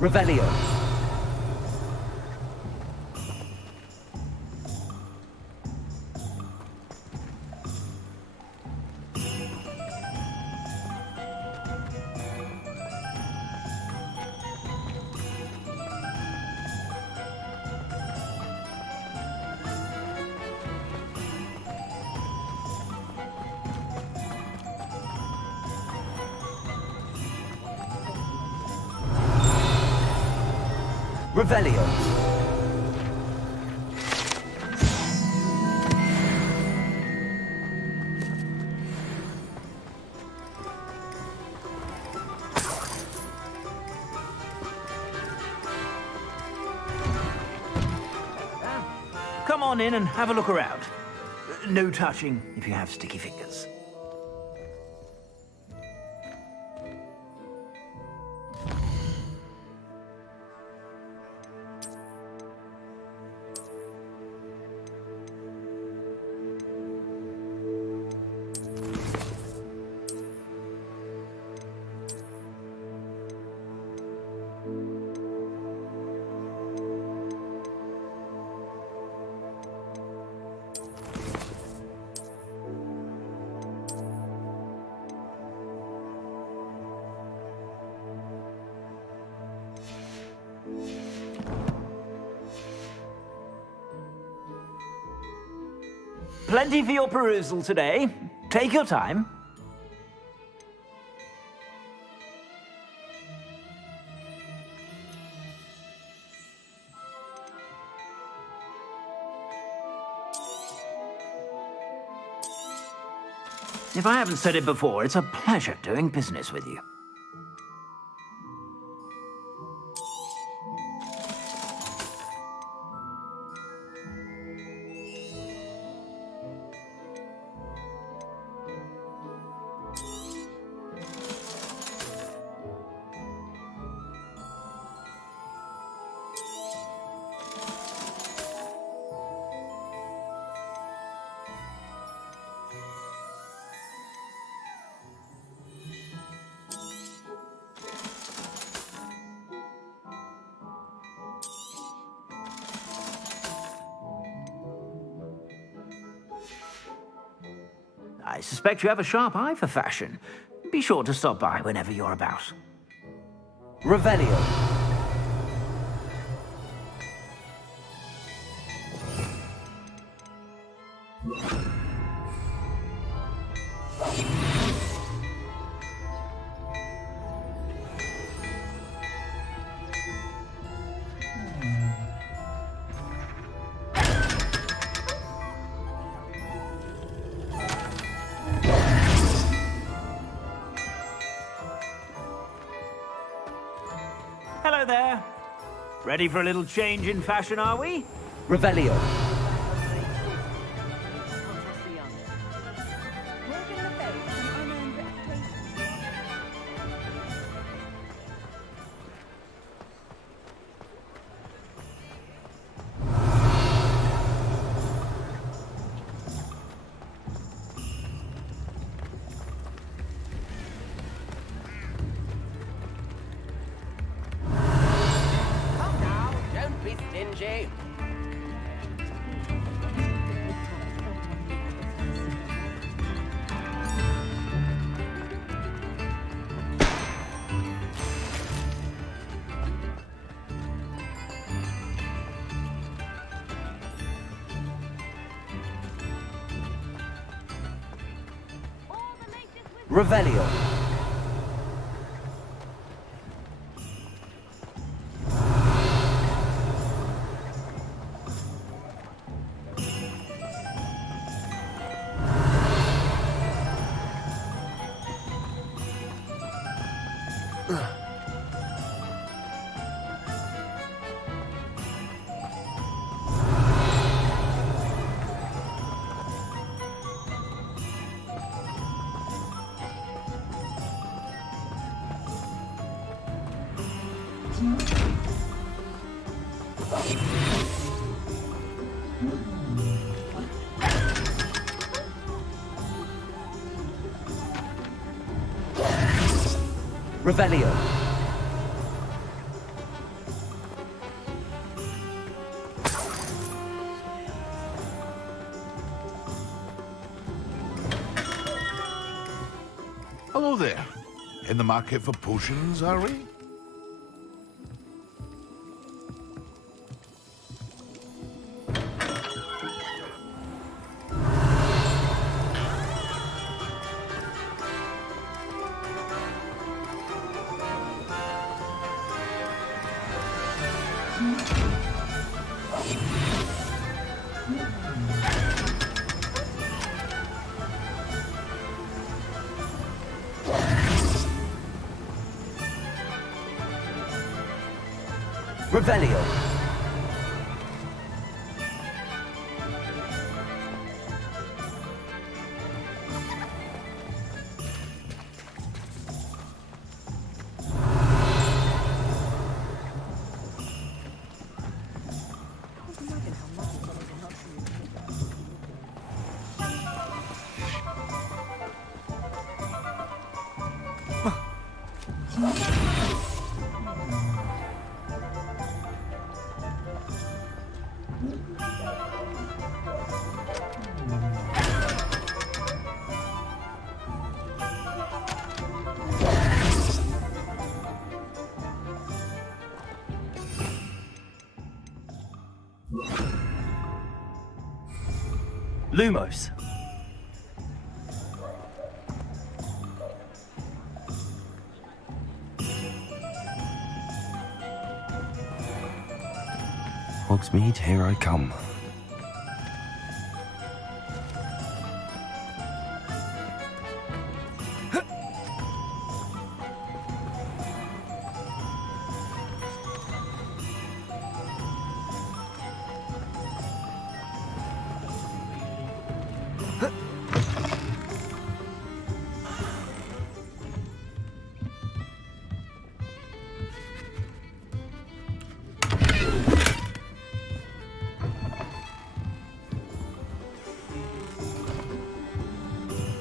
Revelio. Revelio. Come on in and have a look around. No touching if you have sticky fingers. Plenty for your perusal today. Take your time. If I haven't said it before, it's a pleasure doing business with you. I suspect you have a sharp eye for fashion. Be sure to stop by whenever you're about. Revelio. Ready for a little change in fashion, are we? Revelio. Come now, don't be stingy. Revelio. Revelio. Hello there. In the market for potions, are we? Revelio. Lumos. Hogsmeade, here I come.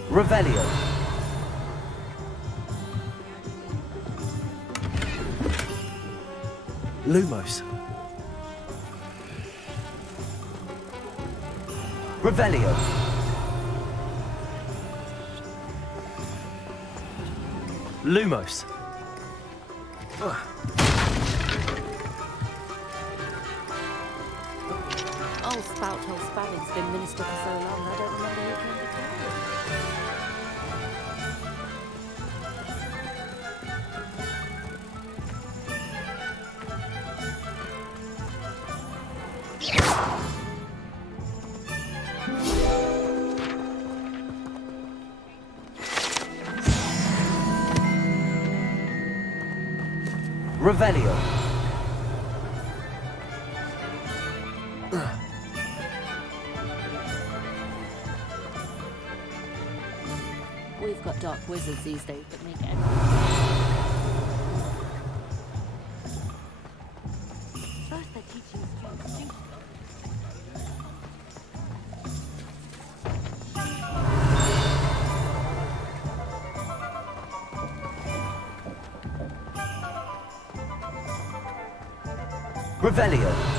Revelio. Lumos. Revelio. Lumos. Old spout old Spavin's been minister for so long, I don't remember who came before. Revelio. you've got dark wizards these days that make everything. First they're teaching students. Revelio.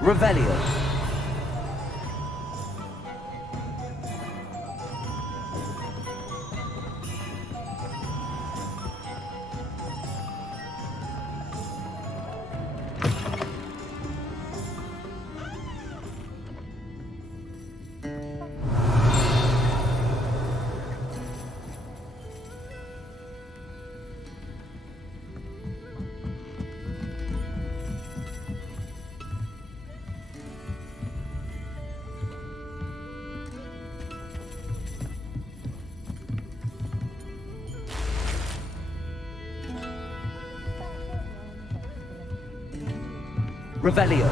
Revelio. Revelio.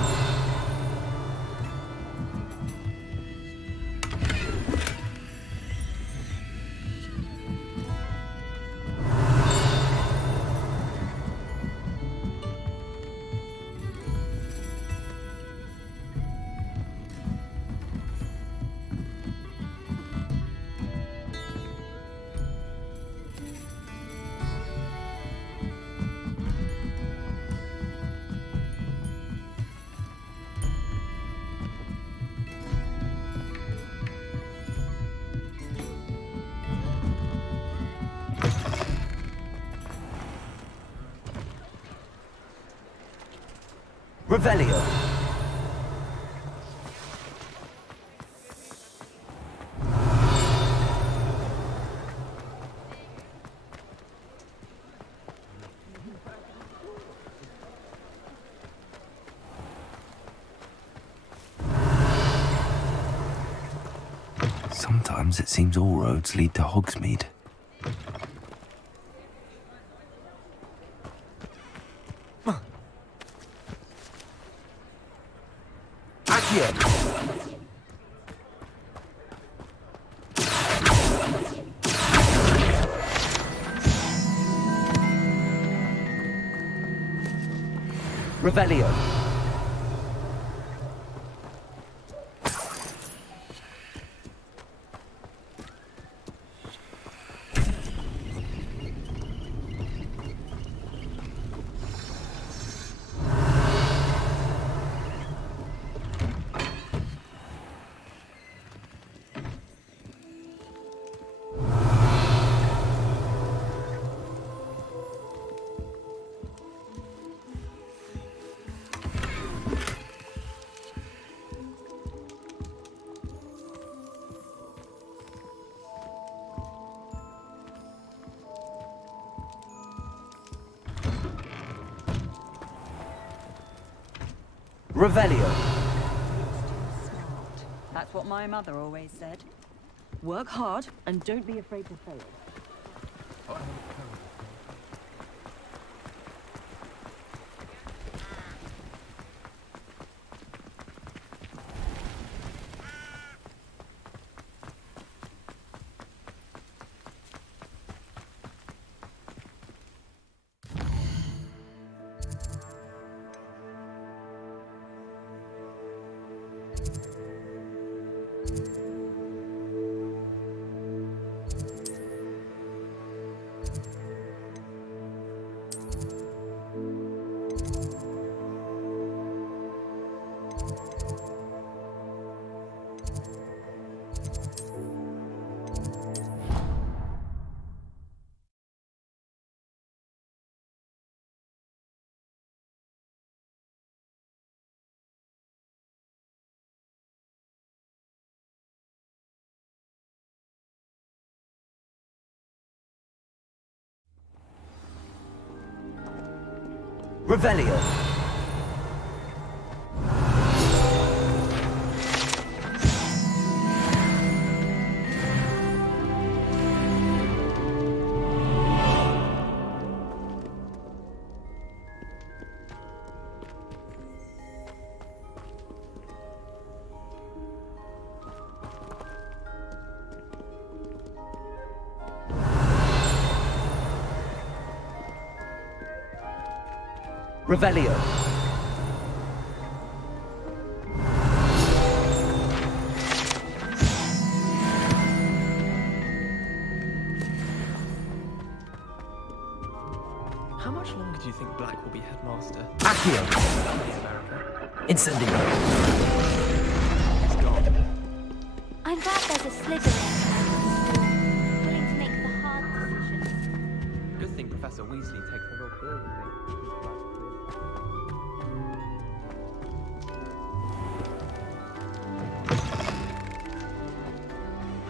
Revelio. Sometimes it seems all roads lead to Hogsmeade. Revelio. Revelio. That's what my mother always said. Work hard and don't be afraid to fail. Revelio. Revelio. How much longer do you think Black will be headmaster? Accio. Incendio. He's gone. I'm glad there's a Slytherin willing to make the hard decisions. Good thing Professor Weasley takes the real seriously.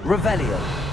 Revelio.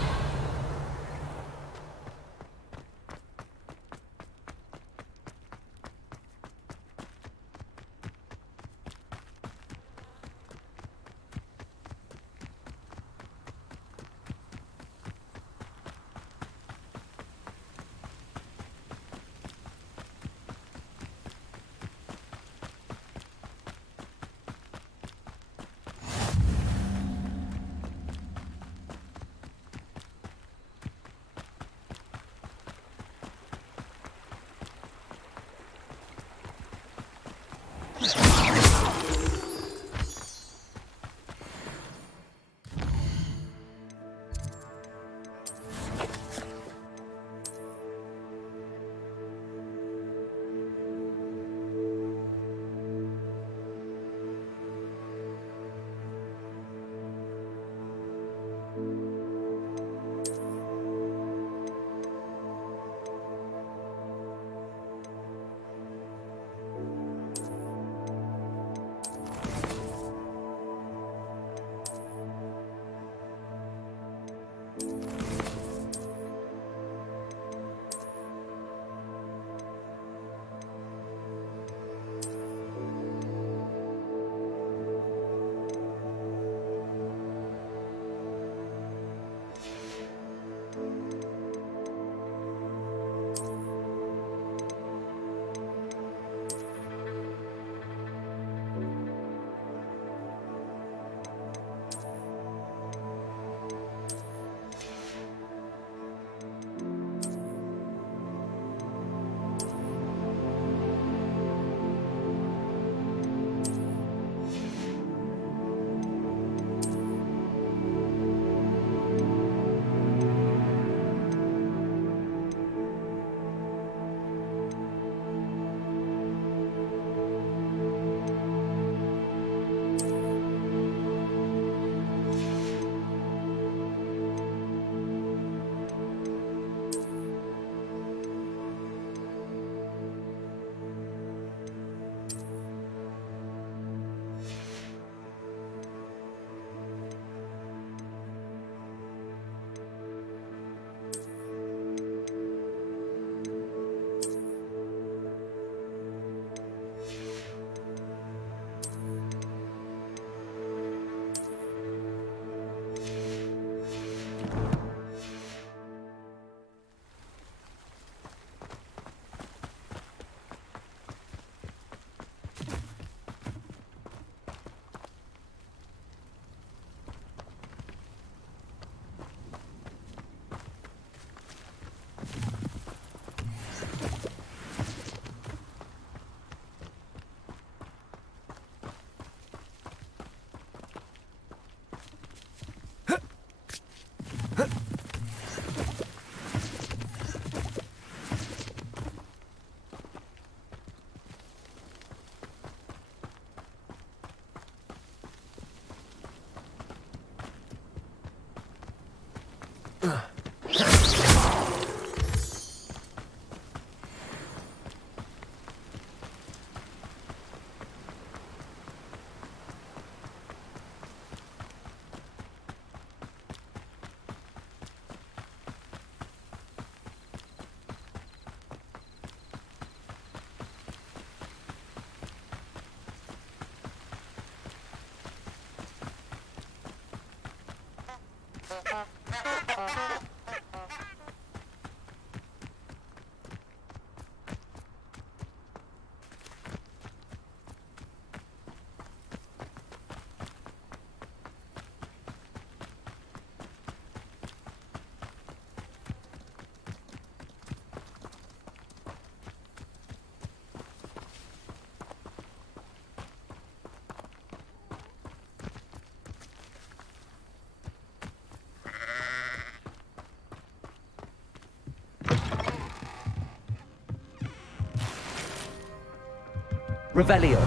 Revelio.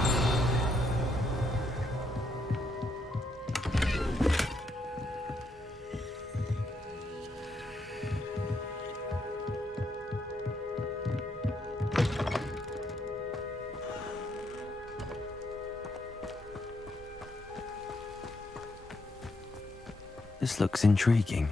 This looks intriguing.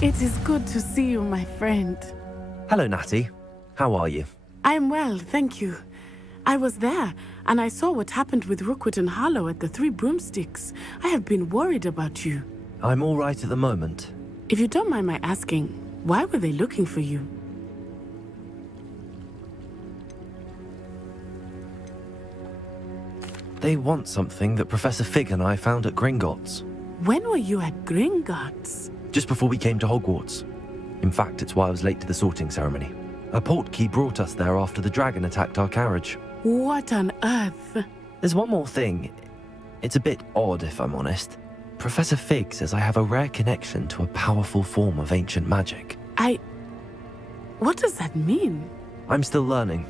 It is good to see you, my friend. Hello, Natty. How are you? I'm well, thank you. I was there, and I saw what happened with Rookwood and Harlow at the Three Broomsticks. I have been worried about you. I'm all right at the moment. If you don't mind my asking, why were they looking for you? They want something that Professor Fig and I found at Gringotts. When were you at Gringotts? Just before we came to Hogwarts. In fact, it's why I was late to the sorting ceremony. A portkey brought us there after the dragon attacked our carriage. What on earth? There's one more thing. It's a bit odd, if I'm honest. Professor Fig says I have a rare connection to a powerful form of ancient magic. What does that mean? I'm still learning,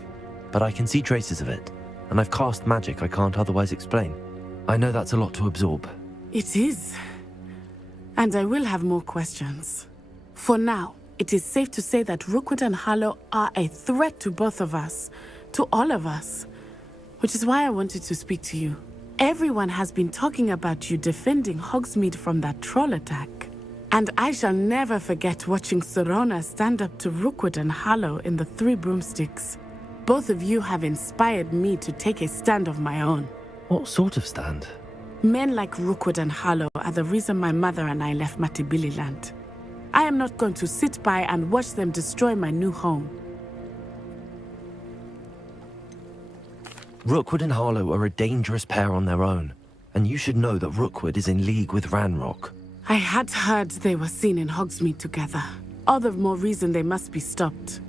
but I can see traces of it, and I've cast magic I can't otherwise explain. I know that's a lot to absorb. It is. And I will have more questions. For now, it is safe to say that Rookwood and Harlow are a threat to both of us, to all of us, which is why I wanted to speak to you. Everyone has been talking about you defending Hogsmeade from that troll attack. And I shall never forget watching Sorona stand up to Rookwood and Harlow in the Three Broomsticks. Both of you have inspired me to take a stand of my own. What sort of stand? Men like Rookwood and Harlow are the reason my mother and I left Matabeleland. I am not going to sit by and watch them destroy my new home. Rookwood and Harlow are a dangerous pair on their own, and you should know that Rookwood is in league with Ranrock. I had heard they were seen in Hogsmeade together. All the more reason they must be stopped.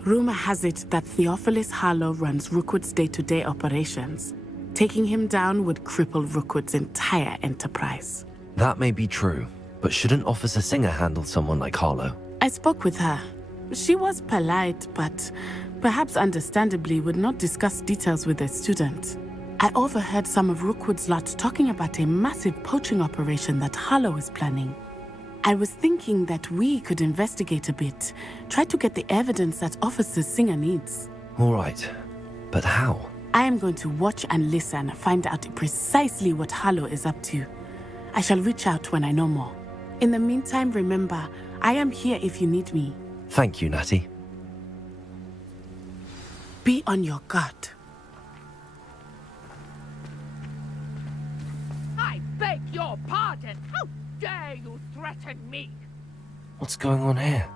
Rumor has it that Theophilus Harlow runs Rookwood's day-to-day operations. Taking him down would cripple Rookwood's entire enterprise. That may be true, but shouldn't Officer Singer handle someone like Harlow? I spoke with her. She was polite, but perhaps understandably would not discuss details with a student. I overheard some of Rookwood's lot talking about a massive poaching operation that Harlow is planning. I was thinking that we could investigate a bit, try to get the evidence that Officer Singer needs. All right, but how? I am going to watch and listen, find out precisely what Harlow is up to. I shall reach out when I know more. In the meantime, remember, I am here if you need me. Thank you, Natty. Be on your guard. I beg your pardon. How dare you threaten me? What's going on here?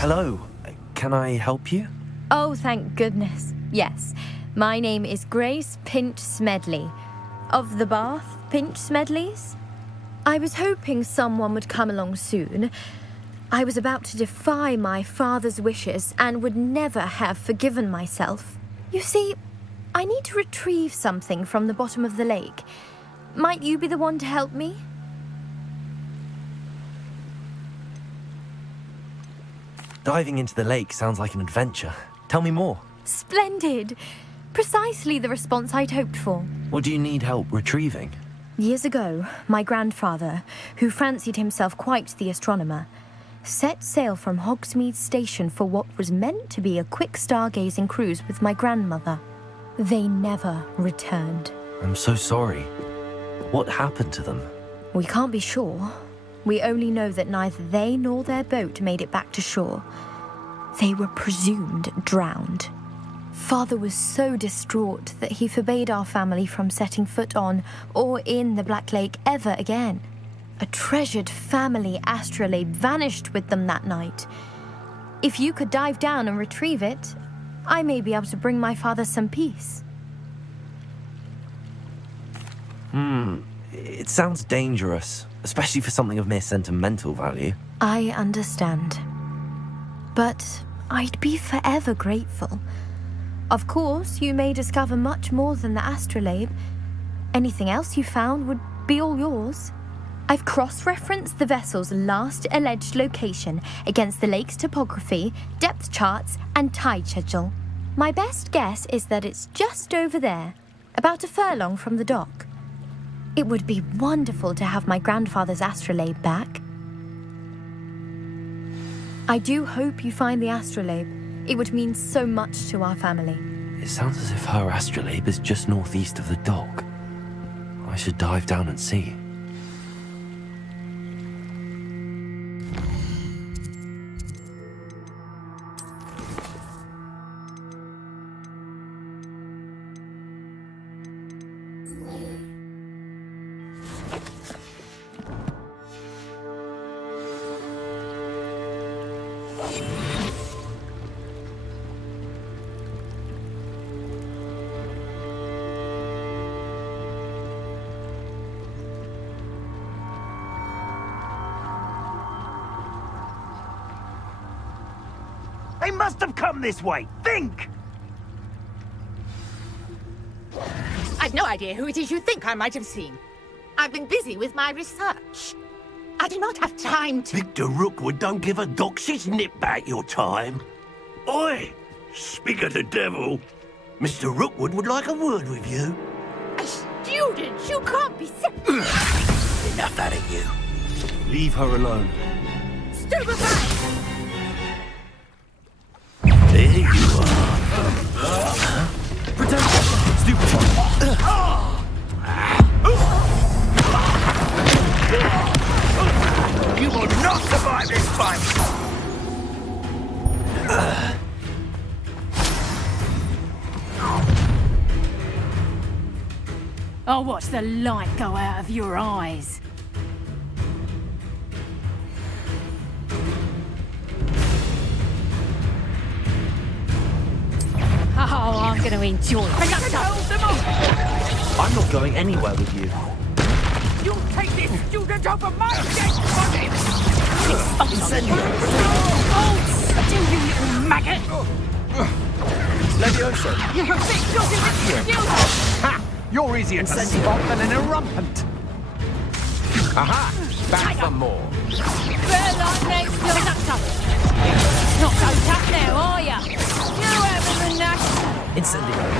Hello. Can I help you? Oh, thank goodness. Yes. My name is Grace Pinch Smedley. Of the Bath Pinch Smedleys? I was hoping someone would come along soon. I was about to defy my father's wishes and would never have forgiven myself. You see, I need to retrieve something from the bottom of the lake. Might you be the one to help me? Diving into the lake sounds like an adventure. Tell me more. Splendid! Precisely the response I'd hoped for. What do you need help retrieving? Years ago, my grandfather, who fancied himself quite the astronomer, set sail from Hogsmeade Station for what was meant to be a quick stargazing cruise with my grandmother. They never returned. I'm so sorry. What happened to them? We can't be sure. We only know that neither they nor their boat made it back to shore. They were presumed drowned. Father was so distraught that he forbade our family from setting foot on or in the Black Lake ever again. A treasured family astrolabe vanished with them that night. If you could dive down and retrieve it, I may be able to bring my father some peace. It sounds dangerous, especially for something of mere sentimental value. I understand. But I'd be forever grateful. Of course, you may discover much more than the astrolabe. Anything else you found would be all yours. I've cross-referenced the vessel's last alleged location against the lake's topography, depth charts, and tide schedule. My best guess is that it's just over there, about a furlong from the dock. It would be wonderful to have my grandfather's astrolabe back. I do hope you find the astrolabe. It would mean so much to our family. It sounds as if her astrolabe is just northeast of the dock. I should dive down and see. They must have come this way. Think! I've no idea who it is you think I might have seen. I've been busy with my research. I do not have time to... Victor Rookwood don't give a doxy's nip back your time. Oi! Speak of the devil. Mr. Rookwood would like a word with you. A student? You can't be Enough out of you. Leave her alone. Stupefy! There you are. Pretend stupefy. You will not survive this fight! I'll watch the light go out of your eyes. Oh, I'm going to enjoy it. I'm not going anywhere with you. You'll take this student over my dead body! Do you little maggot! Levioso. You have fixed yours in this student! Ha! You're easier to spot than an irrumpant. Aha! Back for more. Better like next time. Not so tough now, are ya? You having the knack? Incendiary.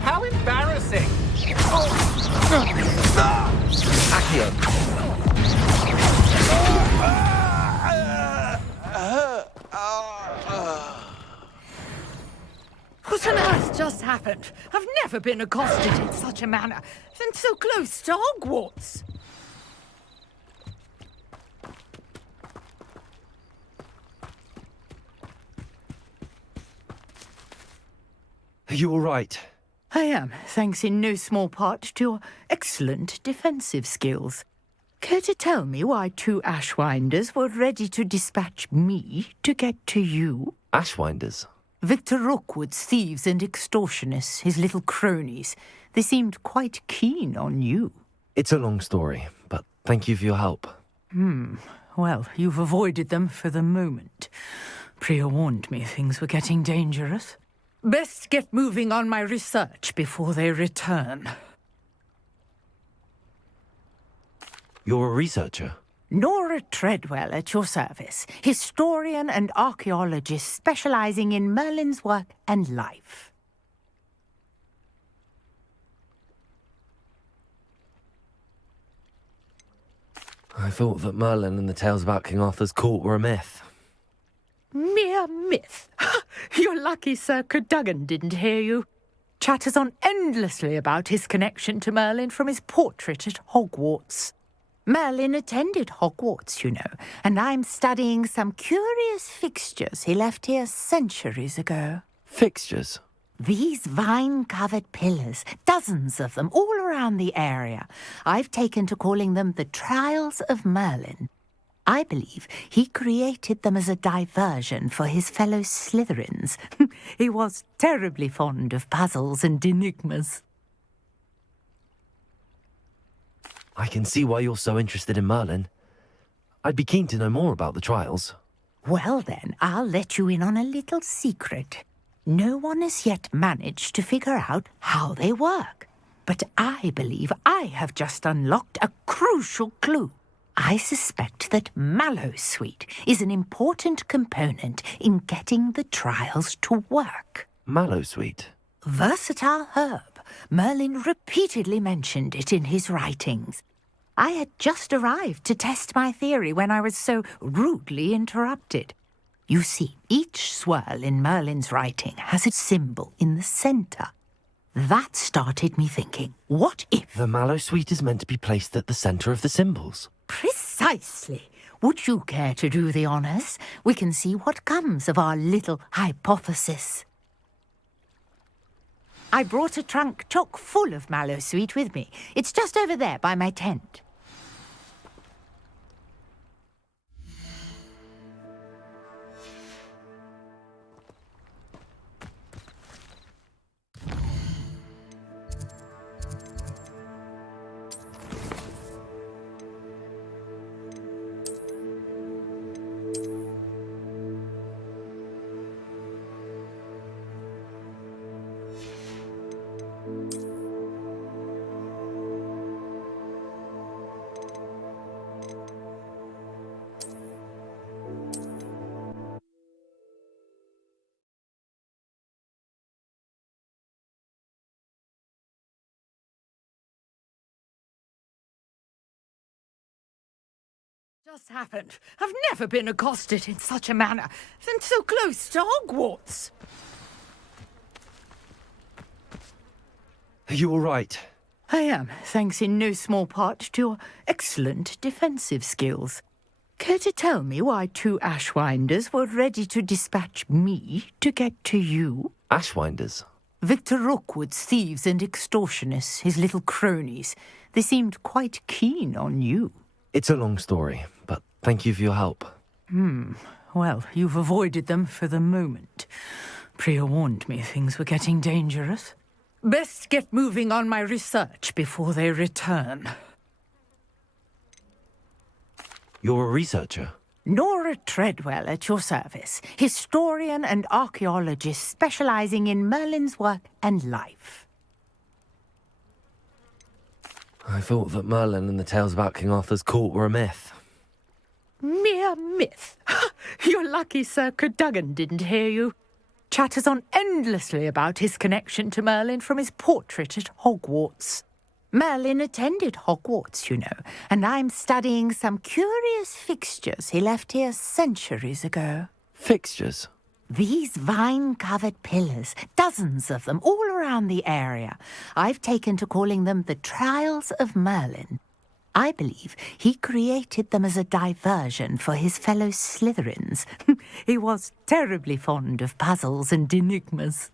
How embarrassing! Accio. What on earth just happened? I've never been accosted in such a manner, and so close to Hogwarts. Are you all right? I am, thanks in no small part to your excellent defensive skills. Care to tell me why two Ashwinders were ready to dispatch me to get to you? Ashwinders? Victor Rookwood's thieves and extortionists, his little cronies. They seemed quite keen on you. It's a long story, but thank you for your help. Well, you've avoided them for the moment. Priya warned me things were getting dangerous. Best get moving on my research before they return. You're a researcher? Nora Treadwell at your service, historian and archaeologist specializing in Merlin's work and life. I thought that Merlin and the tales about King Arthur's court were a myth. Mere myth. You're lucky Sir Cadogan didn't hear you. Chatters on endlessly about his connection to Merlin from his portrait at Hogwarts. Merlin attended Hogwarts, you know, and I'm studying some curious fixtures he left here centuries ago. Fixtures? These vine-covered pillars, dozens of them, all around the area. I've taken to calling them the Trials of Merlin. I believe he created them as a diversion for his fellow Slytherins. He was terribly fond of puzzles and enigmas. I can see why you're so interested in Merlin. I'd be keen to know more about the trials. Well then, I'll let you in on a little secret. No one has yet managed to figure out how they work. But I believe I have just unlocked a crucial clue. I suspect that Mallowsweet is an important component in getting the trials to work. Mallowsweet? Versatile herb. Merlin repeatedly mentioned it in his writings. I had just arrived to test my theory when I was so rudely interrupted. You see, each swirl in Merlin's writing has a symbol in the centre. That started me thinking, what if... The Mallowsweet is meant to be placed at the centre of the symbols. Precisely. Would you care to do the honours? We can see what comes of our little hypothesis. I brought a trunk chock full of Mallowsweet with me. It's just over there by my tent. Just happened. I've never been accosted in such a manner, and so close to Hogwarts. Are you all right? I am, thanks in no small part to your excellent defensive skills. Care to tell me why 2 Ashwinders were ready to dispatch me to get to you? Ashwinders? Victor Rookwood's thieves and extortionists, his little cronies. They seemed quite keen on you. It's a long story, but thank you for your help. Well, you've avoided them for the moment. Priya warned me things were getting dangerous. Best get moving on my research before they return. You're a researcher? Nora Treadwell at your service, historian and archaeologist specializing in Merlin's work and life. I thought that Merlin and the tales about King Arthur's court were a myth. Mere myth. You're lucky Sir Cadogan didn't hear you. Chatters on endlessly about his connection to Merlin from his portrait at Hogwarts. Merlin attended Hogwarts, you know, and I'm studying some curious fixtures he left here centuries ago. Fixtures? These vine-covered pillars, dozens of them, all around the area. I've taken to calling them the Trials of Merlin. I believe he created them as a diversion for his fellow Slytherins. He was terribly fond of puzzles and enigmas.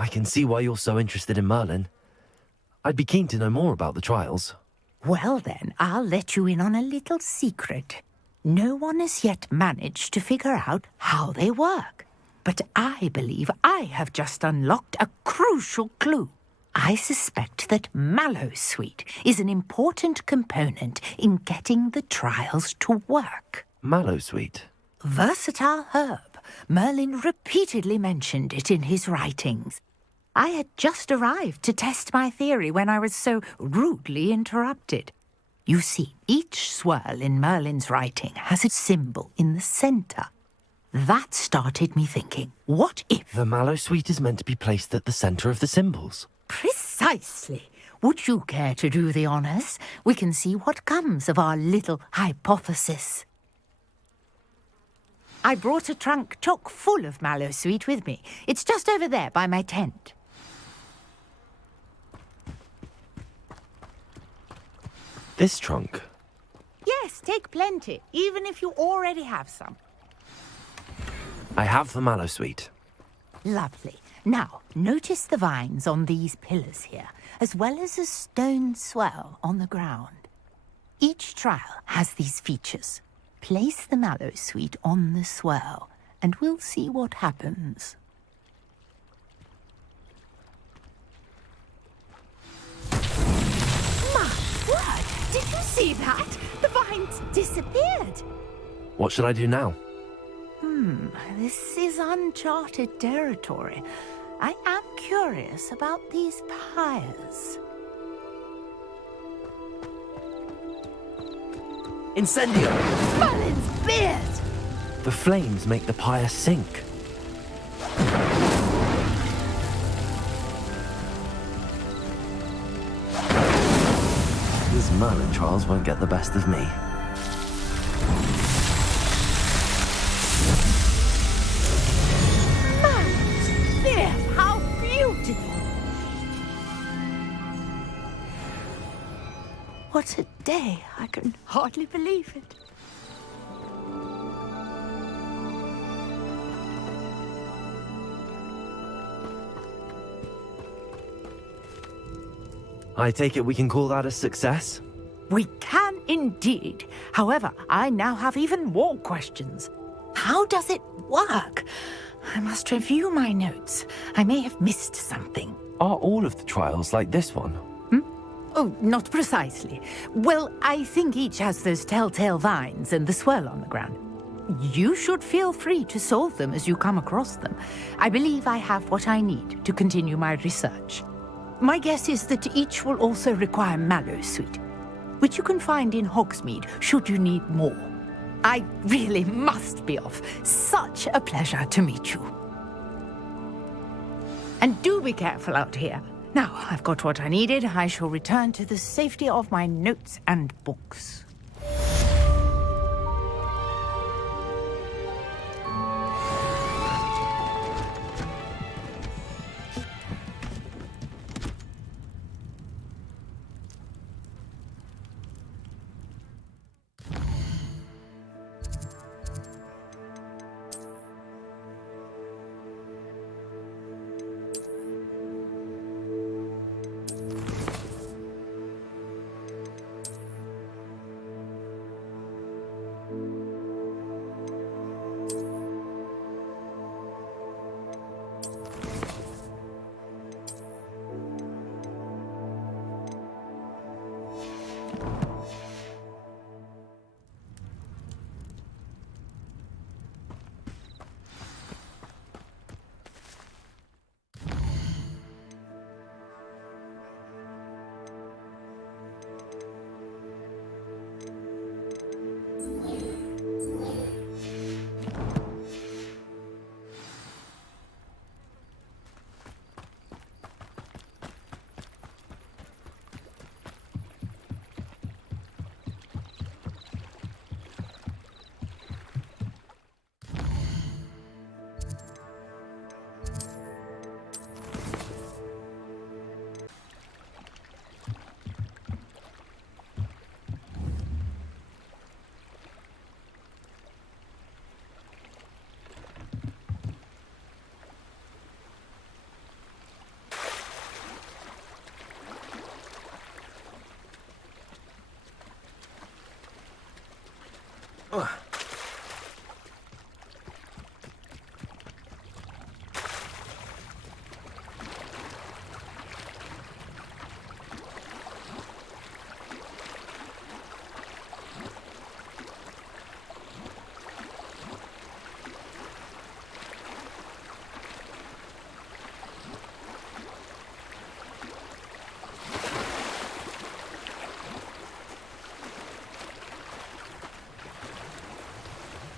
I can see why you're so interested in Merlin. I'd be keen to know more about the trials. Well then, I'll let you in on a little secret. No one has yet managed to figure out how they work. But I believe I have just unlocked a crucial clue. I suspect that mallowsweet is an important component in getting the trials to work. Mallowsweet? Versatile herb. Merlin repeatedly mentioned it in his writings. I had just arrived to test my theory when I was so rudely interrupted. You see, each swirl in Merlin's writing has a symbol in the centre. That started me thinking, what if... The mallowsweet is meant to be placed at the centre of the symbols. Precisely. Would you care to do the honours? We can see what comes of our little hypothesis. I brought a trunk chock full of mallowsweet with me. It's just over there by my tent. This trunk? Yes, take plenty, even if you already have some. I have the mallowsweet. Lovely. Now, notice the vines on these pillars here, as well as a stone swell on the ground. Each trial has these features. Place the mallowsweet on the swell, and we'll see what happens. My word! Did you see that? The vines disappeared! What should I do now? This is uncharted territory. I am curious about these pyres. Incendio! Merlin's beard! The flames make the pyre sink. These Merlin trials won't get the best of me. How beautiful! What a day! I can hardly believe it. I take it we can call that a success? We can indeed. However, I now have even more questions. How does it work? I must review my notes. I may have missed something. Are all of the trials like this one? Oh, not precisely. Well, I think each has those telltale vines and the swirl on the ground. You should feel free to solve them as you come across them. I believe I have what I need to continue my research. My guess is that each will also require mallowsweet, which you can find in Hogsmeade should you need more. I really must be off. Such a pleasure to meet you. And do be careful out here. Now, I've got what I needed. I shall return to the safety of my notes and books.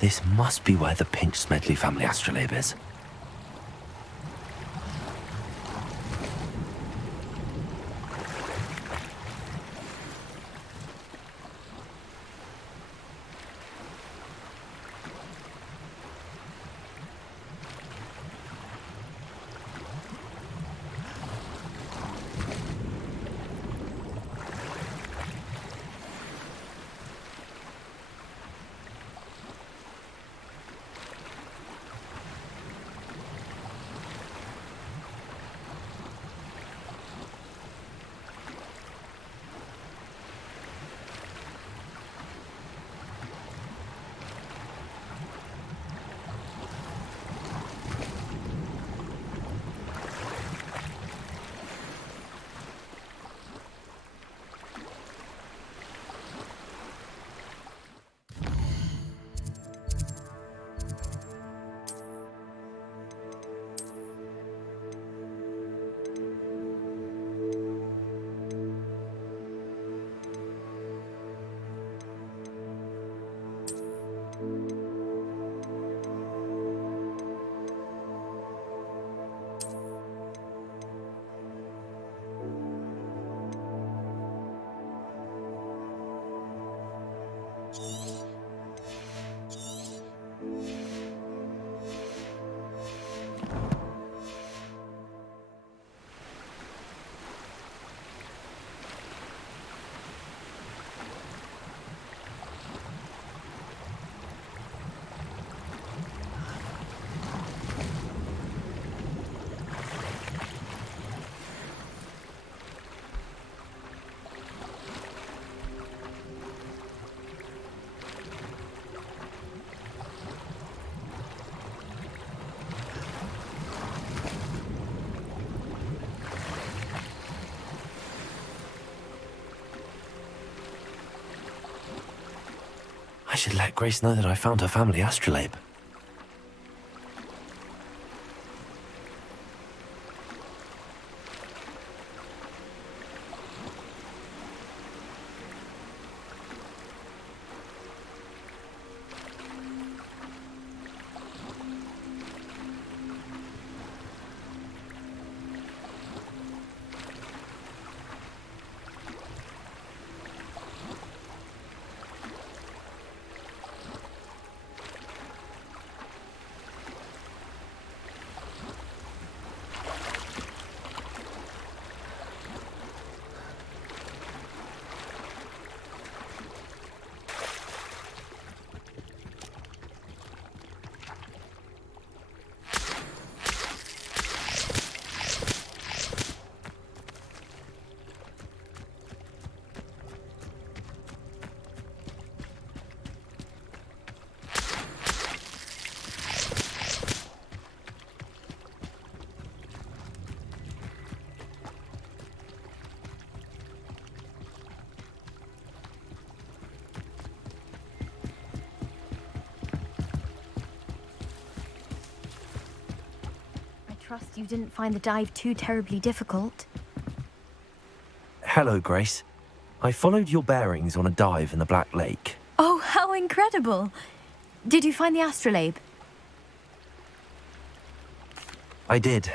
This must be where the Pinch Smedley family astrolabe is. I should let Grace know that I found her family astrolabe. Trust you didn't find the dive too terribly difficult. Hello, Grace. I followed your bearings on a dive in the Black Lake. Oh, how incredible! Did you find the astrolabe? I did.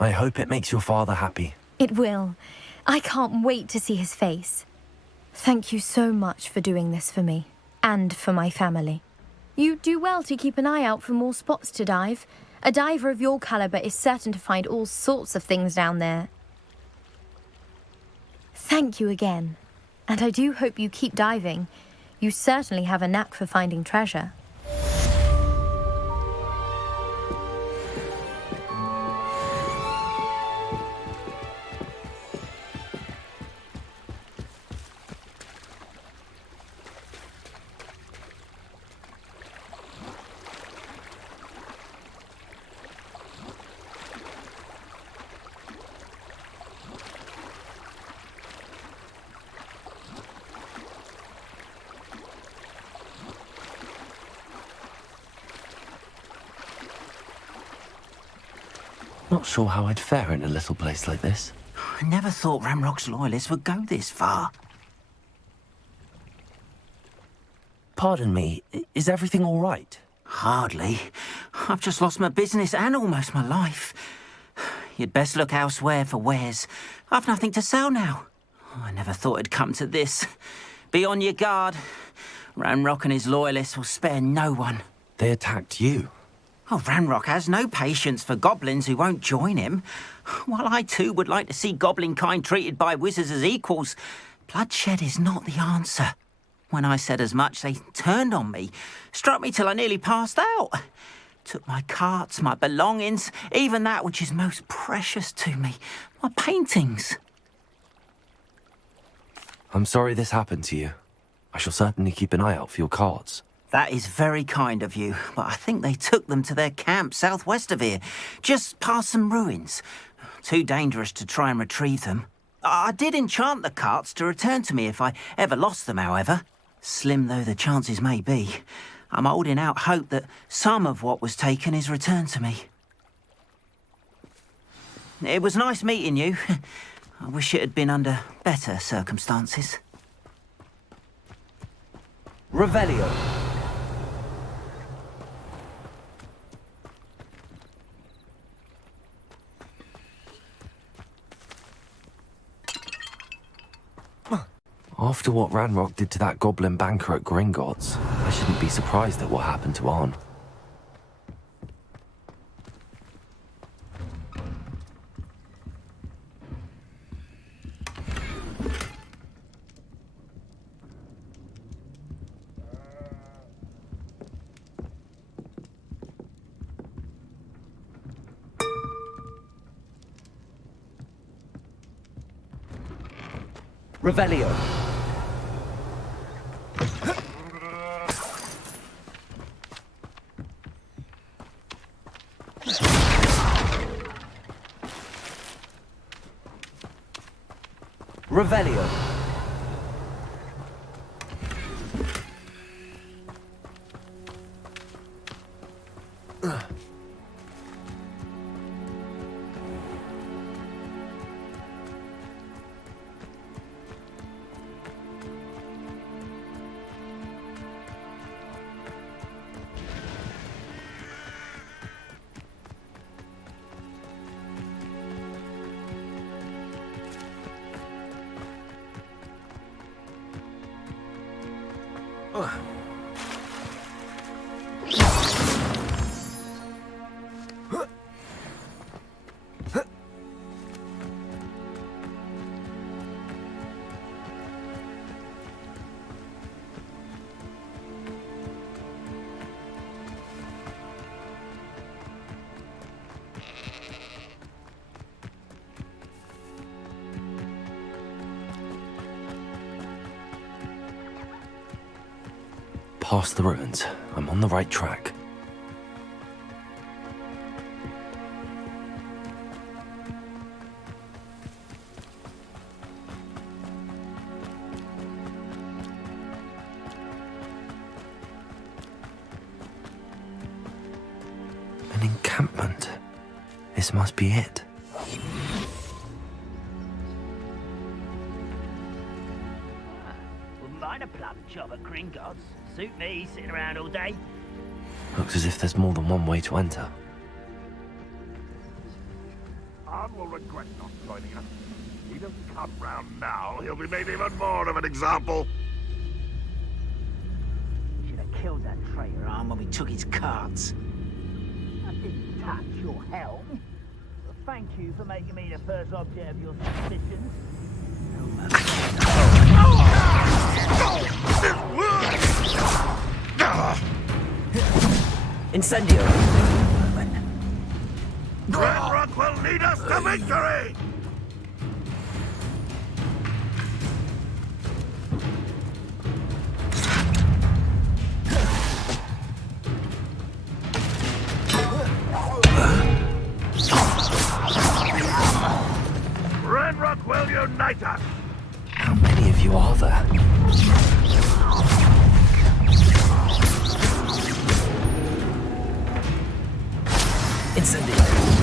I hope it makes your father happy. It will. I can't wait to see his face. Thank you so much for doing this for me, and for my family. You do well to keep an eye out for more spots to dive. A diver of your caliber is certain to find all sorts of things down there. Thank you again. And I do hope you keep diving. You certainly have a knack for finding treasure. Not sure how I'd fare in a little place like this. I never thought Ramrock's loyalists would go this far. Pardon me, is everything all right? Hardly. I've just lost my business and almost my life. You'd best look elsewhere for wares. I've nothing to sell now. I never thought it'd come to this. Be on your guard. Ranrock and his loyalists will spare no one. They attacked you? Oh, Ranrock has no patience for goblins who won't join him. While I too would like to see goblin kind treated by wizards as equals, bloodshed is not the answer. When I said as much, they turned on me, struck me till I nearly passed out. Took my carts, my belongings, even that which is most precious to me, my paintings. I'm sorry this happened to you. I shall certainly keep an eye out for your carts. That is very kind of you, but I think they took them to their camp southwest of here, just past some ruins. Too dangerous to try and retrieve them. I did enchant the carts to return to me if I ever lost them, however. Slim though the chances may be, I'm holding out hope that some of what was taken is returned to me. It was nice meeting you. I wish it had been under better circumstances. Revelio. After what Ranrock did to that goblin banker at Gringotts, I shouldn't be surprised at what happened to Arn. Revelio. Revelio. Past the ruins. I'm on the right track. An encampment. This must be it. Wouldn't mind a plum job at Gringotts. Suit me, sitting around all day. Looks as if there's more than one way to enter. Arn will regret not joining us. If he doesn't come round now, he'll be made even more of an example. Should have killed that traitor Arn when we took his carts. I didn't touch your helm. But thank you for making me the first object of your suspicions. Incendio. Ranrock will lead us to victory! Ranrock will unite us! How many of you are there? Incendio.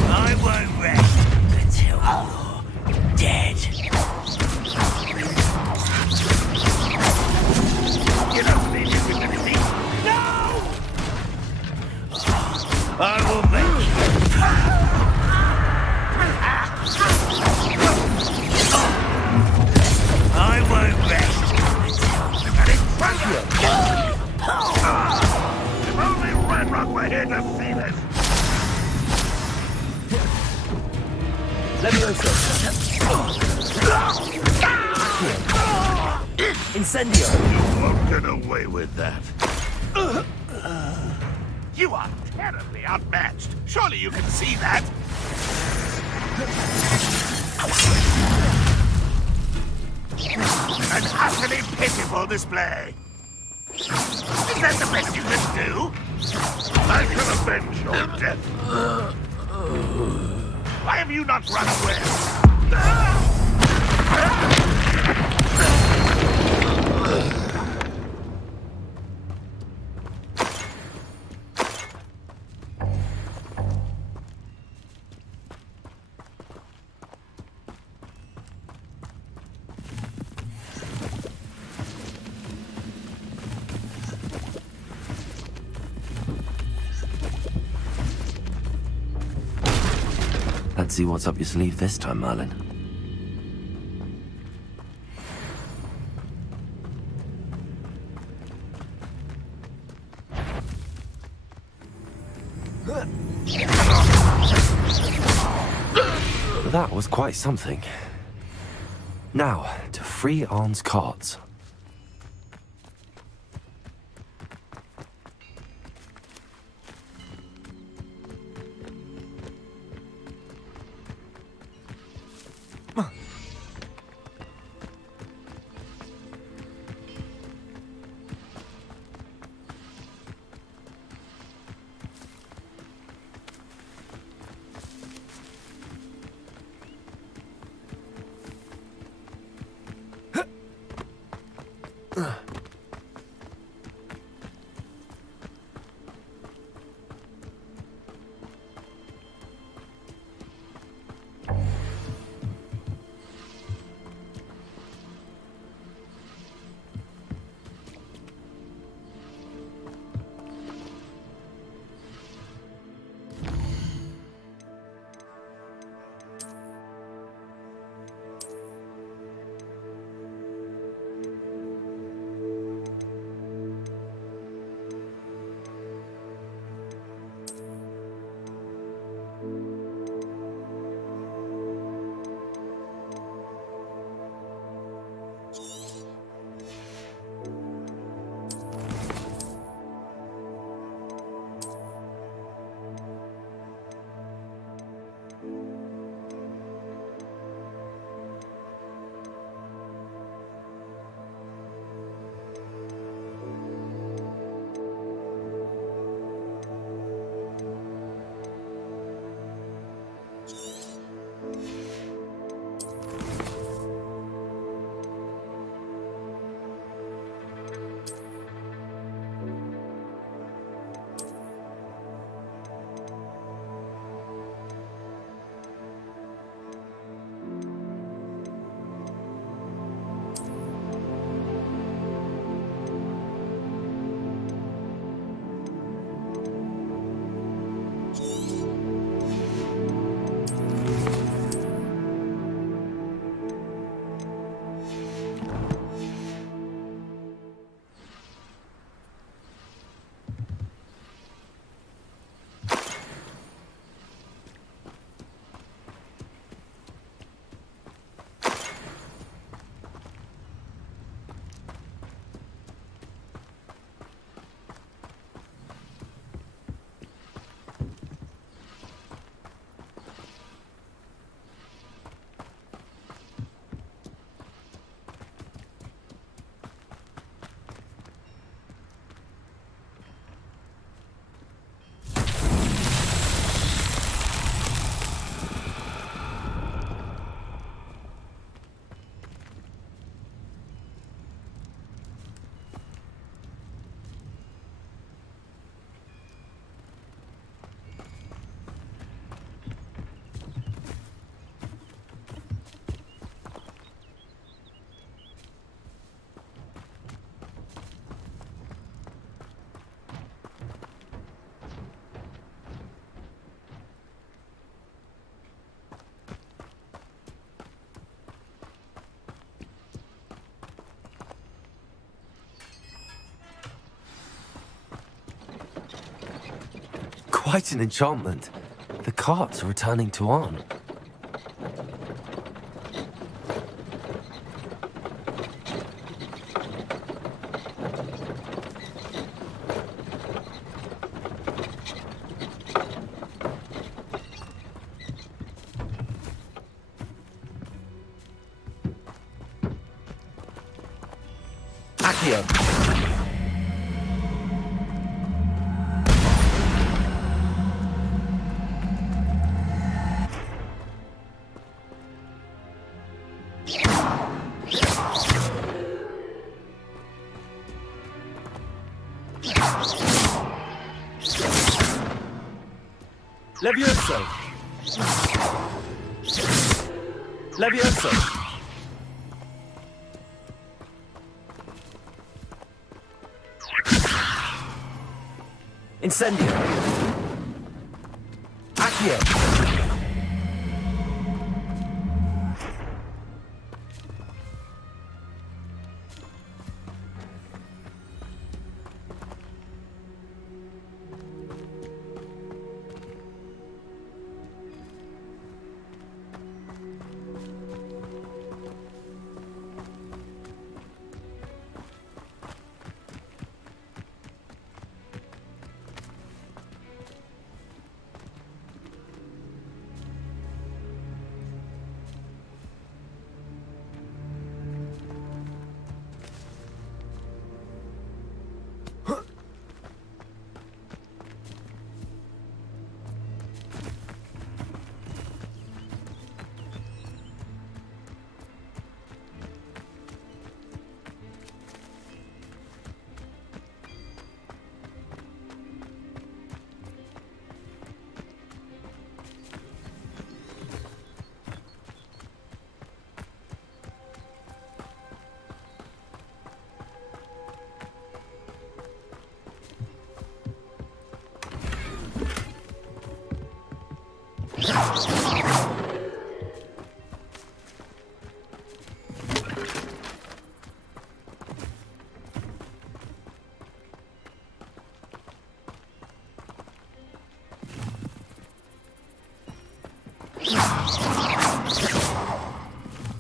I'm won't rest until you're dead. You don't leave it with the thief. No! I will make you. I won't rest until If only Ranrock were here to see this! Incendio! You won't get away with that. You are terribly outmatched. Surely you can see that. An utterly pitiful display. Is that the best you can do? I can avenge your death. Why have you not run away? Let's see what's up your sleeve this time, Merlin. That was quite something. Now, to free Arn's cards. quite an enchantment. The carts are returning to Arn. Accio. Levioso! Levioso! Incendio! Accio!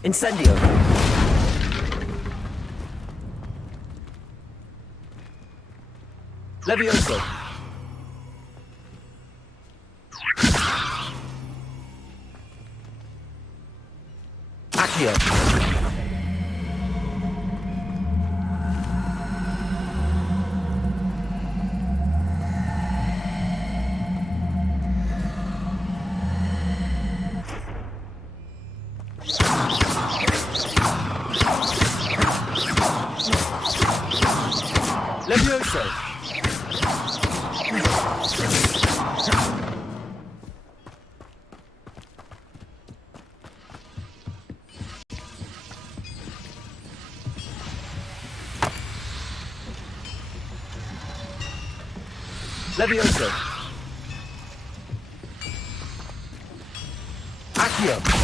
Incendio! Levioso! Accio! Levioso! Levioso! Accio!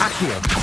Accio!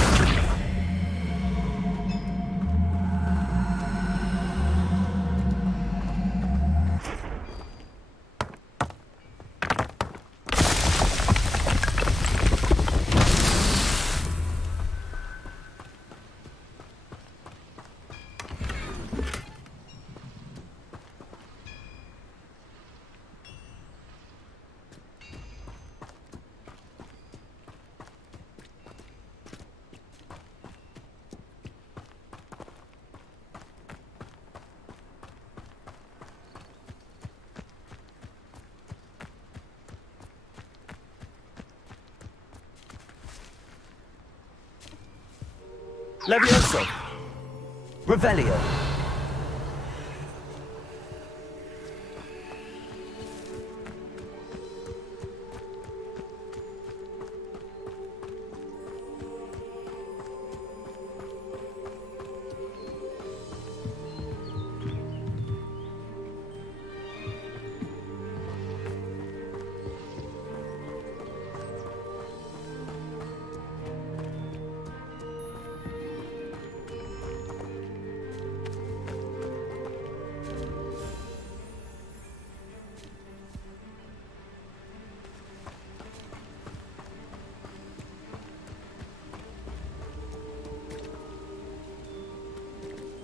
Levioso. Revelio.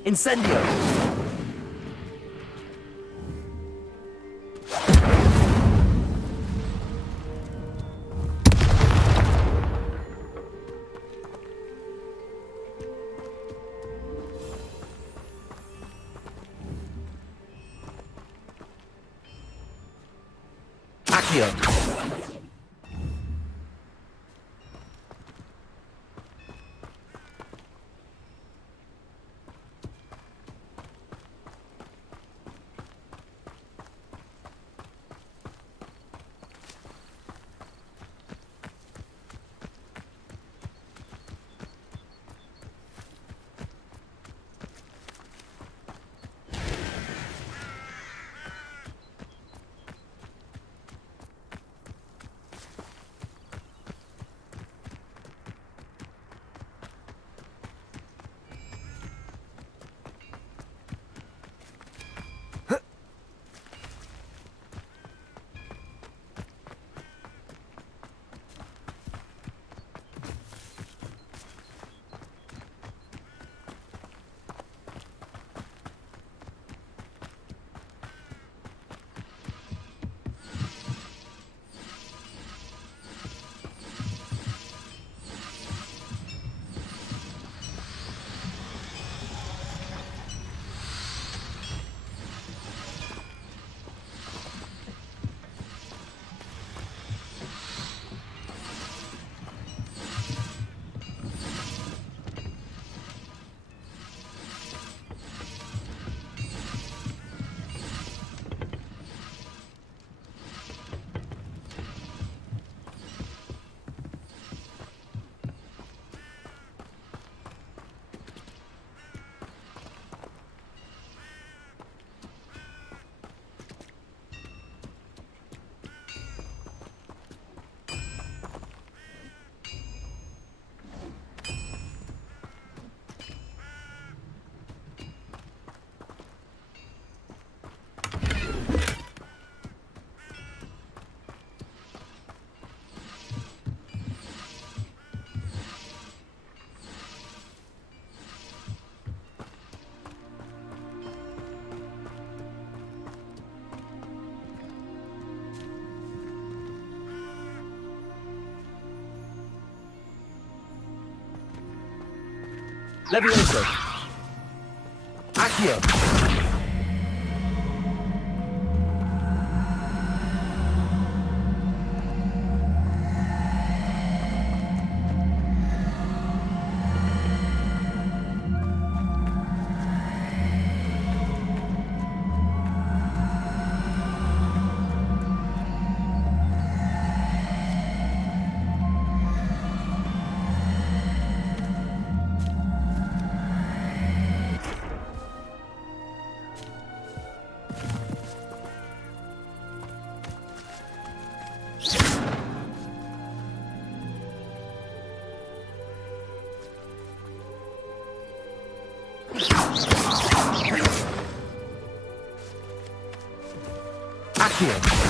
Incendio! Accio! Levioso. Accio. Accio.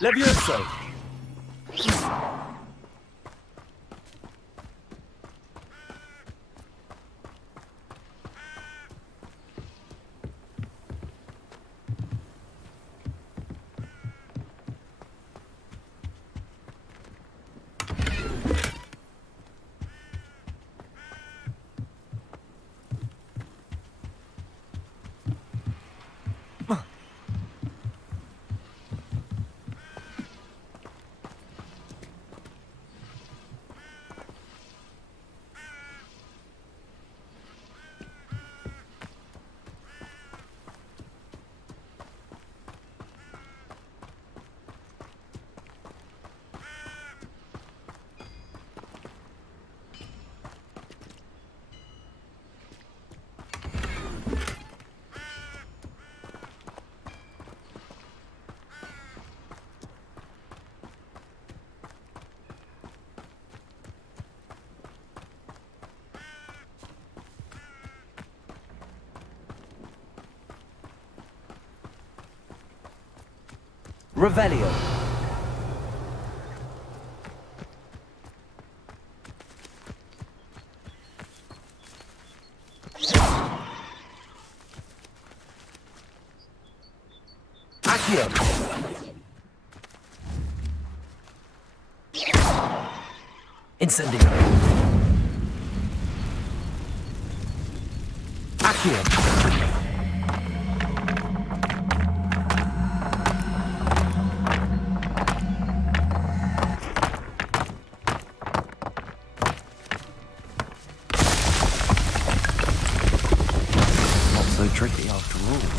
Levioso. Revelio. Accio. Incendio. Accio. Not so tricky after all.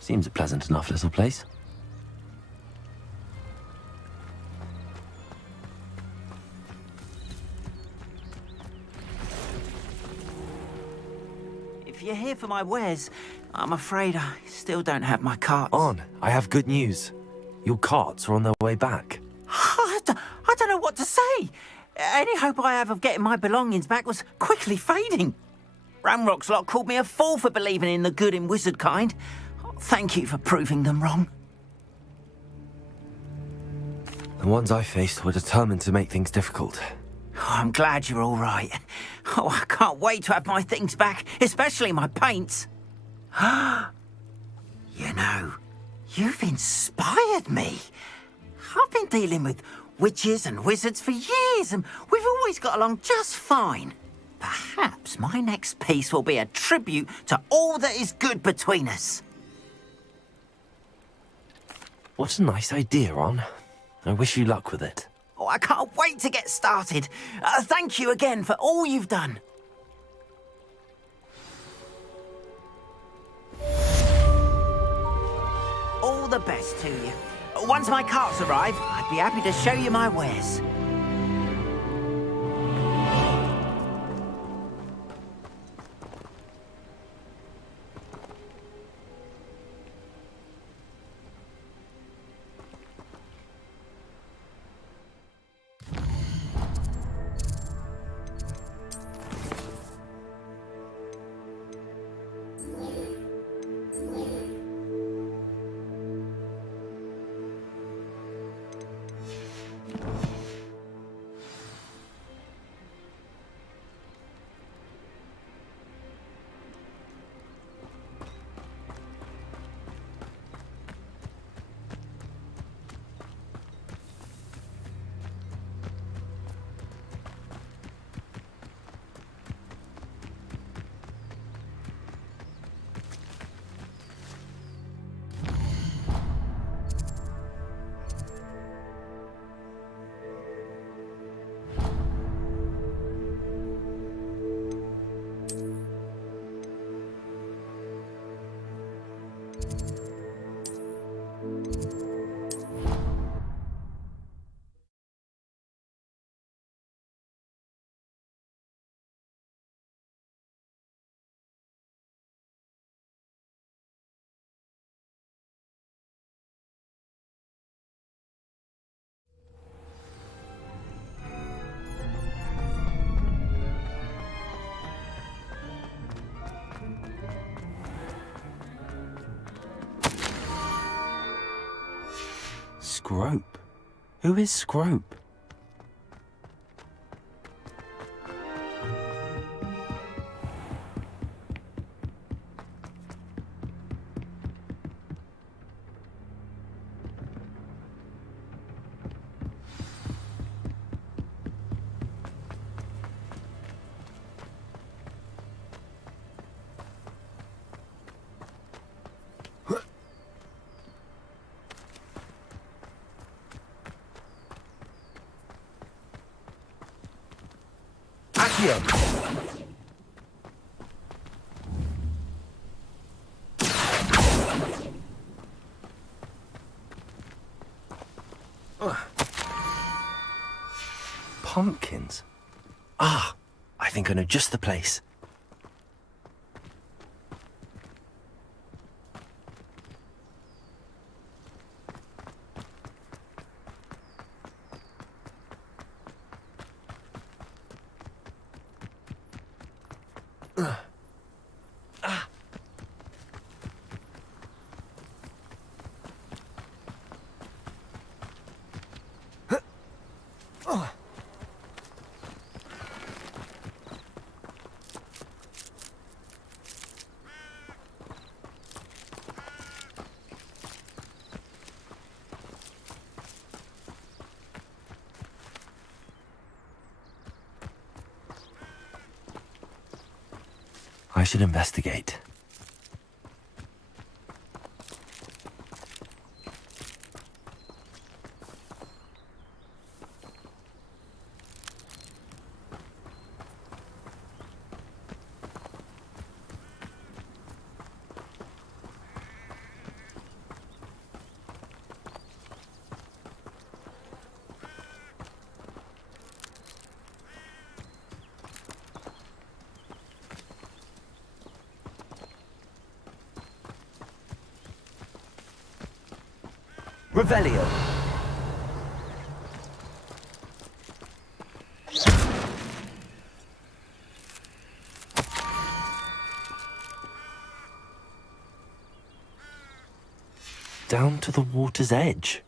Seems a pleasant enough little place. If you're here for my wares, I'm afraid I still don't have my carts. On, I have good news. Your carts are on their way back. I don't know what to say. Any hope I have of getting my belongings back was quickly fading. Ramrock's lot called me a fool for believing in the good in wizard kind. Thank you for proving them wrong. The ones I faced were determined to make things difficult. Oh, I'm glad you're all right. Oh, I can't wait to have my things back, especially my paints. You know, you've inspired me. I've been dealing with witches and wizards for years, and we've always got along just fine. Perhaps my next piece will be a tribute to all that is good between us. What a nice idea, Ron. I wish you luck with it. Oh, I can't wait to get started. Thank you again for all you've done. All the best to you. Once my carts arrive, I'd be happy to show you my wares. Scrope? Who is Scrope? Pumpkins? Ah, I think I know just the place. I should investigate. Revelio. Down to the water's edge.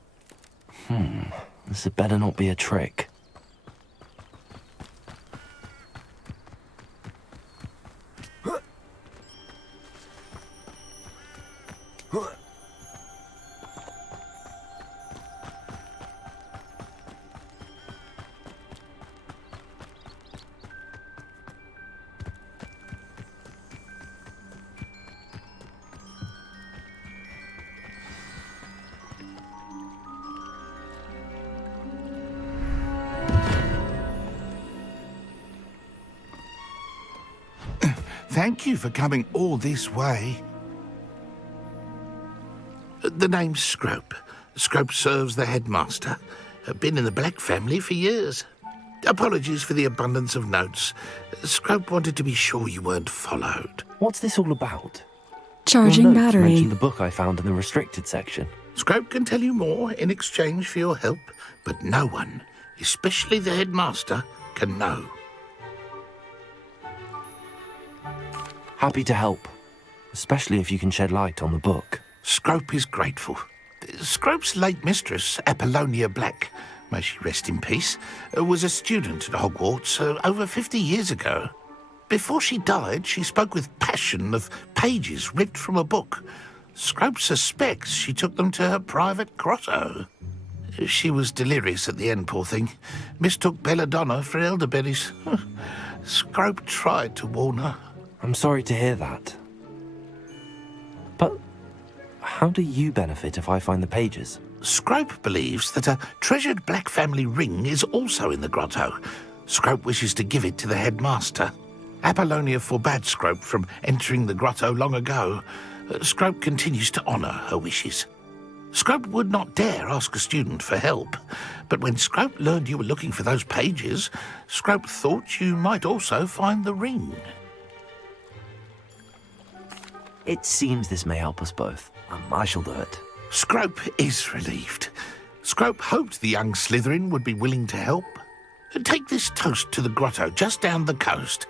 This had better not be a trick. Thank you for coming all this way. The name's Scrope. Scrope serves the headmaster. Been in the Black family for years. Apologies for the abundance of notes. Scrope wanted to be sure you weren't followed. What's this all about? Charging Your notes battery. mentioned the book I found in the restricted section. Scrope can tell you more in exchange for your help, but no one, especially the headmaster, can know. Happy to help, especially if you can shed light on the book. Scrope is grateful. Scrope's late mistress, Apollonia Black, may she rest in peace, was a student at Hogwarts over 50 years ago. Before she died, she spoke with passion of pages ripped from a book. Scrope suspects she took them to her private grotto. She was delirious at the end, poor thing. Mistook belladonna for elderberries. Scrope tried to warn her. I'm sorry to hear that. But how do you benefit if I find the pages? Scrope believes that a treasured Black family ring is also in the grotto. Scrope wishes to give it to the headmaster. Apollonia forbade Scrope from entering the grotto long ago. Scrope continues to honour her wishes. Scrope would not dare ask a student for help, but when Scrope learned you were looking for those pages, Scrope thought you might also find the ring. It seems this may help us both. I shall do it. Scrope is relieved. Scrope hoped the young Slytherin would be willing to help. Take this toast to the grotto just down the coast.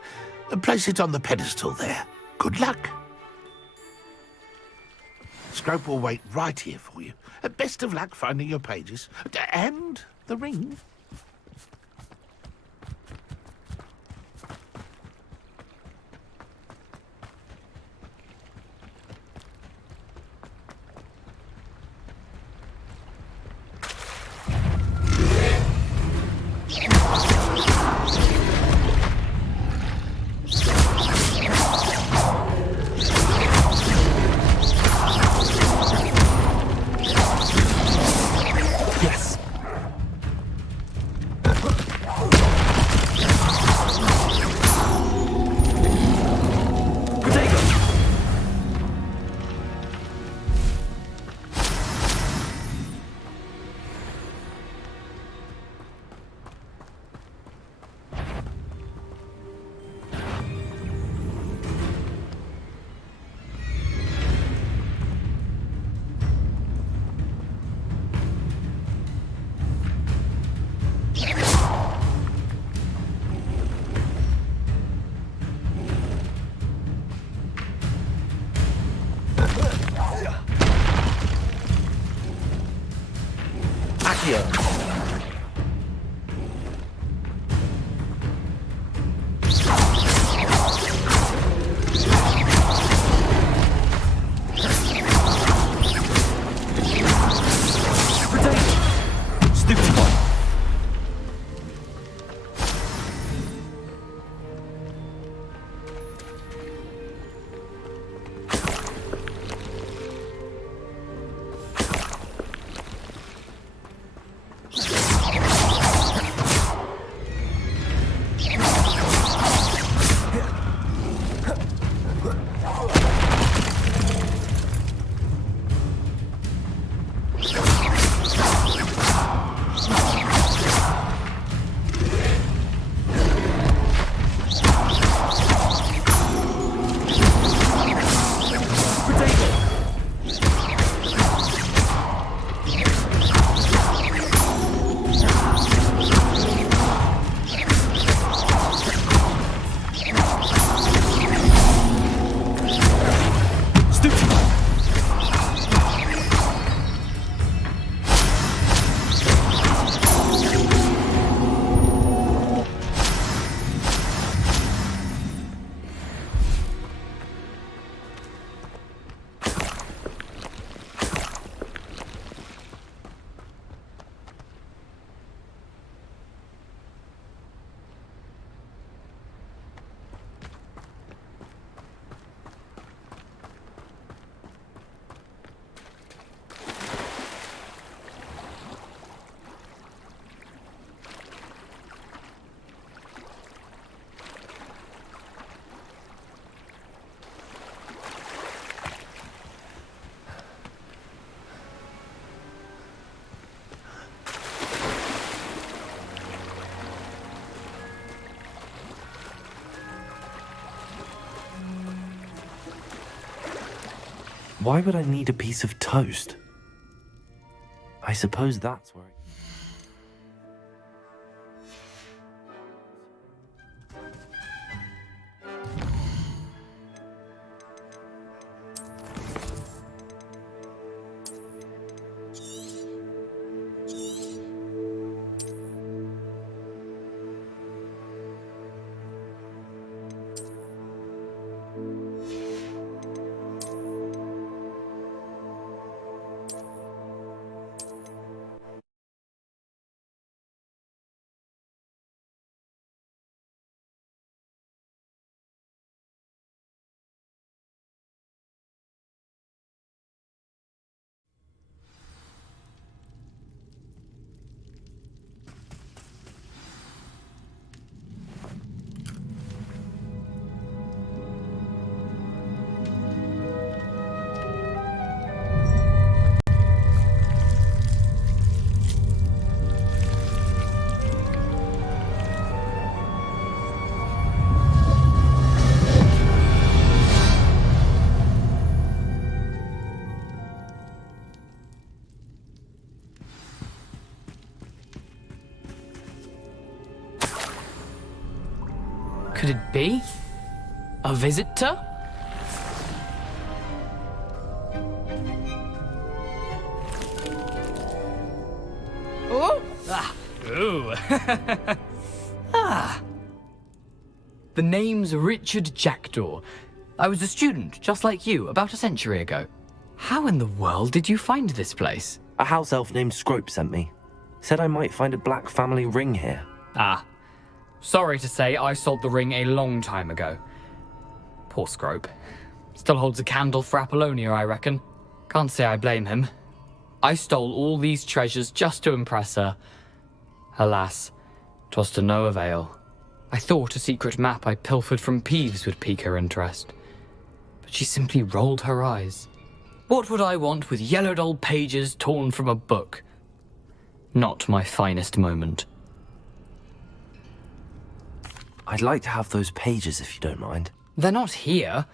Place it on the pedestal there. Good luck. Scrope will wait right here for you. Best of luck finding your pages. And the ring. Why would I need a piece of toast? I suppose that's where Could it be? A visitor? So, the name's Richard Jackdaw. I was a student, just like you, about a century ago. How in the world did you find this place? A house elf named Scrope sent me. Said I might find a black family ring here. Ah. Sorry to say, I sold the ring a long time ago. Poor Scrope. Still holds a candle for Apollonia, I reckon. Can't say I blame him. I stole all these treasures just to impress her. Alas, 'twas to no avail. I thought a secret map I pilfered from Peeves would pique her interest. But she simply rolled her eyes. What would I want with yellowed old pages torn from a book? Not my finest moment. I'd like to have those pages if you don't mind. They're not here.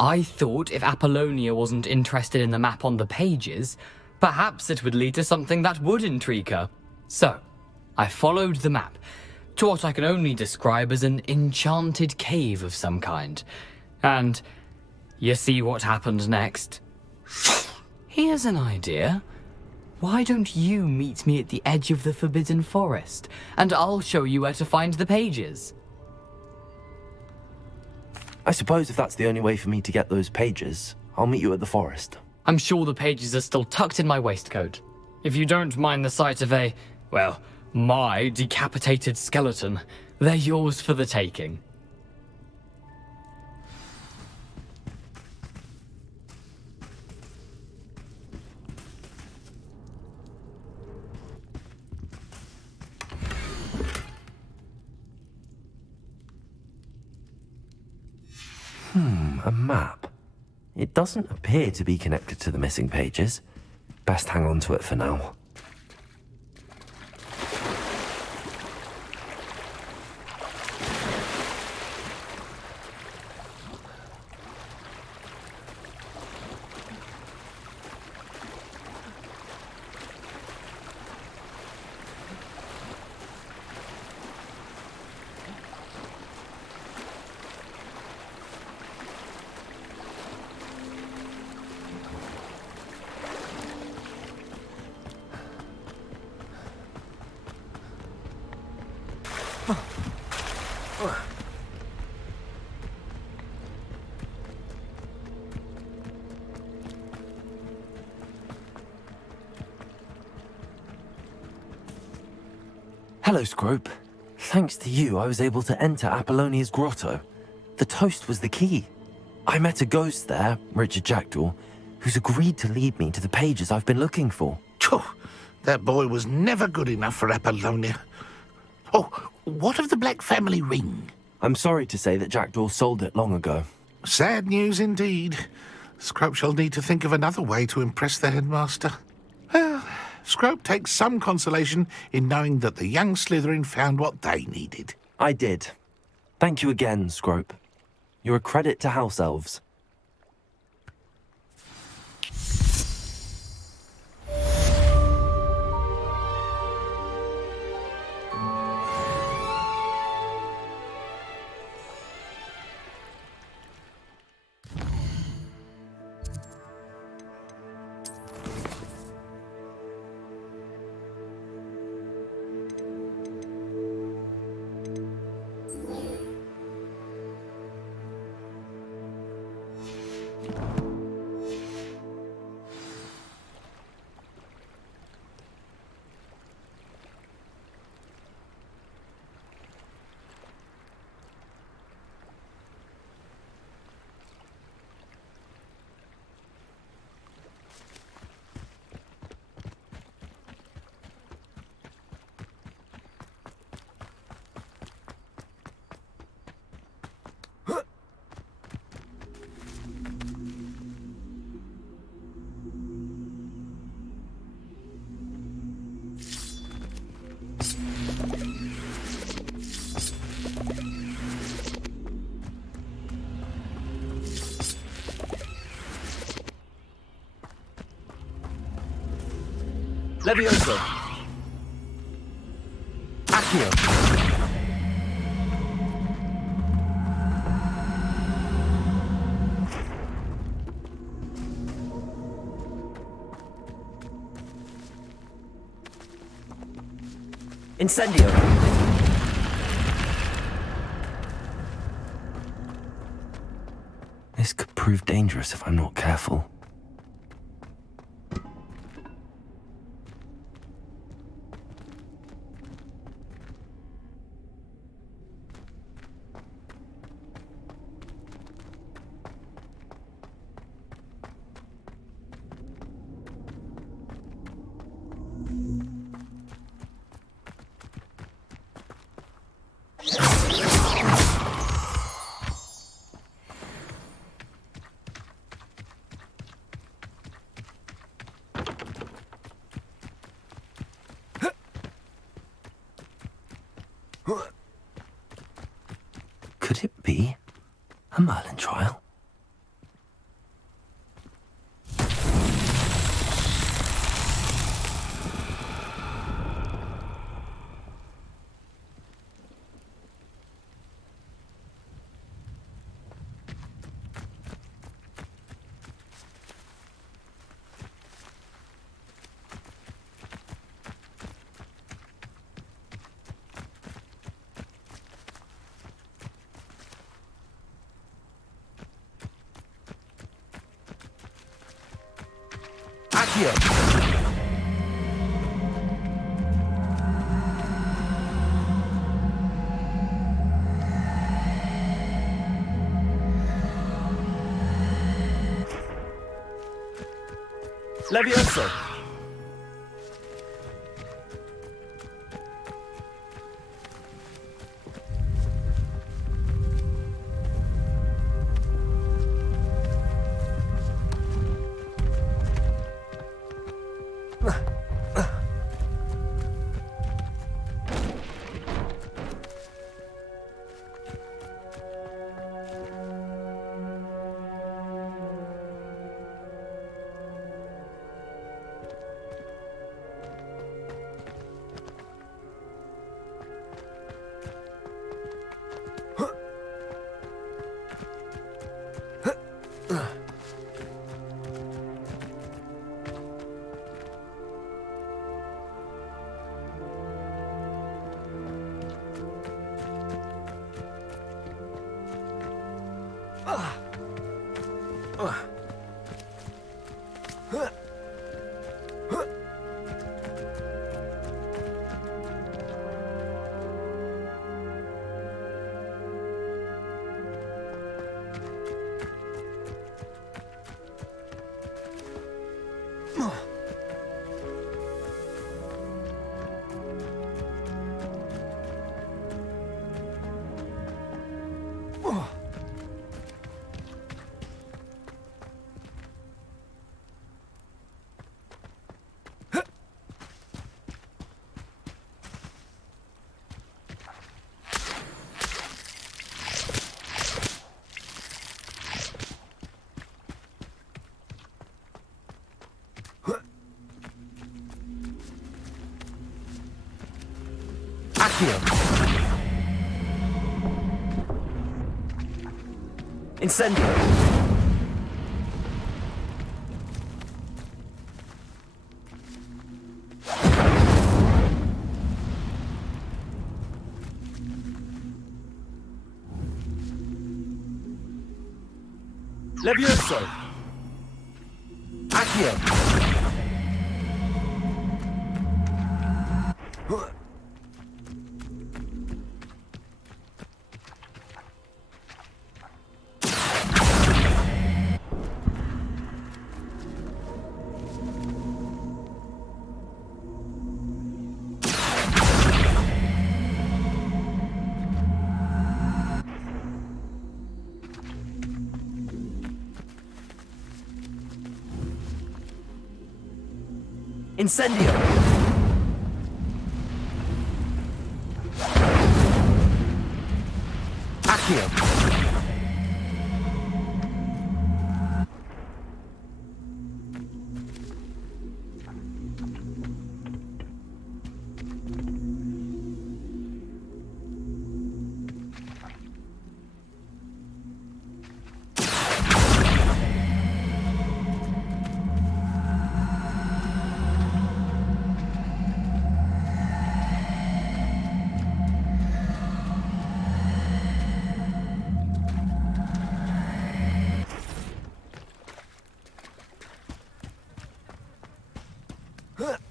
I thought if Apollonia wasn't interested in the map on the pages, perhaps it would lead to something that would intrigue her. So, I followed the map to what I can only describe as an enchanted cave of some kind. And you see what happened next? Here's an idea. Why don't you meet me at the edge of the Forbidden Forest, and I'll show you where to find the pages? I suppose if that's the only way for me to get those pages, I'll meet you at the forest. I'm sure the pages are still tucked in my waistcoat. If you don't mind the sight of my decapitated skeleton, they're yours for the taking. A map. It doesn't appear to be connected to the missing pages. Best hang on to it for now. Hello, Scrope. Thanks to you, I was able to enter Apollonia's grotto. The toast was the key. I met a ghost there, Richard Jackdaw, who's agreed to lead me to the pages I've been looking for. That boy was never good enough for Apollonia. Oh, what of the Black family ring? I'm sorry to say that Jackdaw sold it long ago. Sad news indeed. Scrope shall need to think of another way to impress the headmaster. Well, Scrope takes some consolation in knowing that the young Slytherin found what they needed. I did. Thank you again, Scrope. You're a credit to House Elves. Levioso. Accio. Incendio! This could prove dangerous if I'm not careful. Could it be a Merlin trial? Levioso! Incendio! Levioso! Accio! Incendio! Accio! Accio.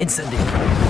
Incendio.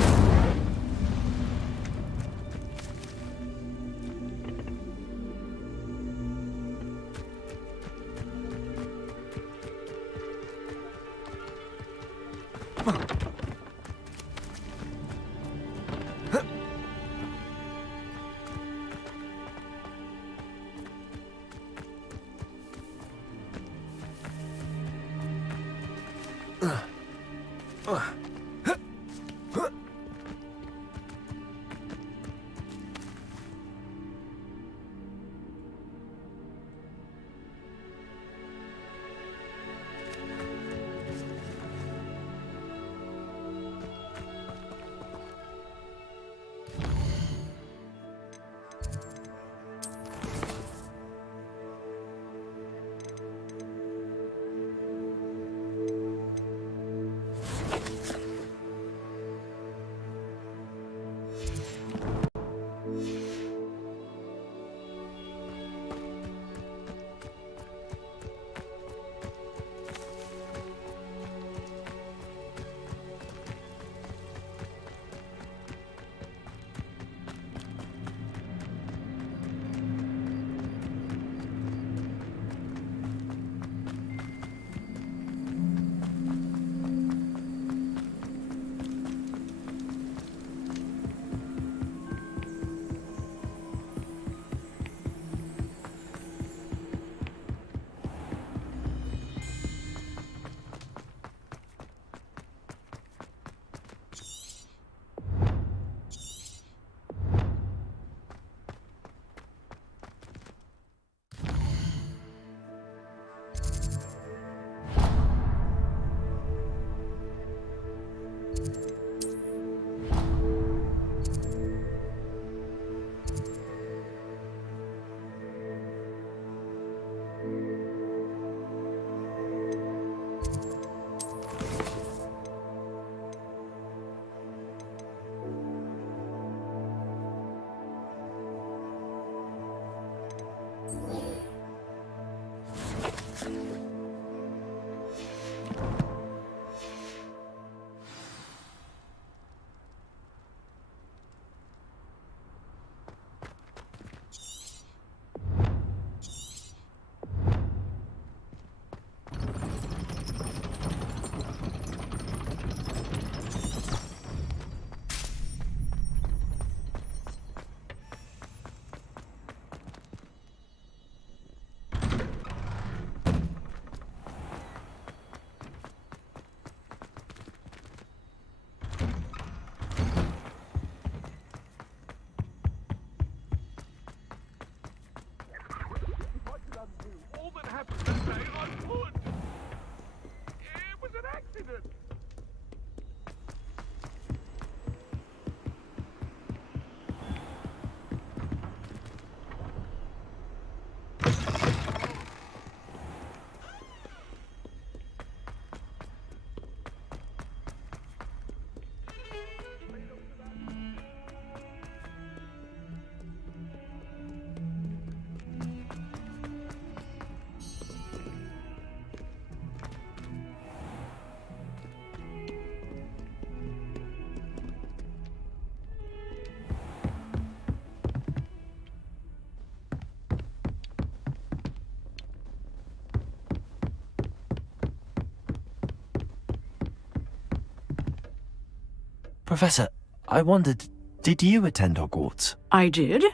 Professor, I wondered, did you attend Hogwarts? I did.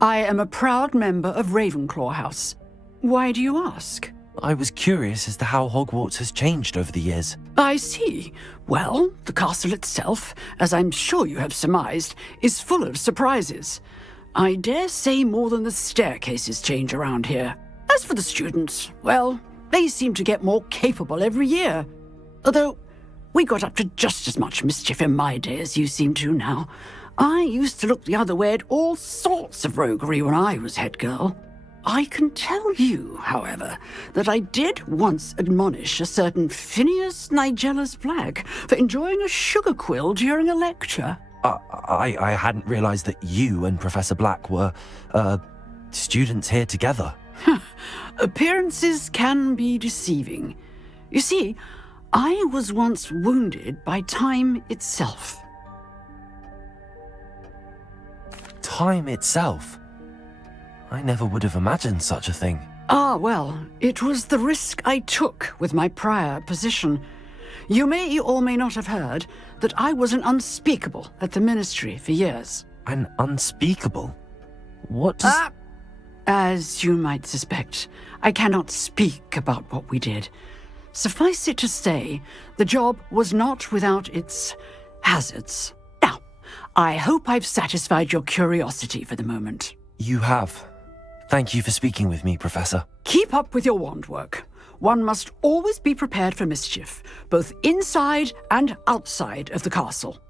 I am a proud member of Ravenclaw House. Why do you ask? I was curious as to how Hogwarts has changed over the years. I see. Well, the castle itself, as I'm sure you have surmised, is full of surprises. I dare say more than the staircases change around here. As for the students, well, they seem to get more capable every year. Although, we got up to just as much mischief in my day as you seem to now. I used to look the other way at all sorts of roguery when I was head girl. I can tell you, however, that I did once admonish a certain Phineas Nigellus Black for enjoying a sugar quill during a lecture. I hadn't realized that you and Professor Black were, students here together. Appearances can be deceiving. You see, I was once wounded by time itself. Time itself? I never would have imagined such a thing. Ah, well, it was the risk I took with my prior position. You may or may not have heard that I was an unspeakable at the Ministry for years. An unspeakable? What does... As you might suspect, I cannot speak about what we did. Suffice it to say, the job was not without its hazards. Now, I hope I've satisfied your curiosity for the moment. You have. Thank you for speaking with me, Professor. Keep up with your wand work. One must always be prepared for mischief, both inside and outside of the castle.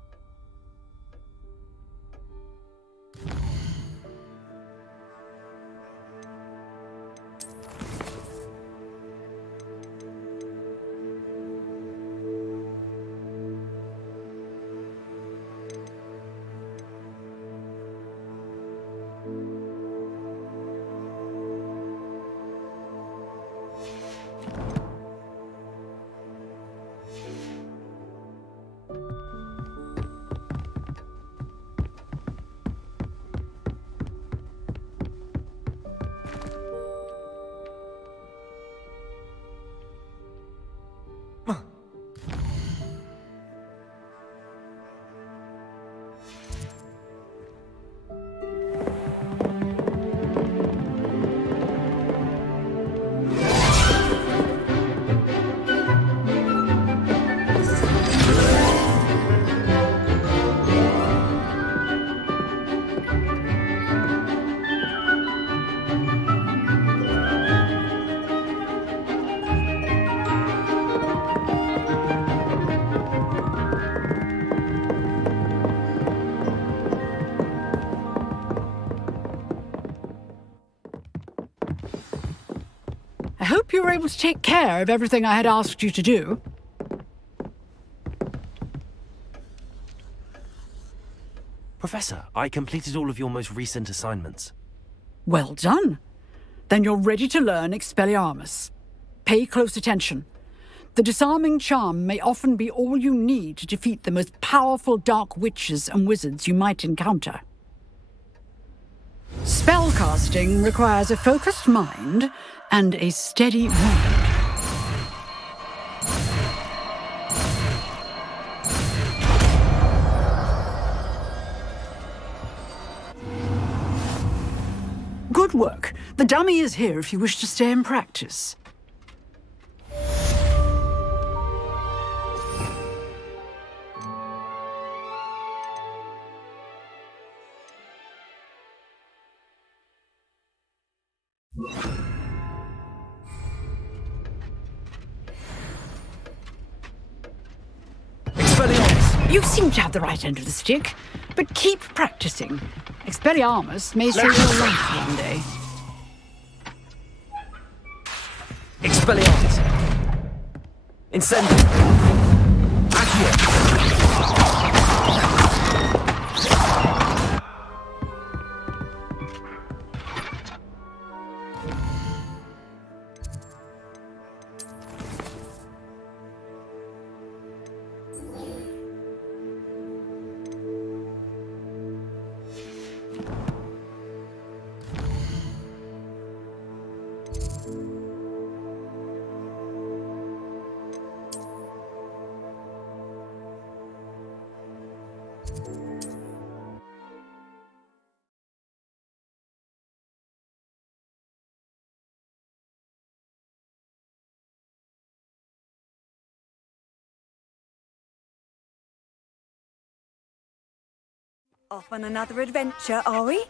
I hope you were able to take care of everything I had asked you to do. Professor, I completed all of your most recent assignments. Well done. Then you're ready to learn Expelliarmus. Pay close attention. The disarming charm may often be all you need to defeat the most powerful dark witches and wizards you might encounter. Spellcasting requires a focused mind and a steady wand. Good work. The dummy is here if you wish to stay and practice. You seem to have the right end of the stick, but keep practicing. Expelliarmus may save your life one day. Expelliarmus! Incendio! Accio! Off on another adventure, are we?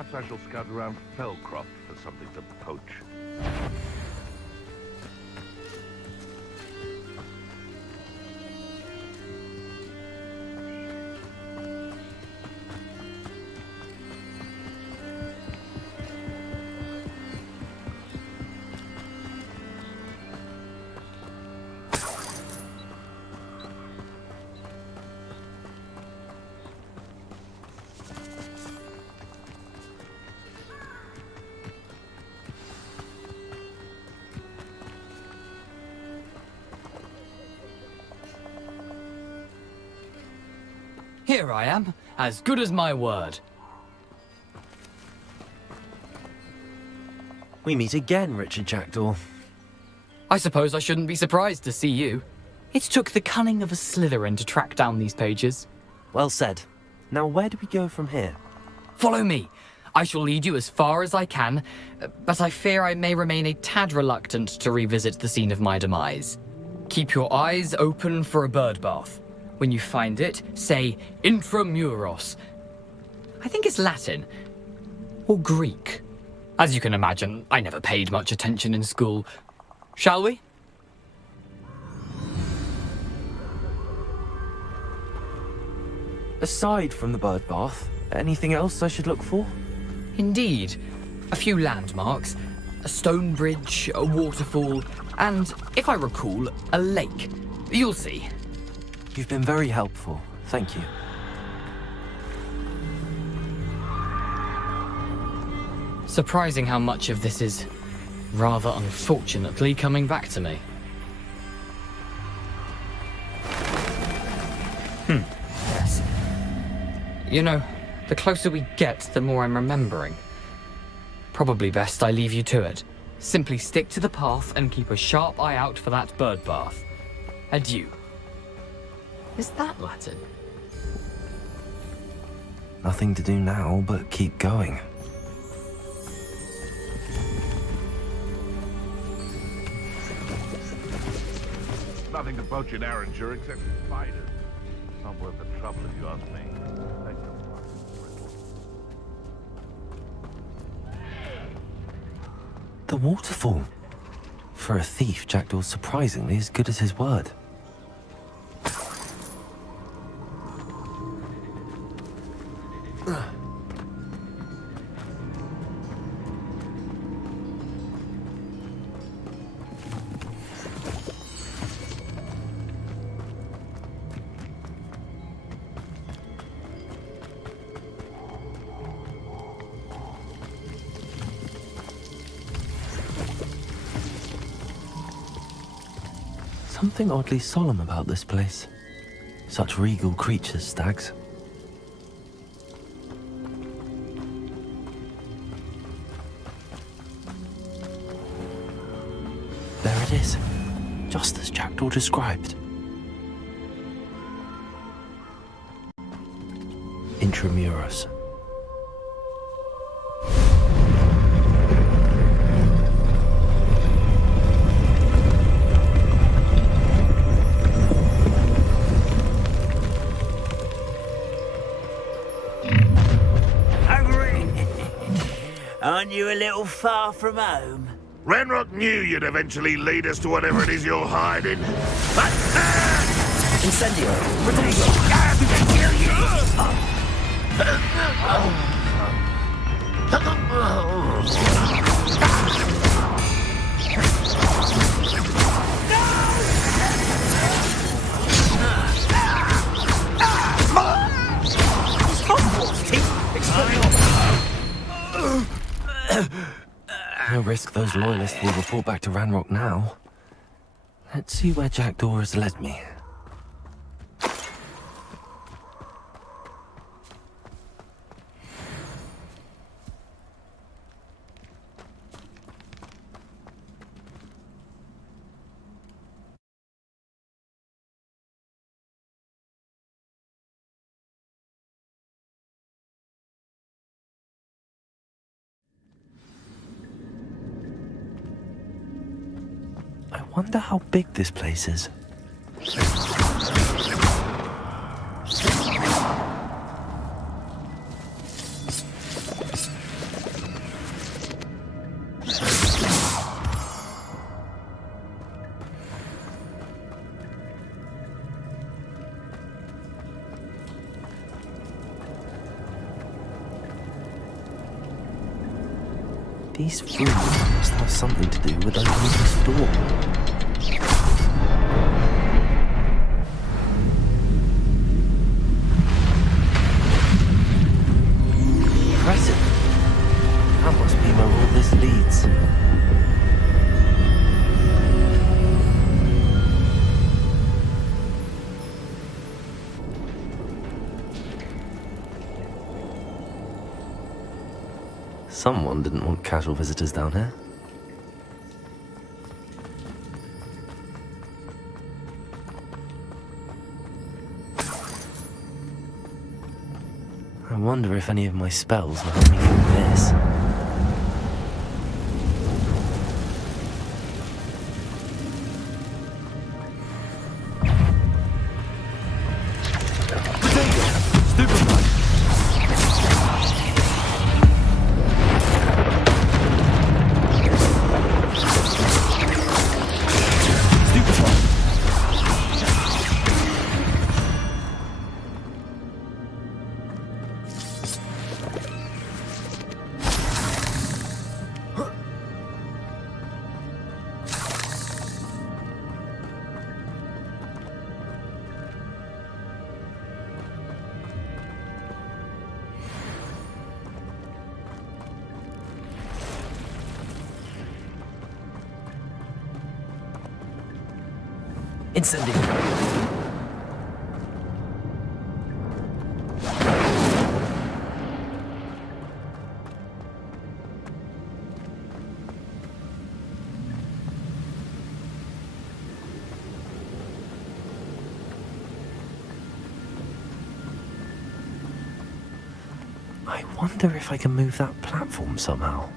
Perhaps I shall scout around Fellcroft for something to poach. Here I am, as good as my word. We meet again, Richard Jackdaw. I suppose I shouldn't be surprised to see you. It took the cunning of a Slytherin to track down these pages. Well said. Now where do we go from here? Follow me. I shall lead you as far as I can, but I fear I may remain a tad reluctant to revisit the scene of my demise. Keep your eyes open for a bird bath. When you find it, say intramuros. I think it's Latin. Or Greek. As you can imagine, I never paid much attention in school. Shall we? Aside from the bird bath, anything else I should look for? Indeed. A few landmarks, a stone bridge, a waterfall, and, if I recall, a lake. You'll see. You've been very helpful. Thank you. Surprising how much of this is, rather unfortunately, coming back to me. Yes. You know, the closer we get, the more I'm remembering. Probably best I leave you to it. Simply stick to the path and keep a sharp eye out for that bird bath. Adieu. Is that Latin? Nothing to do now but keep going. Nothing to poach in Arranger except spiders. Not worth the trouble if you ask me. Thanks a lot. The waterfall. For a thief, Jackdaw's surprisingly as good as his word. Something oddly solemn about this place. Such regal creatures, stags. There it is, just as Jackdaw described. Intramuros. Aren't you a little far from home? Ranrock knew you'd eventually lead us to whatever it is you're hiding. But... Incendio! No risk those loyalists will report back to Ranrock now. Let's see where Jackdaw has led me. I wonder how big this place is. These fools must have something to do with opening this door. Impressive. That must be where all this leads. Someone didn't want casual visitors down here. I wonder if any of my spells will help me through this. Incendiary. I wonder if I can move that platform somehow.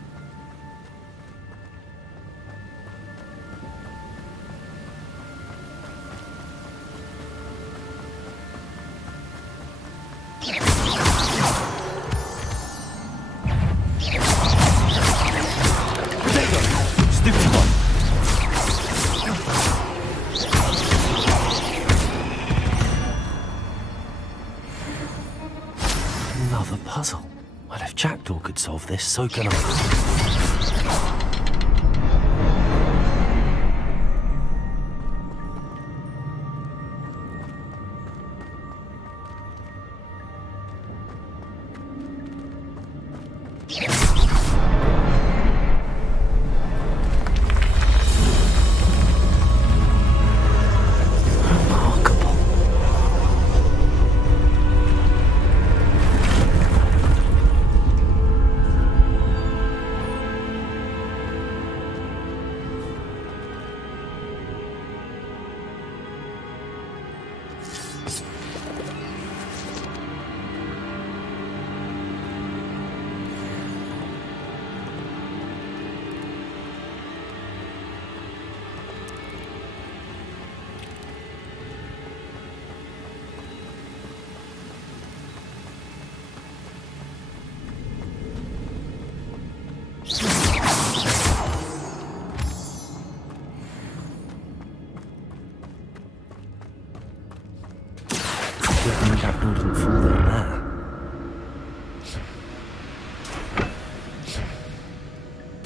Another puzzle. Well, if Jackdaw could solve this, so can I. Good thing Jackdaw didn't fall down there.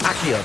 Accio!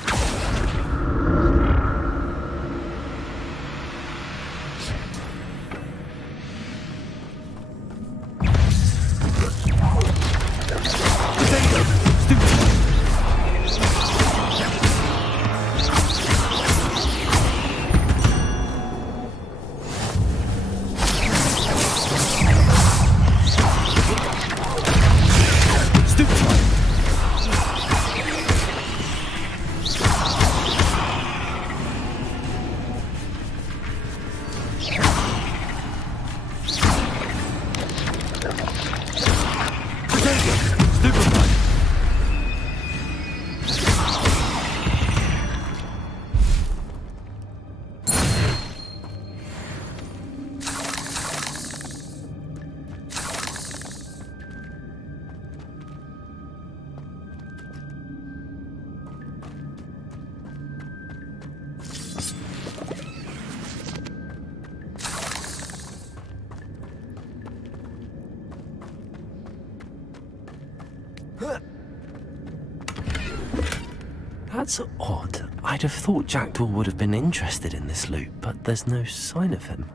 That's odd. I'd have thought Jackdaw would have been interested in this loot, but there's no sign of him.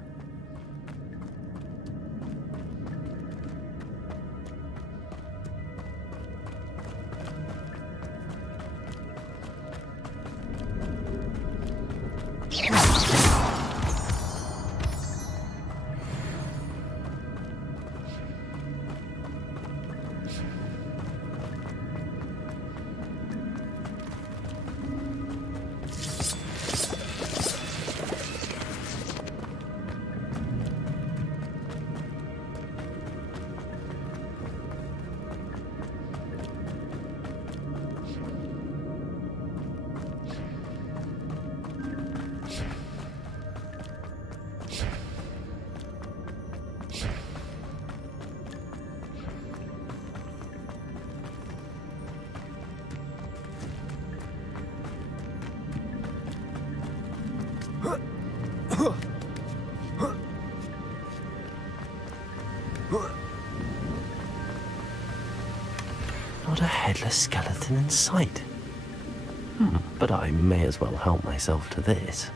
Not a headless skeleton in sight. But I may as well help myself to this.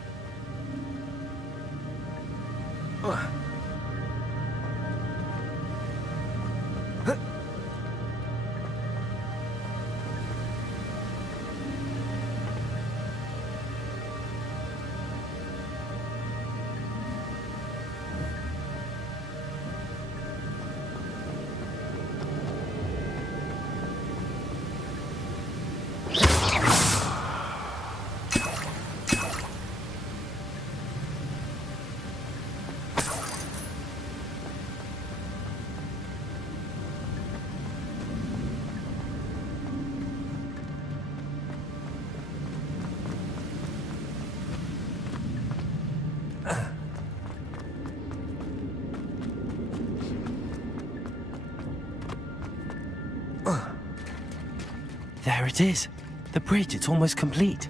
There it is. The bridge, it's almost complete.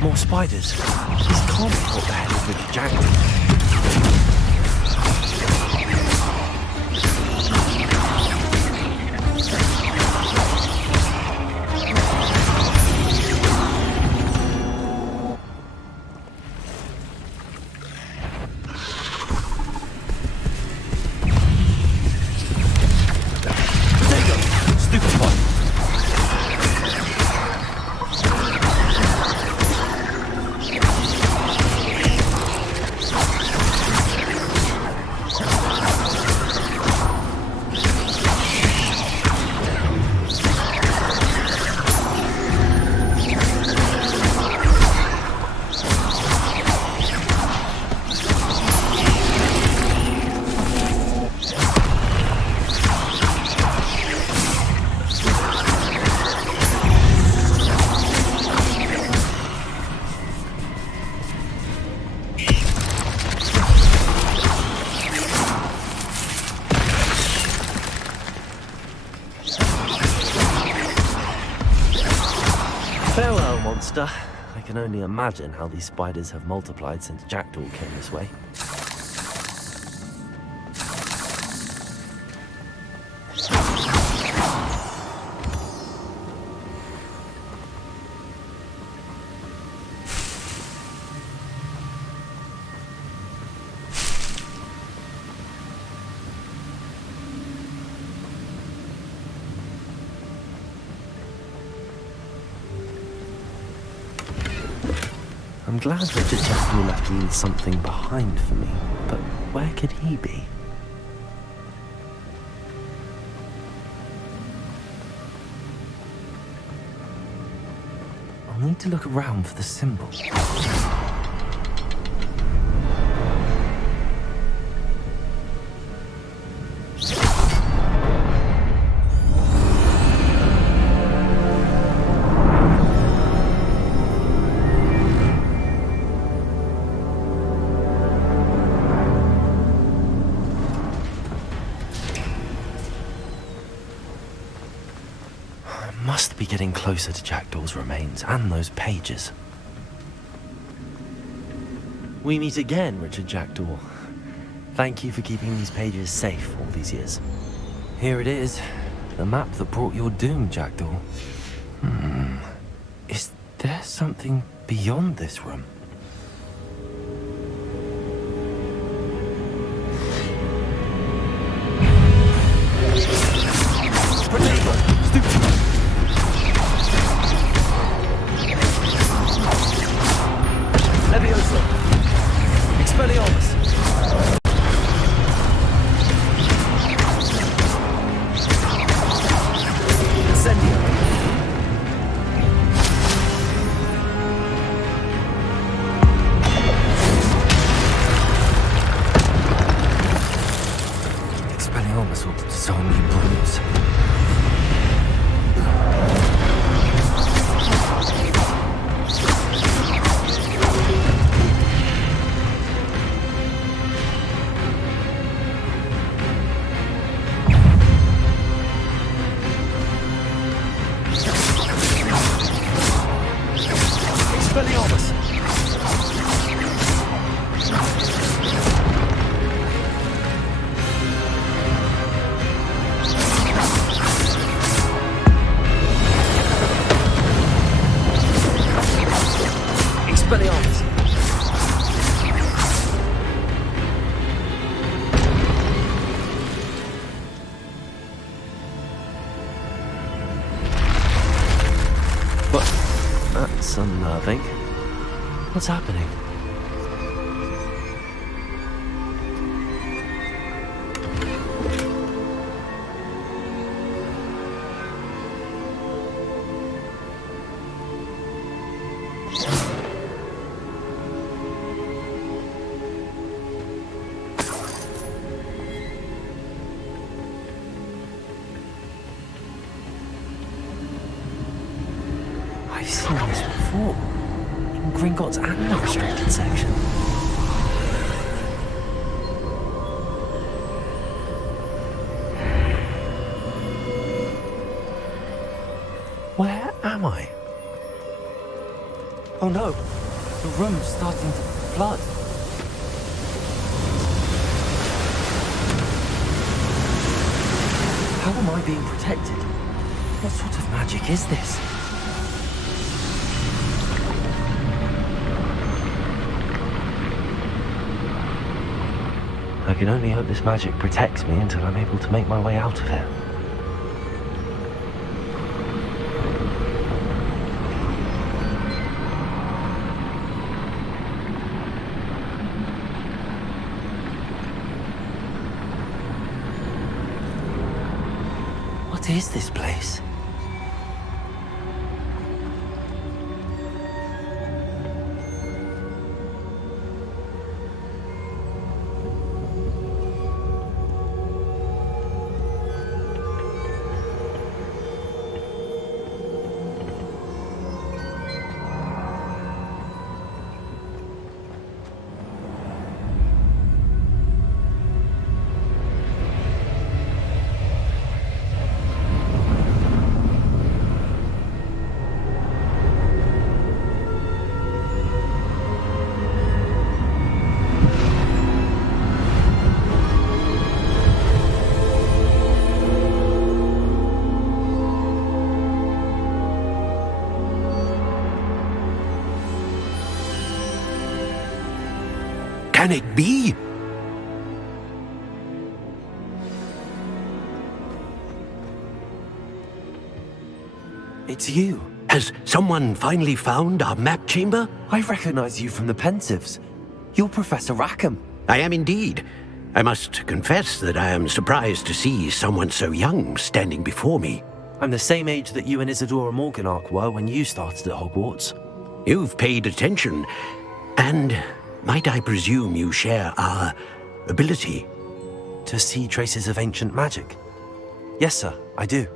More spiders. This can't be what the hell is with Jackdaw. Farewell, monster. I can only imagine how these spiders have multiplied since Jackdaw came this way. I'm glad Richard Jackdaw left me something behind for me, but where could he be? I'll need to look around for the symbol. Must be getting closer to Jackdaw's remains and those pages. We meet again, Richard Jackdaw. Thank you for keeping these pages safe all these years. Here it is, the map that brought your doom, Jackdaw. Is There's something beyond this room. Leviosa! Expelliarmus! Incendio! Expelliarmus will disarm you brutes. Expelliarmus! Expelliarmus! But that's unnerving. What's happening? I've seen this before. In Gringotts and the restricted section. Where am I? Oh no, the room's starting to flood. How am I being protected? What sort of magic is this? I can only hope this magic protects me until I'm able to make my way out of here. What is this place? Can it be? It's you. Has someone finally found our map chamber? I recognize you from the Pensives. You're Professor Rackham. I am indeed. I must confess that I am surprised to see someone so young standing before me. I'm the same age that you and Isadora Morganach were when you started at Hogwarts. You've paid attention, and might I presume you share our ability? To see traces of ancient magic? Yes, sir, I do.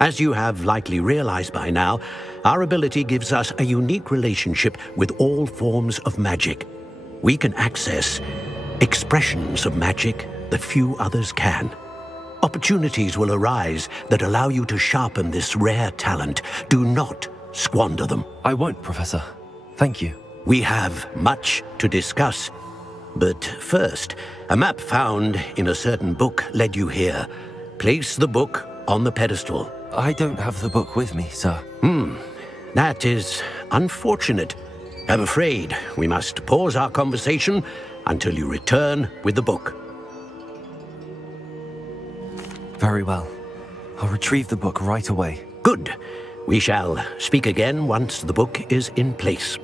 As you have likely realized by now, our ability gives us a unique relationship with all forms of magic. We can access expressions of magic that few others can. Opportunities will arise that allow you to sharpen this rare talent. Do not squander them. I won't, Professor. Thank you. We have much to discuss. But first, a map found in a certain book led you here. Place the book on the pedestal. I don't have the book with me, sir. That is unfortunate. I'm afraid we must pause our conversation until you return with the book. Very well. I'll retrieve the book right away. Good. We shall speak again once the book is in place.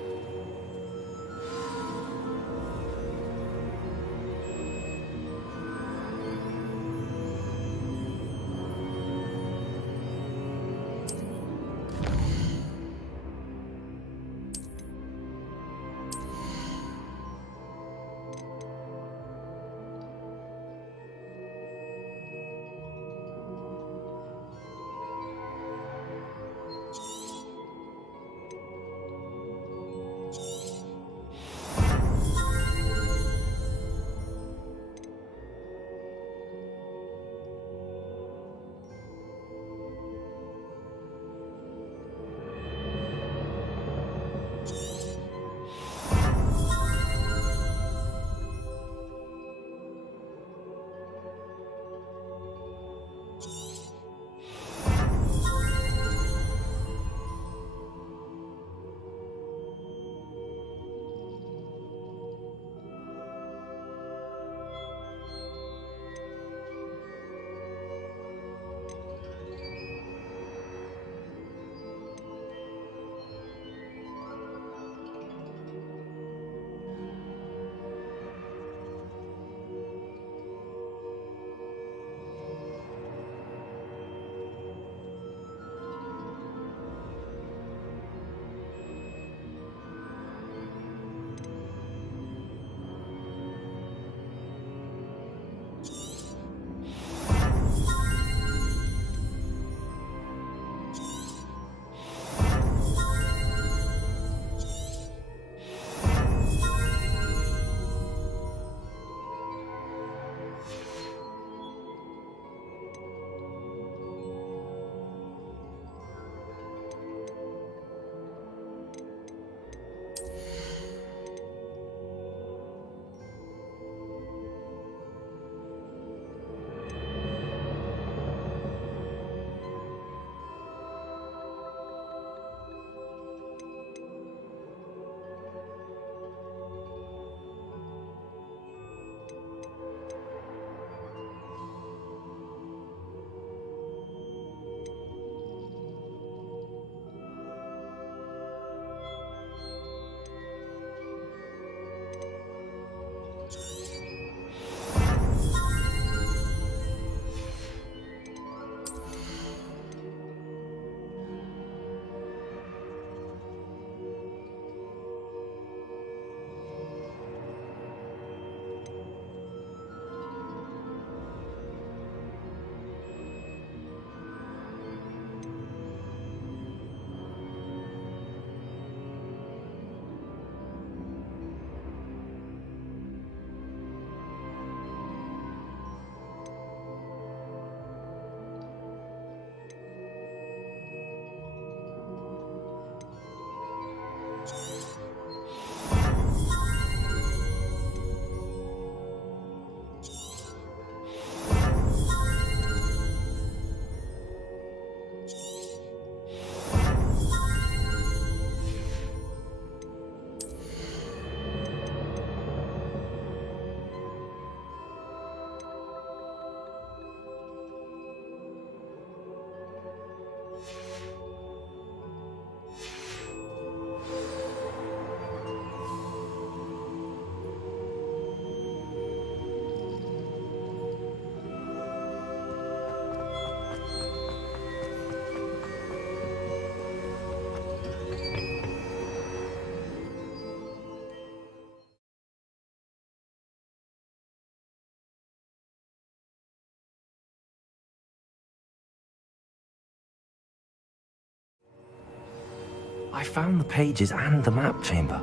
I found the pages and the map chamber.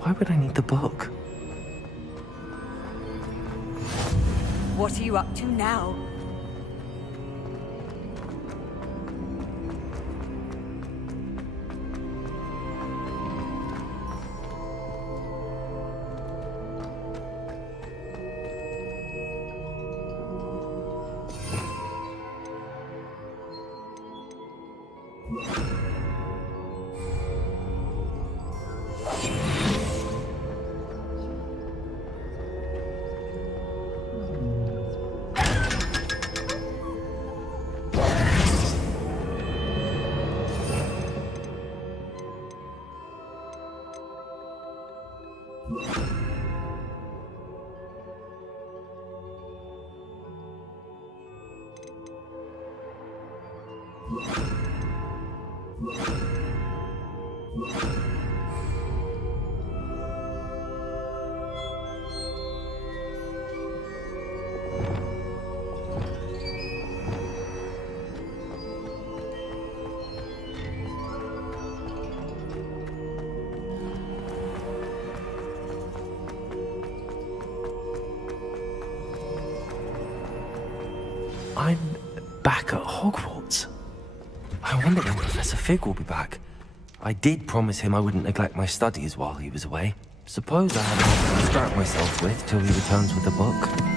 Why would I need the book? What are you up to now? I'm back at Hogwarts. I wonder when Professor Fig will be back. I did promise him I wouldn't neglect my studies while he was away. Suppose I have enough to distract myself with till he returns with a book.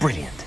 Brilliant.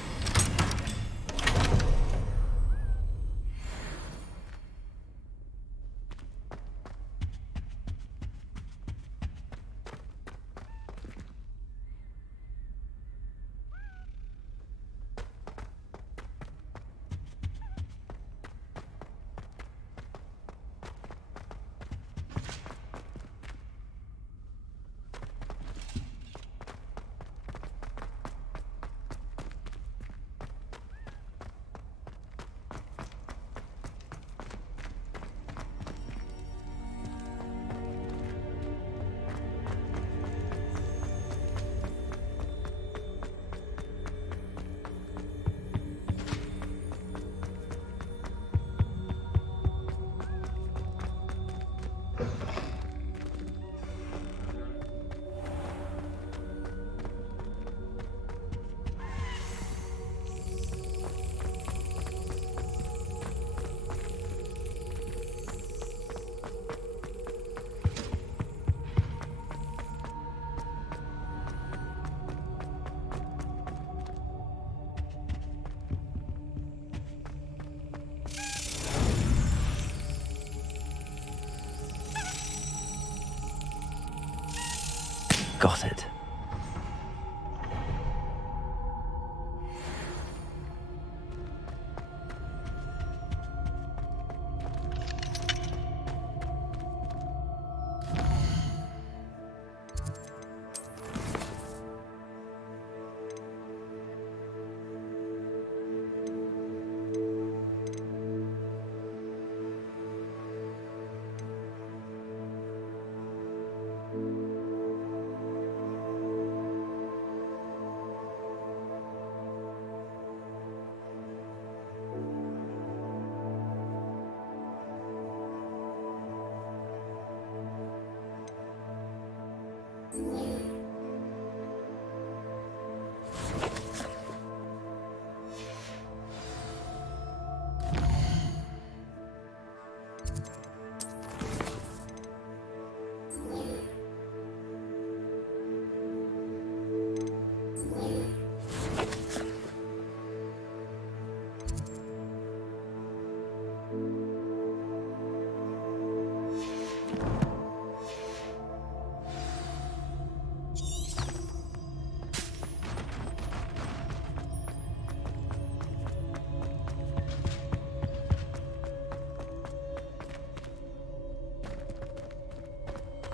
Got it.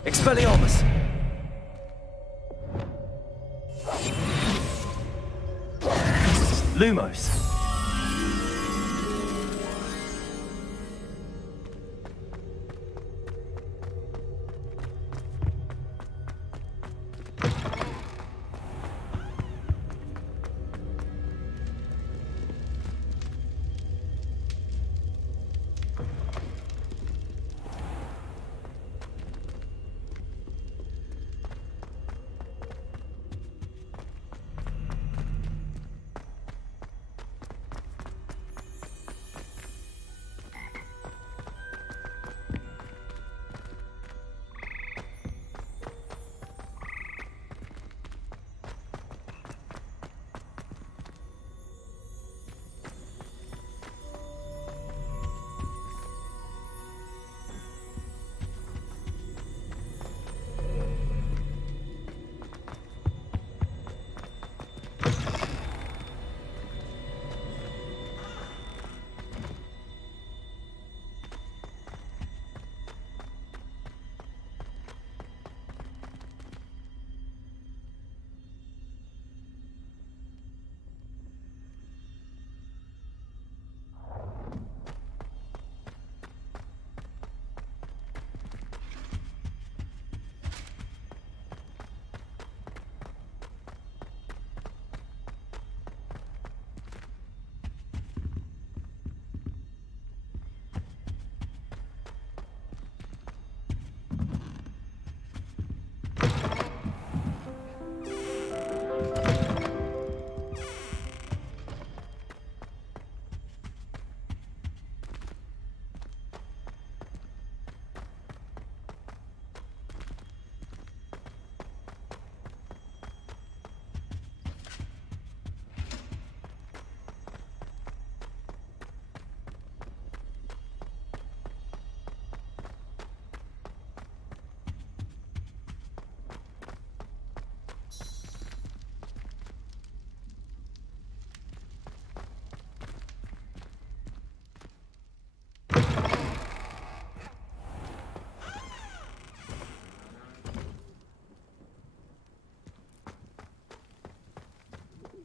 Expelliarmus! Lumos!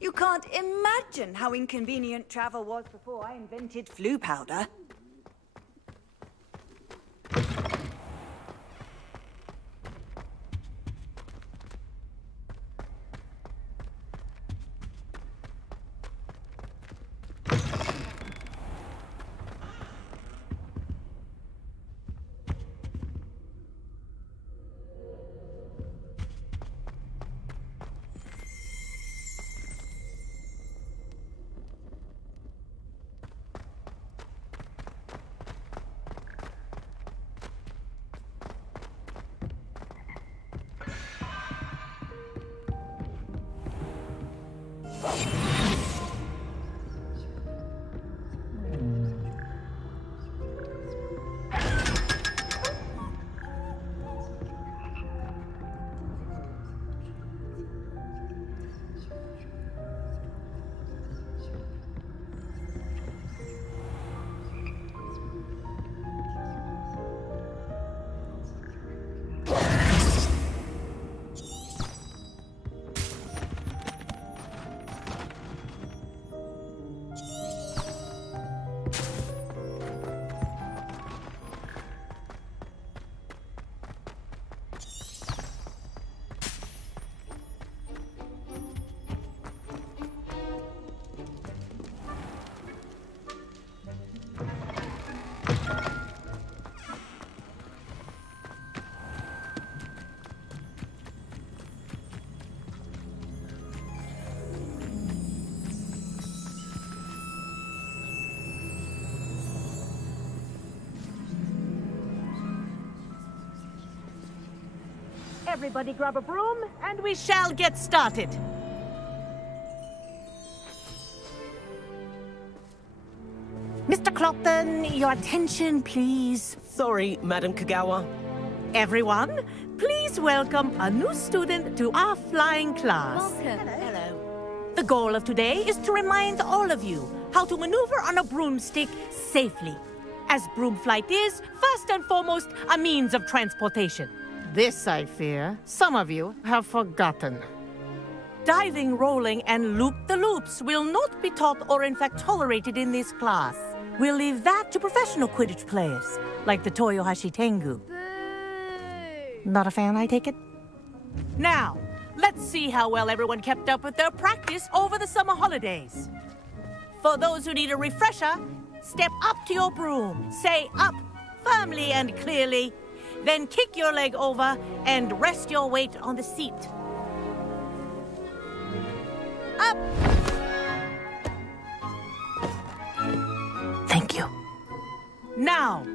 You can't imagine how inconvenient travel was before I invented flu powder. Everybody grab a broom, and we shall get started. Mr. Clopton, your attention, please. Sorry, Madam Kagawa. Everyone, please welcome a new student to our flying class. Welcome. Hello. The goal of today is to remind all of you how to maneuver on a broomstick safely, as broom flight is, first and foremost, a means of transportation. This, I fear, some of you have forgotten. Diving, rolling, and loop-the-loops will not be taught or in fact tolerated in this class. We'll leave that to professional Quidditch players, like the Toyohashi Tengu. Not a fan, I take it? Now, let's see how well everyone kept up with their practice over the summer holidays. For those who need a refresher, step up to your broom, say up firmly and clearly, then kick your leg over and rest your weight on the seat. Up! Thank you. Now,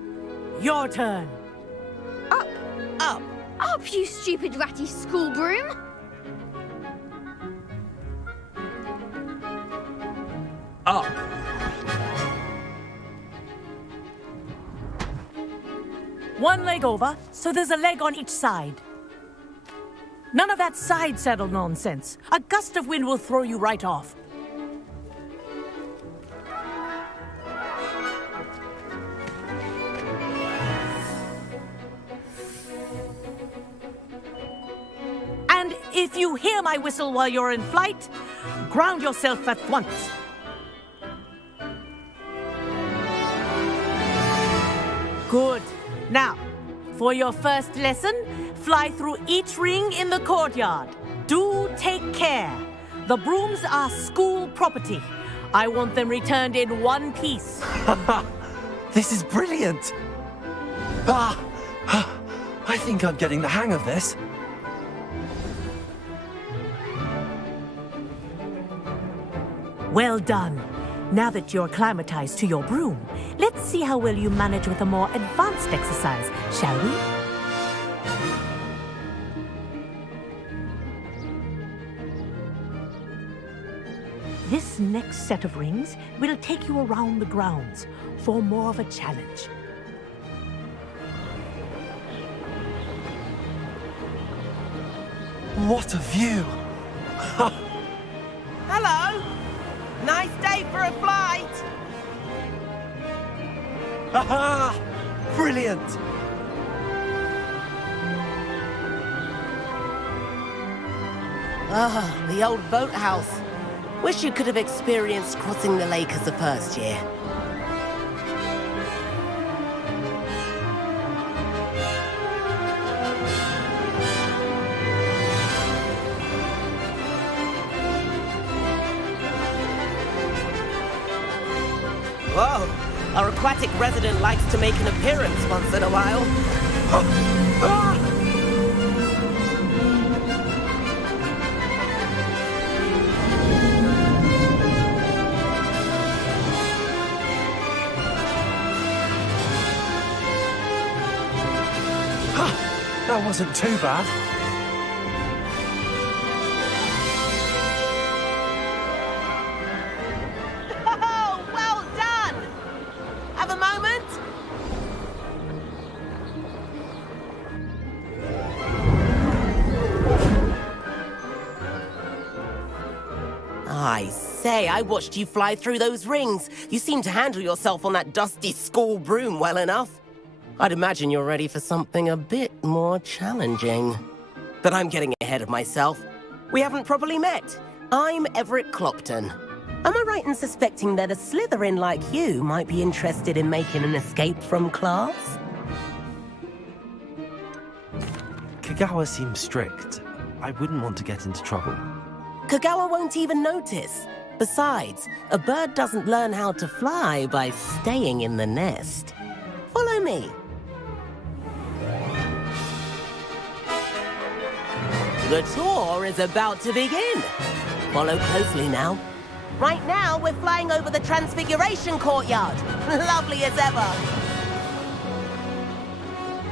your turn. Up! Up! Up, you stupid ratty school broom! Up. One leg over, so there's a leg on each side. None of that side saddle nonsense. A gust of wind will throw you right off. And if you hear my whistle while you're in flight, ground yourself at once. Good. Now, for your first lesson, fly through each ring in the courtyard. Do take care. The brooms are school property. I want them returned in one piece. This is brilliant! I think I'm getting the hang of this. Well done. Now that you're acclimatized to your broom, let's see how well you manage with a more advanced exercise, shall we? This next set of rings will take you around the grounds for more of a challenge. What a view! Hello! Nice day for a flight! Aha! Brilliant! Ah, the old boathouse. Wish you could have experienced crossing the lake as a first year. Whoa! Our aquatic resident likes to make an appearance once in a while. That wasn't too bad. Oh, well done! Have a moment? I say, I watched you fly through those rings. You seem to handle yourself on that dusty school broom well enough. I'd imagine you're ready for something a bit more challenging. But I'm getting ahead of myself. We haven't properly met. I'm Everett Clopton. Am I right in suspecting that a Slytherin like you might be interested in making an escape from class? Kagawa seems strict. I wouldn't want to get into trouble. Kagawa won't even notice. Besides, a bird doesn't learn how to fly by staying in the nest. Follow me. The tour is about to begin. Follow closely now. Right now, we're flying over the Transfiguration Courtyard. Lovely as ever.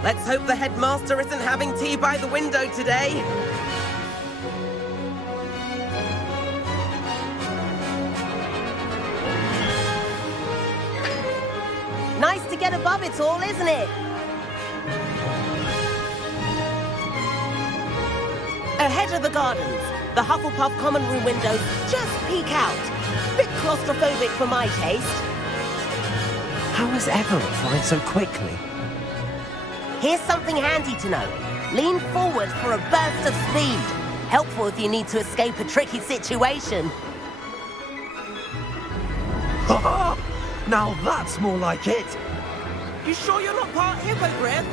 Let's hope the headmaster isn't having tea by the window today. Nice to get above it all, isn't it? Ahead of the gardens, the Hufflepuff common room windows just peek out. Bit claustrophobic for my taste. How is Everett flying so quickly? Here's something handy to know. Lean forward for a burst of speed. Helpful if you need to escape a tricky situation. Now that's more like it. You sure you're not part hippogriff?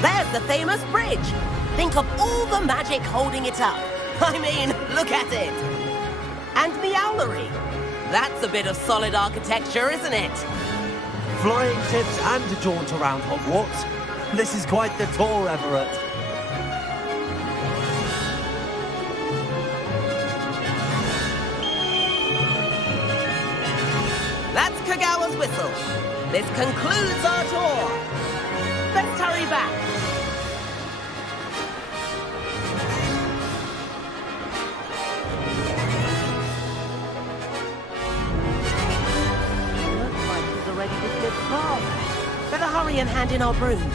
There's the famous bridge. Think of all the magic holding it up. I mean, look at it. And the owlery. That's a bit of solid architecture, isn't it? Flying tips and a jaunt around Hogwarts. This is quite the tour, Everett. That's Kagawa's whistle. This concludes our tour. Let's hurry back. Looks like she's already dismissed class. Better hurry and hand in our brooms.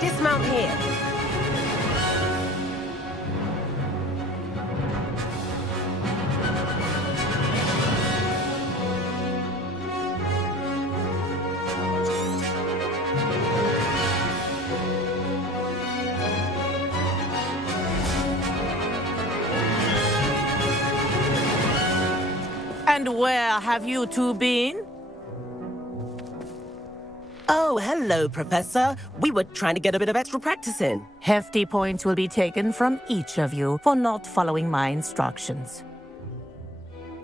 Dismount here. And where have you two been? Oh, hello, Professor. We were trying to get a bit of extra practice in. Hefty points will be taken from each of you for not following my instructions.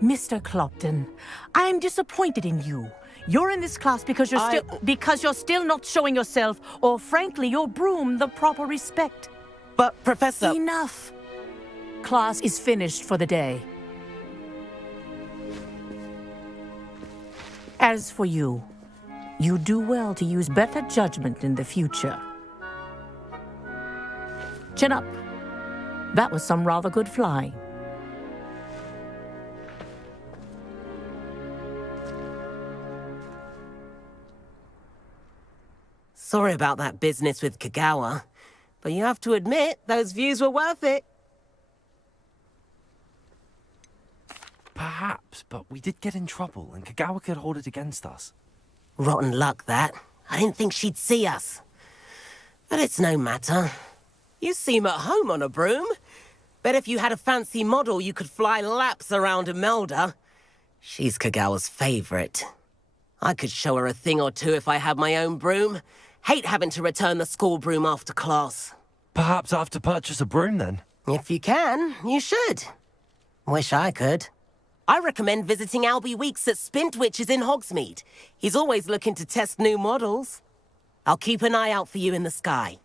Mr. Clopton, I am disappointed in you. You're in this class because you're still not showing yourself, or frankly, your broom the proper respect. But, Professor... Enough. Class is finished for the day. As for you, you do well to use better judgment in the future. Chin up. That was some rather good flying. Sorry about that business with Kagawa, but you have to admit, those views were worth it. Perhaps, but we did get in trouble, and Kagawa could hold it against us. Rotten luck, that. I didn't think she'd see us. But it's no matter. You seem at home on a broom. Bet if you had a fancy model, you could fly laps around Imelda. She's Kagawa's favorite. I could show her a thing or two if I had my own broom. Hate having to return the school broom after class. Perhaps I have to purchase a broom, then? If you can, you should. Wish I could. I recommend visiting Albie Weeks at Spintwitches in Hogsmeade. He's always looking to test new models. I'll keep an eye out for you in the sky.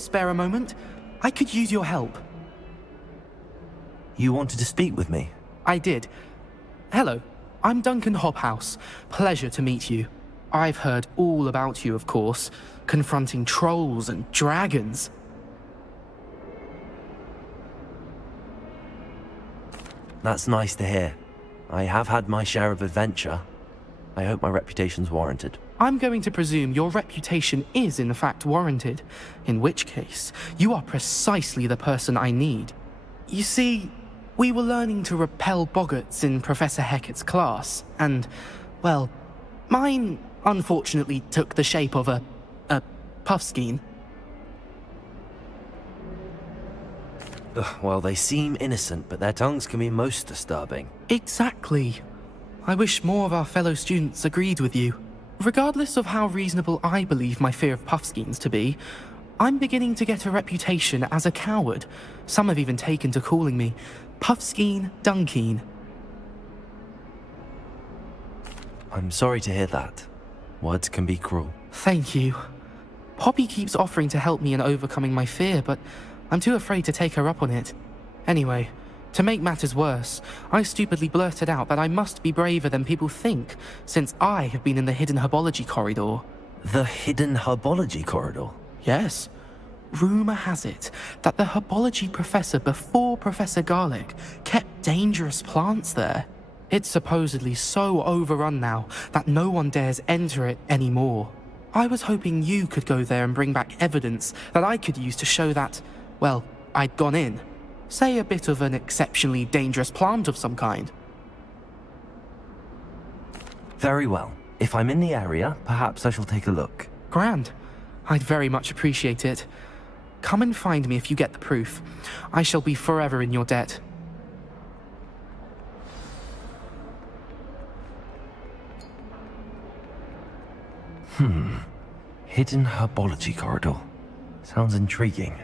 spare a moment? I could use your help. You wanted to speak with me? I did. Hello, I'm Duncan Hobhouse. Pleasure to meet you. I've heard all about you, of course, confronting trolls and dragons. That's nice to hear. I have had my share of adventure. I hope my reputation's warranted. I'm going to presume your reputation is in fact warranted, in which case, you are precisely the person I need. You see, we were learning to repel boggarts in Professor Hecat's class, and, well, mine unfortunately took the shape of a puffskein. Well, they seem innocent, but their tongues can be most disturbing. Exactly. I wish more of our fellow students agreed with you. Regardless of how reasonable I believe my fear of puffskeins to be, I'm beginning to get a reputation as a coward. Some have even taken to calling me Puffskeen Dunkeen. I'm sorry to hear that. Words can be cruel. Thank you. Poppy keeps offering to help me in overcoming my fear, but I'm too afraid to take her up on it. Anyway, to make matters worse, I stupidly blurted out that I must be braver than people think, since I have been in the hidden herbology corridor. The hidden herbology corridor? Yes. Rumour has it that the herbology professor before Professor Garlic kept dangerous plants there. It's supposedly so overrun now that no one dares enter it anymore. I was hoping you could go there and bring back evidence that I could use to show that, well, I'd gone in. Say a bit of an exceptionally dangerous plant of some kind. Very well. If I'm in the area, perhaps I shall take a look. Grand. I'd very much appreciate it. Come and find me if you get the proof. I shall be forever in your debt. Hidden herbology corridor. Sounds intriguing.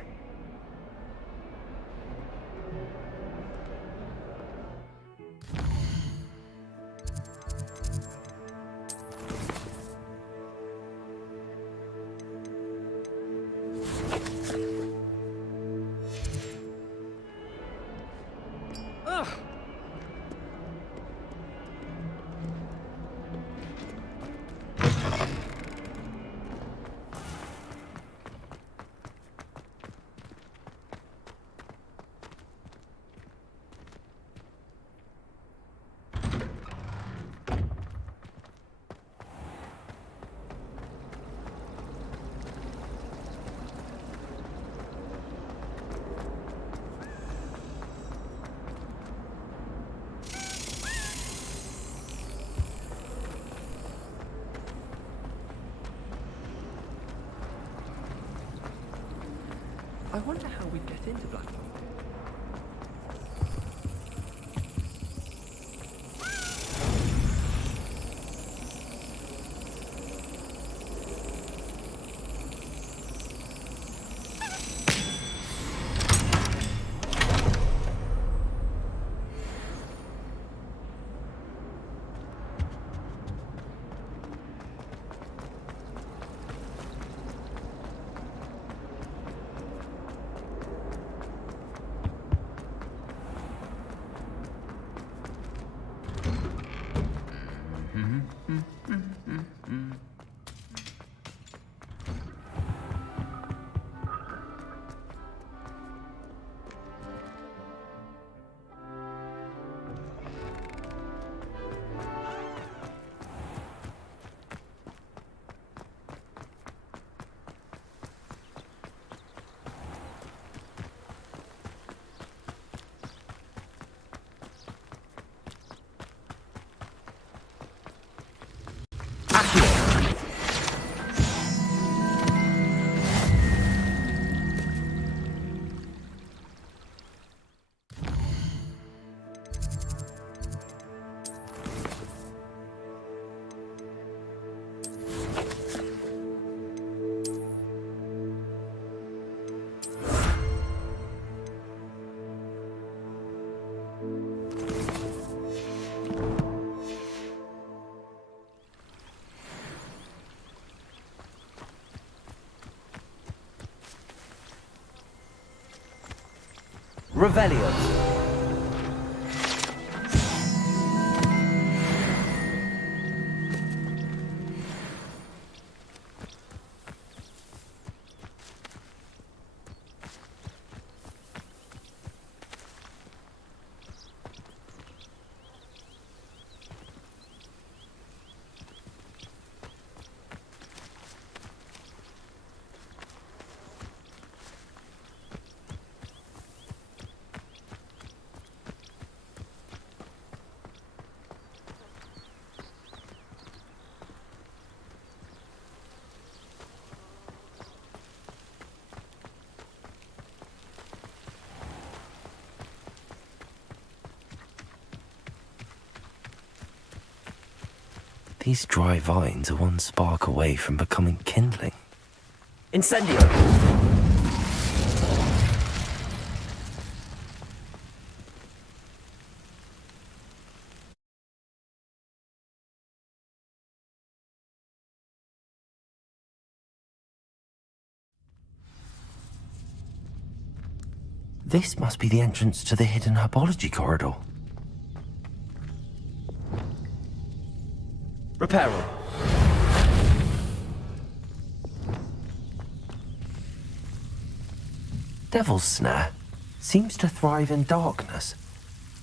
I wonder how we'd get into Blackpool. Revelio. These dry vines are one spark away from becoming kindling. Incendio. This must be the entrance to the hidden herbology corridor. Reparo. Devil's Snare seems to thrive in darkness.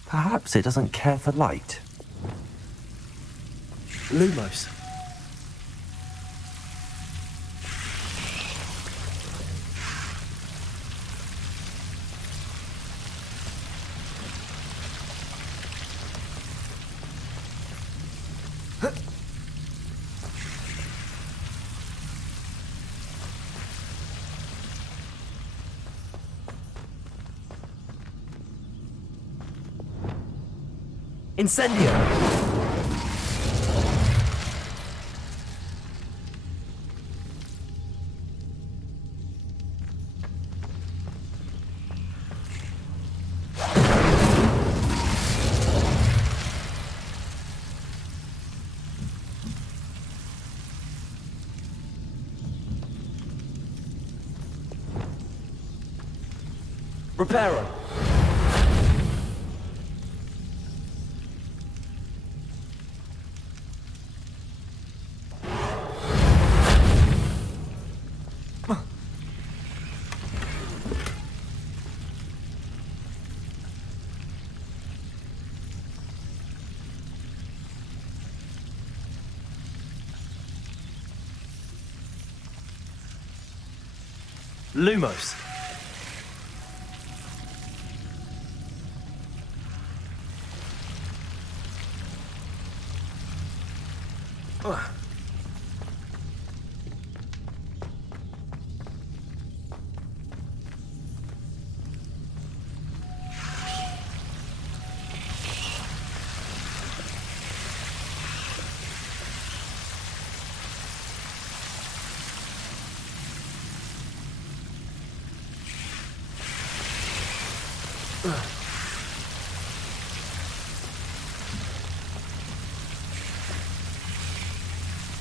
Perhaps it doesn't care for light. Lumos. Incendio. Reparo. Lumos.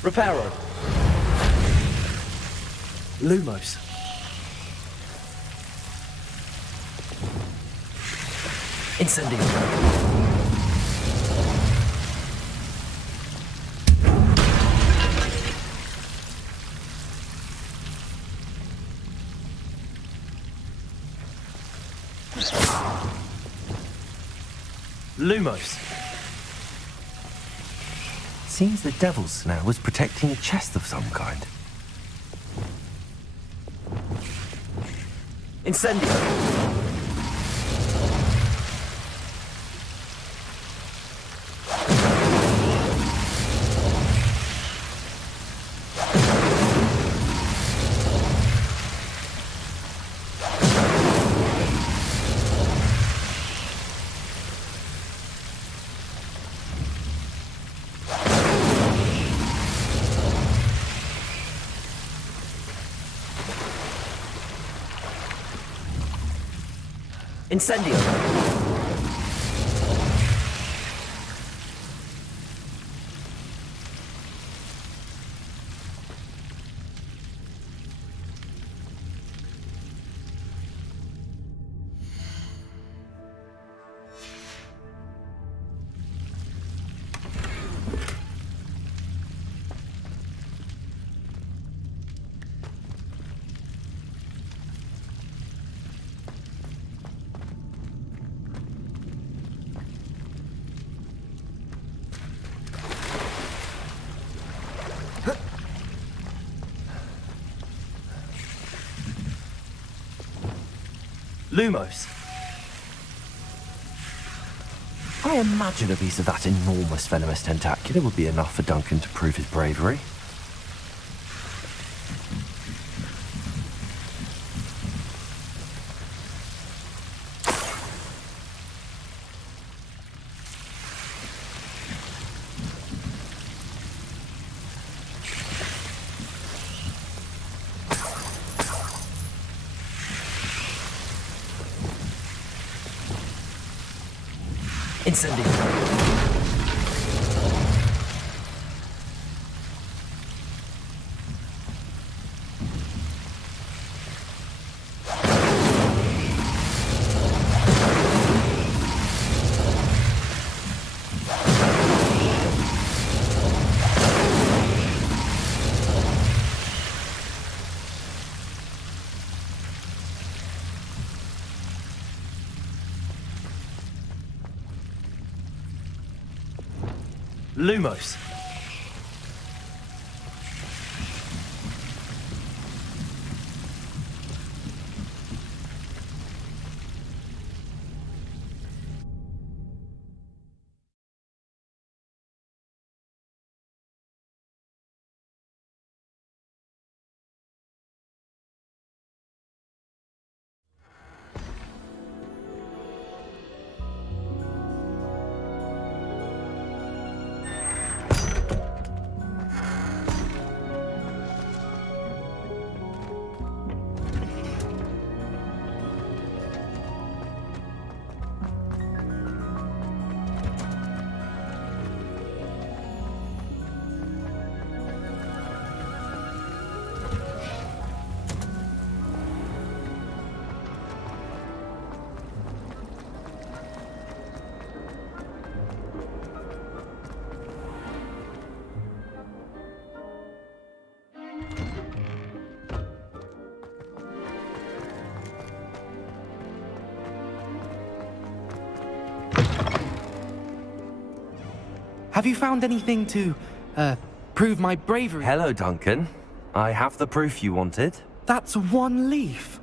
Reparo. Lumos. Incendio. Lumos. Seems the Devil's Snare was protecting a chest of some kind. Incendio. Incendio. Lumos. I imagine a piece of that enormous venomous tentacular would be enough for Duncan to prove his bravery. Incendio. Lumos. Have you found anything to, prove my bravery? Hello, Duncan. I have the proof you wanted. That's one leaf.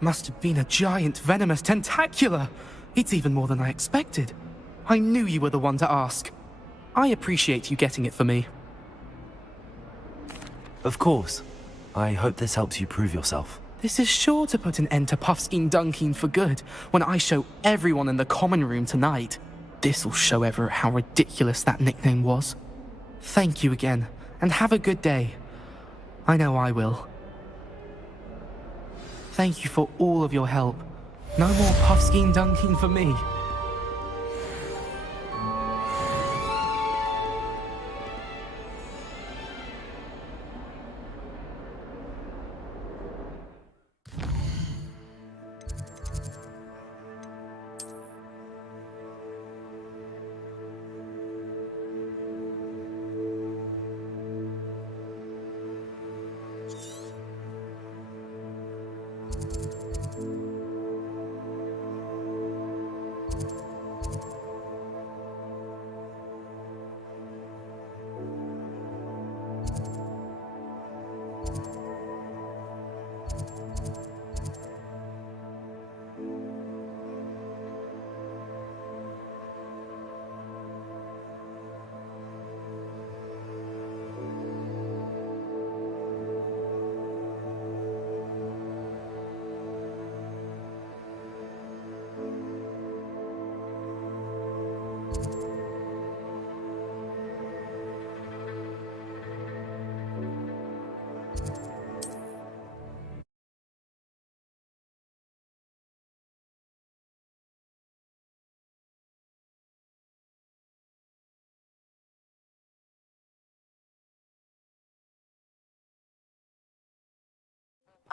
Must have been a giant venomous tentacula. It's even more than I expected. I knew you were the one to ask. I appreciate you getting it for me. Of course. I hope this helps you prove yourself. This is sure to put an end to Puffskein Dunkin for good when I show everyone in the common room tonight. This'll show Everett how ridiculous that nickname was. Thank you again, and have a good day. I know I will. Thank you for all of your help. No more Puffskein Dunkin for me.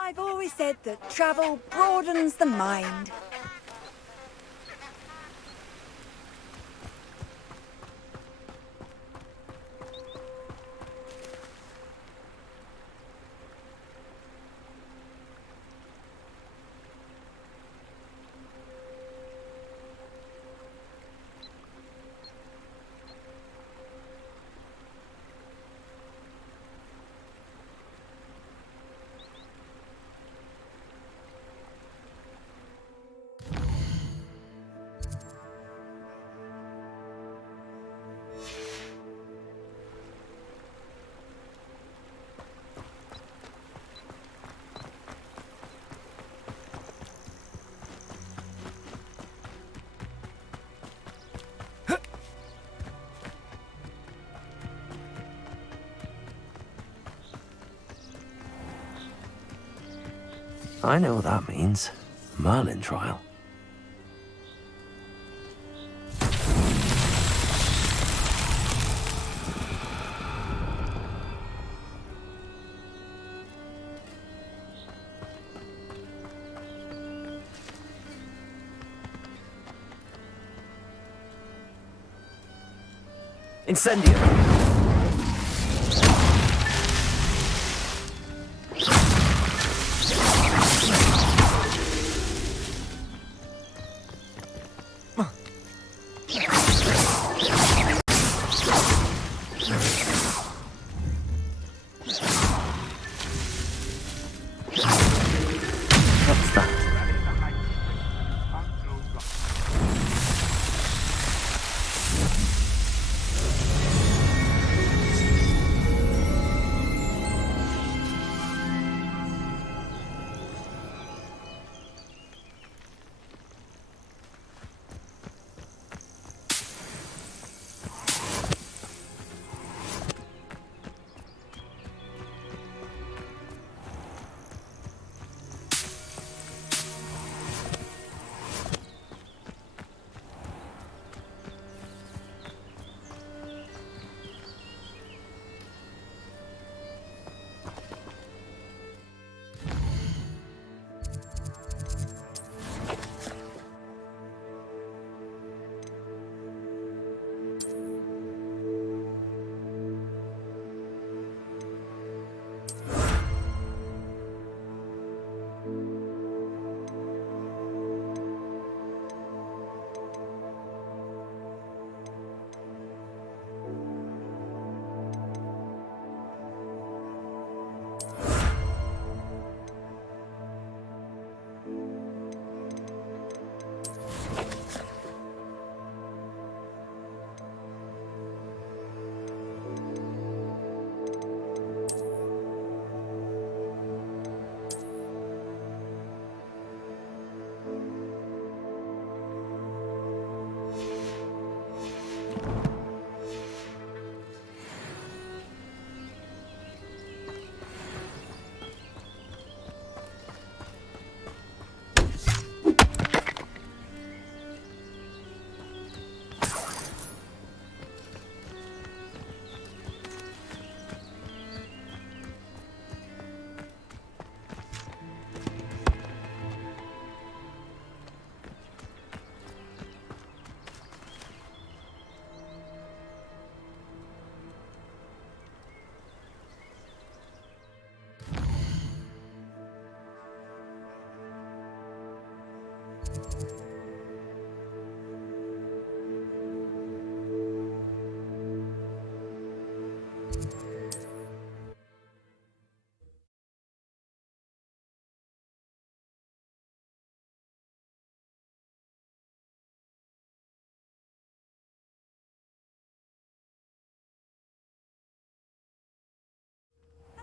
I've always said that travel broadens the mind. I know what that means. Merlin trial. Incendio! What's that?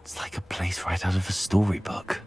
It's like a place right out of a storybook.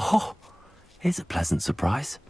Oh, here's a pleasant surprise.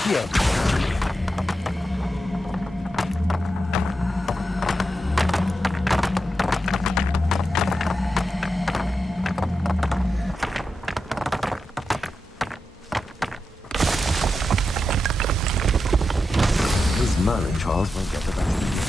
Accio! These Merlin trials won't get the best of me.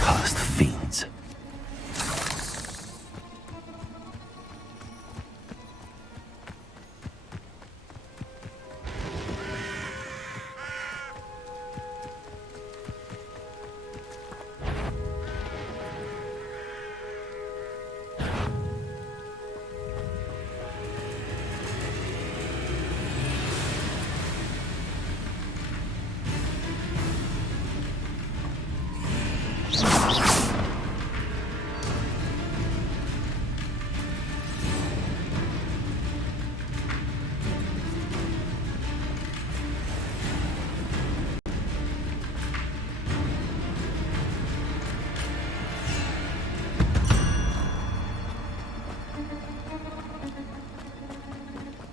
Cursed fiends.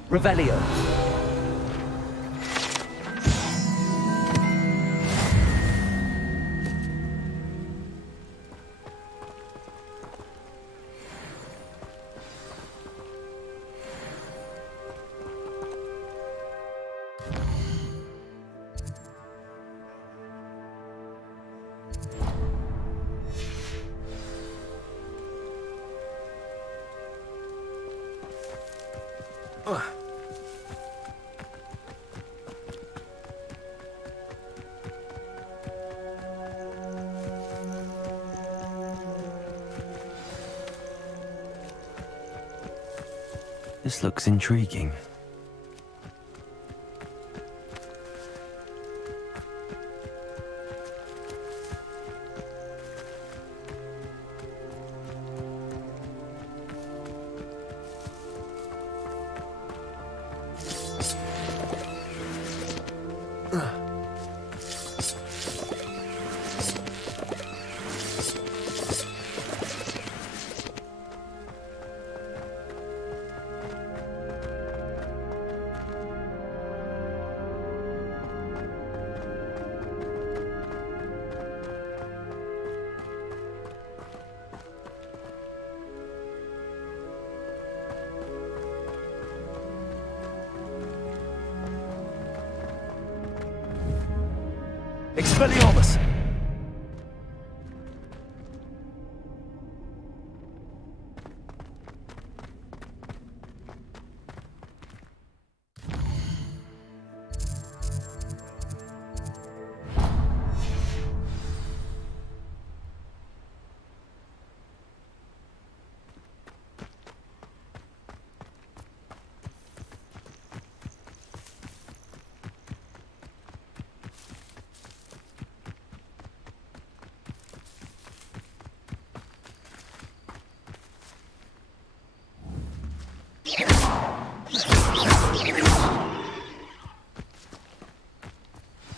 Revelio. This looks intriguing. Expelliarmus!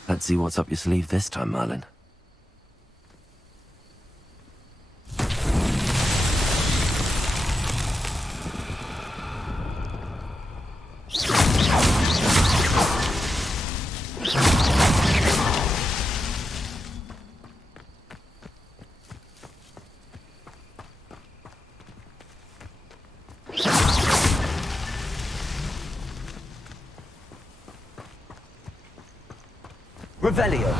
Let's see what's up your sleeve this time, Merlin. Revelio.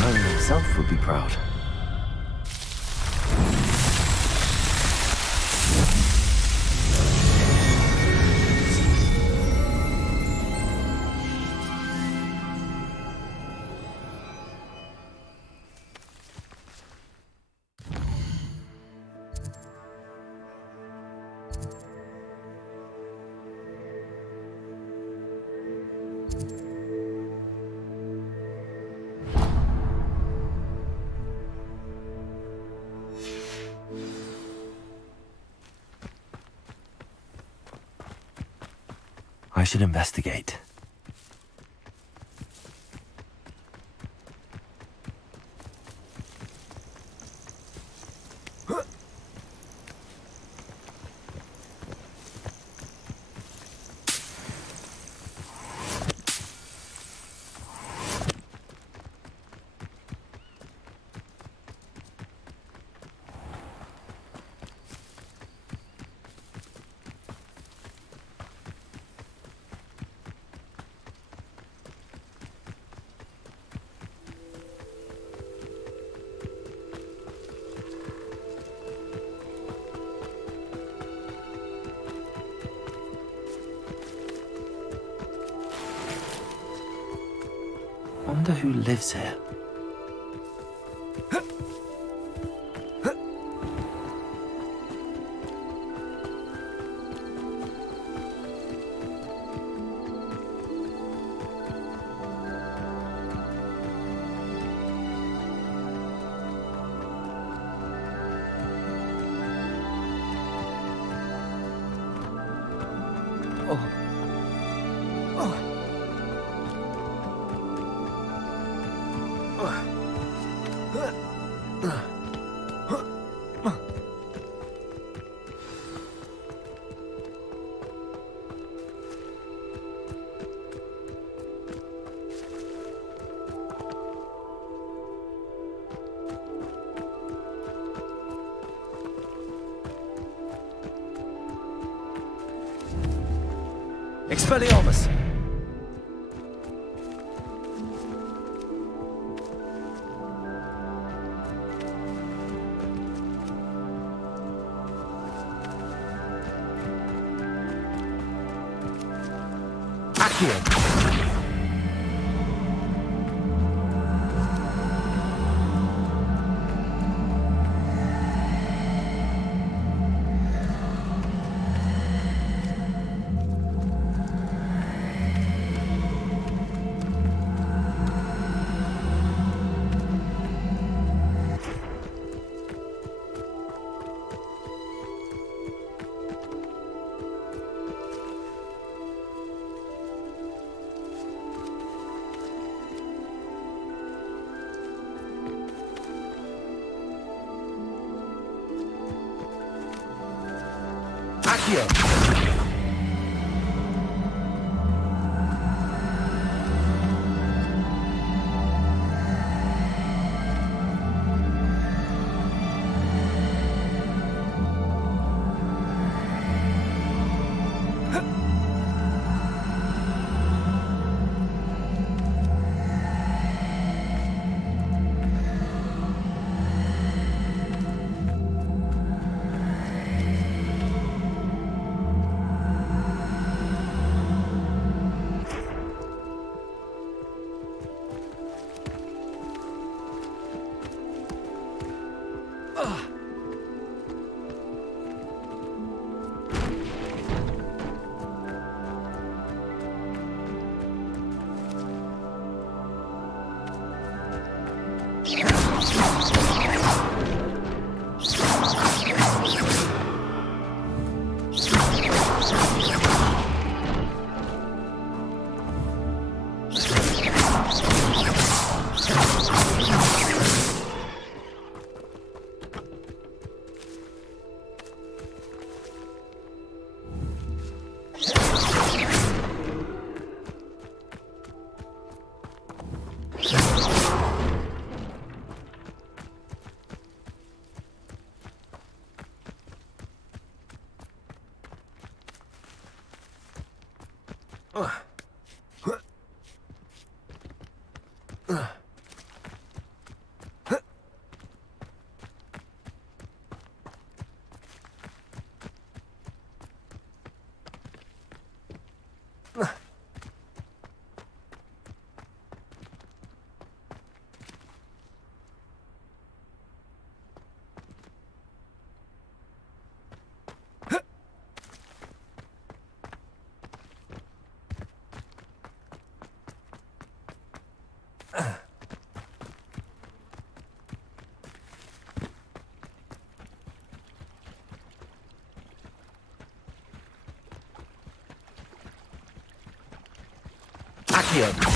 Merlin himself would be proud. I should investigate. Wonder who lives here. Expelliarmus! Accio! Accio! Accio.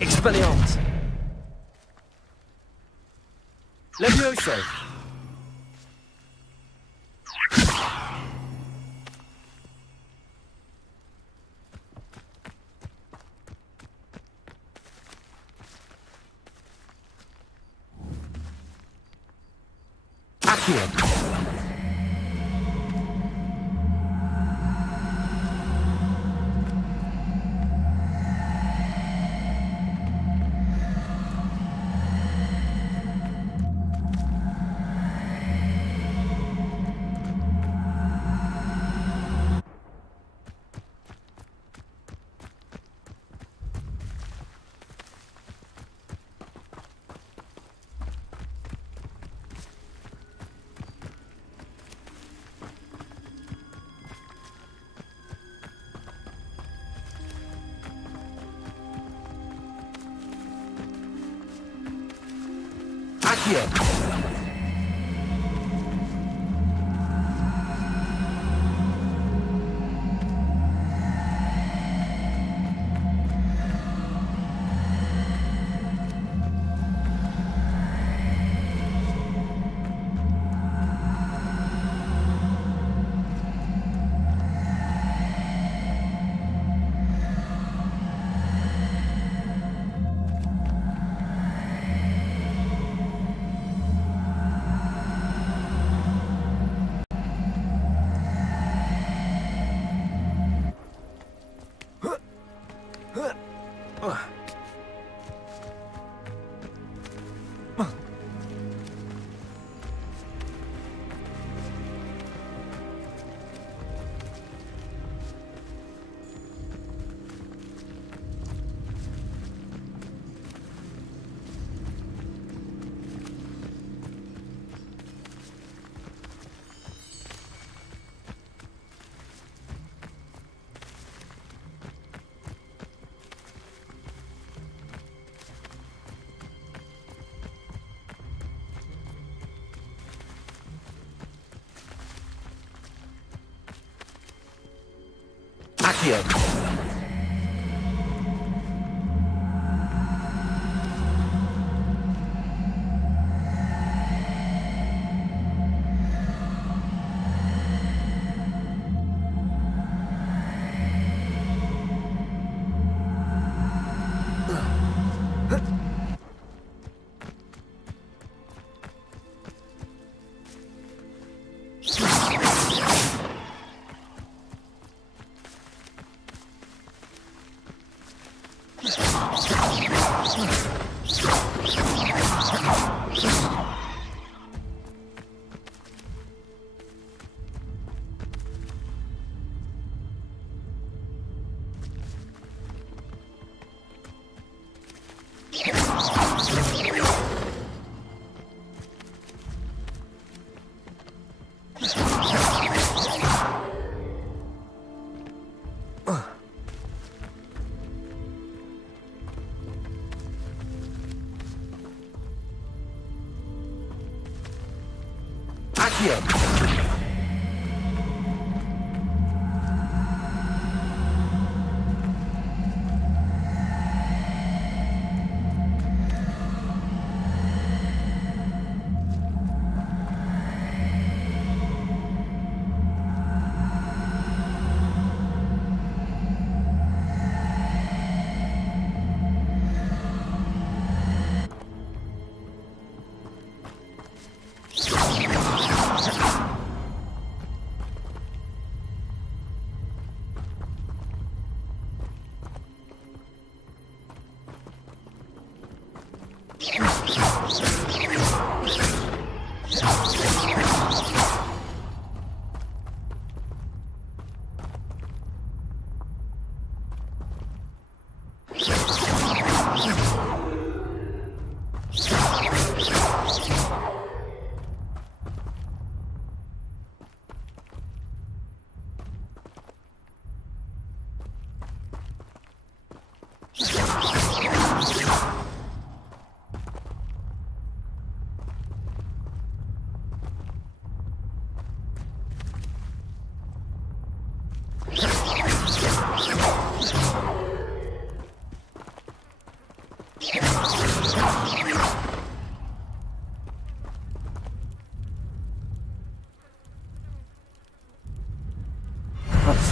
Expelliarmus! Levioso! Accio. Accio. Accio. Accio.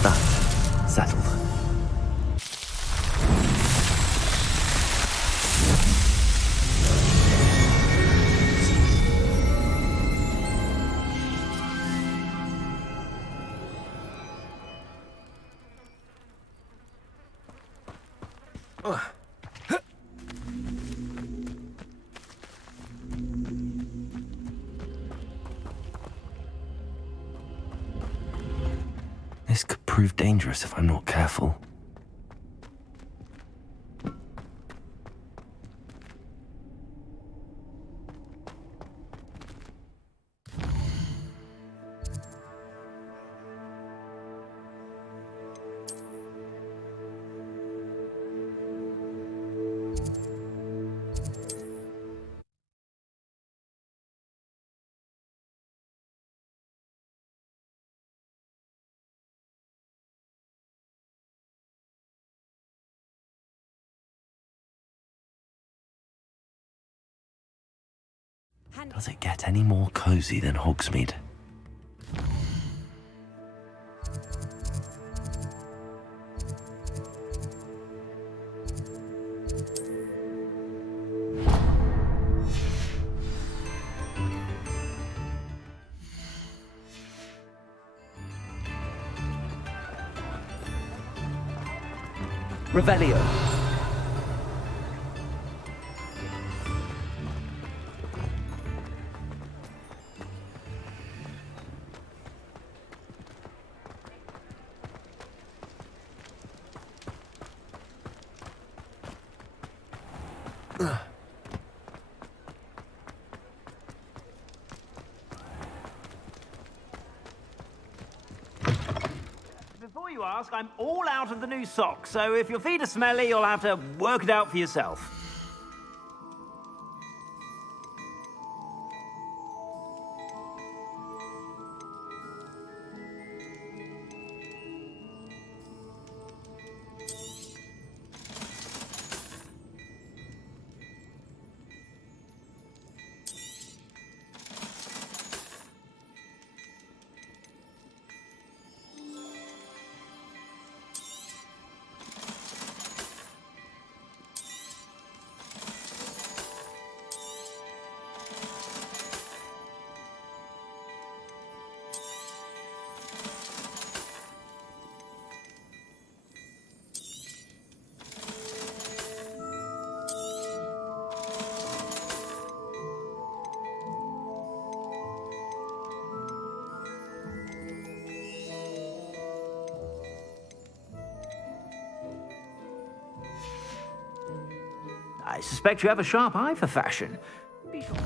That settled. This could prove dangerous if I'm not careful. Does it get any more cozy than Hogsmeade? Revelio. Before you ask, I'm all out of the new socks, so if your feet are smelly, you'll have to work it out for yourself. I suspect you have a sharp eye for fashion. Be sure.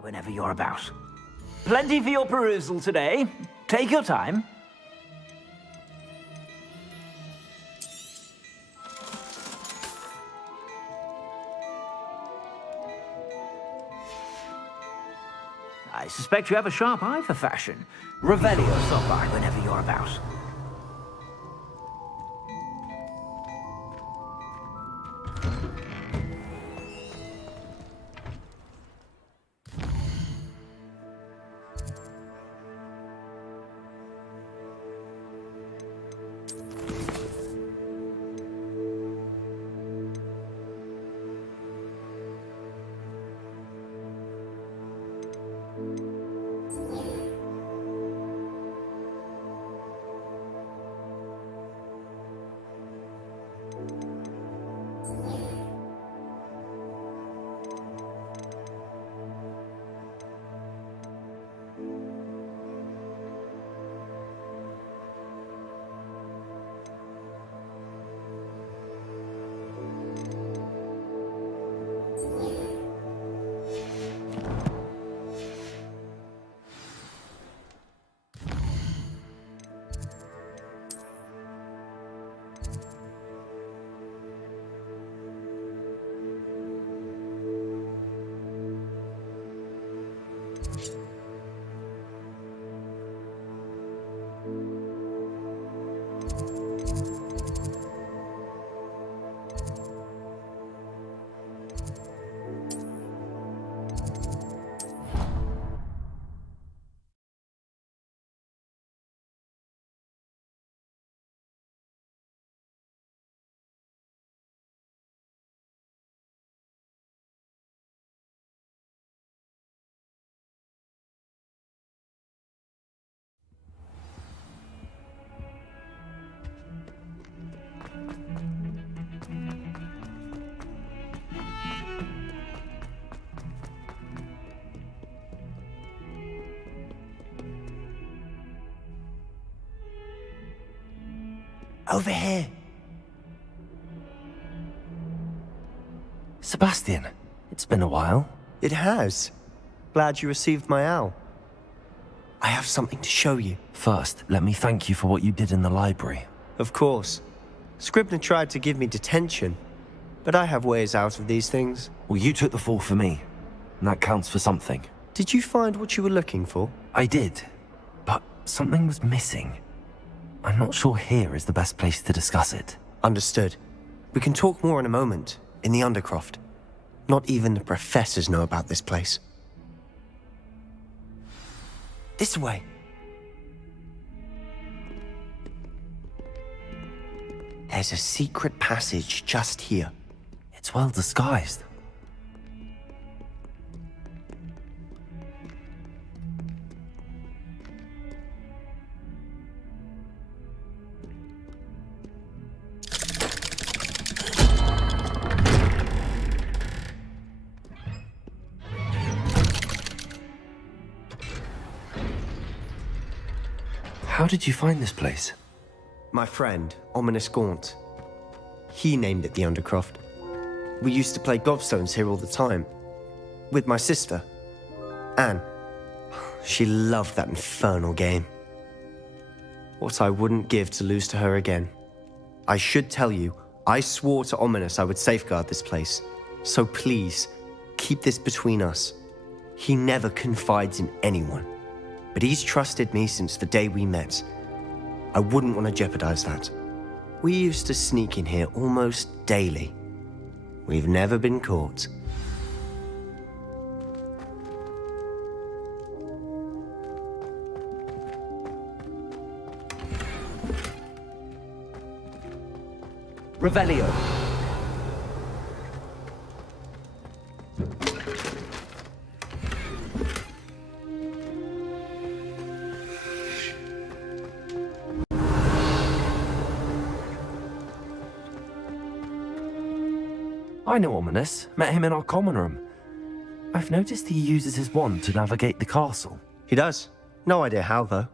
Whenever you're about. Plenty for your perusal today. Take your time. I suspect you have a sharp eye for fashion. Revelio, stop by whenever you're about. Over here. Sebastian, it's been a while. It has. Glad you received my owl. I have something to show you. First, let me thank you for what you did in the library. Of course. Scribner tried to give me detention, but I have ways out of these things. Well, you took the fall for me, and that counts for something. Did you find what you were looking for? I did, but something was missing. I'm not sure here is the best place to discuss it. Understood. We can talk more in a moment, in the Undercroft. Not even the professors know about this place. This way. There's a secret passage just here. It's well disguised. How did you find this place? My friend, Ominous Gaunt. He named it the Undercroft. We used to play gobstones here all the time. With my sister, Anne. She loved that infernal game. What I wouldn't give to lose to her again. I should tell you, I swore to Ominous I would safeguard this place. So please, keep this between us. He never confides in anyone. But he's trusted me since the day we met. I wouldn't want to jeopardize that. We used to sneak in here almost daily. We've never been caught. Revelio. I know Ominous. Met him in our common room. I've noticed he uses his wand to navigate the castle. He does. No idea how, though.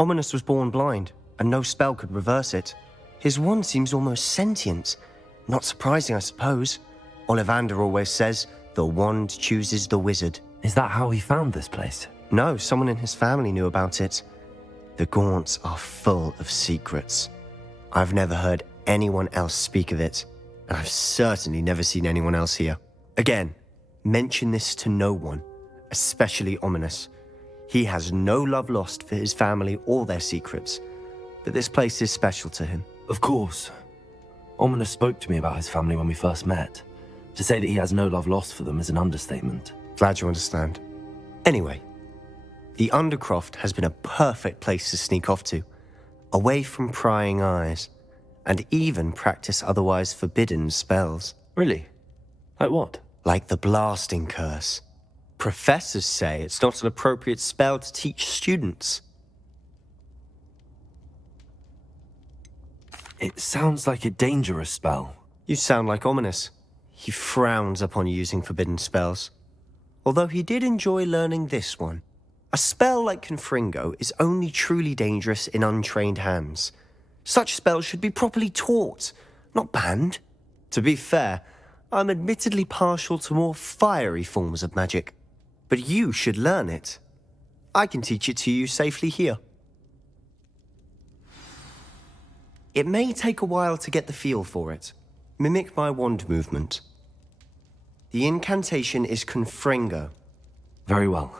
Ominous was born blind, and no spell could reverse it. His wand seems almost sentient. Not surprising, I suppose. Ollivander always says, the wand chooses the wizard. Is that how he found this place? No, someone in his family knew about it. The Gaunts are full of secrets. I've never heard anyone else speak of it. And I've certainly never seen anyone else here. Again, mention this to no one, especially Ominous. He has no love lost for his family or their secrets, but this place is special to him. Of course. Ominous spoke to me about his family when we first met. To say that he has no love lost for them is an understatement. Glad you understand. Anyway, the Undercroft has been a perfect place to sneak off to, away from prying eyes. And even practice otherwise forbidden spells. Really? Like what? Like the blasting curse. Professors say it's not an appropriate spell to teach students. It sounds like a dangerous spell. You sound like Ominous. He frowns upon using forbidden spells. Although he did enjoy learning this one. A spell like Confringo is only truly dangerous in untrained hands. Such spells should be properly taught, not banned. To be fair, I'm admittedly partial to more fiery forms of magic. But you should learn it. I can teach it to you safely here. It may take a while to get the feel for it. Mimic my wand movement. The incantation is Confringo. Very well.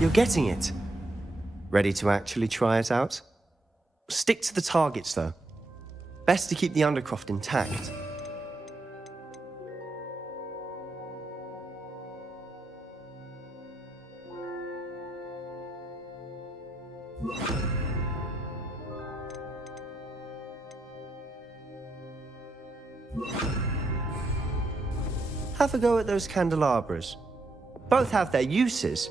You're getting it. Ready to actually try it out? Stick to the targets, though. Best to keep the Undercroft intact. Have a go at those candelabras. Both have their uses,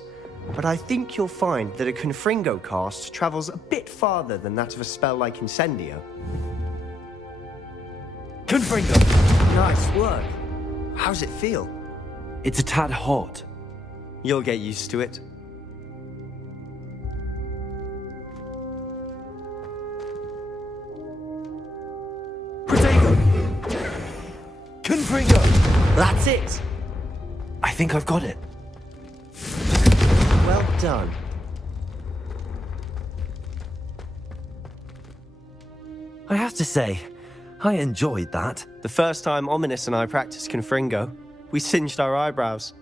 But I think you'll find that a Confringo cast travels a bit farther than that of a spell like Incendio. Confringo! Nice work. How's it feel? It's a tad hot. You'll get used to it. Confringo! That's it! I think I've got it. Well done. I have to say, I enjoyed that. The first time Ominous and I practiced Confringo, we singed our eyebrows.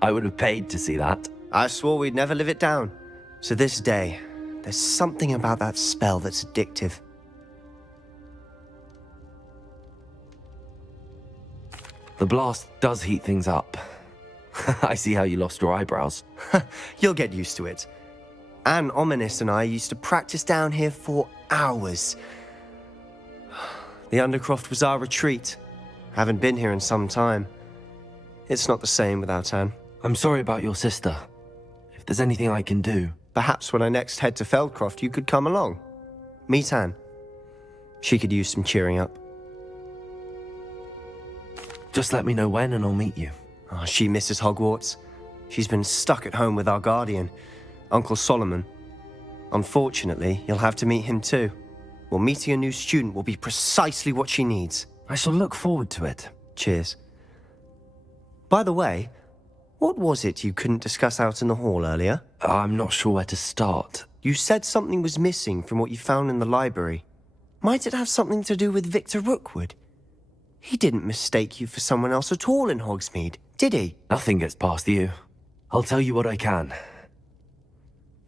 I would have paid to see that. I swore we'd never live it down. So this day, there's something about that spell that's addictive. The blast does heat things up. I see how you lost your eyebrows. You'll get used to it. Anne, Ominous and I used to practice down here for hours. The Undercroft was our retreat. Haven't been here in some time. It's not the same without Anne. I'm sorry about your sister. If there's anything I can do... Perhaps when I next head to Feldcroft, you could come along. Meet Anne. She could use some cheering up. Just let me know when and I'll meet you. Oh, she misses Hogwarts. She's been stuck at home with our guardian, Uncle Solomon. Unfortunately, you'll have to meet him too. Well, meeting a new student will be precisely what she needs. I shall look forward to it. Cheers. By the way, what was it you couldn't discuss out in the hall earlier? I'm not sure where to start. You said something was missing from what you found in the library. Might it have something to do with Victor Rookwood? He didn't mistake you for someone else at all in Hogsmeade, did he? Nothing gets past you. I'll tell you what I can.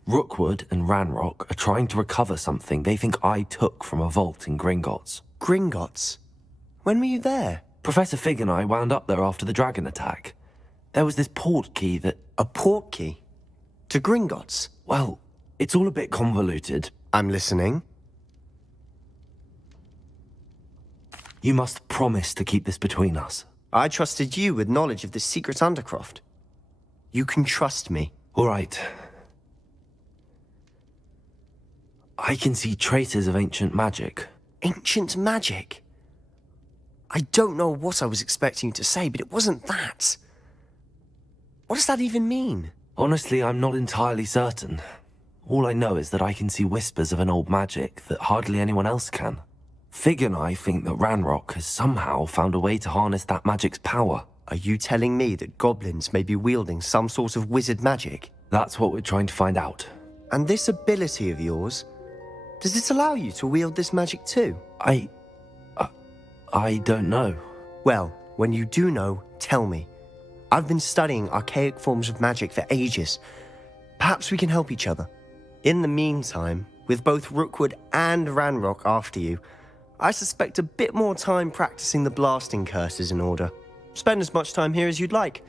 Rookwood and Ranrock are trying to recover something they think I took from a vault in Gringotts. Gringotts? When were you there? Professor Fig and I wound up there after the dragon attack. There was this port key that... A port key? To Gringotts? Well, it's all a bit convoluted. I'm listening. You must promise to keep this between us. I trusted you with knowledge of the secret Undercroft. You can trust me. All right. I can see traces of ancient magic. Ancient magic? I don't know what I was expecting you to say, but it wasn't that. What does that even mean? Honestly, I'm not entirely certain. All I know is that I can see whispers of an old magic that hardly anyone else can. Fig and I think that Ranrock has somehow found a way to harness that magic's power. Are you telling me that goblins may be wielding some sort of wizard magic? That's what we're trying to find out. And this ability of yours, does it allow you to wield this magic too? I don't know. Well, when you do know, tell me. I've been studying archaic forms of magic for ages. Perhaps we can help each other. In the meantime, with both Rookwood and Ranrock after you, I suspect a bit more time practicing the blasting curse is in order. Spend as much time here as you'd like.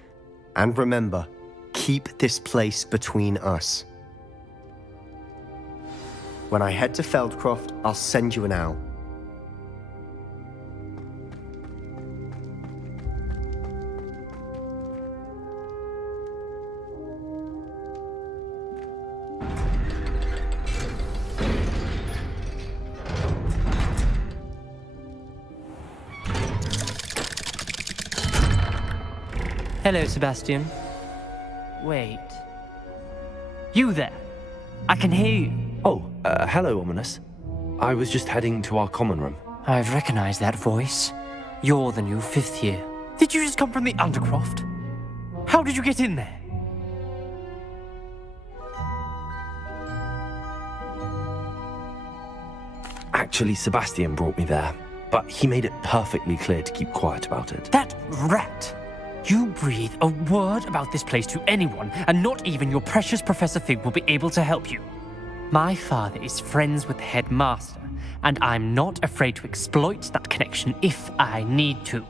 And remember, keep this place between us. When I head to Feldcroft, I'll send you an owl. Hello, Sebastian. Wait. You there? I can hear you. Oh, hello, Ominous. I was just heading to our common room. I've recognized that voice. You're the new fifth year. Did you just come from the Undercroft? How did you get in there? Actually, Sebastian brought me there, but he made it perfectly clear to keep quiet about it. That rat! You breathe a word about this place to anyone, and not even your precious Professor Fig will be able to help you. My father is friends with the headmaster, and I'm not afraid to exploit that connection if I need to.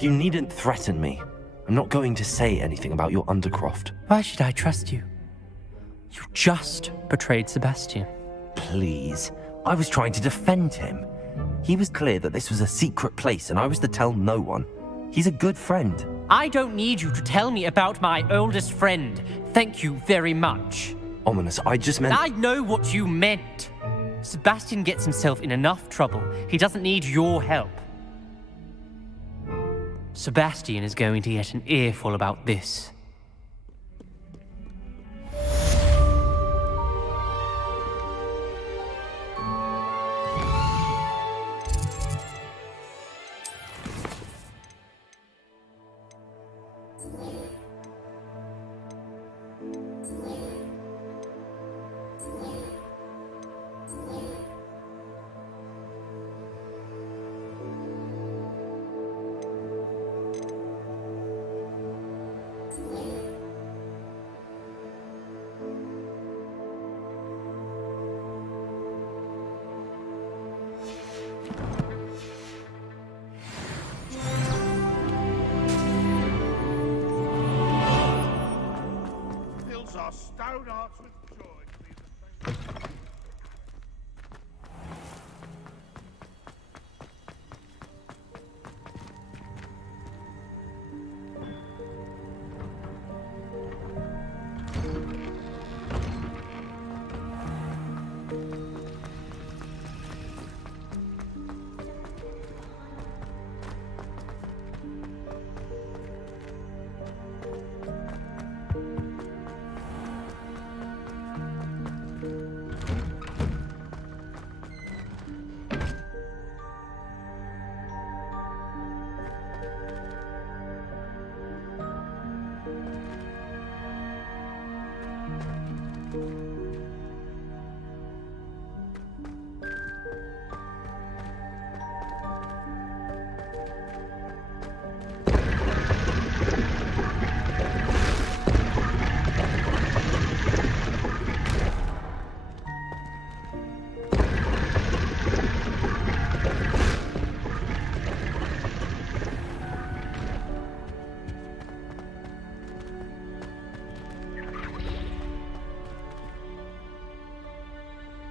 You needn't threaten me. I'm not going to say anything about your Undercroft. Why should I trust you? You just betrayed Sebastian. Please, I was trying to defend him. He was clear that this was a secret place and I was to tell no one. He's a good friend. I don't need you to tell me about my oldest friend. Thank you very much. Ominous, I just meant... I know what you meant. Sebastian gets himself in enough trouble. He doesn't need your help. Sebastian is going to get an earful about this. Fills our stone hearts with joy to be the thank you.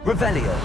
Revelio.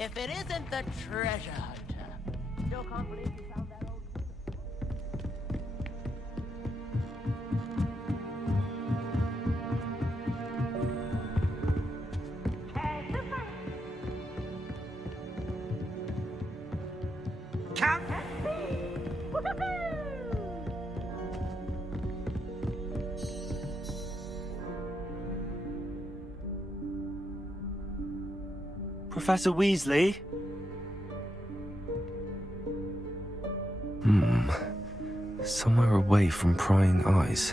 If it isn't the treasure hunter. Still can't believe you found that old... Come! Professor Weasley? away from prying eyes.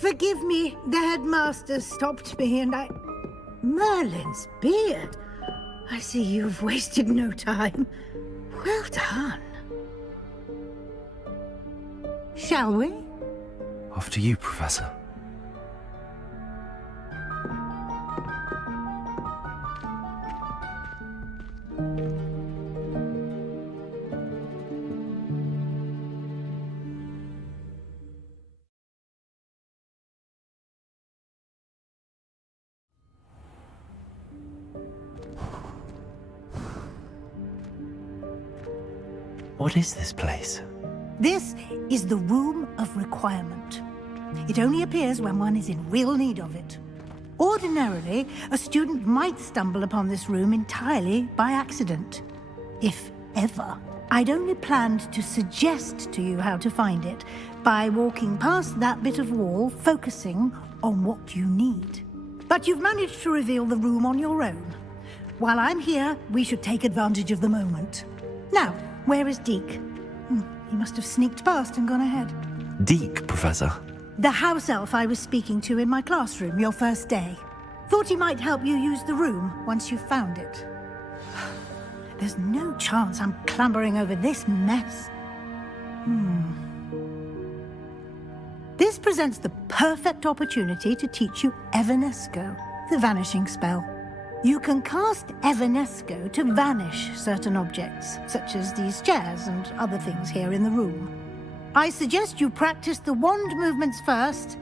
Forgive me, the headmaster stopped me and I... Merlin's beard. I see you've wasted no time. Well done. Shall we? After you, Professor. What is this place? This is the Room of Requirement. It only appears when one is in real need of it. Ordinarily, a student might stumble upon this room entirely by accident. If ever. I'd only planned to suggest to you how to find it by walking past that bit of wall, focusing on what you need. But you've managed to reveal the room on your own. While I'm here, we should take advantage of the moment. Now, where is Deke? He must have sneaked past and gone ahead. Deke, Professor. The house elf I was speaking to in my classroom your first day. Thought he might help you use the room once you found it. There's no chance I'm clambering over this mess. This presents the perfect opportunity to teach you Evanesco, the vanishing spell. You can cast Evanesco to vanish certain objects, such as these chairs and other things here in the room. I suggest you practice the wand movements first,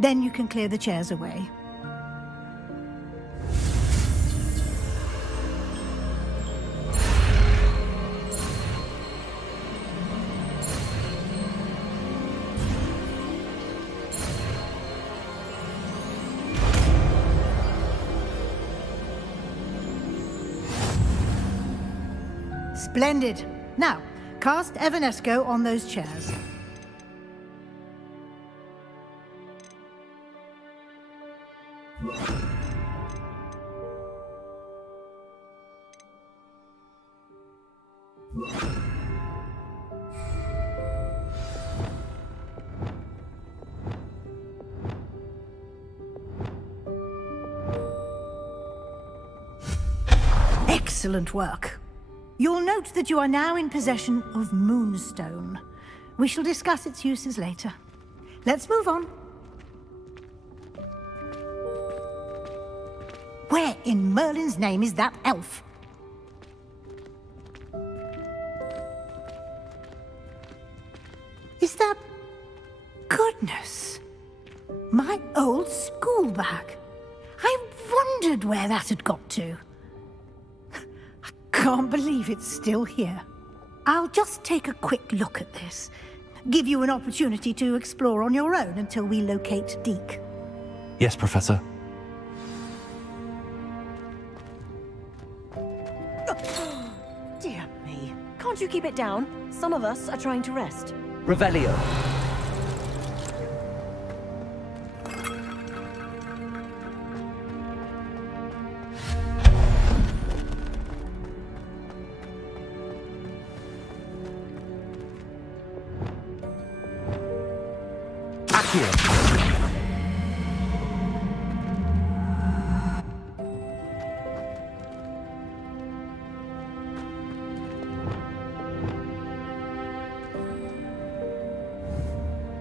then you can clear the chairs away. Splendid. Now, cast Evanesco on those chairs. Excellent work. You'll note that you are now in possession of Moonstone. We shall discuss its uses later. Let's move on. Where in Merlin's name is that elf? Is that... Goodness! My old school bag. I wondered where that had got to. Can't believe it's still here. I'll just take a quick look at this. Give you an opportunity to explore on your own until we locate Deke. Yes, Professor. Dear me. Can't you keep it down? Some of us are trying to rest. Revelio.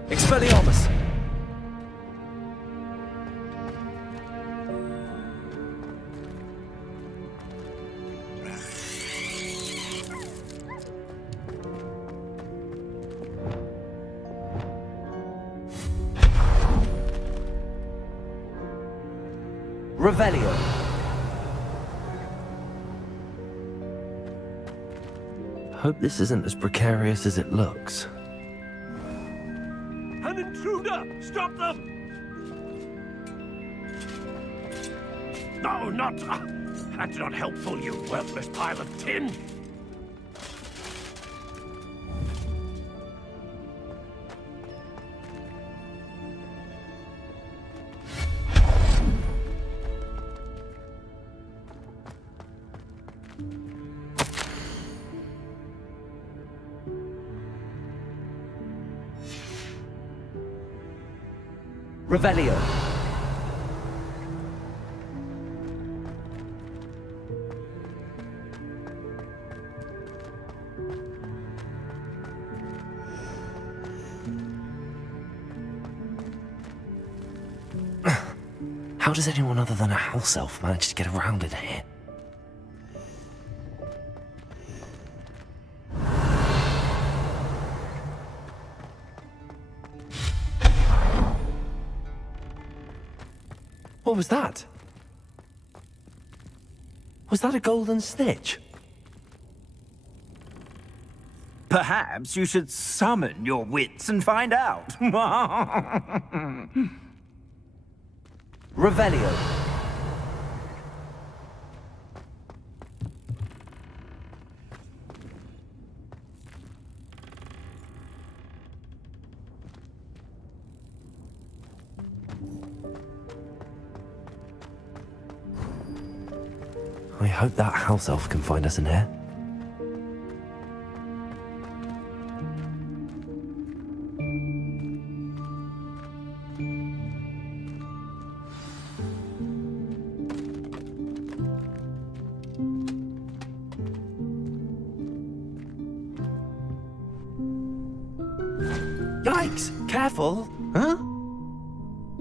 Expelliarmus! Revelio. Hope this isn't as precarious as it looks. An intruder! Stop them! No, not... That's not helpful, you worthless pile of tin! Revelio. How does anyone other than a house elf manage to get around in here? What was that? Was that a golden snitch? Perhaps you should summon your wits and find out. Revelio. I hope that house elf can find us in here. Yikes! Careful! Huh?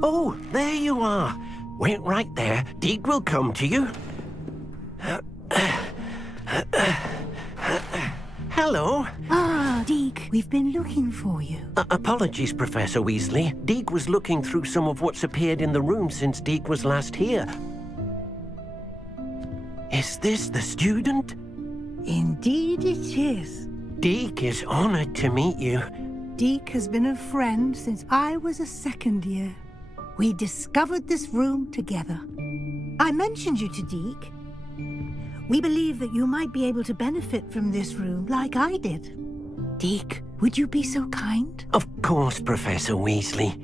Oh, there you are. Wait right there. Deke will come to you. Hello. Ah, Deke, we've been looking for you. Apologies, Professor Weasley. Deke was looking through some of what's appeared in the room since Deke was last here. Is this the student? Indeed it is. Deke is honored to meet you. Deke has been a friend since I was a second year. We discovered this room together. I mentioned you to Deke. We believe that you might be able to benefit from this room like I did. Deke, would you be so kind? Of course, Professor Weasley.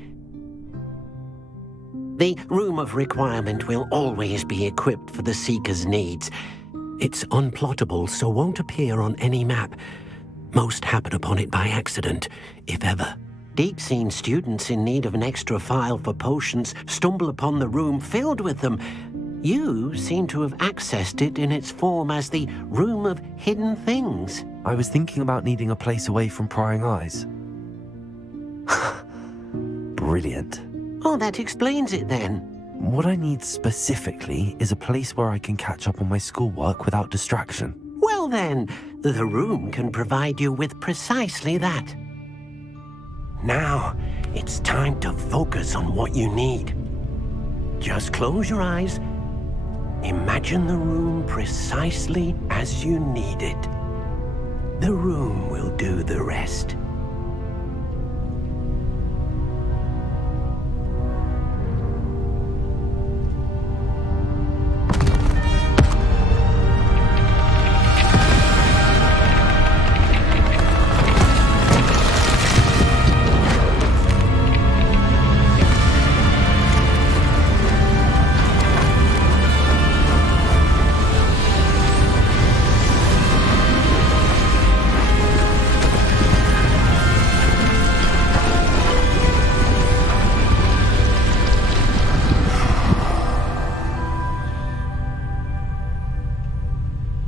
The Room of Requirement will always be equipped for the Seeker's needs. It's unplottable, so won't appear on any map. Most happen upon it by accident, if ever. Deke's seen students in need of an extra file for potions stumble upon the room filled with them. You seem to have accessed it in its form as the Room of Hidden Things. I was thinking about needing a place away from prying eyes. Brilliant. Oh, that explains it then. What I need specifically is a place where I can catch up on my schoolwork without distraction. Well then, the room can provide you with precisely that. Now, it's time to focus on what you need. Just close your eyes. Imagine the room precisely as you need it. The room will do the rest.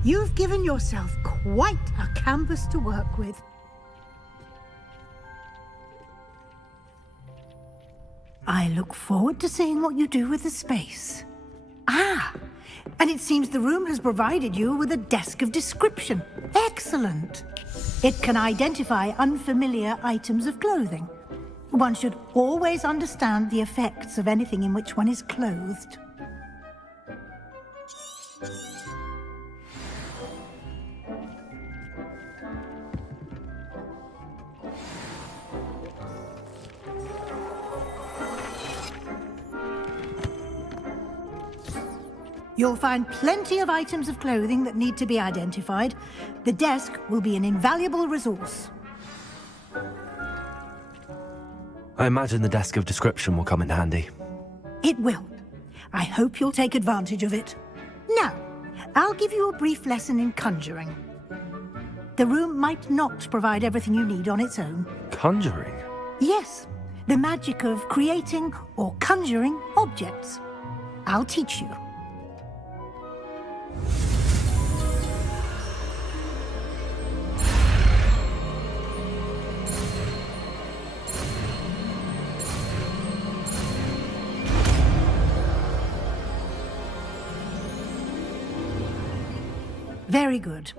You've given yourself quite a canvas to work with. I look forward to seeing what you do with the space. Ah, and it seems the room has provided you with a desk of description. Excellent. It can identify unfamiliar items of clothing. One should always understand the effects of anything in which one is clothed. You'll find plenty of items of clothing that need to be identified. The desk will be an invaluable resource. I imagine the desk of description will come in handy. It will. I hope you'll take advantage of it. Now, I'll give you a brief lesson in conjuring. The room might not provide everything you need on its own. Conjuring? Yes, the magic of creating or conjuring objects. I'll teach you. Very good.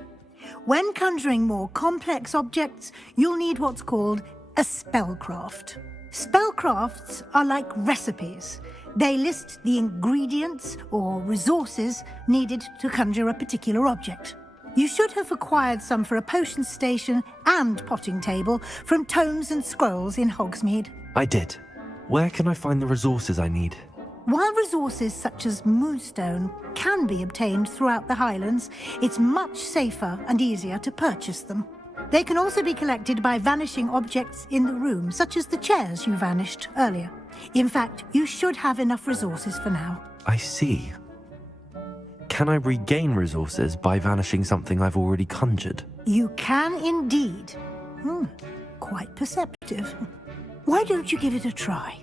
When conjuring more complex objects, you'll need what's called a spellcraft. Spellcrafts are like recipes. They list the ingredients or resources needed to conjure a particular object. You should have acquired some for a potion station and potting table from tomes and scrolls in Hogsmeade. I did. Where can I find the resources I need? While resources such as moonstone can be obtained throughout the Highlands, it's much safer and easier to purchase them. They can also be collected by vanishing objects in the room, such as the chairs you vanished earlier. In fact, you should have enough resources for now. I see. Can I regain resources by vanishing something I've already conjured? You can indeed. Quite perceptive. Why don't you give it a try?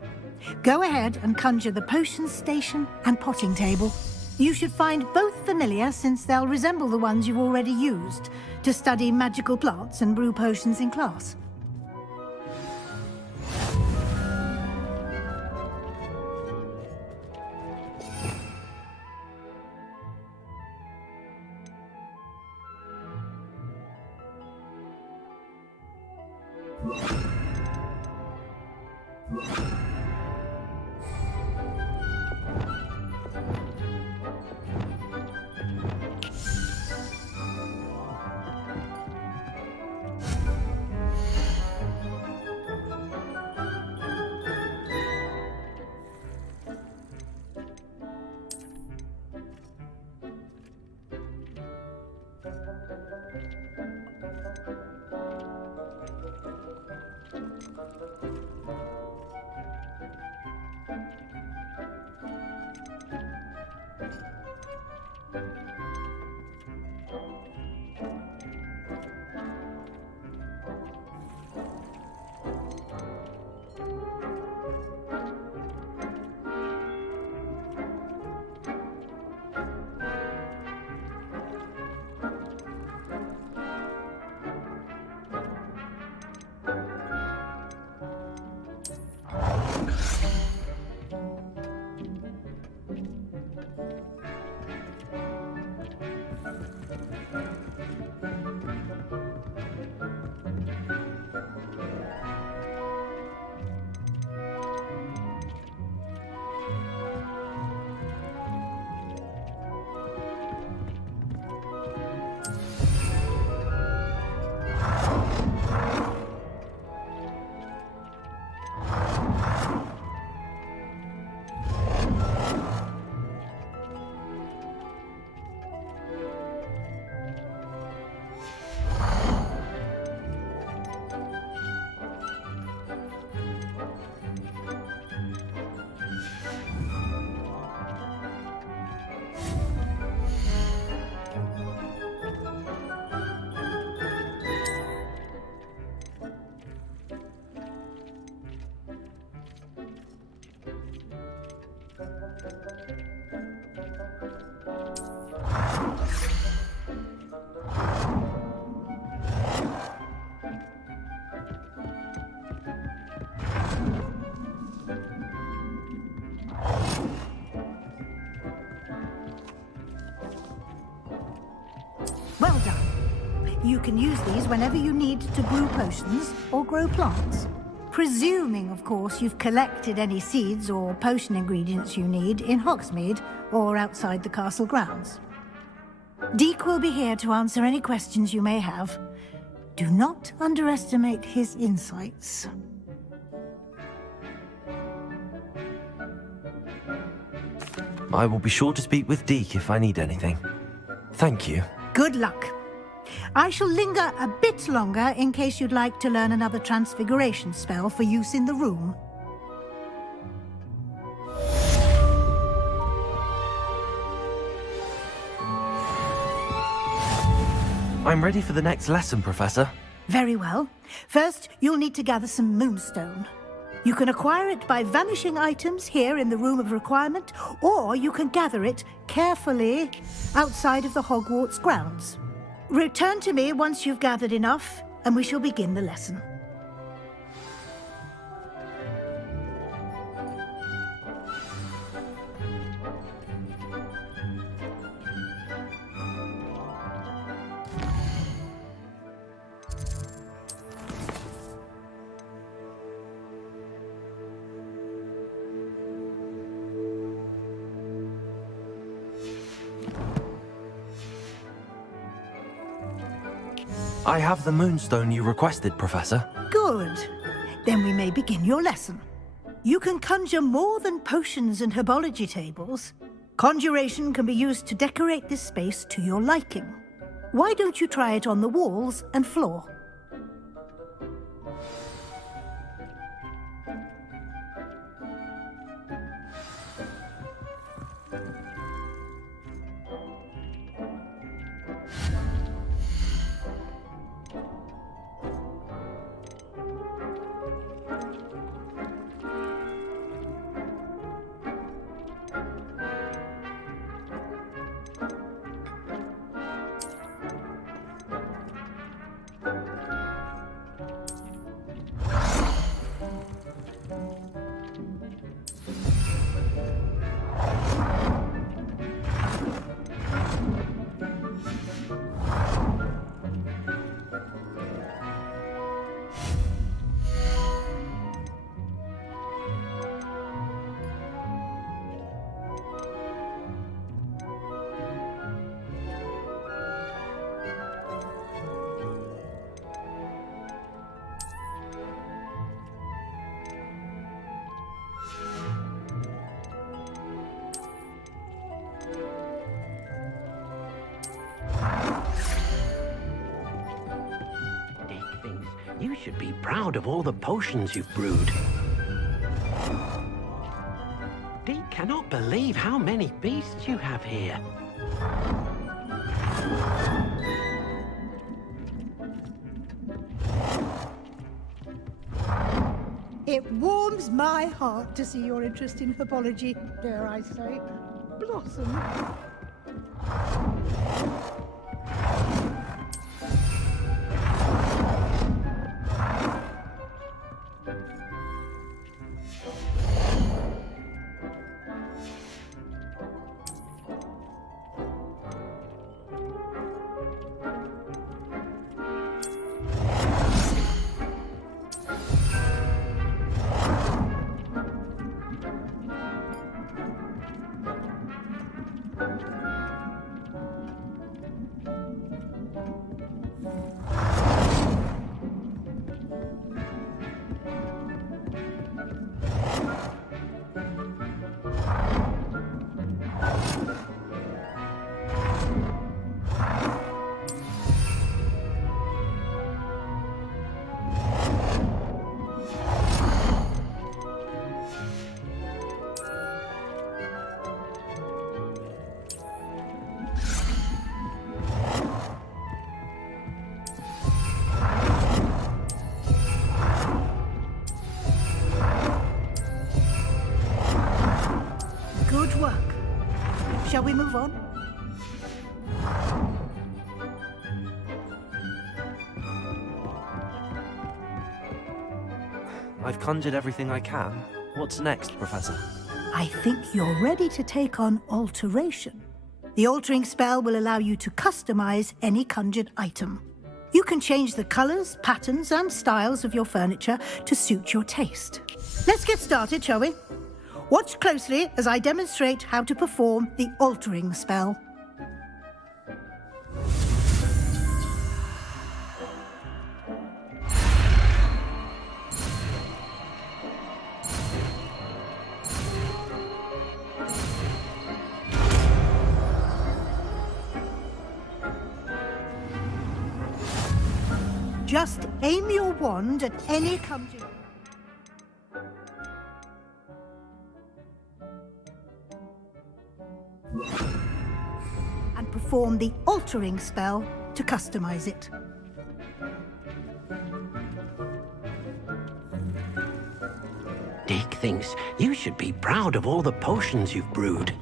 Go ahead and conjure the potion station and potting table. You should find both familiar, since they'll resemble the ones you've already used to study magical plants and brew potions in class. Well done. You can use these whenever you need to brew potions or grow plants. Presuming, of course, you've collected any seeds or potion ingredients you need in Hogsmeade or outside the castle grounds. Deek will be here to answer any questions you may have. Do not underestimate his insights. I will be sure to speak with Deke if I need anything. Thank you. Good luck. I shall linger a bit longer in case you'd like to learn another transfiguration spell for use in the room. I'm ready for the next lesson, Professor. Very well. First, you'll need to gather some moonstone. You can acquire it by vanishing items here in the Room of Requirement, or you can gather it carefully outside of the Hogwarts grounds. Return to me once you've gathered enough, and we shall begin the lesson. I have the moonstone you requested, Professor. Good. Then we may begin your lesson. You can conjure more than potions and herbology tables. Conjuration can be used to decorate this space to your liking. Why don't you try it on the walls and floor? You should be proud of all the potions you've brewed. Deke cannot believe how many beasts you have here. It warms my heart to see your interest in herbology, dare I say, blossom. Good work. Shall we move on? I've conjured everything I can. What's next, Professor? I think you're ready to take on alteration. The altering spell will allow you to customize any conjured item. You can change the colors, patterns, and styles of your furniture to suit your taste. Let's get started, shall we? Watch closely as I demonstrate how to perform the altering spell. Just aim your wand at any conjurer. And perform the altering spell to customize it. Deek thinks you should be proud of all the potions you've brewed.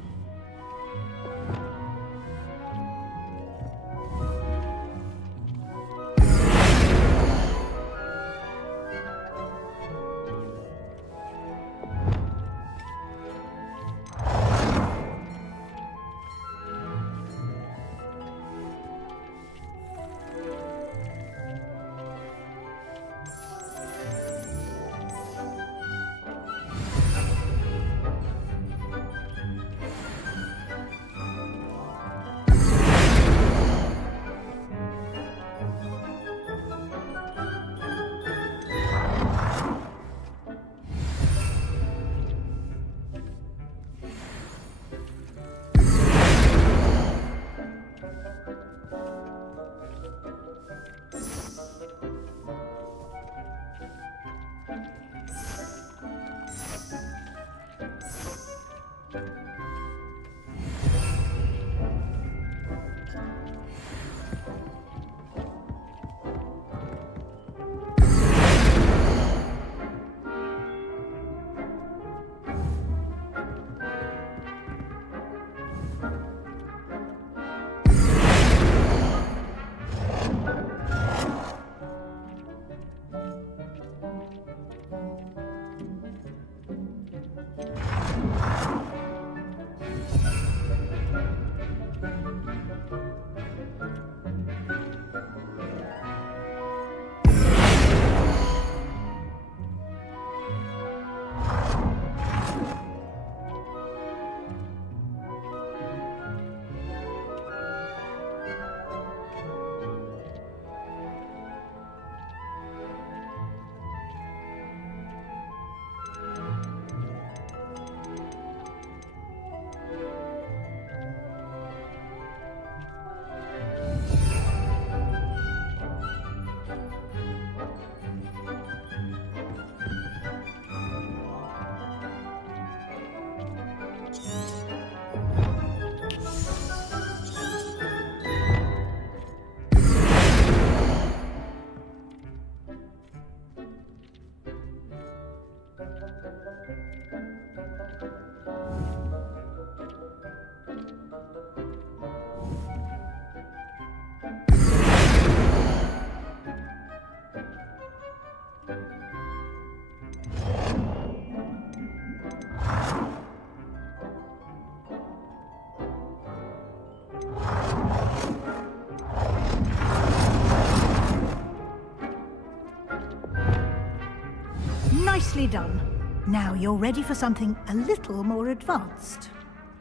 Nicely done. Now you're ready for something a little more advanced.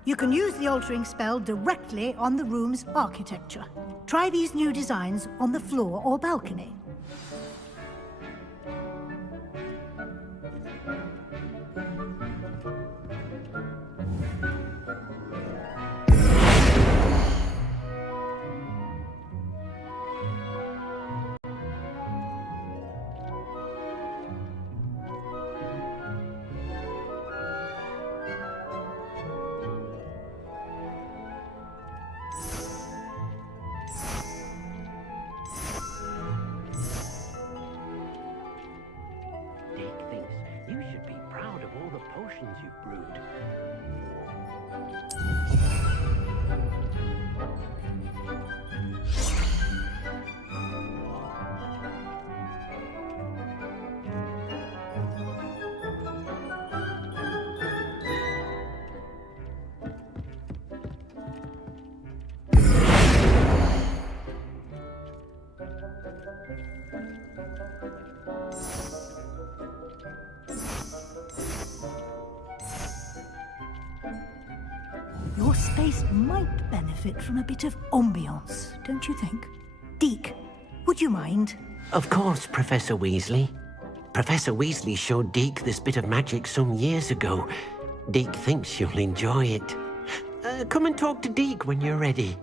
You can use the altering spell directly on the room's architecture. Try these new designs on the floor or balcony. Potions you've brewed. Your space might benefit from a bit of ambiance, don't you think? Deek, would you mind? Of course, Professor Weasley. Professor Weasley showed Deek this bit of magic some years ago. Deek thinks you'll enjoy it. Come and talk to Deek when you're ready.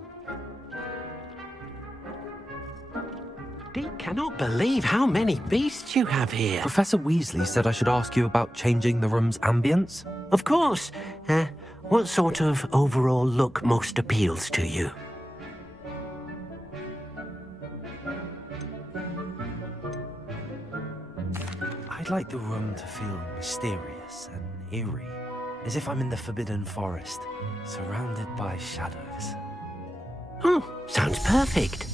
Deek cannot believe how many beasts you have here. Professor Weasley said I should ask you about changing the room's ambience. Of course. What sort of overall look most appeals to you? I'd like the room to feel mysterious and eerie, as if I'm in the Forbidden Forest, surrounded by shadows. Oh, sounds perfect.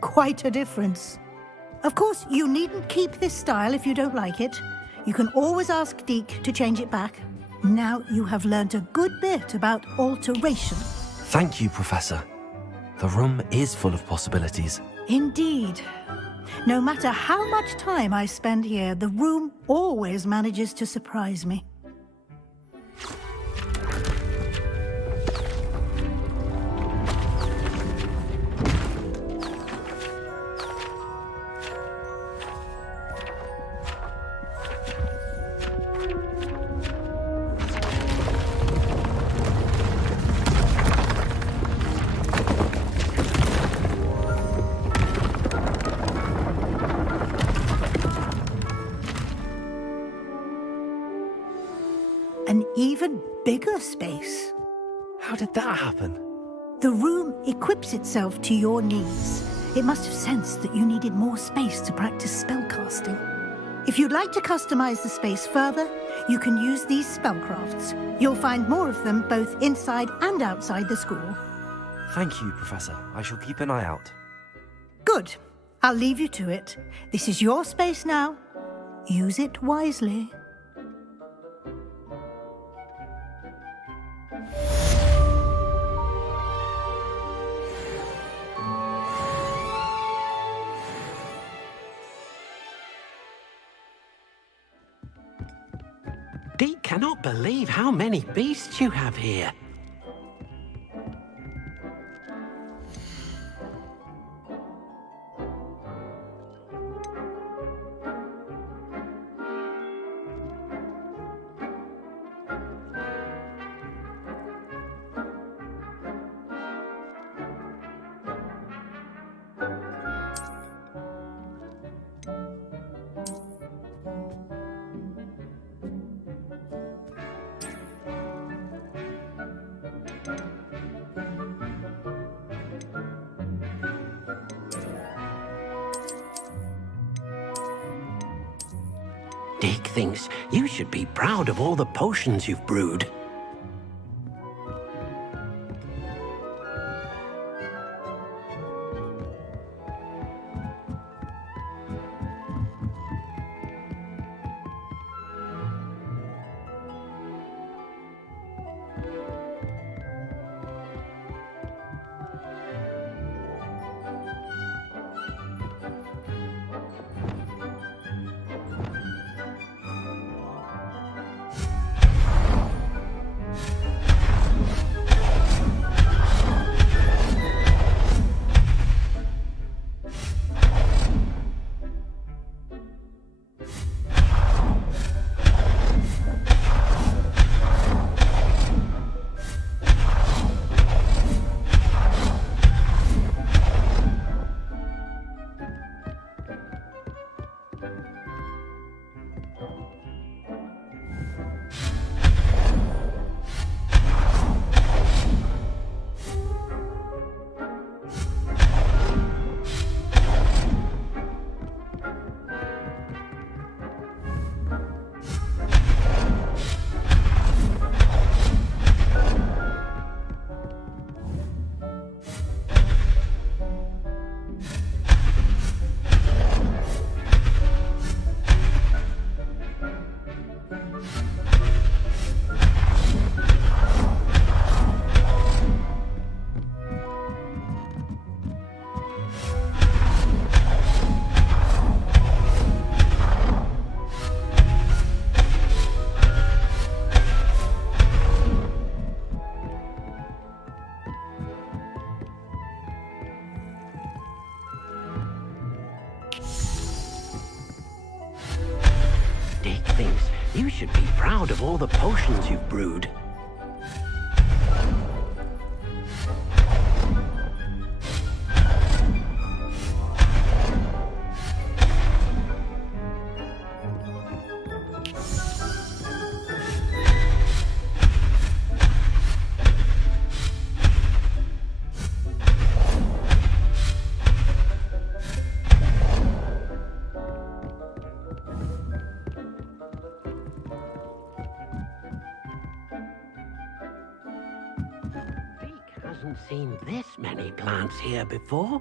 Quite a difference. Of course, you needn't keep this style if you don't like it. You can always ask Deke to change it back. Now you have learnt a good bit about alteration. Thank you, Professor. The room is full of possibilities. Indeed. No matter how much time I spend here, the room always manages to surprise me. An even bigger space. How did that happen? The room equips itself to your needs. It must have sensed that you needed more space to practice spellcasting. If you'd like to customize the space further, you can use these spellcrafts. You'll find more of them both inside and outside the school. Thank you, Professor. I shall keep an eye out. Good. I'll leave you to it. This is your space now. Use it wisely. Deke cannot believe how many beasts you have here. Deke thinks you should be proud of all the potions you've brewed. Dick thinks you should be proud of all the potions you've brewed. Hasn't seen this many plants here before.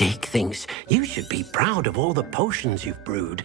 Dick thinks you should be proud of all the potions you've brewed.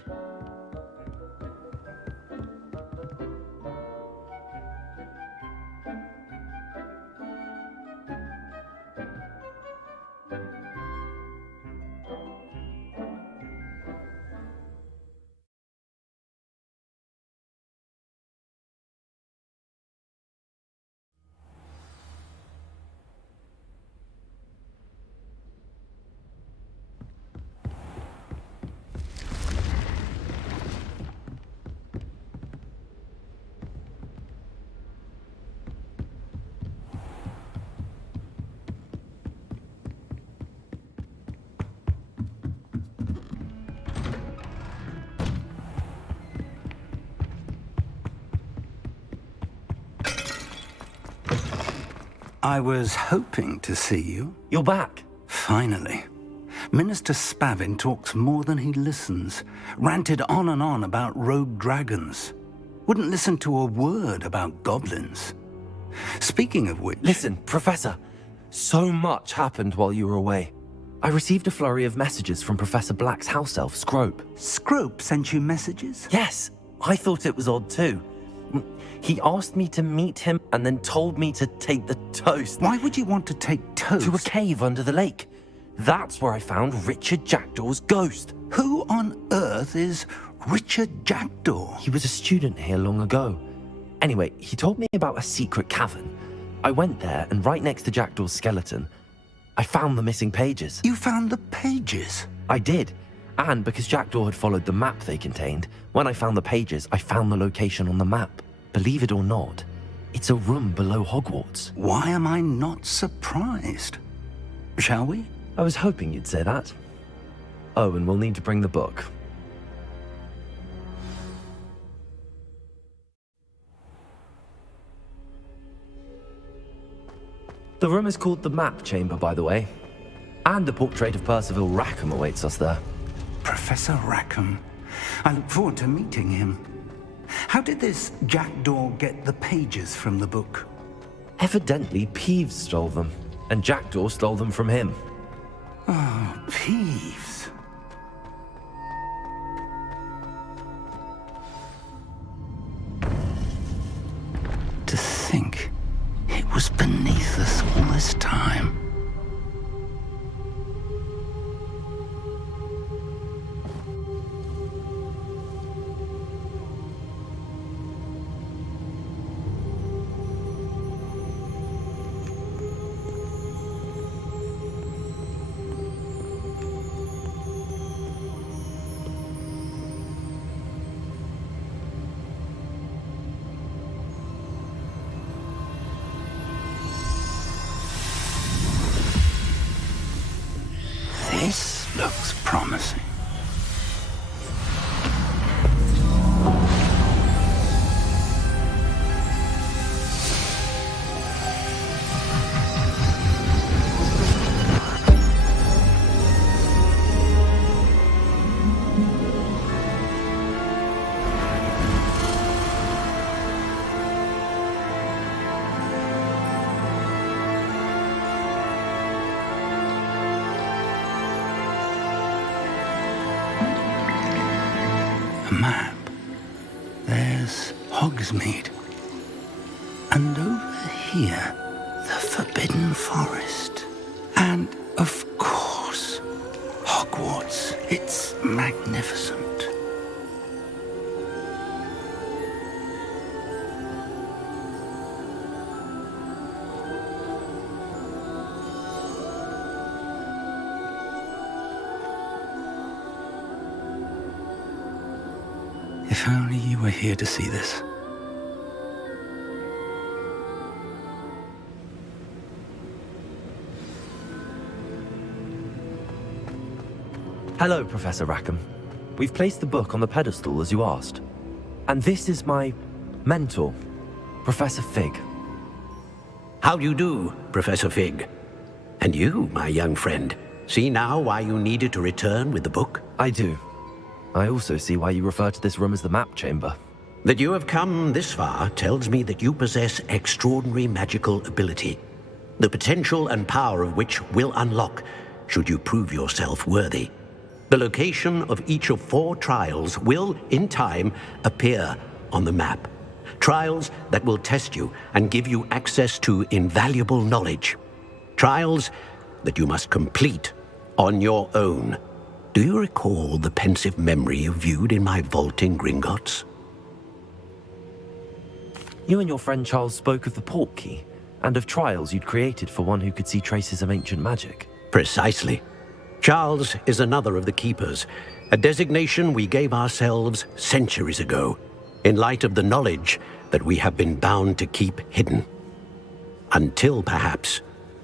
I was hoping to see you. You're back. Finally. Minister Spavin talks more than he listens. Ranted on and on about rogue dragons. Wouldn't listen to a word about goblins. Speaking of which... Listen, Professor. So much happened while you were away. I received a flurry of messages from Professor Black's house elf, Scrope. Scrope sent you messages? Yes. I thought it was odd too. He asked me to meet him and then told me to take the toast. Why would you want to take toast? To a cave under the lake. That's where I found Richard Jackdaw's ghost. Who on earth is Richard Jackdaw? He was a student here long ago. Anyway, he told me about a secret cavern. I went there, and right next to Jackdaw's skeleton, I found the missing pages. You found the pages? I did. And because Jackdaw had followed the map they contained, when I found the pages, I found the location on the map. Believe it or not, it's a room below Hogwarts. Why am I not surprised? Shall we? I was hoping you'd say that. Oh, and we'll need to bring the book. The room is called the Map Chamber, by the way. And a portrait of Percival Rackham awaits us there. Professor Rackham. I look forward to meeting him. How did this Jackdaw get the pages from the book? Evidently, Peeves stole them, and Jackdaw stole them from him. Oh, Peeves. To think it was beneath us all this time. This looks promising. A map. There's Hogsmeade. And over here, the Forbidden Forest. And, of course, Hogwarts. It's magnificent. If only you were here to see this. Hello, Professor Rackham. We've placed the book on the pedestal as you asked. And this is my mentor, Professor Fig. How do you do, Professor Fig? And you, my young friend, see now why you needed to return with the book? I do. I also see why you refer to this room as the Map Chamber. That you have come this far tells me that you possess extraordinary magical ability, the potential and power of which will unlock should you prove yourself worthy. The location of each of 4 trials will, in time, appear on the map. Trials that will test you and give you access to invaluable knowledge. Trials that you must complete on your own. Do you recall the pensive memory you viewed in my vault in Gringotts? You and your friend Charles spoke of the Portkey, and of trials you'd created for one who could see traces of ancient magic. Precisely. Charles is another of the Keepers, a designation we gave ourselves centuries ago, in light of the knowledge that we have been bound to keep hidden. Until, perhaps,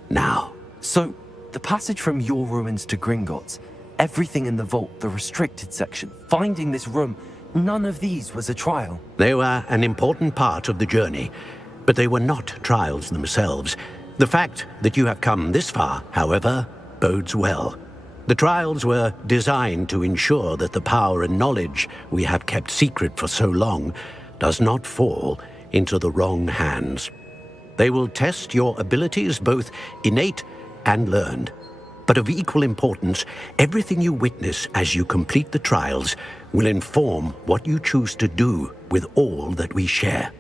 now. So, the passage from your ruins to Gringotts, everything in the vault, the restricted section, finding this room, none of these was a trial. They were an important part of the journey, but they were not trials themselves. The fact that you have come this far, however, bodes well. The trials were designed to ensure that the power and knowledge we have kept secret for so long does not fall into the wrong hands. They will test your abilities, both innate and learned. But of equal importance, everything you witness as you complete the trials will inform what you choose to do with all that we share.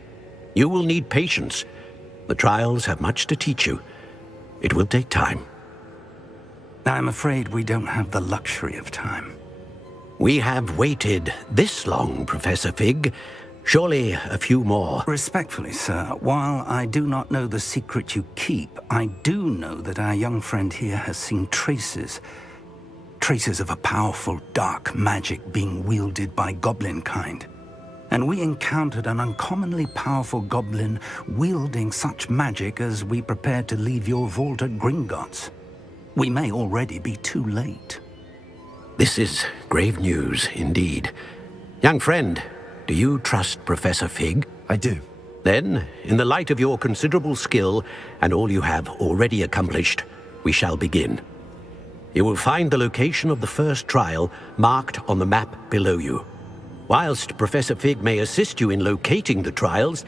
You will need patience. The trials have much to teach you. It will take time. I'm afraid we don't have the luxury of time. We have waited this long, Professor Fig. Surely a few more. Respectfully, sir, while I do not know the secret you keep, I do know that our young friend here has seen traces of a powerful dark magic being wielded by goblin kind. And we encountered an uncommonly powerful goblin wielding such magic as we prepared to leave your vault at Gringotts. We may already be too late. This is grave news indeed. Young friend, do you trust Professor Fig? I do. Then, in the light of your considerable skill and all you have already accomplished, we shall begin. You will find the location of the first trial marked on the map below you. Whilst Professor Fig may assist you in locating the trials,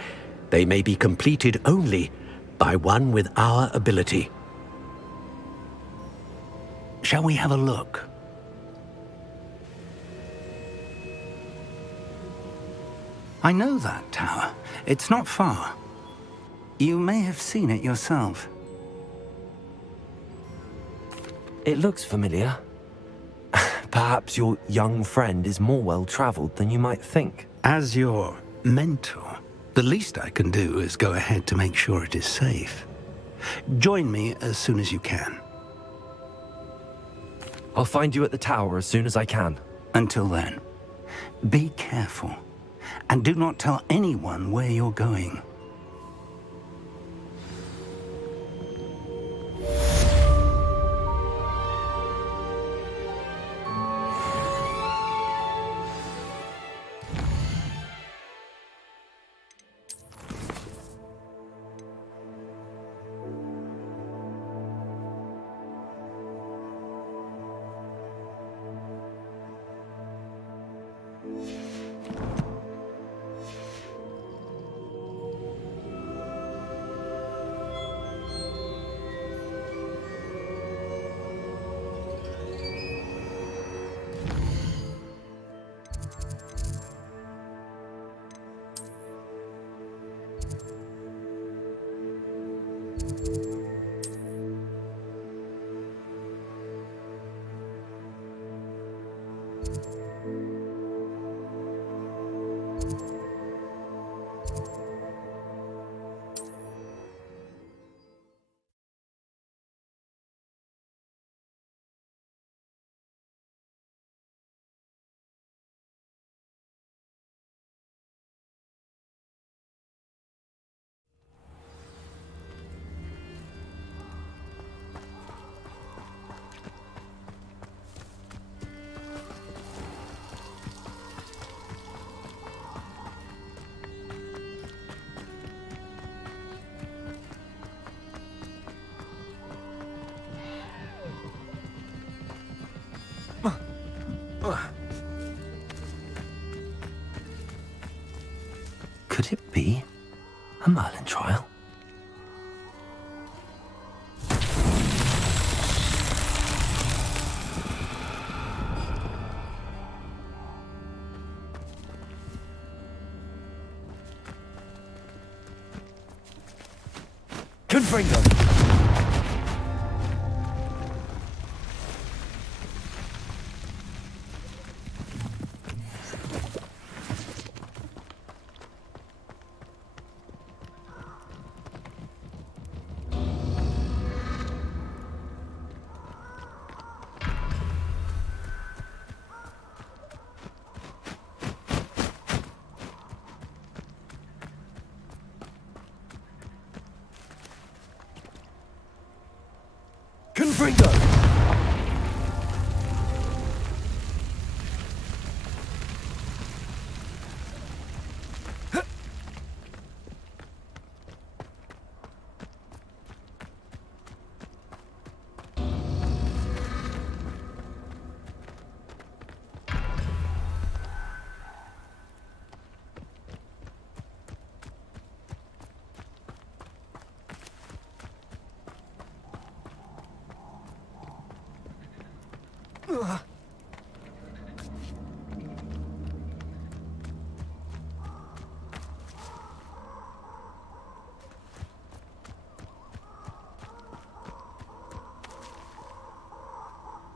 they may be completed only by one with our ability. Shall we have a look? I know that tower. It's not far. You may have seen it yourself. It looks familiar. Perhaps your young friend is more well-traveled than you might think. As your mentor, the least I can do is go ahead to make sure it is safe. Join me as soon as you can. I'll find you at the tower as soon as I can. Until then, be careful. And do not tell anyone where you're going. Could it be a Merlin trial? Confringo! Confringo!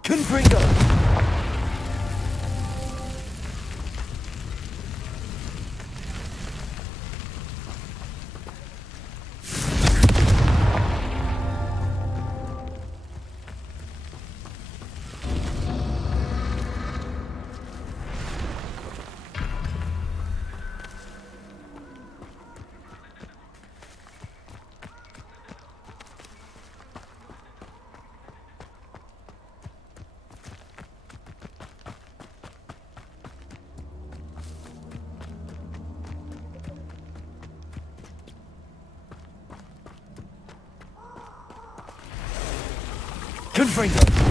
Confringo! Confringo!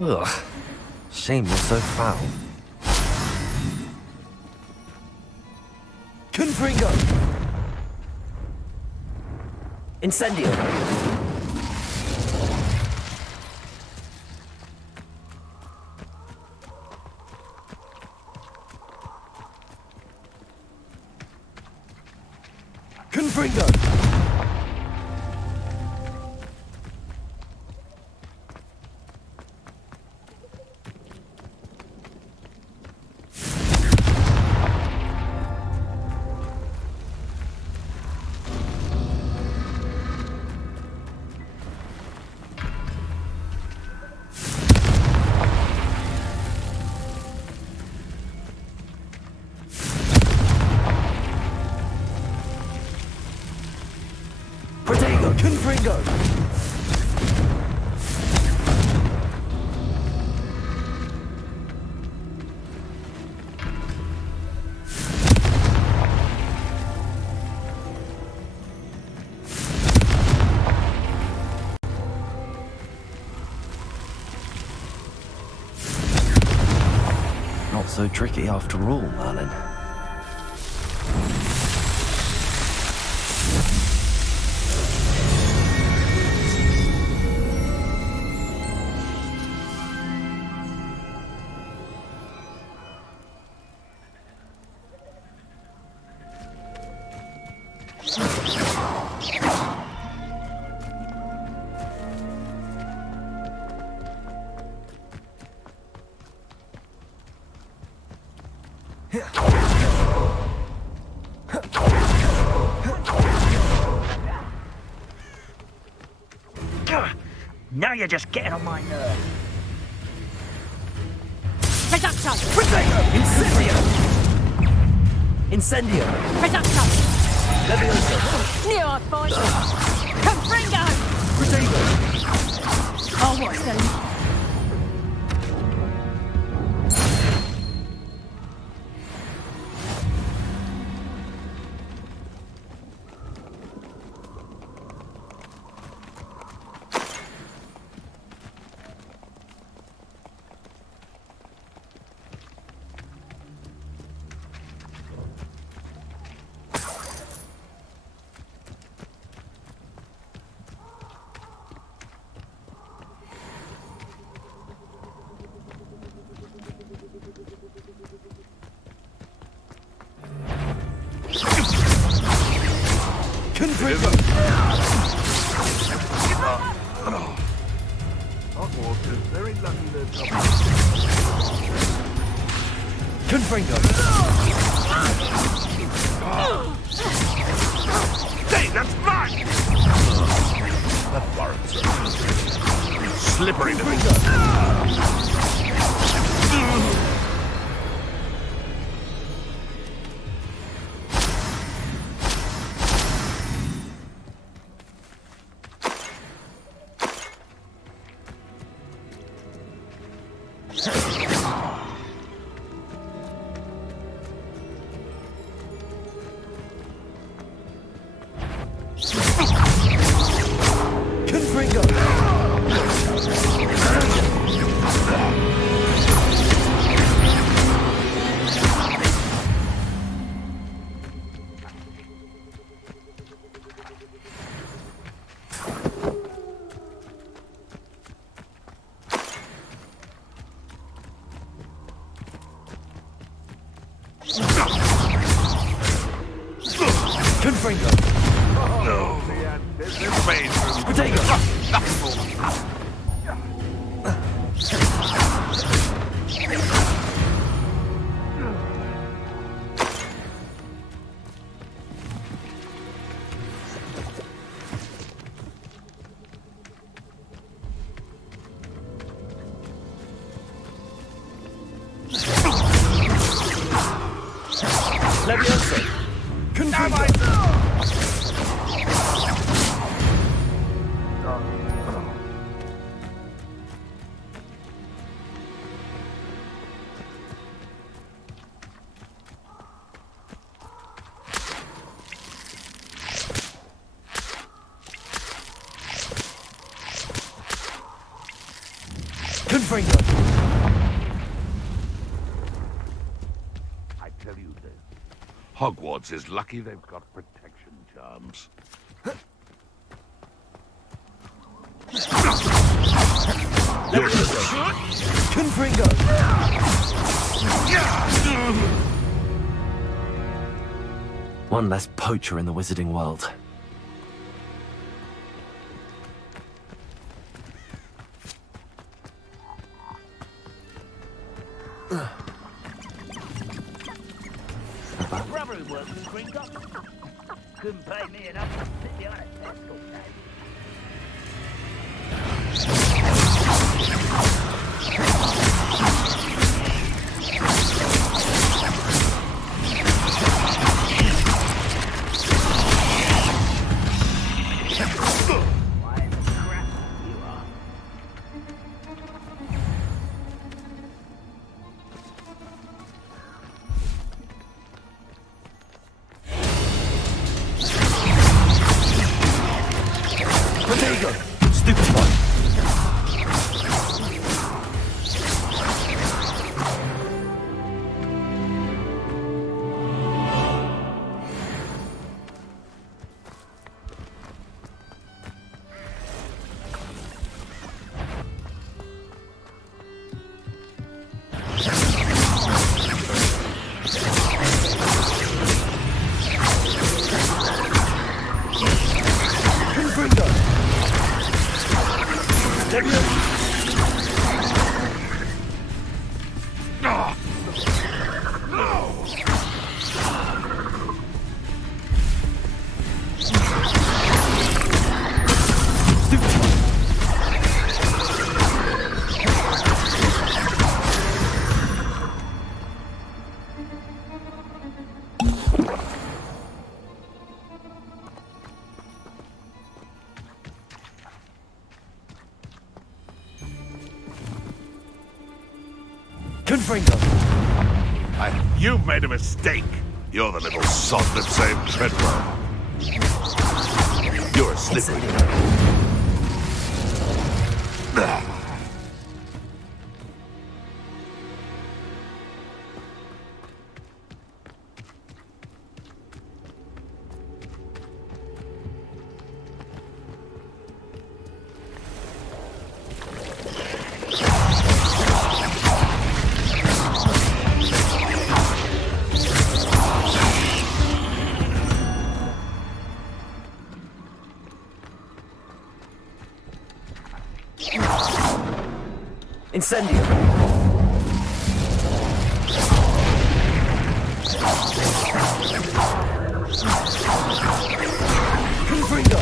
Ugh. Shame you're so foul. Confringo! Incendio! Confringo! Confringo! Not so tricky after all, Merlin. Now you're just getting on my nerves. Reduction! Incendio! Incendio! Reduction! Levioso! Near our point! Confringo! Protego! Oh, what's the... Confringo! Hogwart is very lucky there's Confringo! Hey, that's mine! That warrants it. Slippery little... Confringo! No, this maze room. Protego! Levioso! Confringo! Confringo! I tell you this. Hogwarts is lucky they've got protection charms. Confringo! One less poacher in the wizarding world. Rubbery works and creamed up. Couldn't pay me enough to sit behind a desk all day. Stupid one! Confringo! You've made a mistake. You're the little sod that saved Treadwell. You're a slippery. Incendio! Confringo!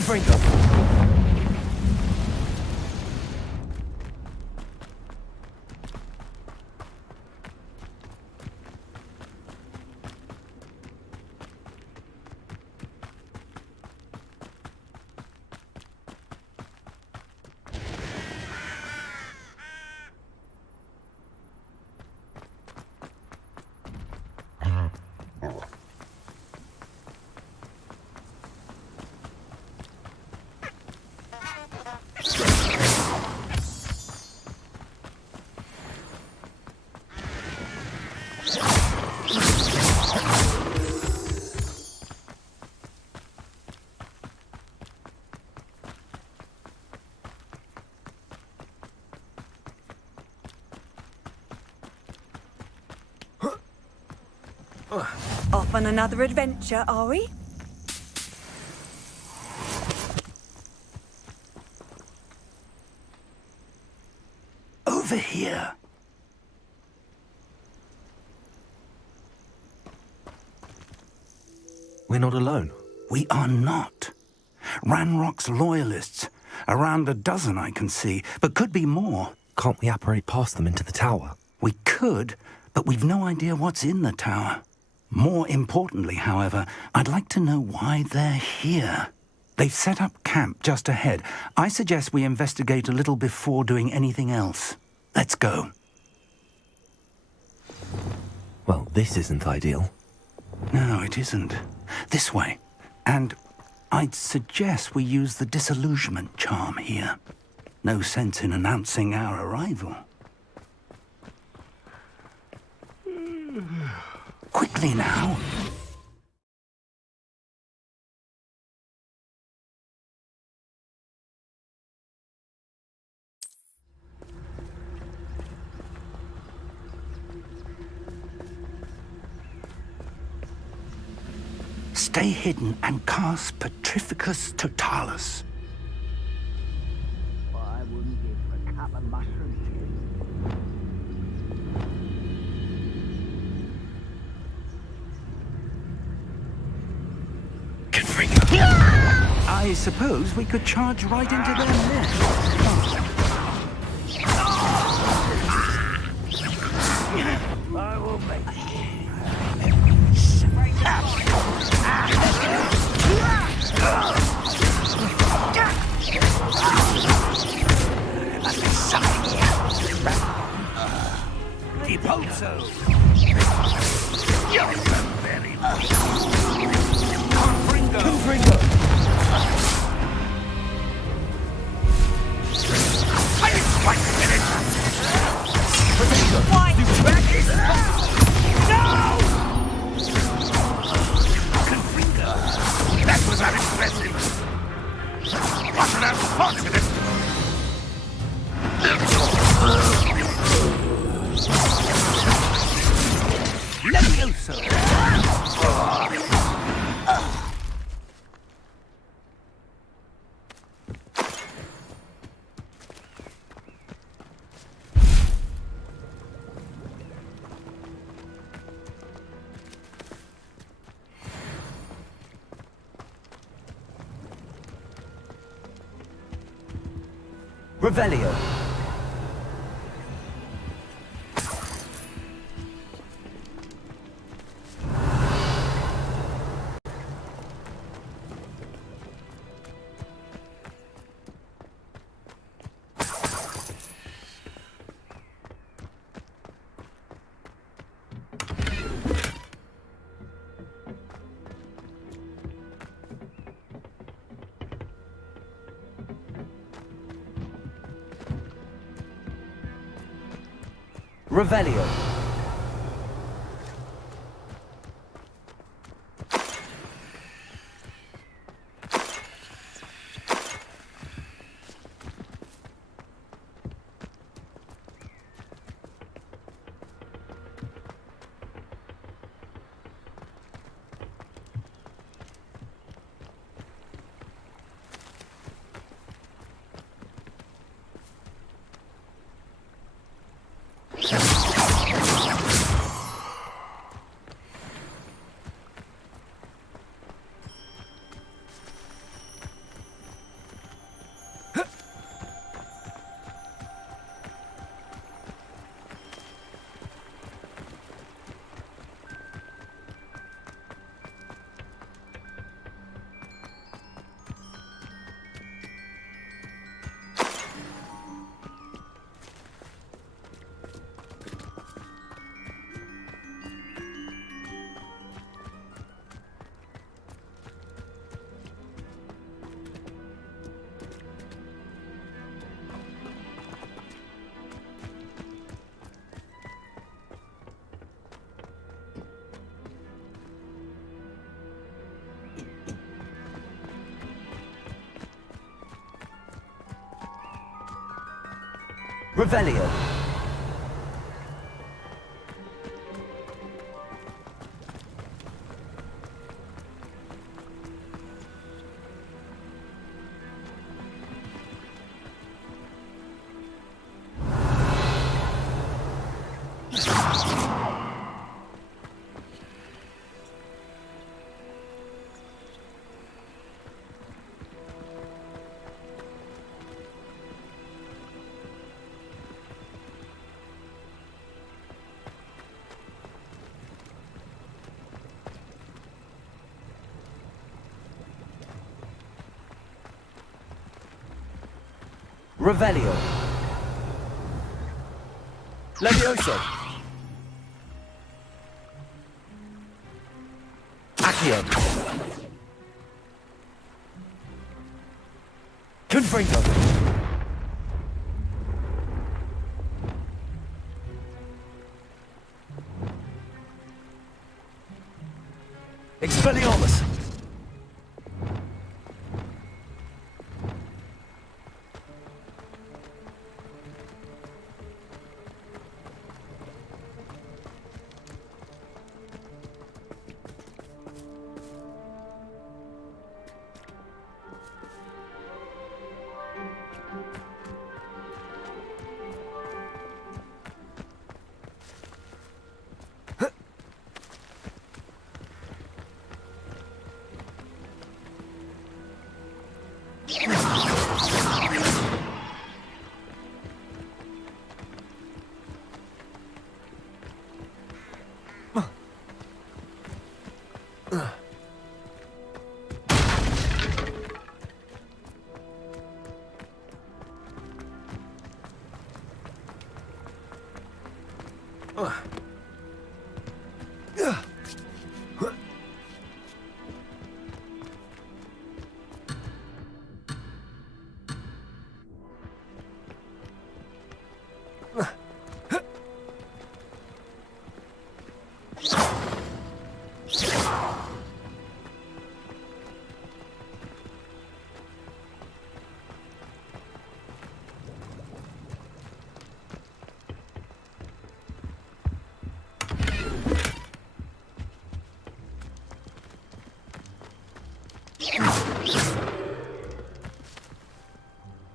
Confringo! Off on another adventure, are we? Over here. We're not alone. We are not. Ranrock's loyalists. Around a dozen I can see, but could be more. Can't we apparate past them into the tower? We could, but we've no idea what's in the tower. More importantly, however, I'd like to know why they're here. They've set up camp just ahead. I suggest we investigate a little before doing anything else. Let's go. Well, this isn't ideal. No, it isn't. This way. And I'd suggest we use the disillusionment charm here. No sense in announcing our arrival. Quickly now. Stay hidden and cast Petrificus Totalis. I wouldn't give for a cup of mushroom I suppose we could charge right into their nest. I will make Depulso! You're very much. Confringo! I didn't quite finish! Why? You back is... No! Confringo! That was unimpressive! What an unfortunate... Levioso! Revelio. Revelio. Revelio. Revelio. Levioso. Accio. Confringo. Expelliarmus.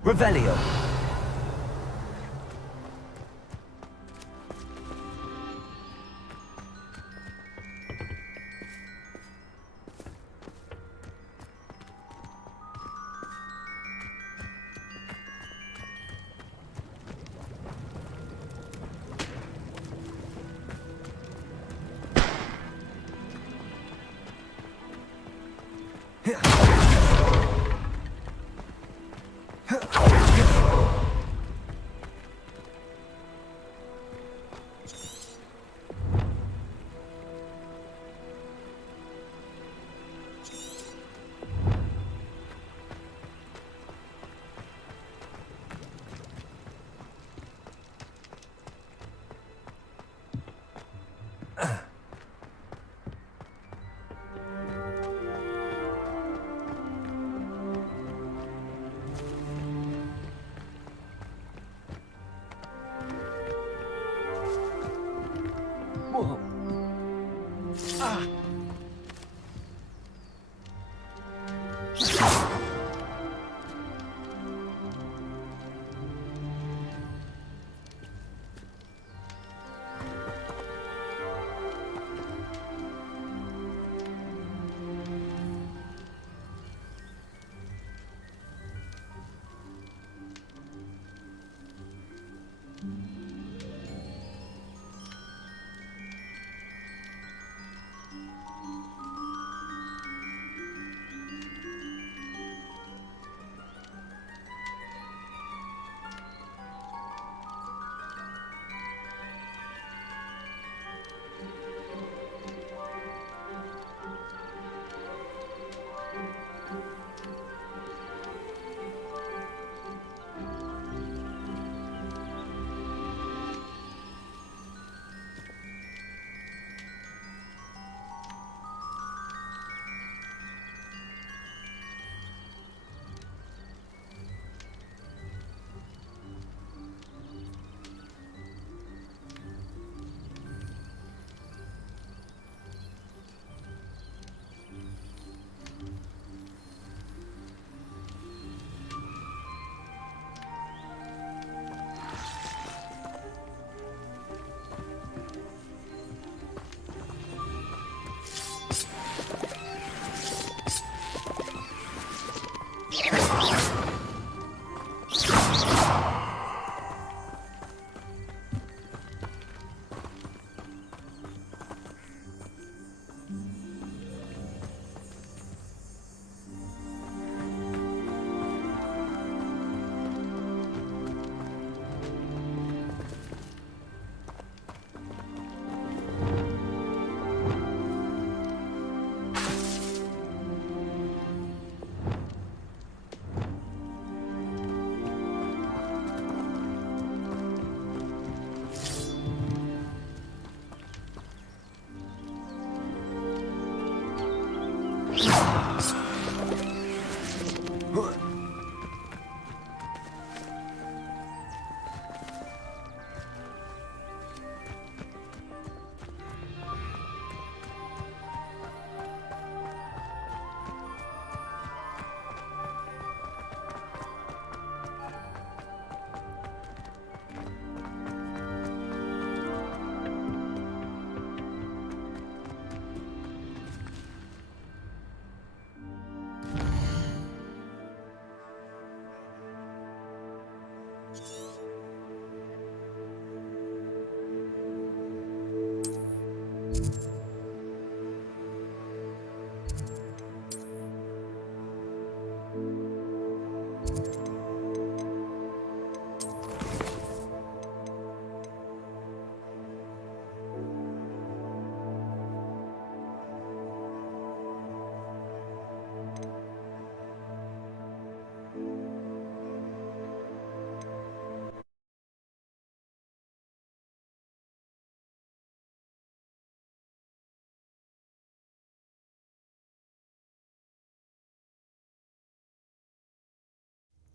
Revelio. Whoa. Ah.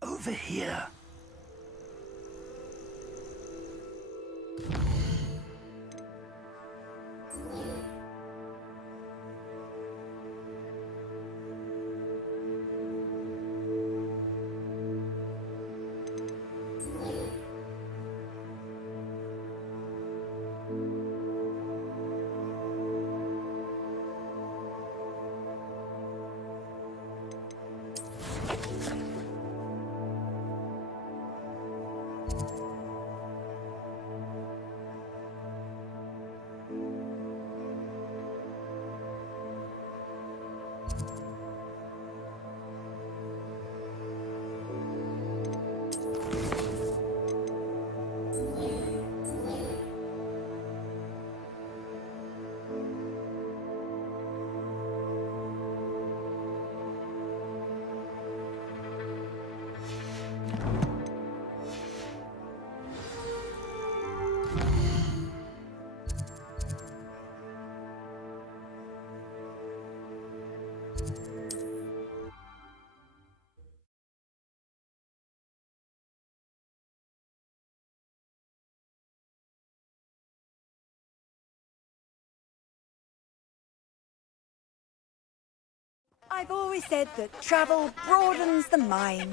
Over here. I've always said that travel broadens the mind.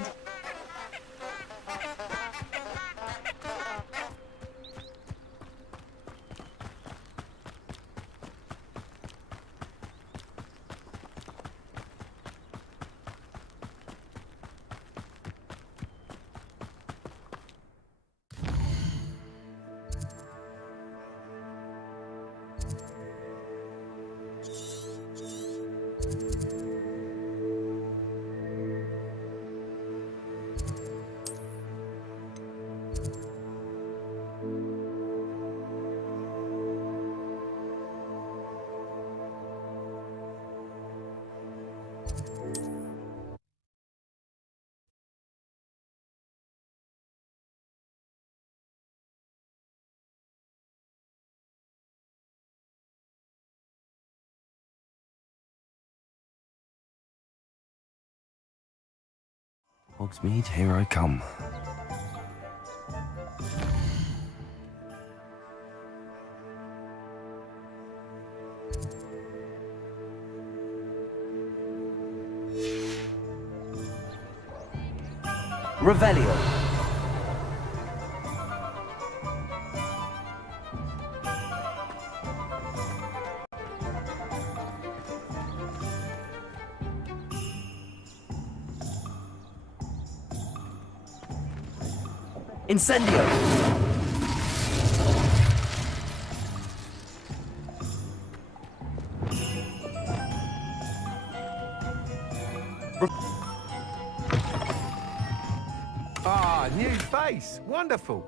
Hogsmeade, here I come. Revelio. Incendio. Ah, new face. Wonderful.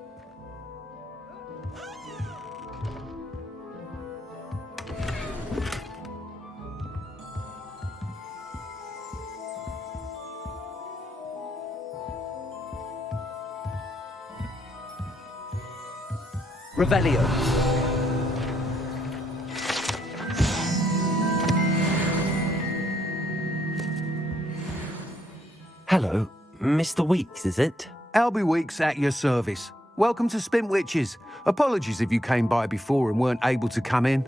Revelio. Hello, Mr. Weeks, is it? Albie Weeks at your service. Welcome to Spintwitches. Apologies if you came by before and weren't able to come in.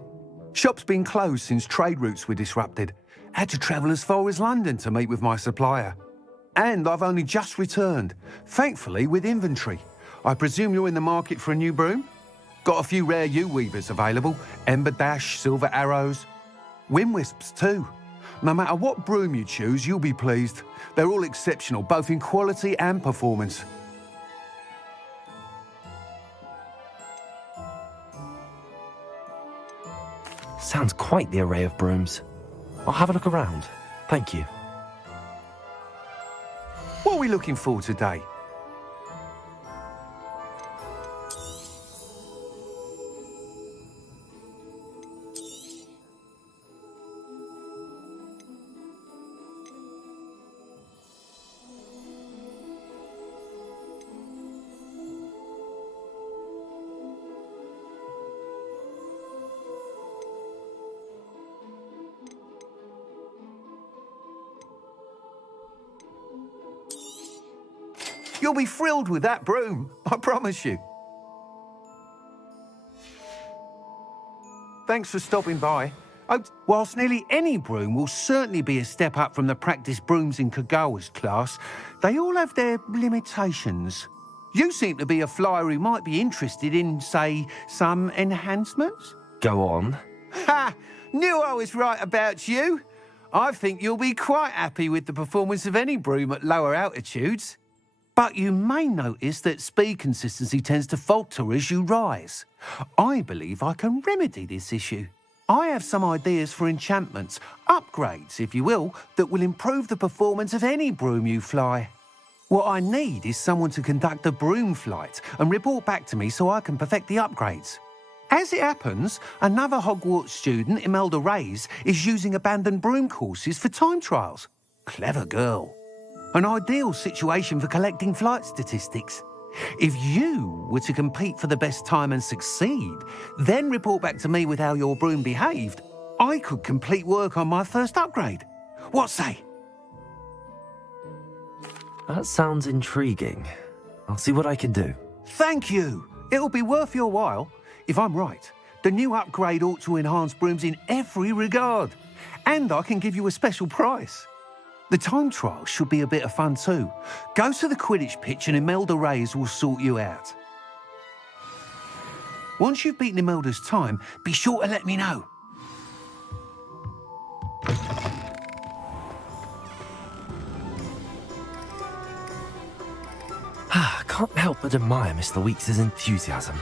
Shop's been closed since trade routes were disrupted. Had to travel as far as London to meet with my supplier. And I've only just returned, thankfully with inventory. I presume you're in the market for a new broom? Got a few rare U-weavers available. Ember Dash, Silver Arrows. Wind Wisps too. No matter what broom you choose, you'll be pleased. They're all exceptional, both in quality and performance. Sounds quite the array of brooms. I'll have a look around. Thank you. What are we looking for today? You'll be thrilled with that broom, I promise you. Thanks for stopping by. Whilst nearly any broom will certainly be a step up from the practice brooms in Kagawa's class, they all have their limitations. You seem to be a flyer who might be interested in, say, some enhancements? Go on. Ha! Knew I was right about you. I think you'll be quite happy with the performance of any broom at lower altitudes. But you may notice that speed consistency tends to falter as you rise. I believe I can remedy this issue. I have some ideas for enchantments, upgrades, if you will, that will improve the performance of any broom you fly. What I need is someone to conduct a broom flight and report back to me so I can perfect the upgrades. As it happens, another Hogwart student, Imelda Reyes, is using abandoned broom courses for time trials. Clever girl. An ideal situation for collecting flight statistics. If you were to compete for the best time and succeed, then report back to me with how your broom behaved, I could complete work on my first upgrade. What say? That sounds intriguing. I'll see what I can do. Thank you. It'll be worth your while. If I'm right, the new upgrade ought to enhance brooms in every regard. And I can give you a special price. The time trial should be a bit of fun too. Go to the Quidditch pitch and Imelda Reyes will sort you out. Once you've beaten Imelda's time, be sure to let me know. I can't help but admire Mr. Weeks' enthusiasm.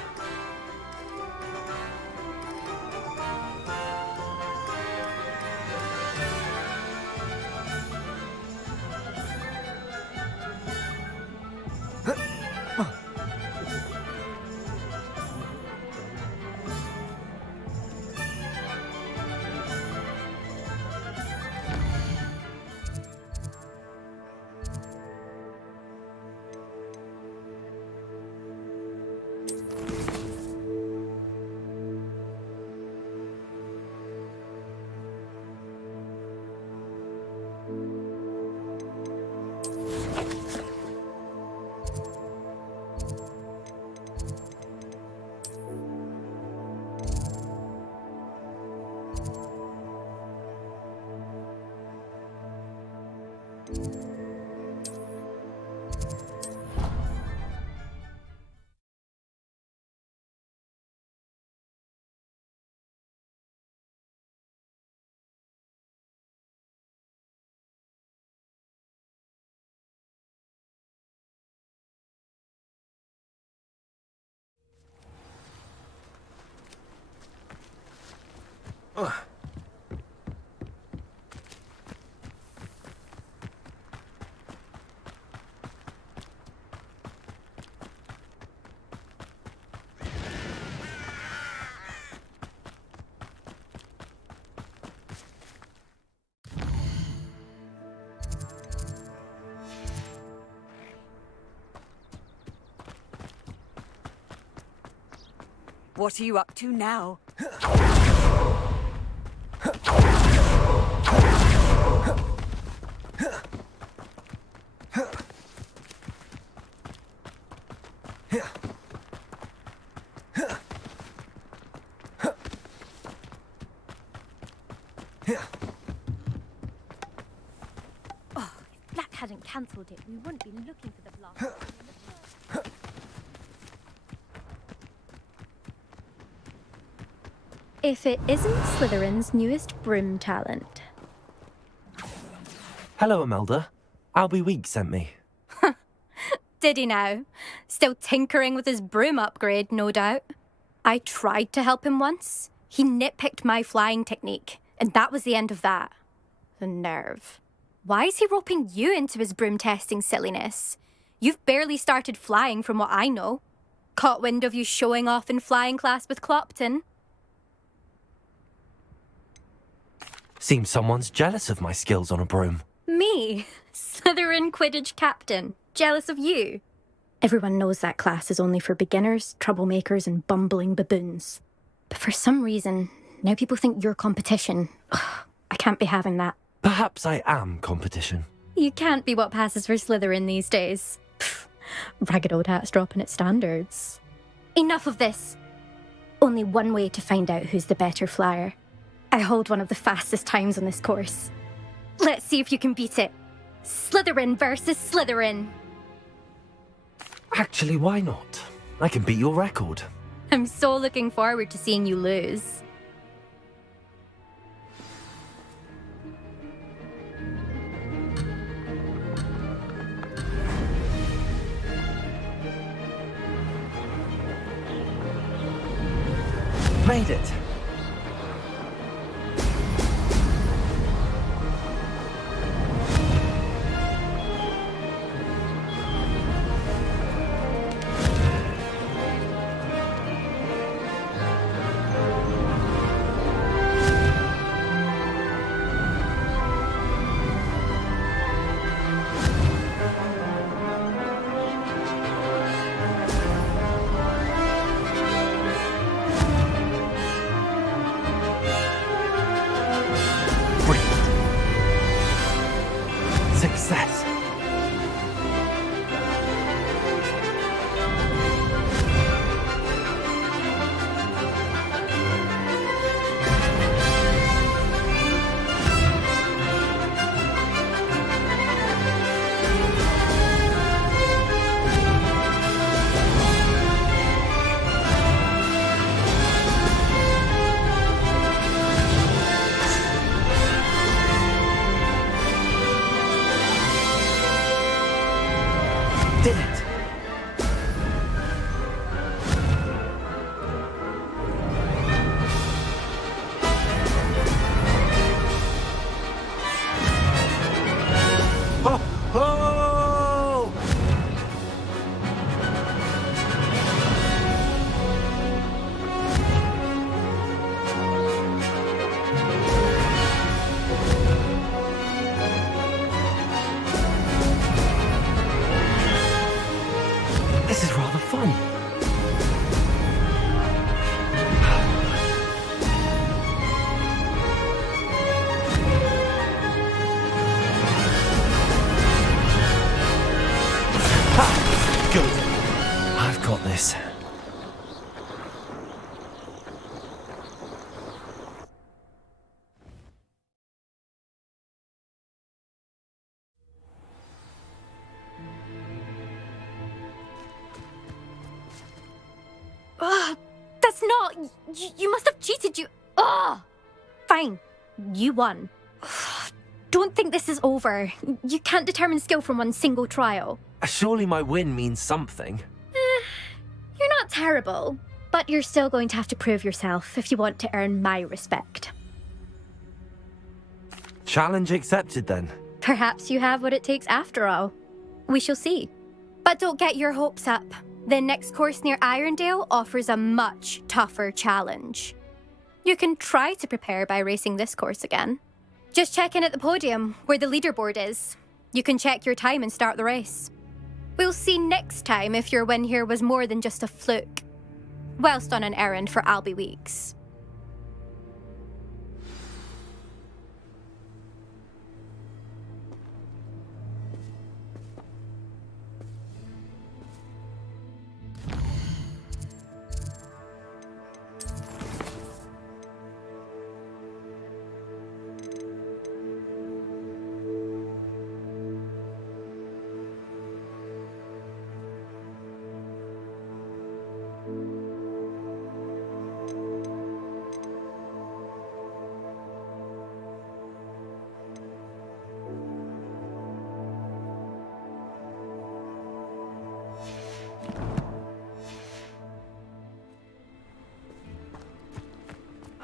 What are you up to now? Oh, if Black hadn't cancelled it, we wouldn't be looking for the blast. If it isn't Slytherin's newest broom talent. Hello, Imelda. Albie Weeks sent me. Did he now? Still tinkering with his broom upgrade, no doubt. I tried to help him once. He nitpicked my flying technique, and that was the end of that. The nerve. Why is he roping you into his broom testing silliness? You've barely started flying from what I know. Caught wind of you showing off in flying class with Clopton. Seems someone's jealous of my skills on a broom. Me? Slytherin Quidditch captain. Jealous of you? Everyone knows that class is only for beginners, troublemakers, and bumbling baboons. But for some reason, now people think you're competition. Ugh, I can't be having that. Perhaps I am competition. You can't be what passes for Slytherin these days. Pfft, ragged old hat's dropping its standards. Enough of this. Only one way to find out who's the better flyer. I hold one of the fastest times on this course. Let's see if you can beat it. Slytherin versus Slytherin. Actually, why not? I can beat your record. I'm so looking forward to seeing you lose. Made it. Success. Did it! Ho, ho! This is rather fun. Ha! Good. I've got this. Ugh, that's not... You must have cheated, you... Ugh! Fine. You won. Ugh, don't think this is over. You can't determine skill from one single trial. Surely my win means something. You're not terrible, but you're still going to have to prove yourself if you want to earn my respect. Challenge accepted then. Perhaps you have what it takes after all. We shall see. But don't get your hopes up. The next course near Irondale offers a much tougher challenge. You can try to prepare by racing this course again. Just check in at the podium, where the leaderboard is. You can check your time and start the race. We'll see next time if your win here was more than just a fluke. Whilst on an errand for Albie Weeks.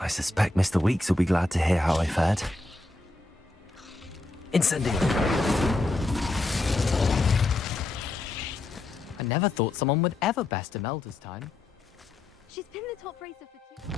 I suspect Mr. Weeks will be glad to hear how I fared. Incendio! I never thought someone would ever best Imelda's time. She's been the top racer for 2...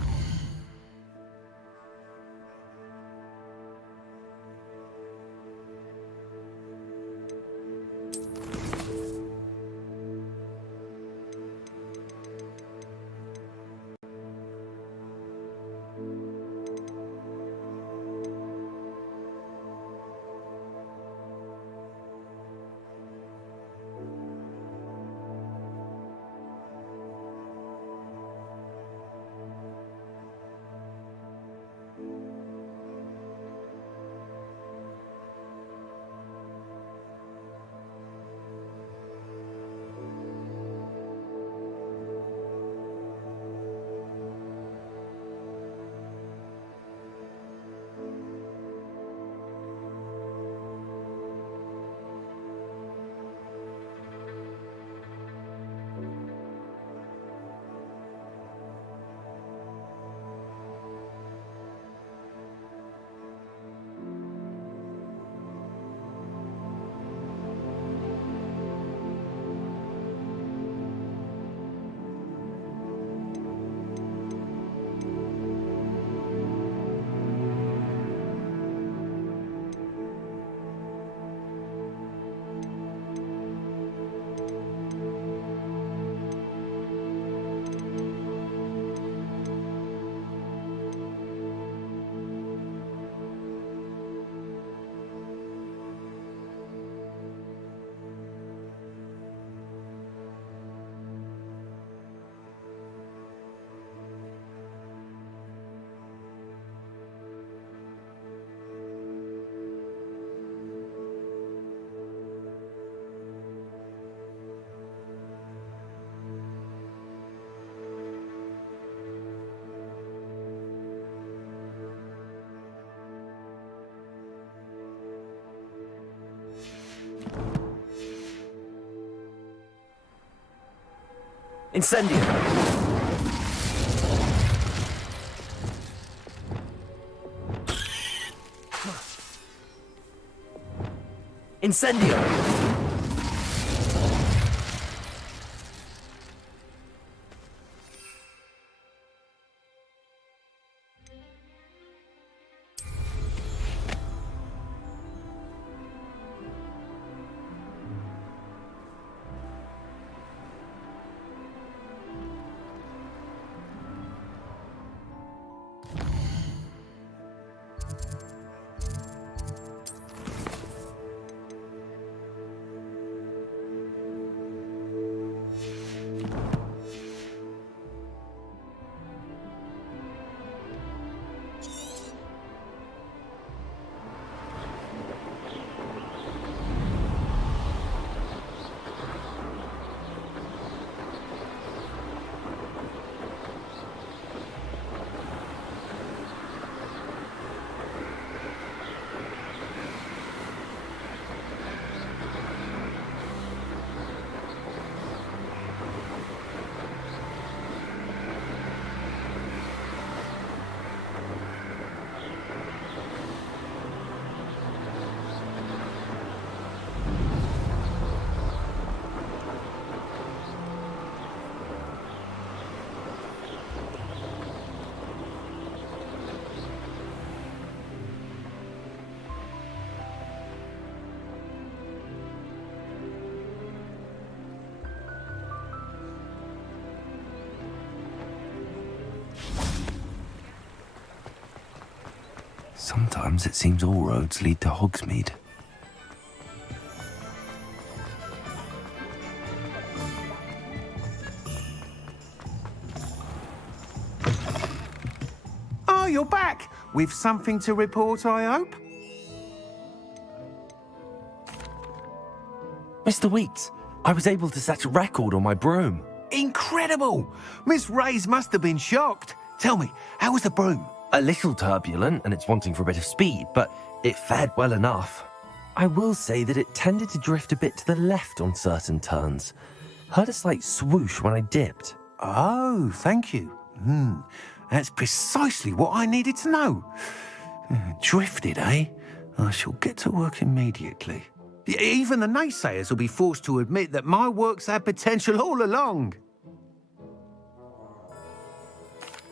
Incendio! Incendio! Sometimes it seems all roads lead to Hogsmeade. Oh, you're back! With something to report, I hope? Mr. Weeks, I was able to set a record on my broom. Incredible! Miss Reyes must have been shocked. Tell me, how was the broom? A little turbulent, and it's wanting for a bit of speed, but it fared well enough. I will say that it tended to drift a bit to the left on certain turns. Heard a slight swoosh when I dipped. Oh, thank you. That's precisely what I needed to know. Drifted, eh? I shall get to work immediately. Even the naysayers will be forced to admit that my work's had potential all along.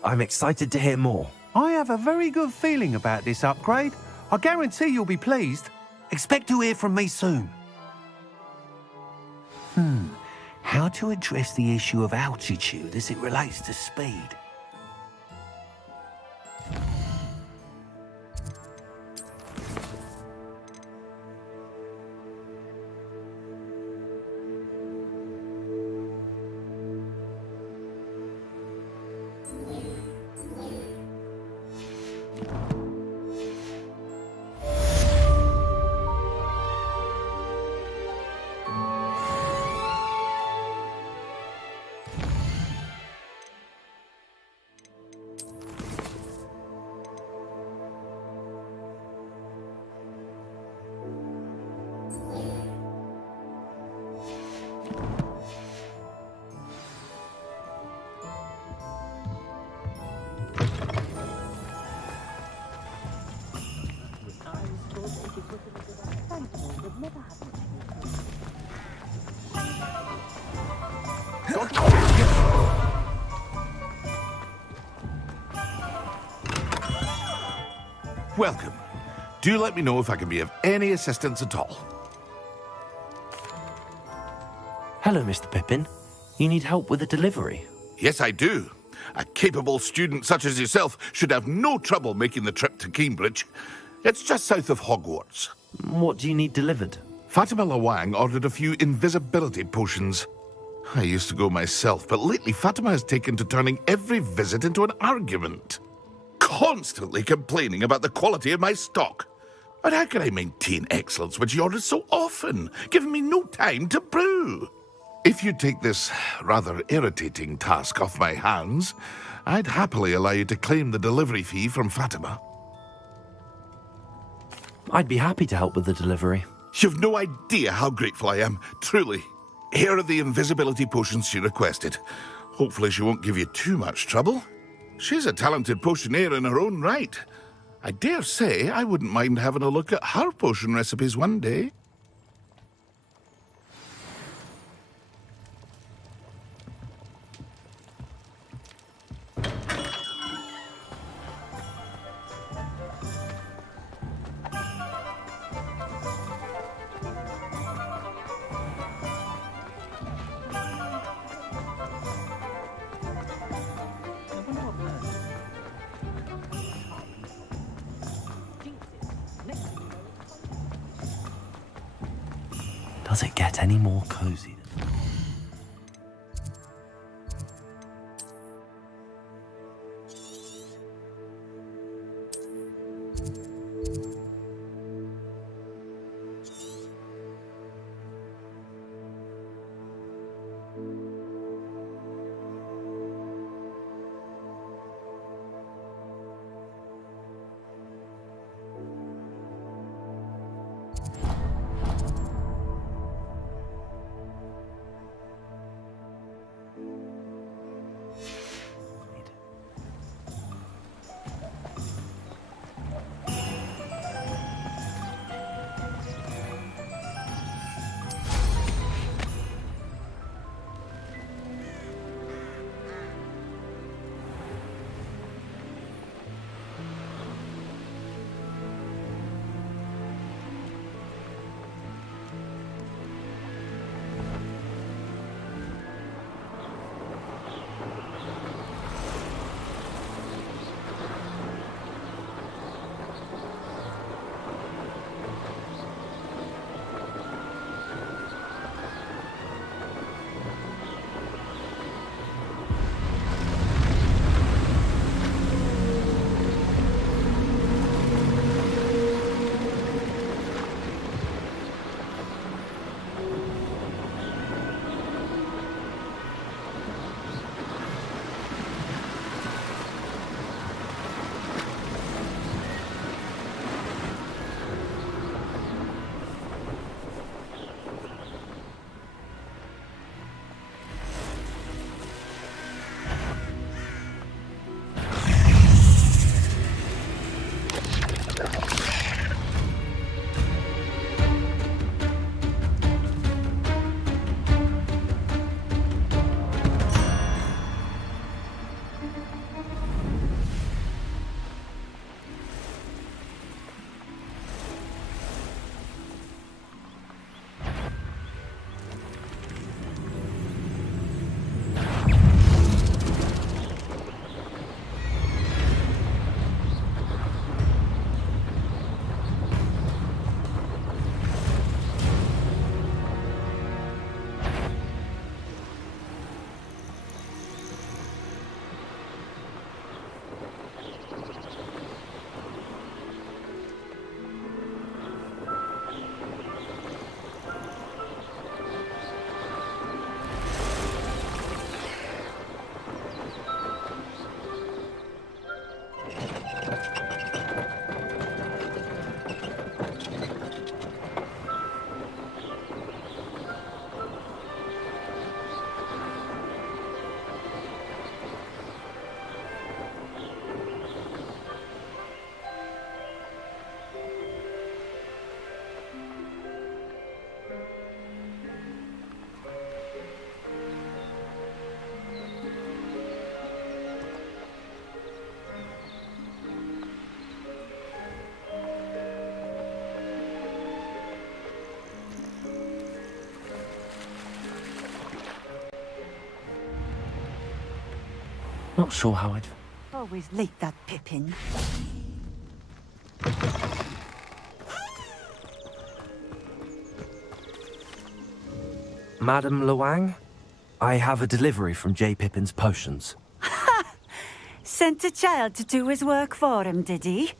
I'm excited to hear more. I have a very good feeling about this upgrade. I guarantee you'll be pleased. Expect to hear from me soon. How to address the issue of altitude as it relates to speed? Welcome. Do let me know if I can be of any assistance at all. Hello, Mr. Pippin. You need help with a delivery? Yes, I do. A capable student such as yourself should have no trouble making the trip to Cambridge. It's just south of Hogwarts. What do you need delivered? Fatima Lawang ordered a few invisibility potions. I used to go myself, but lately Fatima has taken to turning every visit into an argument. Constantly complaining about the quality of my stock. But how can I maintain excellence when she orders so often, giving me no time to brew? If you take this rather irritating task off my hands, I'd happily allow you to claim the delivery fee from Fatima. I'd be happy to help with the delivery. You've no idea how grateful I am, truly. Here are the invisibility potions she requested. Hopefully she won't give you too much trouble. She's a talented potioneer in her own right. I dare say I wouldn't mind having a look at her potion recipes one day. Does it get any more cozy? not sure how I'd... Always like that Pippin. Madam Luang, I have a delivery from J. Pippin's Potions. Sent a child to do his work for him, did he?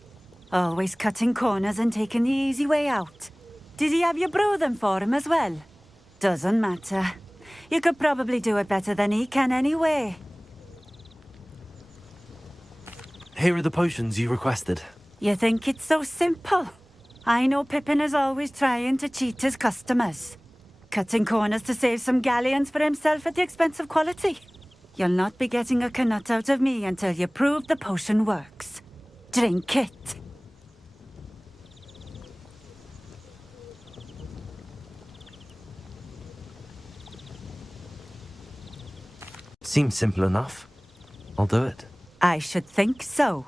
Always cutting corners and taking the easy way out. Did he have you brew them for him as well? Doesn't matter. You could probably do it better than he can anyway. Here are the potions you requested. You think it's so simple? I know Pippin is always trying to cheat his customers. Cutting corners to save some galleons for himself at the expense of quality. You'll not be getting a canut out of me until you prove the potion works. Drink it. Seems simple enough. I'll do it. I should think so.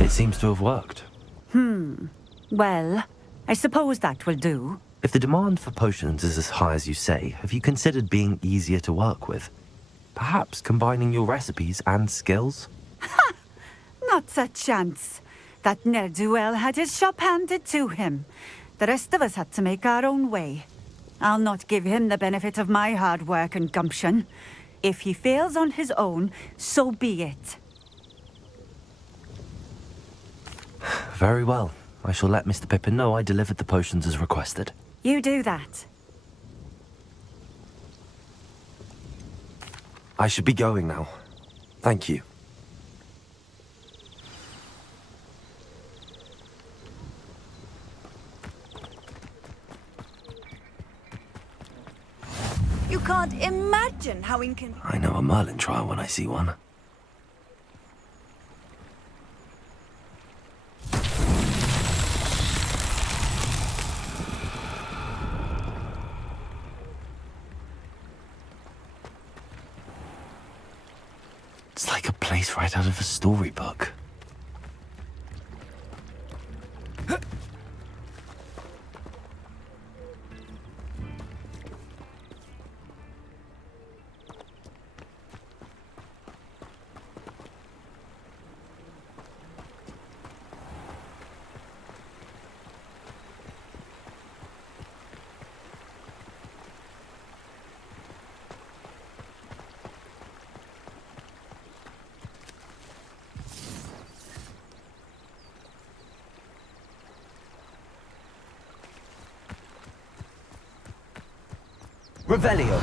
It seems to have worked. Well, I suppose that will do. If the demand for potions is as high as you say, have you considered being easier to work with? Perhaps combining your recipes and skills? Not a chance. That ne'er-do-well had his shop handed to him. The rest of us had to make our own way. I'll not give him the benefit of my hard work and gumption. If he fails on his own, so be it. Very well. I shall let Mr. Pippin know I delivered the potions as requested. You do that. I should be going now. Thank you. You can't imagine how inconvenient. I know a Merlin trial when I see one. It's like a place right out of a storybook. Revelio.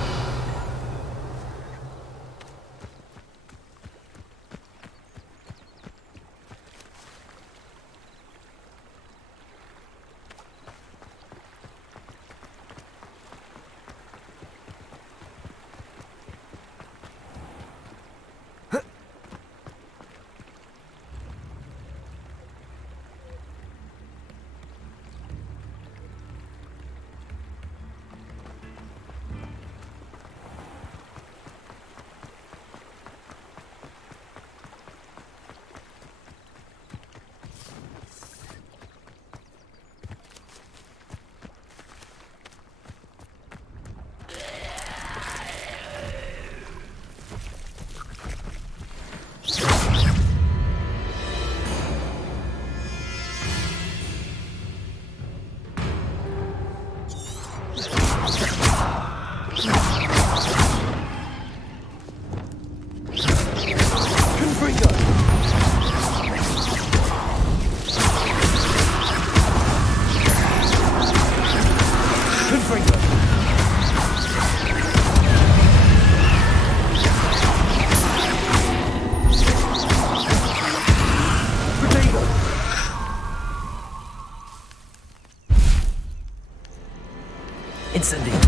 Incendio.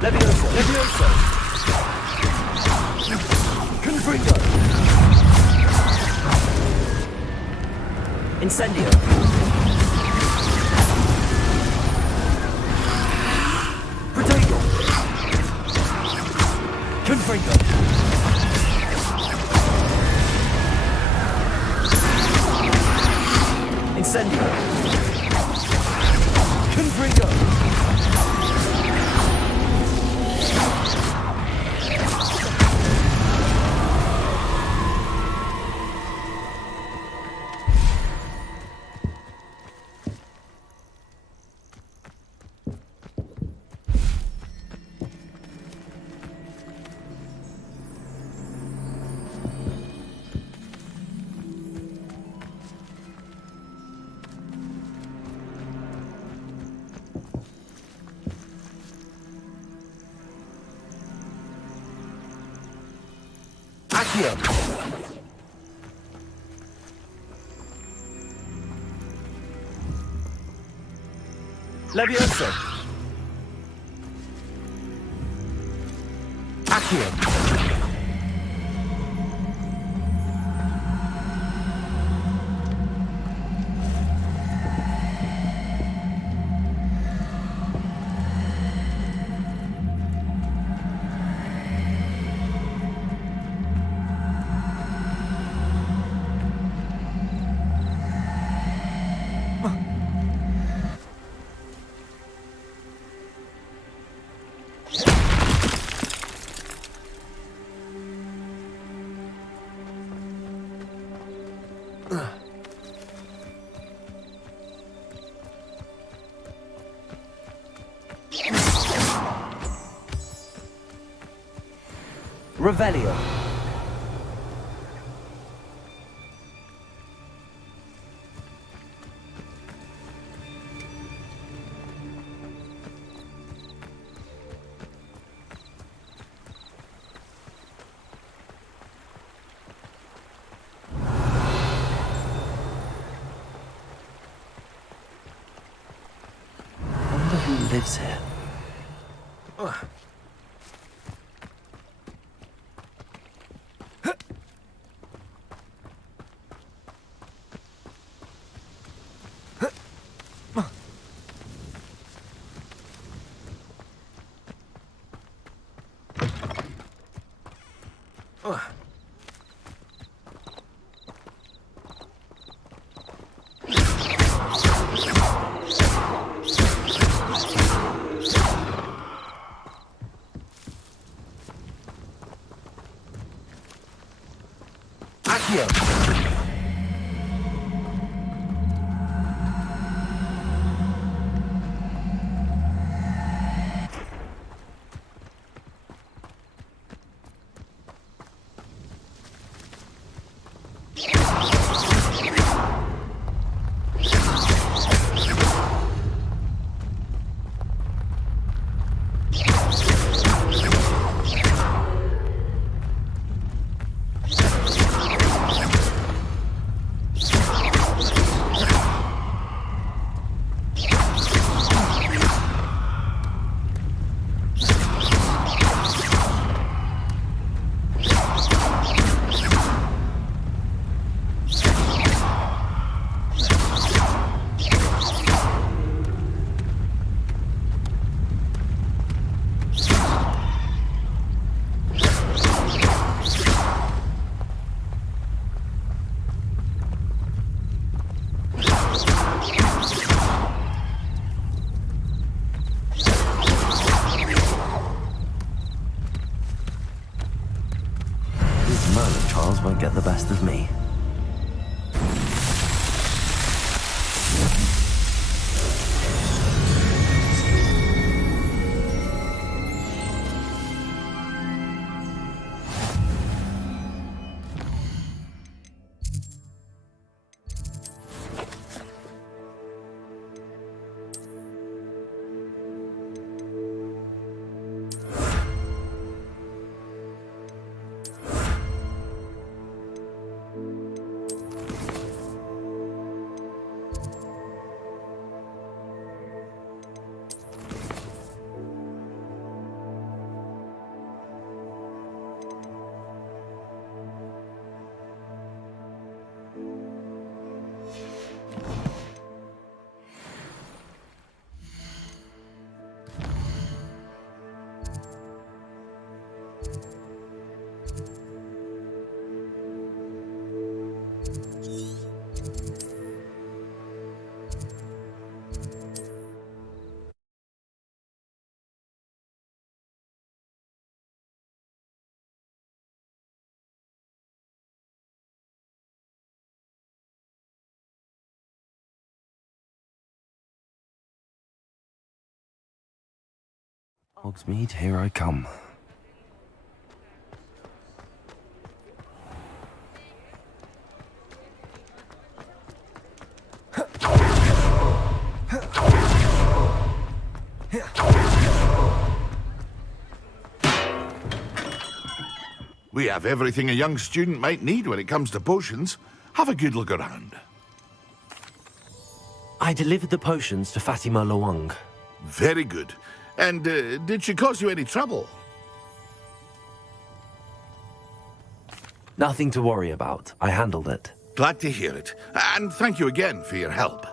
Levioso. Levioso. Confringo. Incendio. Confringo. Incendio. Confringo. Accio. Levioso. Accio. Revelio. Wonder who lives here. Accio. Hogsmeade, here I come. We have everything a young student might need when it comes to potions. Have a good look around. I delivered the potions to Fatima Lawang. Very good. And did she cause you any trouble? Nothing to worry about. I handled it. Glad to hear it. And thank you again for your help.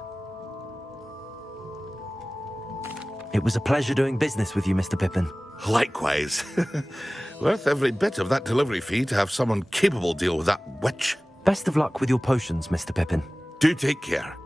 It was a pleasure doing business with you, Mr. Pippin. Likewise. Worth every bit of that delivery fee to have someone capable deal with that witch. Best of luck with your potions, Mr. Pippin. Do take care.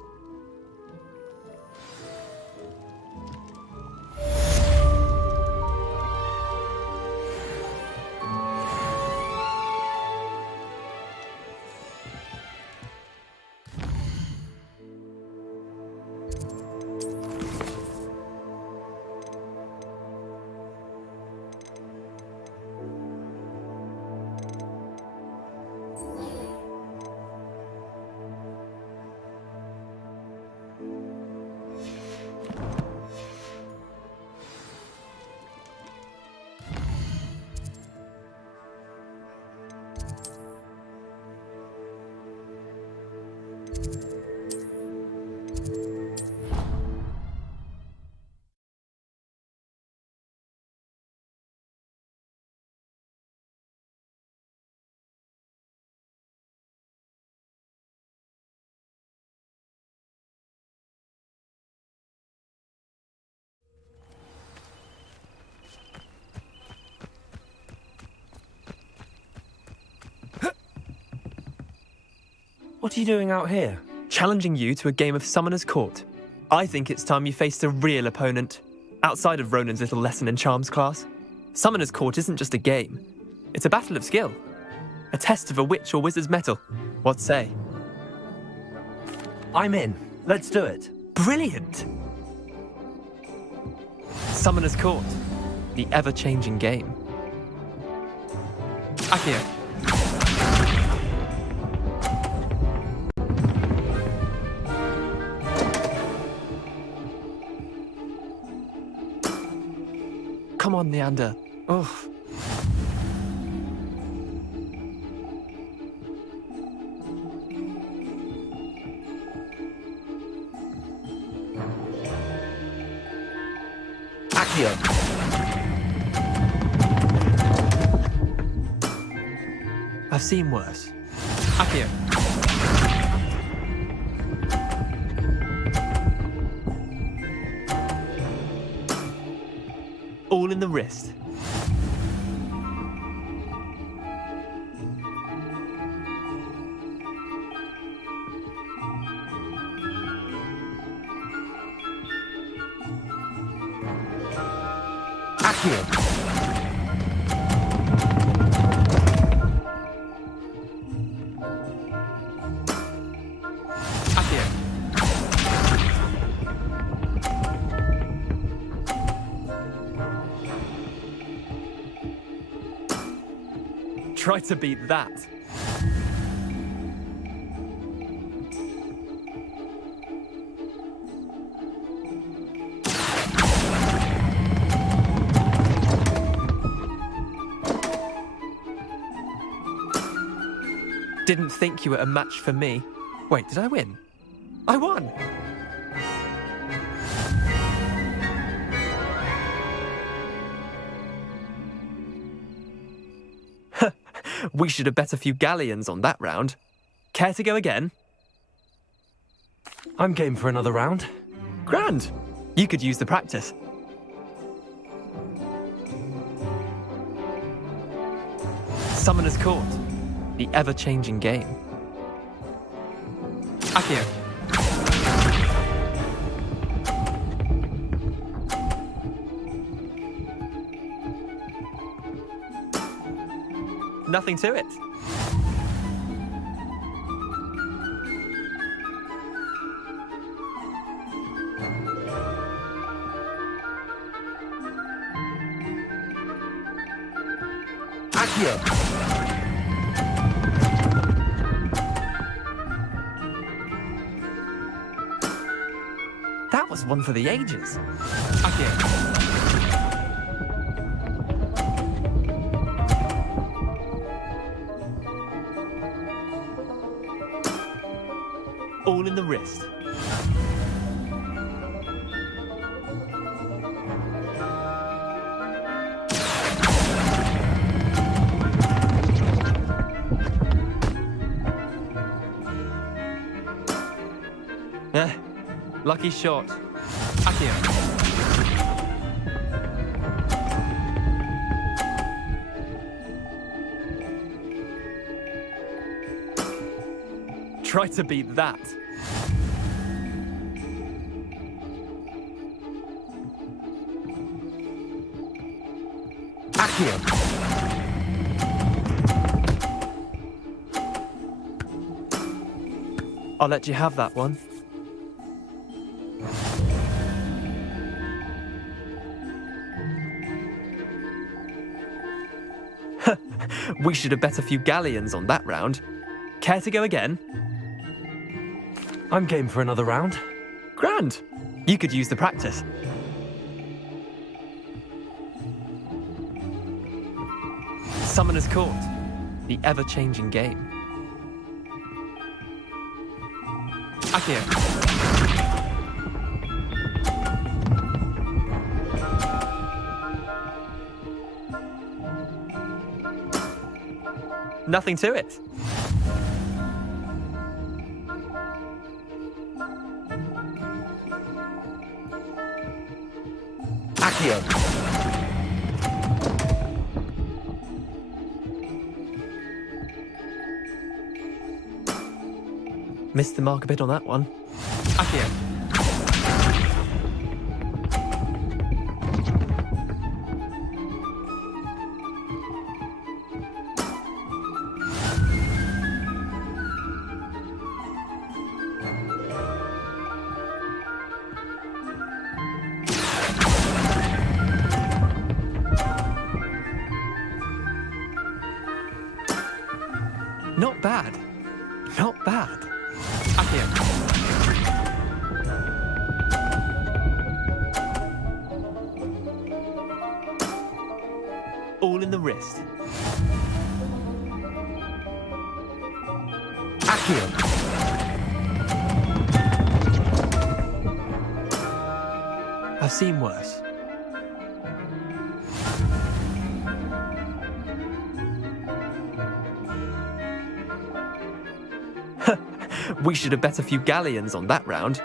What are you doing out here? Challenging you to a game of Summoner's Court. I think it's time you faced a real opponent. Outside of Ronan's little lesson in charms class. Summoner's Court isn't just a game. It's a battle of skill. A test of a witch or wizard's mettle. What say? I'm in. Let's do it. Brilliant! Summoner's Court. The ever-changing game. Accio. Come on, Neander. Oof. Accio. I've seen worse. Accio. All in the wrist. Accio. Try to beat that. Didn't think you were a match for me. Wait, did I win? I won! We should have bet a few galleons on that round. Care to go again? I'm game for another round. Grand! You could use the practice. Summoner's Court. The ever-changing game. Accio. Nothing to it. Accio. That was one for the ages. Accio. All in the wrist. Lucky shot. Accio. Try to beat that. Accio. I'll let you have that one. We should have bet a few galleons on that round. Care to go again? I'm game for another round. Grand. You could use the practice. Summoner's Court. The ever-changing game. Accio. Nothing to it. Accio. Missed the mark a bit on that one. Accio. Not bad. Not bad. Accio. All in the wrist. Accio. I've seen worse. We should have bet a few galleons on that round.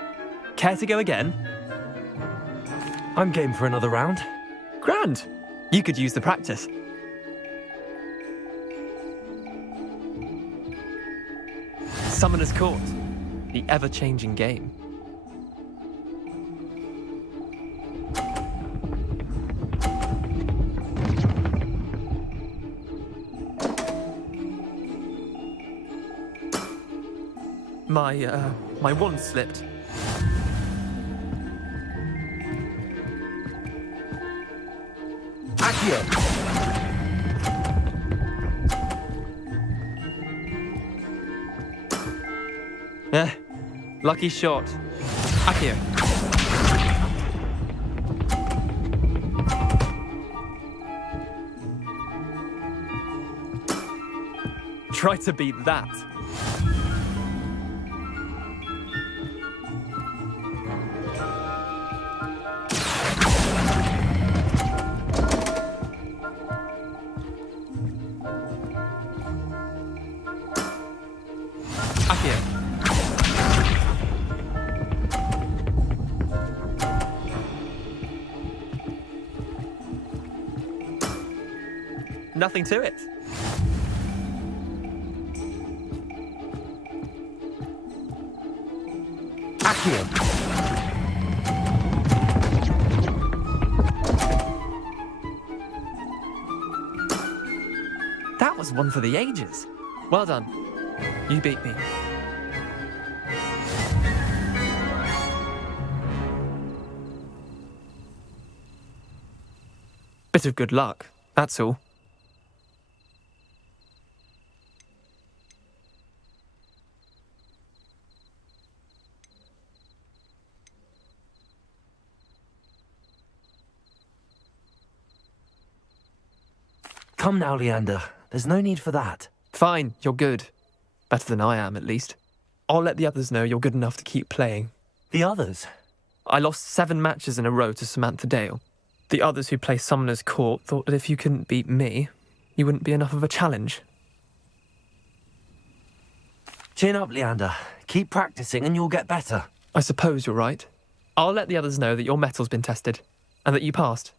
Care to go again? I'm game for another round. Grand. You could use the practice. Summoner's Court. The ever-changing game. My wand slipped. Accio. Lucky shot. Accio. Try to beat that. Nothing to it. Accio. That was one for the ages. Well done. You beat me. Bit of good luck, that's all. Come now, Leander. There's no need for that. Fine, you're good. Better than I am, at least. I'll let the others know you're good enough to keep playing. The others? I lost 7 matches in a row to Samantha Dale. The others who play Summoner's Court thought that if you couldn't beat me, you wouldn't be enough of a challenge. Chin up, Leander. Keep practicing and you'll get better. I suppose you're right. I'll let the others know that your metal's been tested, and that you passed.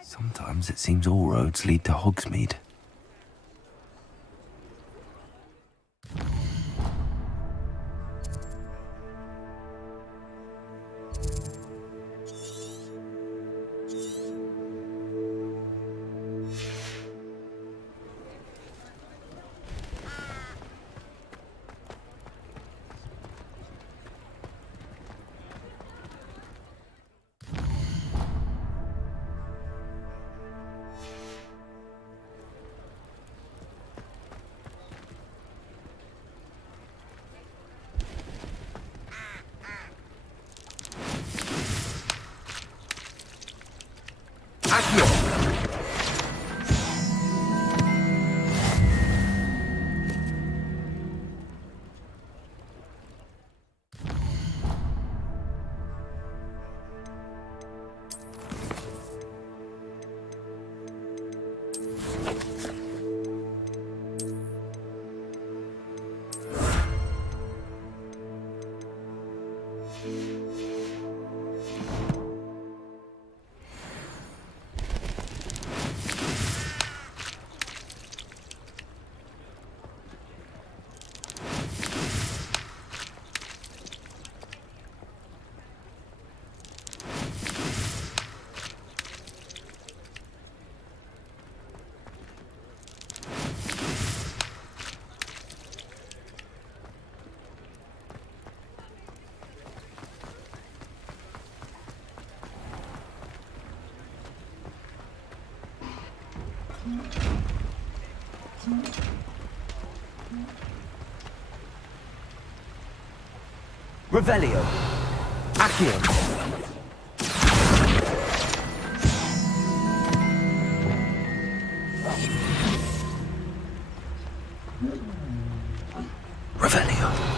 Sometimes it seems all roads lead to Hogsmeade. Revelio. Accio. Revelio.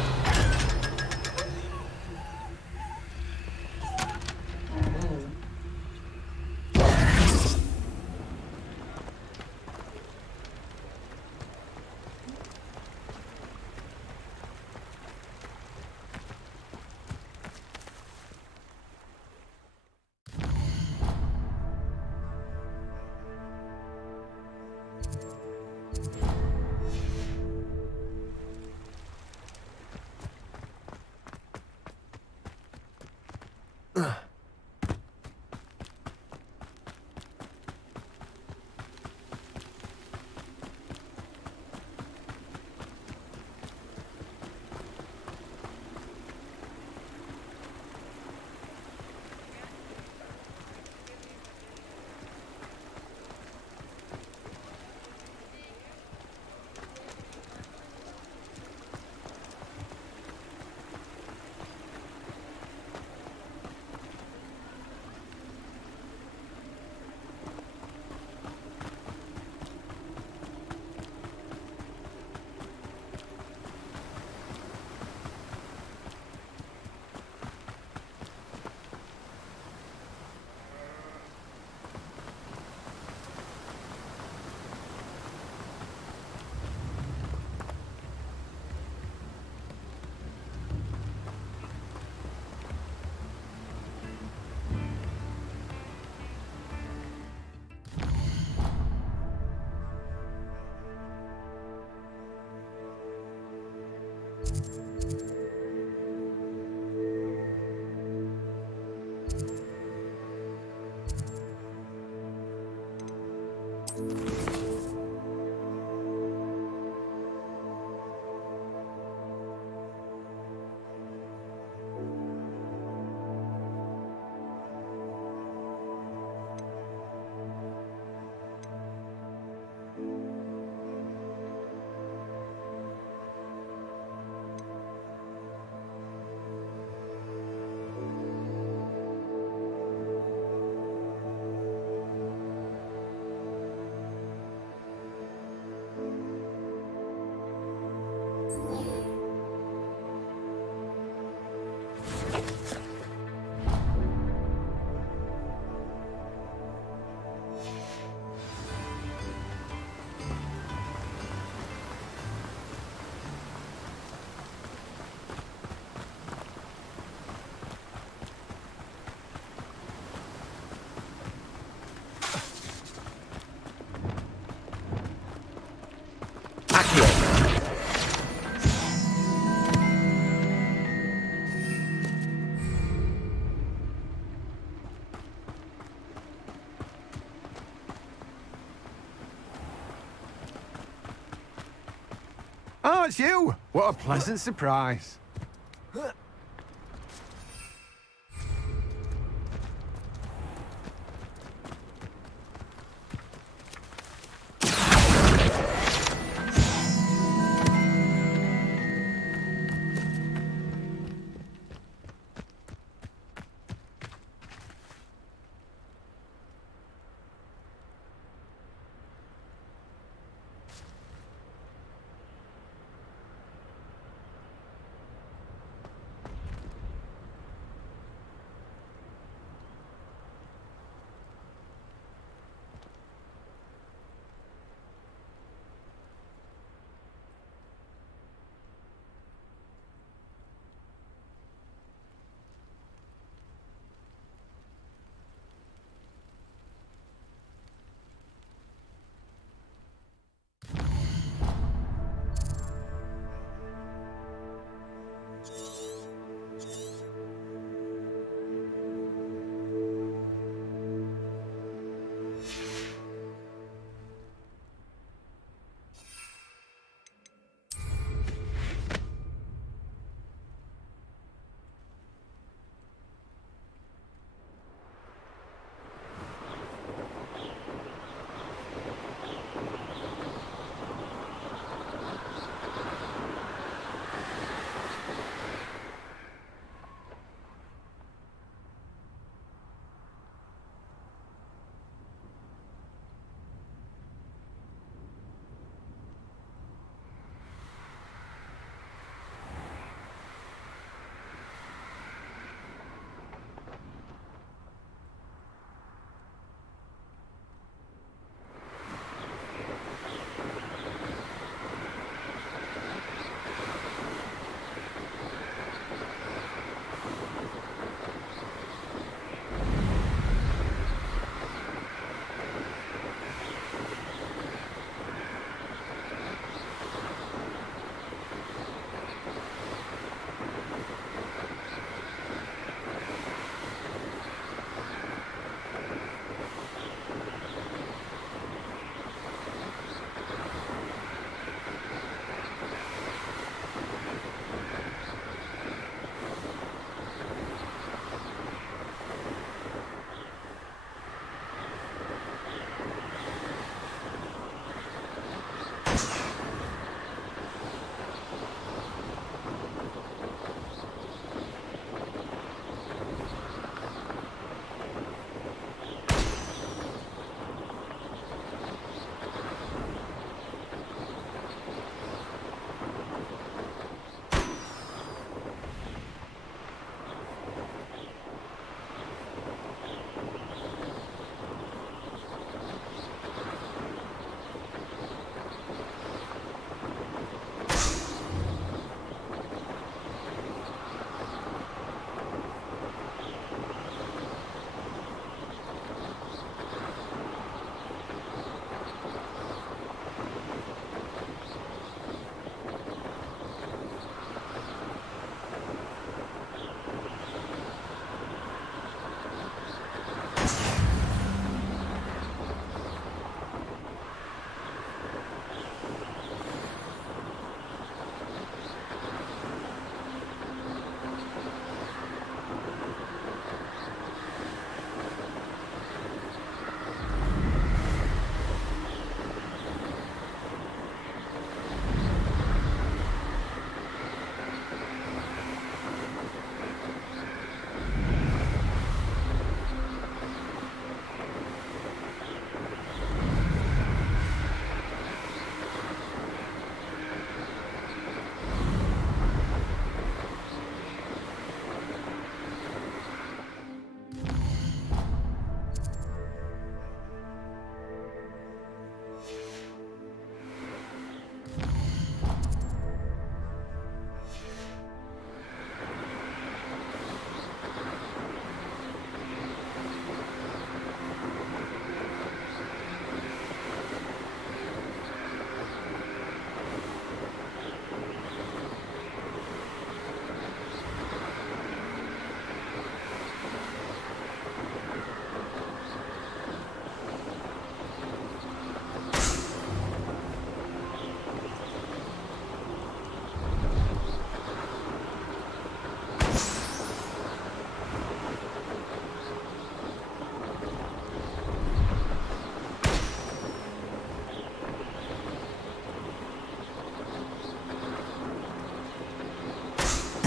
Oh, it's you! What a pleasant surprise.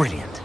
Brilliant.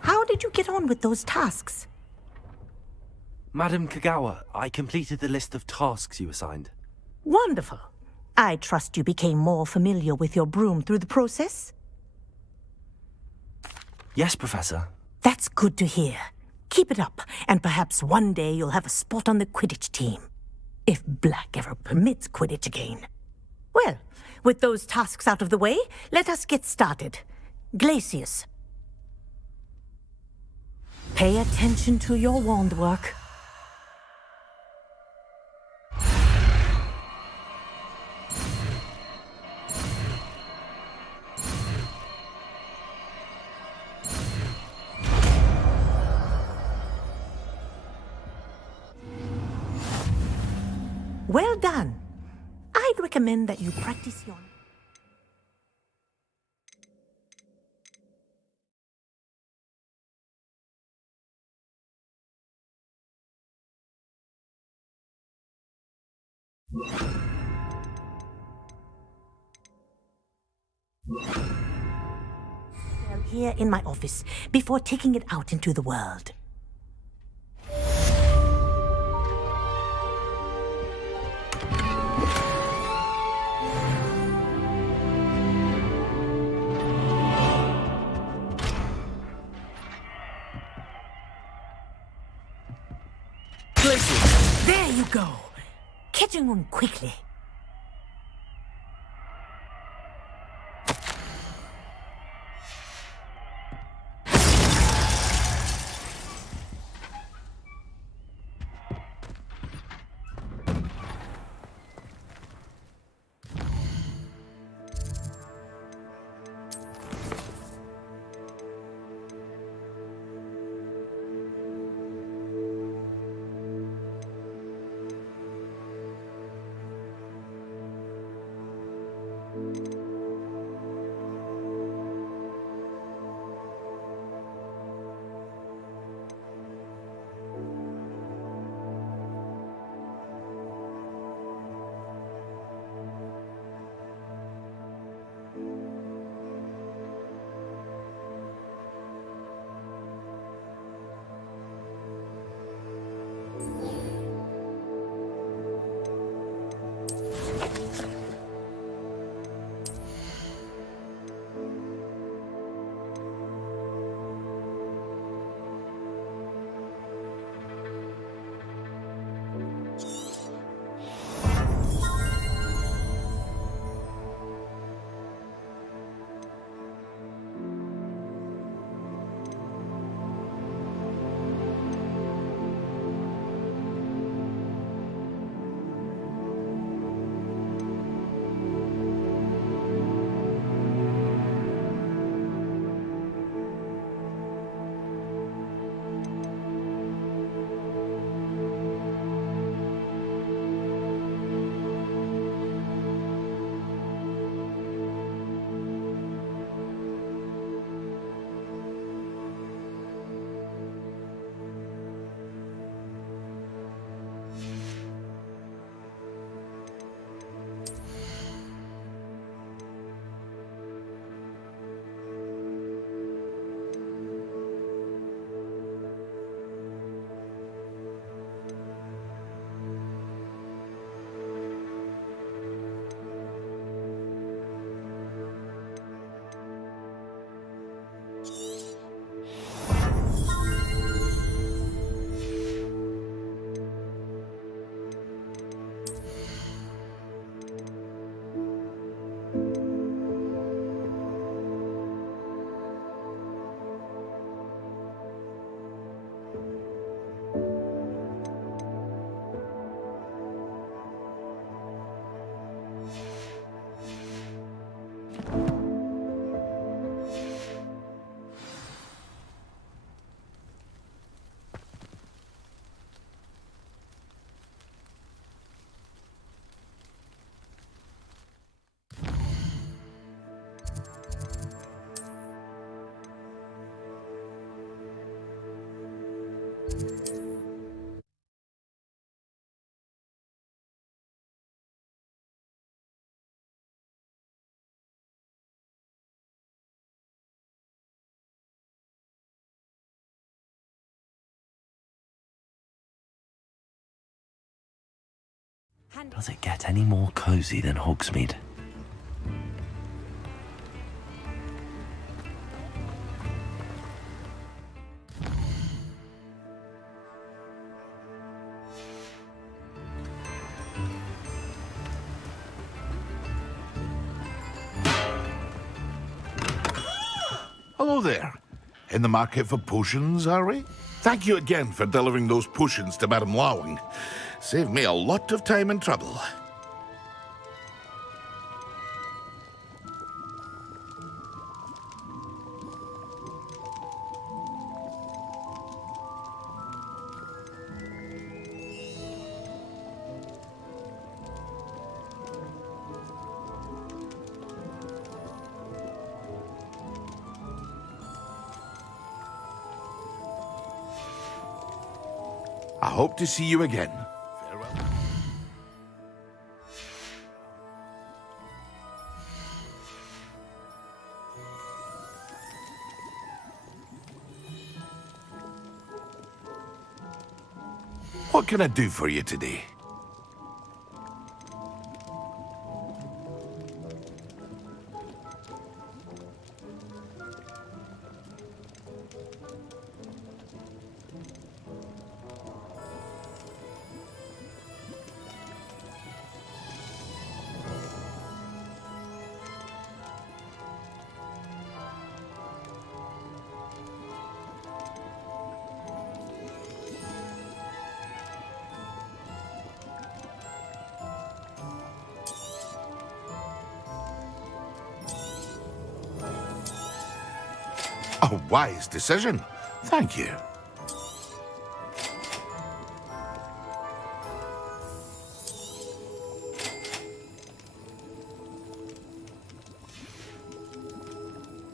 How did you get on with those tasks? Madam Kagawa, I completed the list of tasks you assigned. Wonderful. I trust you became more familiar with your broom through the process? Yes, Professor. That's good to hear. Keep it up, and perhaps one day you'll have a spot on the Quidditch team. If Black ever permits Quidditch again. Well, with those tasks out of the way, let us get started. Glacius. Pay attention to your wand work. Well done. I'd recommend that you practice your... here in my office before taking it out into the world. There you go. Catching on quickly. Does it get any more cozy than Hogsmeade? Hello there. In the market for potions, are we? Thank you again for delivering those potions to Madame Lawing. Saved me a lot of time and trouble. I hope to see you again. Farewell. What can I do for you today? A wise decision. Thank you.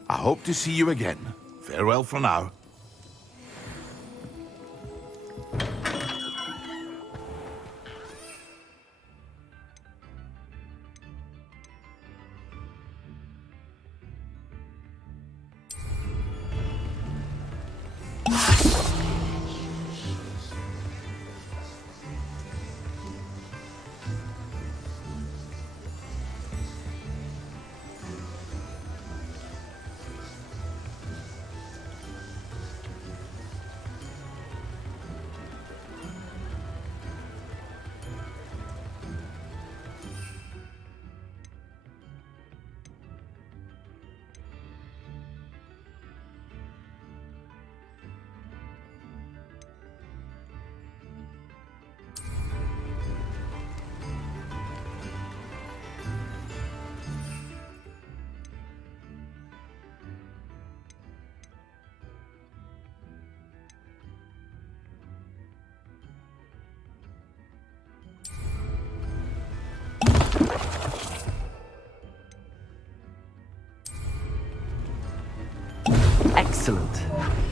I hope to see you again. Farewell for now. Excellent.